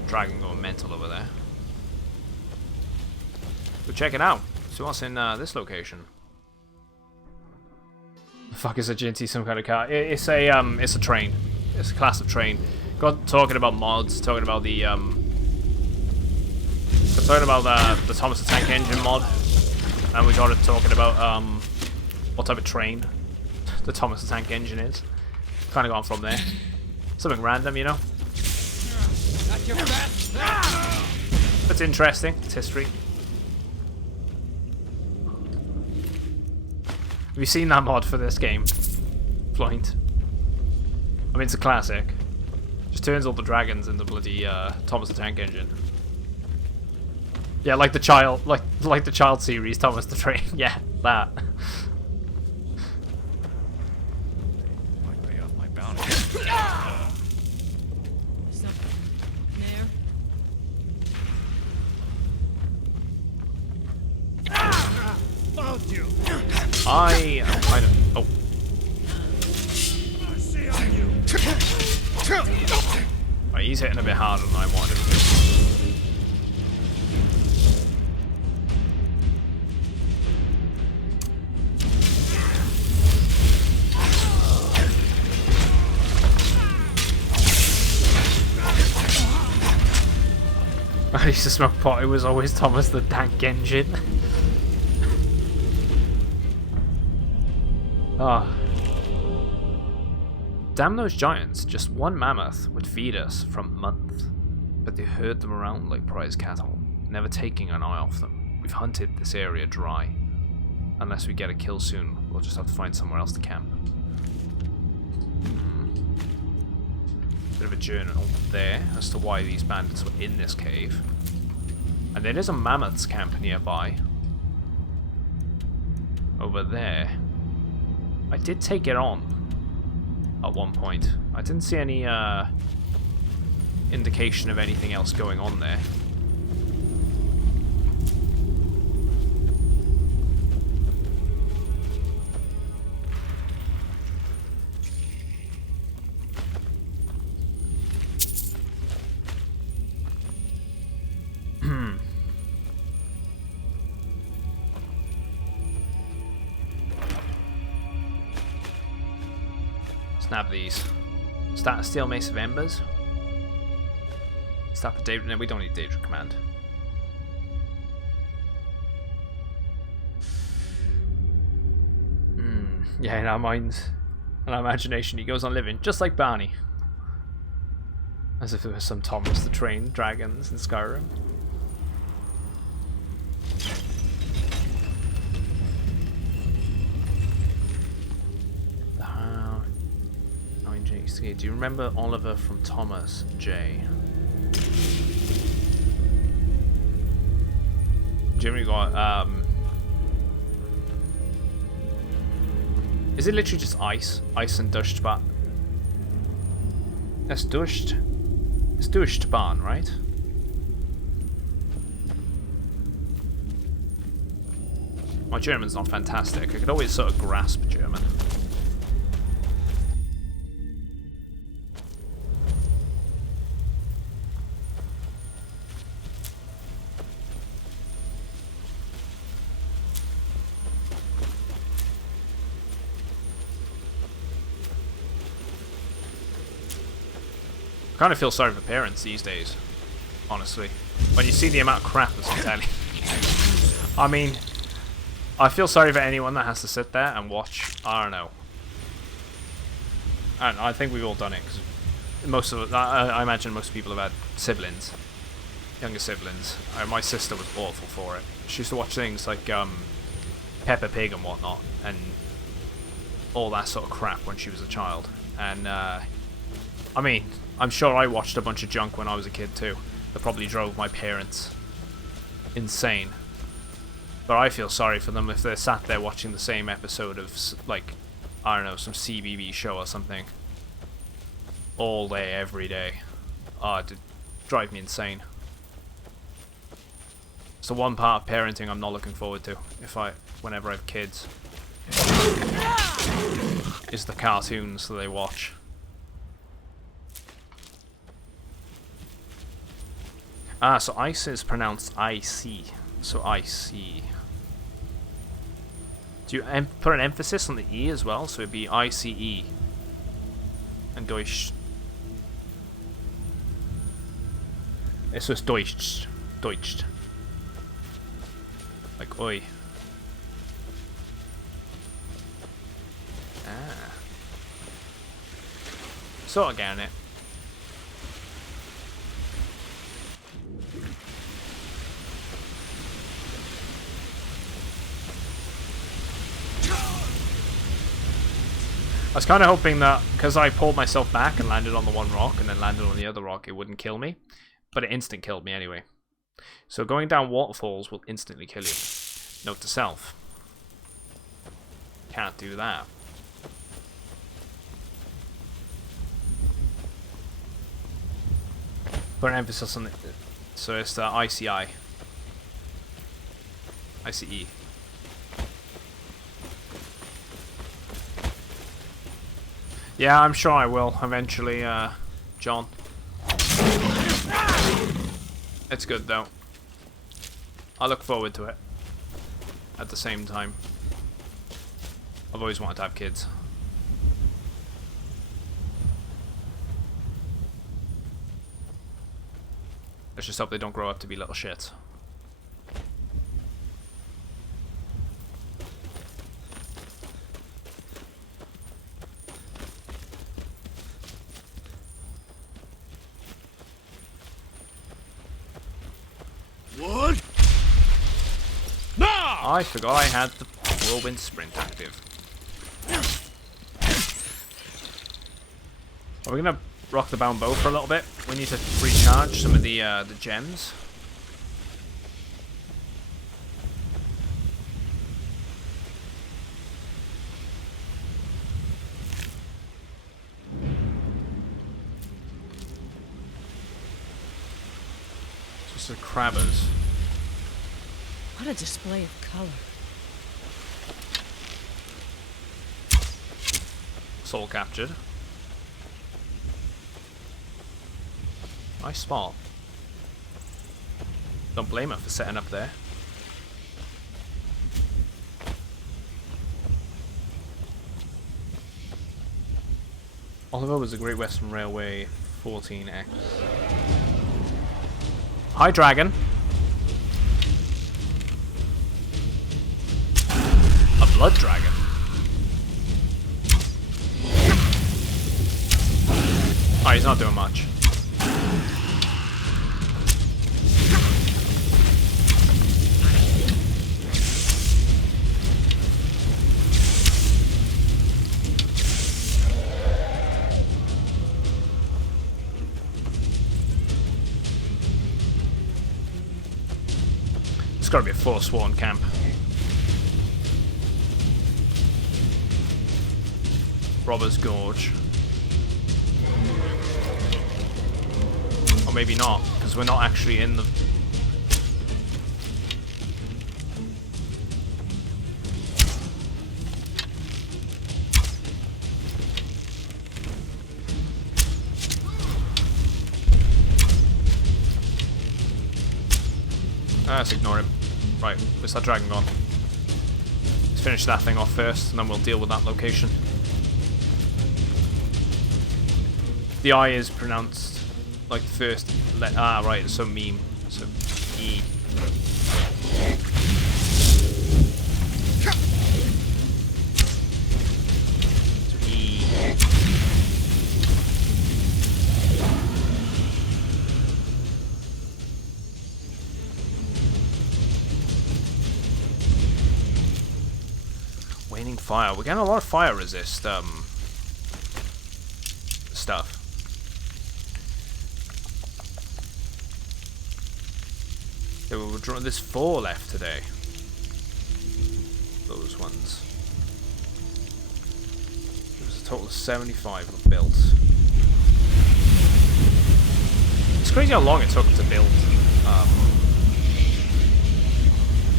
Dragon going mental over there. We'll check it out. See what's in this location. The fuck is a Jinty? Some kind of car? It's a train. It's a class of train. Got talking about mods. Talking about the the Thomas the Tank Engine mod, and we got it talking about what type of train the Thomas the Tank Engine is. Kind of gone from there. Something random, you know. That's your best. It's interesting. It's history. Have you seen that mod for this game? Floint. I mean, it's a classic. Just turns all the dragons into bloody Thomas the Tank Engine. Yeah, like the child, like the child series, Thomas the Train. Yeah, that. Might pay off my bounty. Something there. Found you. I don't. Oh. I see on you. Right, he's hitting a bit harder than I wanted to. I used to smoke pot. It was always Thomas the Tank Engine. Ah. Damn those giants. Just one mammoth would feed us for a month. But they herd them around like prize cattle, never taking an eye off them. We've hunted this area dry. Unless we get a kill soon, we'll just have to find somewhere else to camp. Bit of a journal there as to why these bandits were in this cave. And there is a mammoth's camp nearby. Over there. I did take it on at one point. I didn't see any indication of anything else going on there. Snap these. Start a Steel Mace of Embers. Start a Daedra. No, we don't need Daedra Command. Yeah, in our minds and our imagination, he goes on living just like Barney. As if there was some Thomas the Train dragons in Skyrim. Do you remember Oliver from Thomas J? Jimmy got is it literally just ice? Ice and Dustbahn? That's Dust. It's Dustbahn, right? My German's not fantastic. I could always sort of grasp German. I kind of feel sorry for parents these days, honestly. When you see the amount of crap that's on telly. I mean, I feel sorry for anyone that has to sit there and watch, I don't know. And I think we've all done it, because most of I imagine most people have had siblings. Younger siblings. My sister was awful for it. She used to watch things like Peppa Pig and whatnot, and all that sort of crap when she was a child. And, I mean, I'm sure I watched a bunch of junk when I was a kid too. That probably drove my parents insane. But I feel sorry for them if they're sat there watching the same episode of, like, I don't know, some CBB show or something. All day, every day. Oh, it'd drive me insane. It's the one part of parenting I'm not looking forward to whenever I have kids. Is the cartoons that they watch. Ah, so ice is pronounced I-C. So I-C. Do you put an emphasis on the E as well? So it'd be I-C-E. And Deutsch. It's just Deutsch. Deutsch. Like oi. Ah. Sort of getting it. I was kind of hoping that, because I pulled myself back and landed on the one rock and then landed on the other rock, it wouldn't kill me. But it instant killed me anyway. So going down waterfalls will instantly kill you. Note to self. Can't do that. Put an emphasis on it. So it's the ICI. ICE. Yeah, I'm sure I will eventually, John. It's good though. I look forward to it. At the same time, I've always wanted to have kids. Let's just hope they don't grow up to be little shits. What? No! I forgot I had the whirlwind sprint active. Are we gonna rock the bound bow for a little bit? We need to recharge some of the gems. Just the crabbers. What a display of color. Soul captured. Nice spot. Don't blame her for setting up there. Oliver was a Great Western Railway 14X. Hi, dragon. A blood dragon. Oh, he's not doing much. It's gotta be a Forsworn camp. Robber's Gorge. Or maybe not, because we're not actually in the... Let's ignore him. Right, where's that dragon gone? Let's finish that thing off first, and then we'll deal with that location. The I is pronounced Like the first right, so meme. So E. So E. Waning fire. We're getting a lot of fire resist stuff. There's 4 left today. Those ones. There's a total of 75 built. It's crazy how long it took to build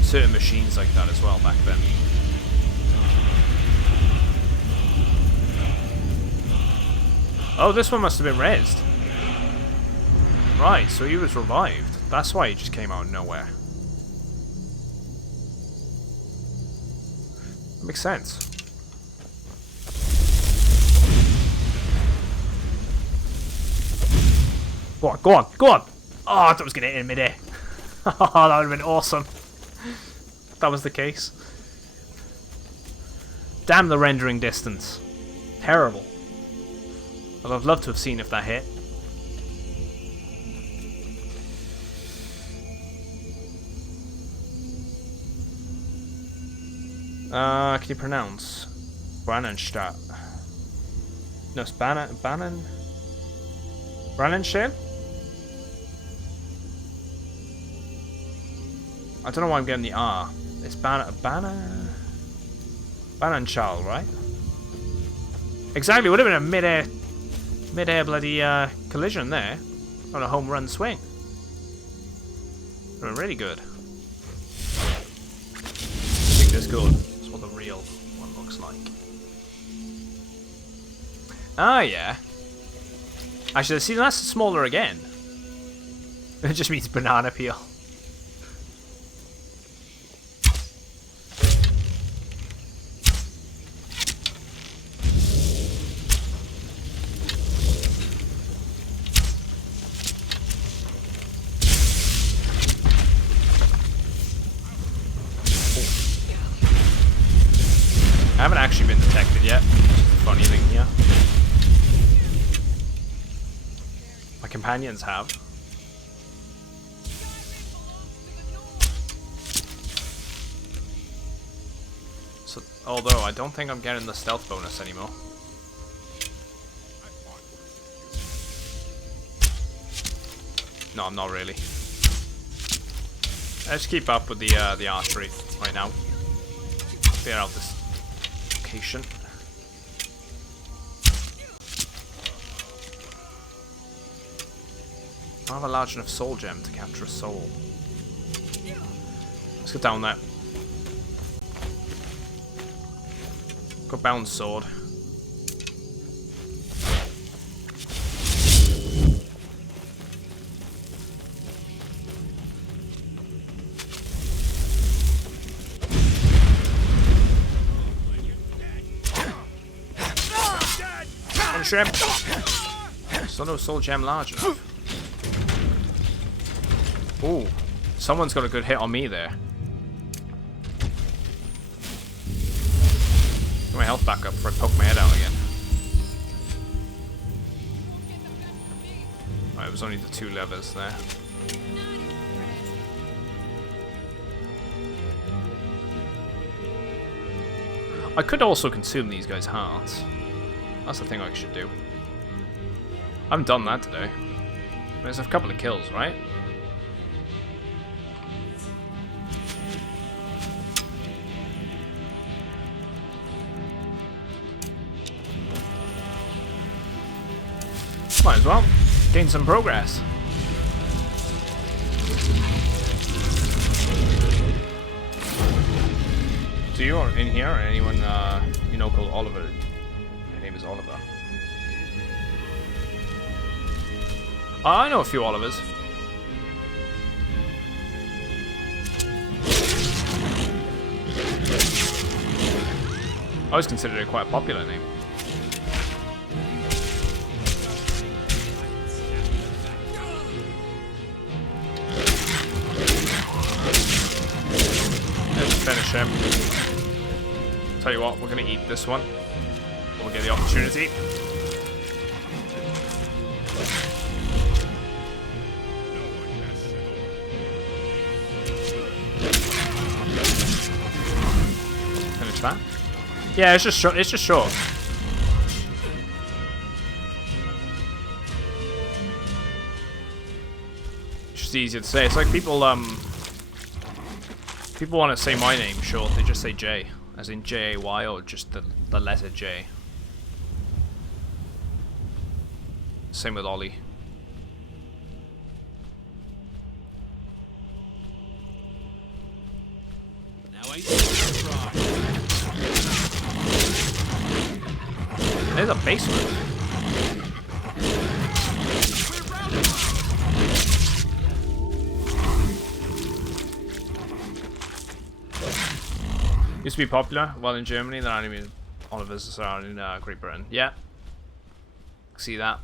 certain machines like that as well back then. Oh, this one must have been rezzed. Right, so he was revived. That's why he just came out of nowhere. That makes sense. Go on, go on, go on! Oh, I thought I was going to hit in midair. Oh, that would have been awesome. If that was the case. Damn the rendering distance. Terrible. I'd have loved to have seen if that hit. Can you pronounce Brannenstadt? No, it's Brannenstadt? I don't know why I'm getting the R. It's Bannenschal, right? Exactly, would have been a mid-air bloody collision there on a home run swing. Would have been really good. I think that's good. That's what the real one looks like. Ah, yeah. Actually, see, that's smaller again. It just means banana peel. I haven't actually been detected yet, which is the funny thing here. My companions have. So, although I don't think I'm getting the stealth bonus anymore. No, I'm not really. Let's keep up with the archery right now. Clear out this location. I don't have a large enough soul gem to capture a soul. Let's get down there. Got bound sword. Shrimp. Still no soul gem large enough. Ooh, someone's got a good hit on me there. Get my health back up before I poke my head out again. Right, it was only the 2 levers there. I could also consume these guys' hearts. That's the thing I should do. I haven't done that today. There's a couple of kills, right? Might as well. Gain some progress. Do you or in here or anyone you know called Oliver? Name is Oliver. I know a few Olivers. I always considered it quite a popular name. shame. Tell you what, we're gonna eat this one. We'll get the opportunity. Finish that. Yeah, it's just short. It's just short. It's just easier to say. It's like people people want to say my name short. They just say J, as in J-A-Y, or just the letter J. Same with Ollie. Now ain't try. There's a basement. Used to be popular while in Germany, then I mean all of us are in Great Britain. Yeah. See that.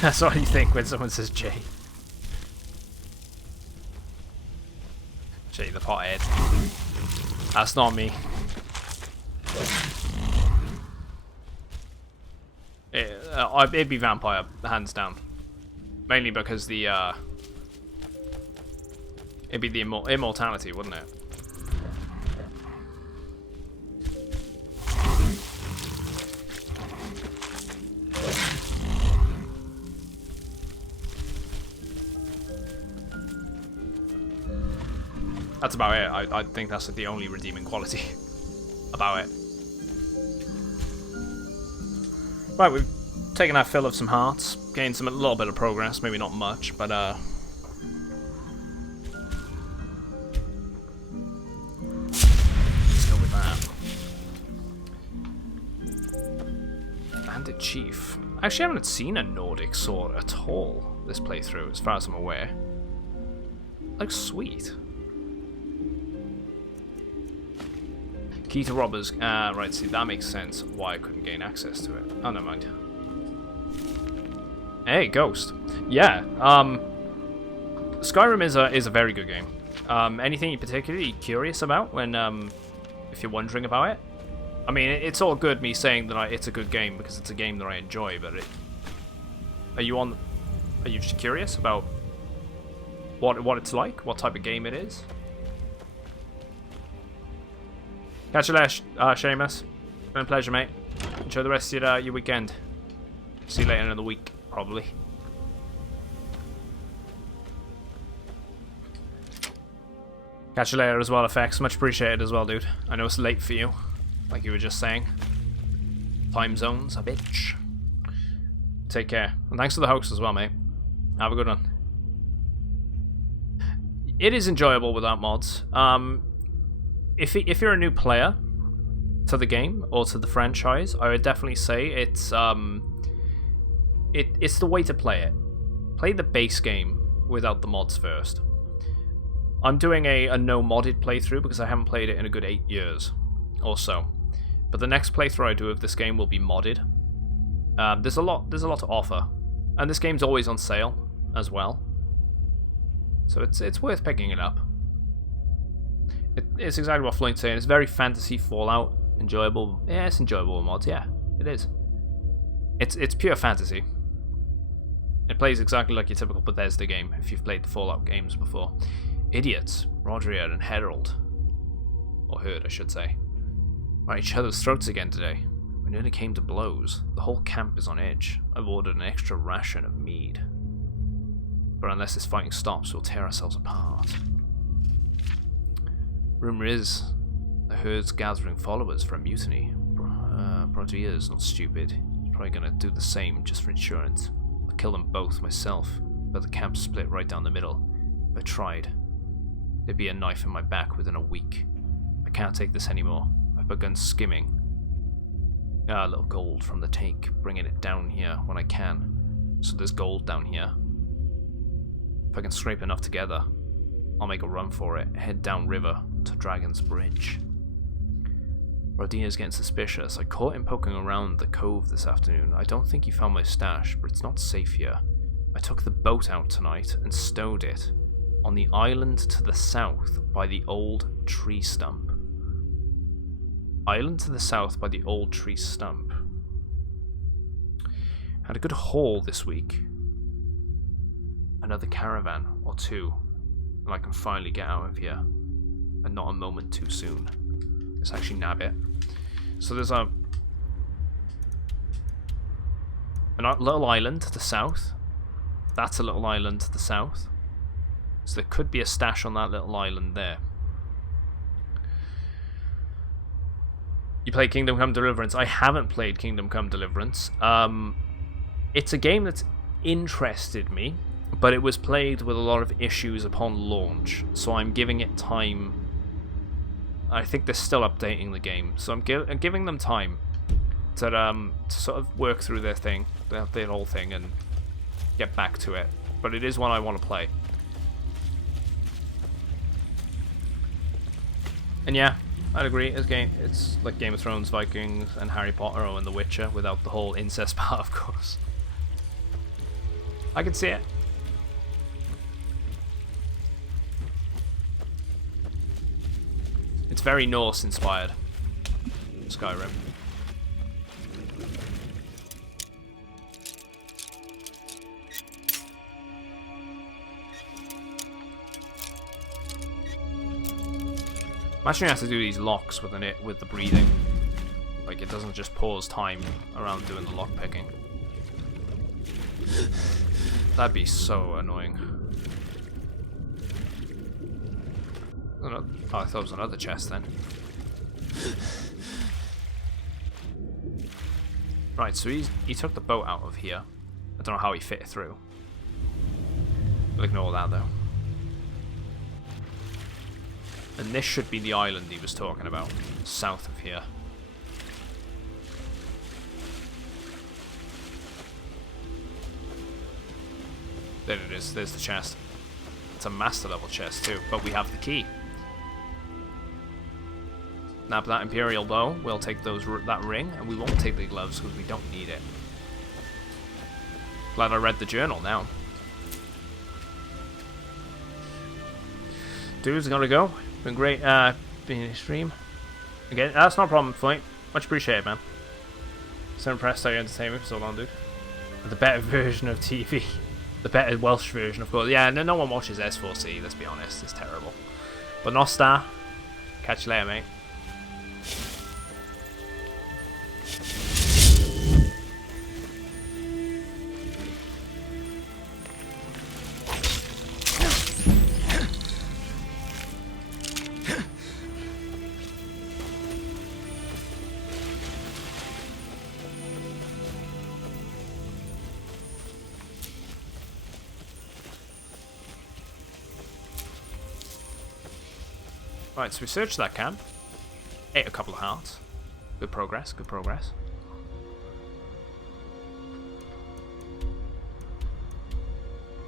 That's what you think when someone says J. J the pothead. That's not me. It'd be vampire, hands down. Mainly because the it'd be the immortality, wouldn't it? That's about it. I think that's the only redeeming quality about it. Right, we've taken our fill of some hearts, gained a little bit of progress, maybe not much, but let's go with that. Bandit Chief. Actually, I haven't seen a Nordic sword at all this playthrough, as far as I'm aware. Looks sweet. Key to robbers. Right, see, that makes sense why I couldn't gain access to it. Oh, never mind. Hey, Ghost. Yeah, Skyrim is a very good game. Anything you're particularly curious about when, if you're wondering about it? I mean, it's all good me saying that it's a good game because it's a game that I enjoy, but are you just curious about what it's like? What type of game it is? Catch you later, Seamus. Been a pleasure, mate. Enjoy the rest of your weekend. See you later in the week, probably. Catch you later as well, Effects. Much appreciated as well, dude. I know it's late for you, like you were just saying. Time zones, a bitch. Take care. And thanks to the host as well, mate. Have a good one. It is enjoyable without mods. If you're a new player to the game or to the franchise, I would definitely say it's the way to play it. Play the base game without the mods first. I'm doing a no modded playthrough because I haven't played it in a good 8 years or so. But the next playthrough I do of this game will be modded. There's a lot to offer, and this game's always on sale as well. So it's worth picking it up. It's exactly what Floyd's saying. It's very fantasy Fallout, enjoyable. Yeah, it's enjoyable with mods. Yeah, it is. It's pure fantasy. It plays exactly like your typical Bethesda game if you've played the Fallout games before. Idiots, Rodriard and Herald, or Herd, I should say, are at each other's throats again today. We nearly came to blows. The whole camp is on edge. I've ordered an extra ration of mead, but unless this fighting stops, we'll tear ourselves apart. Rumor is the Herd's gathering followers for a mutiny. Bronzier's not stupid. He's probably gonna do the same just for insurance. I'll kill them both myself, but the camp's split right down the middle. If I tried, there'd be a knife in my back within a week. I can't take this anymore. I've begun skimming a little gold from the take, bringing it down here when I can. So there's gold down here. If I can scrape enough together, I'll make a run for it, head down river to Dragon's Bridge. Rodina's getting suspicious. I caught him poking around the cove this afternoon. I don't think he found my stash, but it's not safe here. I took the boat out tonight and stowed it on the island to the south by the old tree stump. Island to the south by the old tree stump. Had a good haul this week. Another caravan or two, and I can finally get out of here, and not a moment too soon. Let's actually nab it. So there's a little island to the south. That's a little island to the south. So there could be a stash on that little island there. You play Kingdom Come Deliverance? I haven't played Kingdom Come Deliverance. It's a game that's interested me, but it was played with a lot of issues upon launch, so I'm giving it time. I think they're still updating the game, so I'm giving them time to sort of work through their thing, their whole thing, and get back to it. But it is one I want to play. And yeah, I'd agree. It's like Game of Thrones, Vikings, and Harry Potter, and The Witcher, without the whole incest part, of course. I can see it. It's very Norse inspired. Skyrim. Imagine you have to do these locks with the breathing. Like it doesn't just pause time around doing the lock picking. That'd be so annoying. Oh, I thought it was another chest then. Right, so he took the boat out of here. I don't know how he fit it through. We'll ignore that though. And this should be the island he was talking about, south of here. There it is, there's the chest. It's a master level chest too, but we have the key. Nab that Imperial bow, we'll take that ring, and we won't take the gloves because we don't need it. Glad I read the journal now. Dude's gotta go. Been great being in the stream. Again, that's not a problem, Floyd. Much appreciated, man. So impressed how you entertained me for so long, dude. The better version of TV. The better Welsh version, of course. Yeah, no one watches S4C, let's be honest. It's terrible. But Nostar, catch you later, mate. Right, so we searched that camp. Ate a couple of hearts. Good progress, good progress.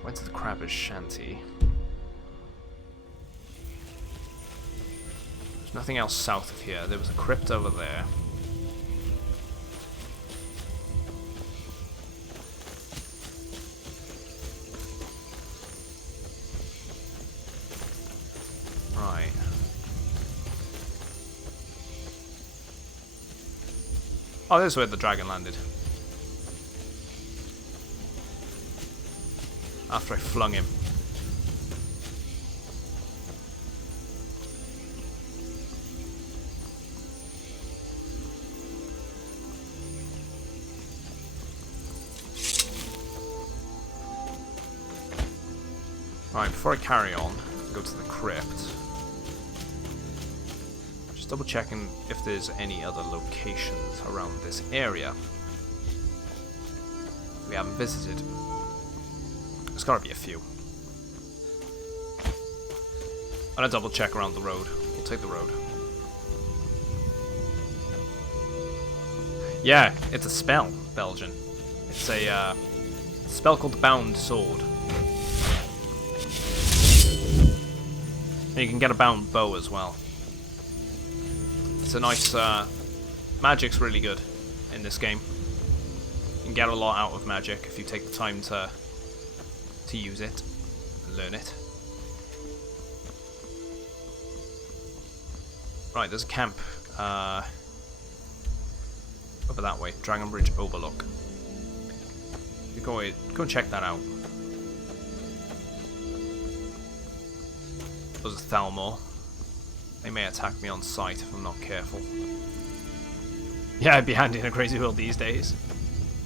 Went to the Crabber's Shanty. There's nothing else south of here. There was a crypt over there. Right. Oh, this is where the dragon landed. After I flung him. Right, before I carry on, go to the crypt. Just double checking if there's any other locations around this area we haven't visited. There's gotta be a few. I'm gonna double check around the road. We'll take the road. Yeah, it's a spell, Belgian. It's a spell called Bound Sword. And you can get a bound bow as well. It's a nice Magic's really good in this game. You can get a lot out of magic if you take the time to use it and learn it. Right, there's a camp over that way, Dragon Bridge Overlook. You go and check that out. Those are Thalmor. They may attack me on sight if I'm not careful. Yeah, I'd be handy in a crazy world these days.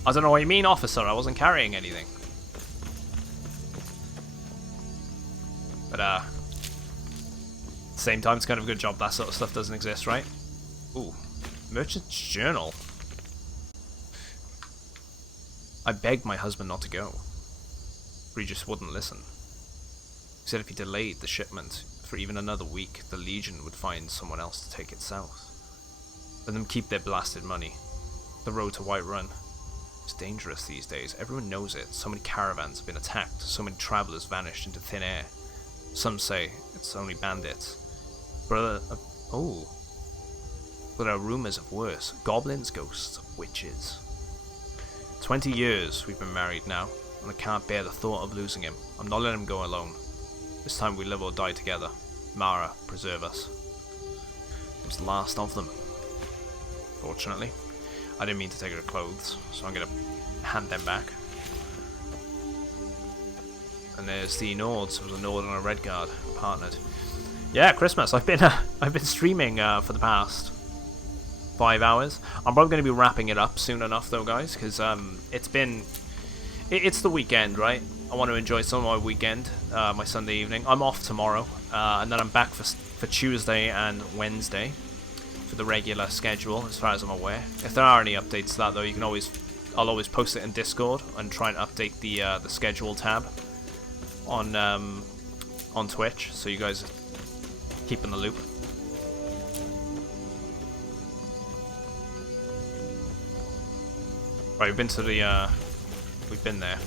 I don't know what you mean, officer. I wasn't carrying anything. But, same time, it's kind of a good job that sort of stuff doesn't exist, right? Ooh, Merchant's Journal. I begged my husband not to go, but he just wouldn't listen. He said if he delayed the shipment for even another week, the Legion would find someone else to take it south. Let them keep their blasted money. The road to Whiterun is dangerous these days. Everyone knows it. So many caravans have been attacked. So many travelers vanished into thin air. Some say it's only bandits. But there are rumors of worse. Goblins, ghosts, witches. 20 years we've been married now, and I can't bear the thought of losing him. I'm not letting him go alone. This time we live or die together. Mara, preserve us. It was the last of them. Fortunately. I didn't mean to take her clothes, so I'm gonna hand them back. And there's the Nords. There was a Nord and a Redguard partnered. Yeah, Christmas. I've been streaming for the past 5 hours. I'm probably going to be wrapping it up soon enough, though, guys, because it's the weekend, right? I want to enjoy some of my weekend, my Sunday evening. I'm off tomorrow, and then I'm back for Tuesday and Wednesday for the regular schedule, as far as I'm aware. If there are any updates to that, though, you can I'll always post it in Discord and try and update the schedule tab on Twitch, so you guys keep in the loop. Right, we've been to the we've been there.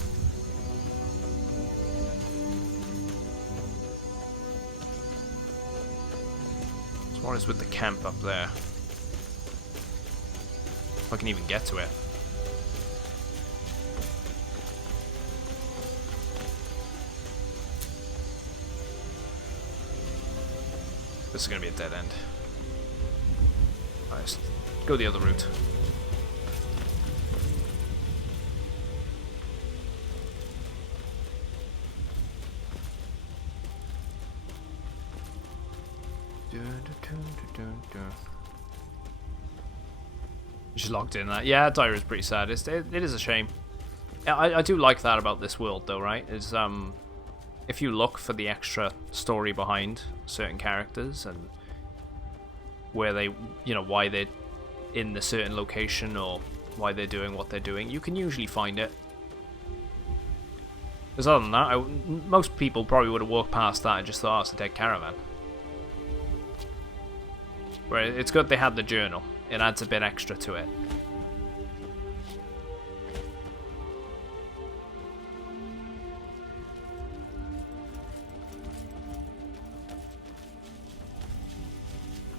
So what is with the camp up there? If I can even get to it. This is going to be a dead end. Alright, let's go the other route. Just logged in that. Yeah, Dire is pretty sad. It is a shame. I do like that about this world, though, right? Is if you look for the extra story behind certain characters and where they, why they're in the certain location or why they're doing what they're doing, you can usually find it. Because other than that, most people probably would have walked past that and just thought, oh, it's a dead caravan. Where it's good they had the journal. It adds a bit extra to it.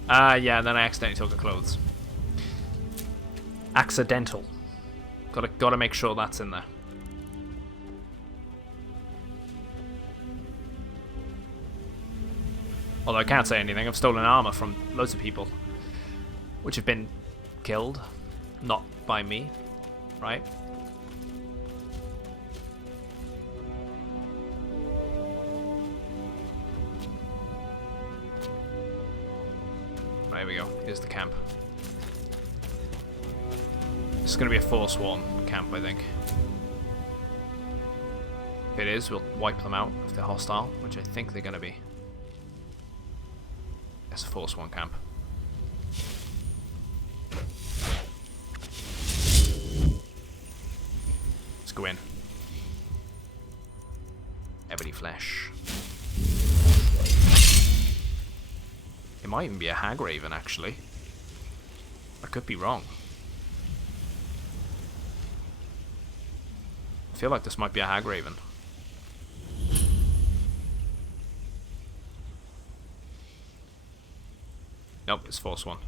Yeah, and then I accidentally took her clothes. Accidental. Gotta make sure that's in there. Although I can't say anything, I've stolen armor from loads of people, which have been killed, not by me, right? There we go, here's the camp. This is going to be a Forsworn camp, I think. If it is, we'll wipe them out if they're hostile, which I think they're going to be. It's a Forsworn camp. Let's go in. Ebony flesh. It might even be a hag raven, actually. I could be wrong. I feel like this might be a hag raven. Nope, it's Forsworn.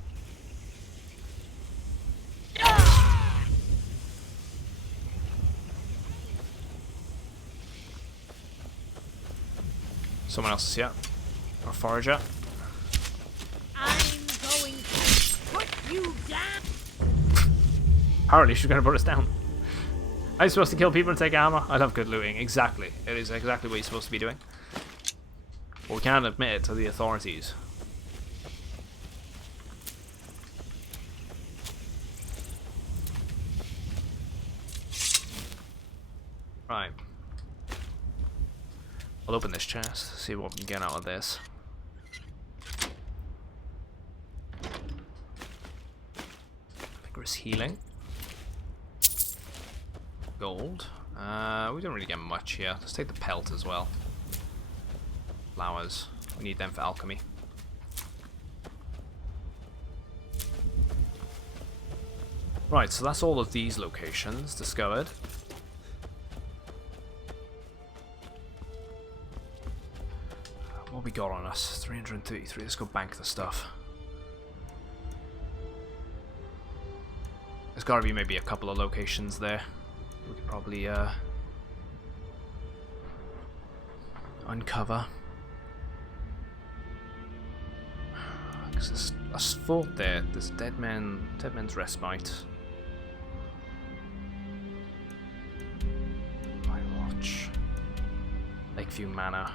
Someone else is here. Or a forager. I'm going to put you down. Apparently she's going to put us down. Are you supposed to kill people and take armor? I love good looting. Exactly. It is exactly what you're supposed to be doing. But we can't admit it to the authorities. Right. I'll open this chest, see what we can get out of this. Vigorous healing. Gold. We don't really get much here. Let's take the pelt as well. Flowers. We need them for alchemy. Right, so that's all of these locations discovered. What we got on us? 333. Let's go bank the stuff. There's got to be maybe a couple of locations there. We could probably uncover. Because there's a fort there. There's Dead Man's Respite. My watch. Lakeview Manor.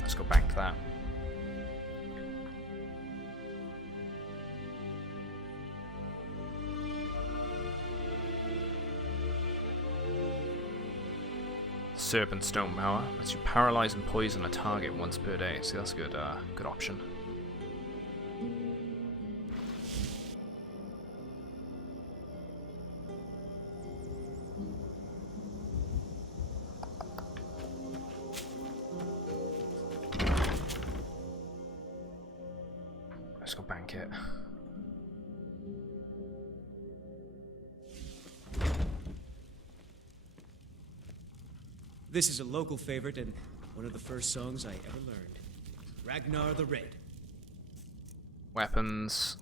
Let's go bank that. Serpent Stone Power lets you paralyze and poison a target once per day. So that's a good, good option. Let's go bank it. This is a local favorite and one of the first songs I ever learned. Ragnar the Red. Weapons.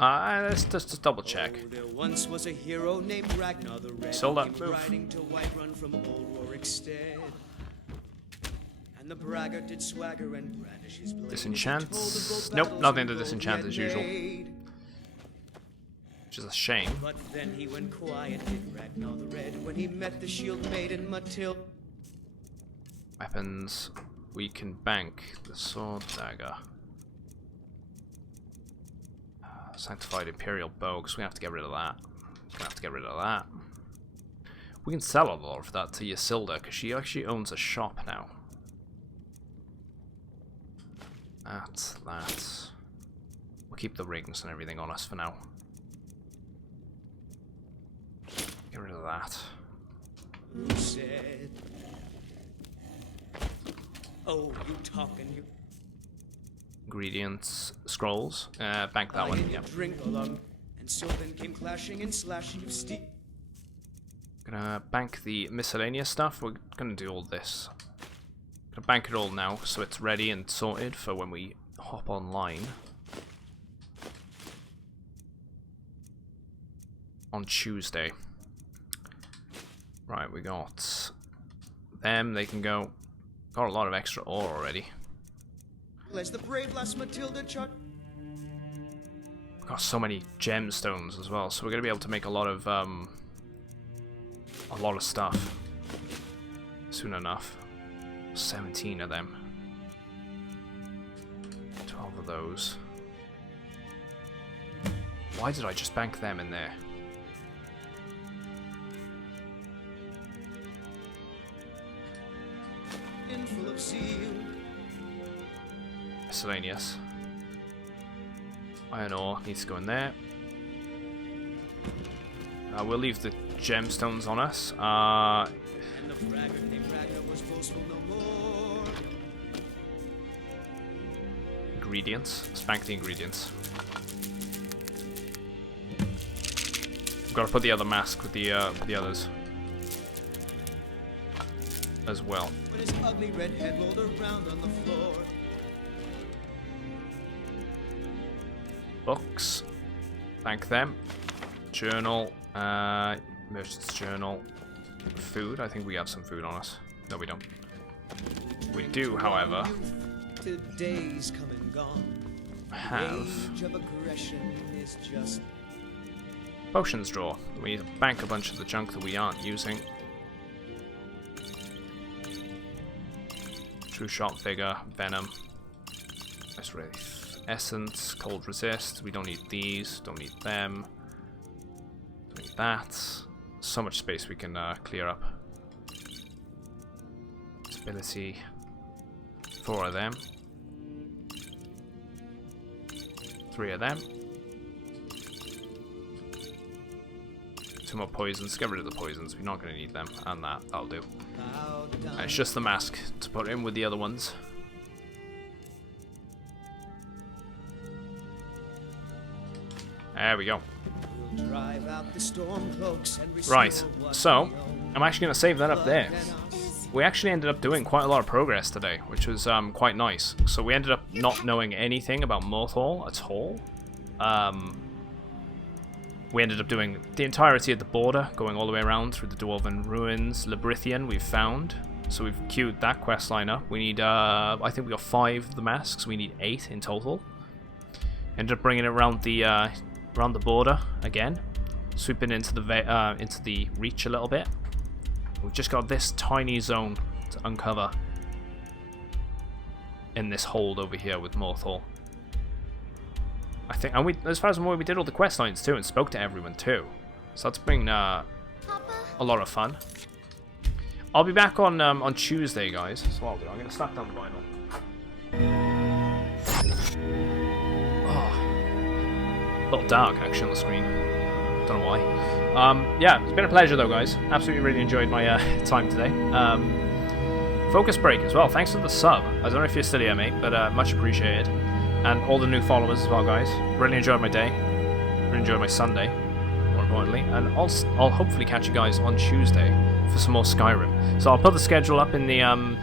Let's just double check. Oh, there once was a hero named Ragnar the Red. Sold up. He came riding to Whiterun from old Rorikstead. And the braggart did swagger and brandish his blade. Disenchants. Nope, nothing to disenchant as usual. Which is a shame. But then he went quiet, did Ragnar the Red, when he met the shield maiden Matilda. Weapons. We can bank the sword dagger. Sanctified Imperial bow, because we have to get rid of that. We can sell a lot of that to Ysilda, because she actually owns a shop now. That. We'll keep the rings and everything on us for now. Get rid of that. Who said? Oh, you talking, you. Ingredients, scrolls. Bank that one. Yep. Drink along, and so then came clashing and slashing of steel. Gonna bank the miscellaneous stuff. We're gonna do all this. Gonna bank it all now, so it's ready and sorted for when we hop online on Tuesday. Right, we got them. They can go. Got a lot of extra ore already. As the brave last Matilda Got so many gemstones as well, so we're gonna be able to make a lot of stuff soon enough. 17 of them. 12 of those. Why did I just bank them in there? full of seal. Miscellaneous. Iron ore needs to go in there. We'll leave the gemstones on us. And the braggart named Ragnar was boastful no more. Ingredients. Let's bank the ingredients. We've got to put the other mask with the others as well. When his ugly red head rolled around on the floor. Books. Bank them. Journal. Merchant's journal. Food. I think we have some food on us. No, we don't. We do, however, Today's come and gone. have Age of aggression is just potions drawer. We need to bank a bunch of the junk that we aren't using. True shot, vigor, venom. That's wraith. Essence, cold resist. We don't need these. Don't need them. Don't need that. So much space we can clear up. Ability. 4 of them. 3 of them. 2 more poisons. Get rid of the poisons. We're not going to need them. And that'll do. And it's just the mask to put in with the other ones. There we go. drive out the storm cloaks and Right, so I'm actually going to save that up there. We actually ended up doing quite a lot of progress today, which was quite nice. So we ended up not knowing anything about Morthal at all. We ended up doing the entirety of the border, going all the way around through the Dwarven Ruins. Labrithian we've found, so we've queued that quest line up. We need, I think we got 5 of the masks, we need 8 in total. Ended up bringing it around the border again, swooping into the reach a little bit. We've just got this tiny zone to uncover in this hold over here with Morthal. I think, and as far as I'm aware, we did all the quest lines too and spoke to everyone too. So that's been a lot of fun. I'll be back on Tuesday, guys. So what I'll do, I'm going to slap down the vinyl. Oh, a little dark actually on the screen. Don't know why. Yeah, it's been a pleasure though, guys. Absolutely really enjoyed my time today. Focus break as well. Thanks for the sub. I don't know if you're still here, mate, but much appreciated. And all the new followers as well, guys. Really enjoyed my day. Really enjoyed my Sunday, more importantly. And I'll hopefully catch you guys on Tuesday for some more Skyrim. So I'll put the schedule up in the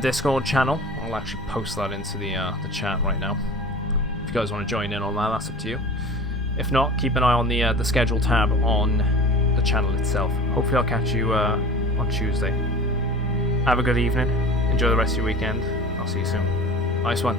Discord channel. I'll actually post that into the chat right now. If you guys want to join in on that, that's up to you. If not, keep an eye on the schedule tab on the channel itself. Hopefully I'll catch you on Tuesday. Have a good evening. Enjoy the rest of your weekend. I'll see you soon. Nice one.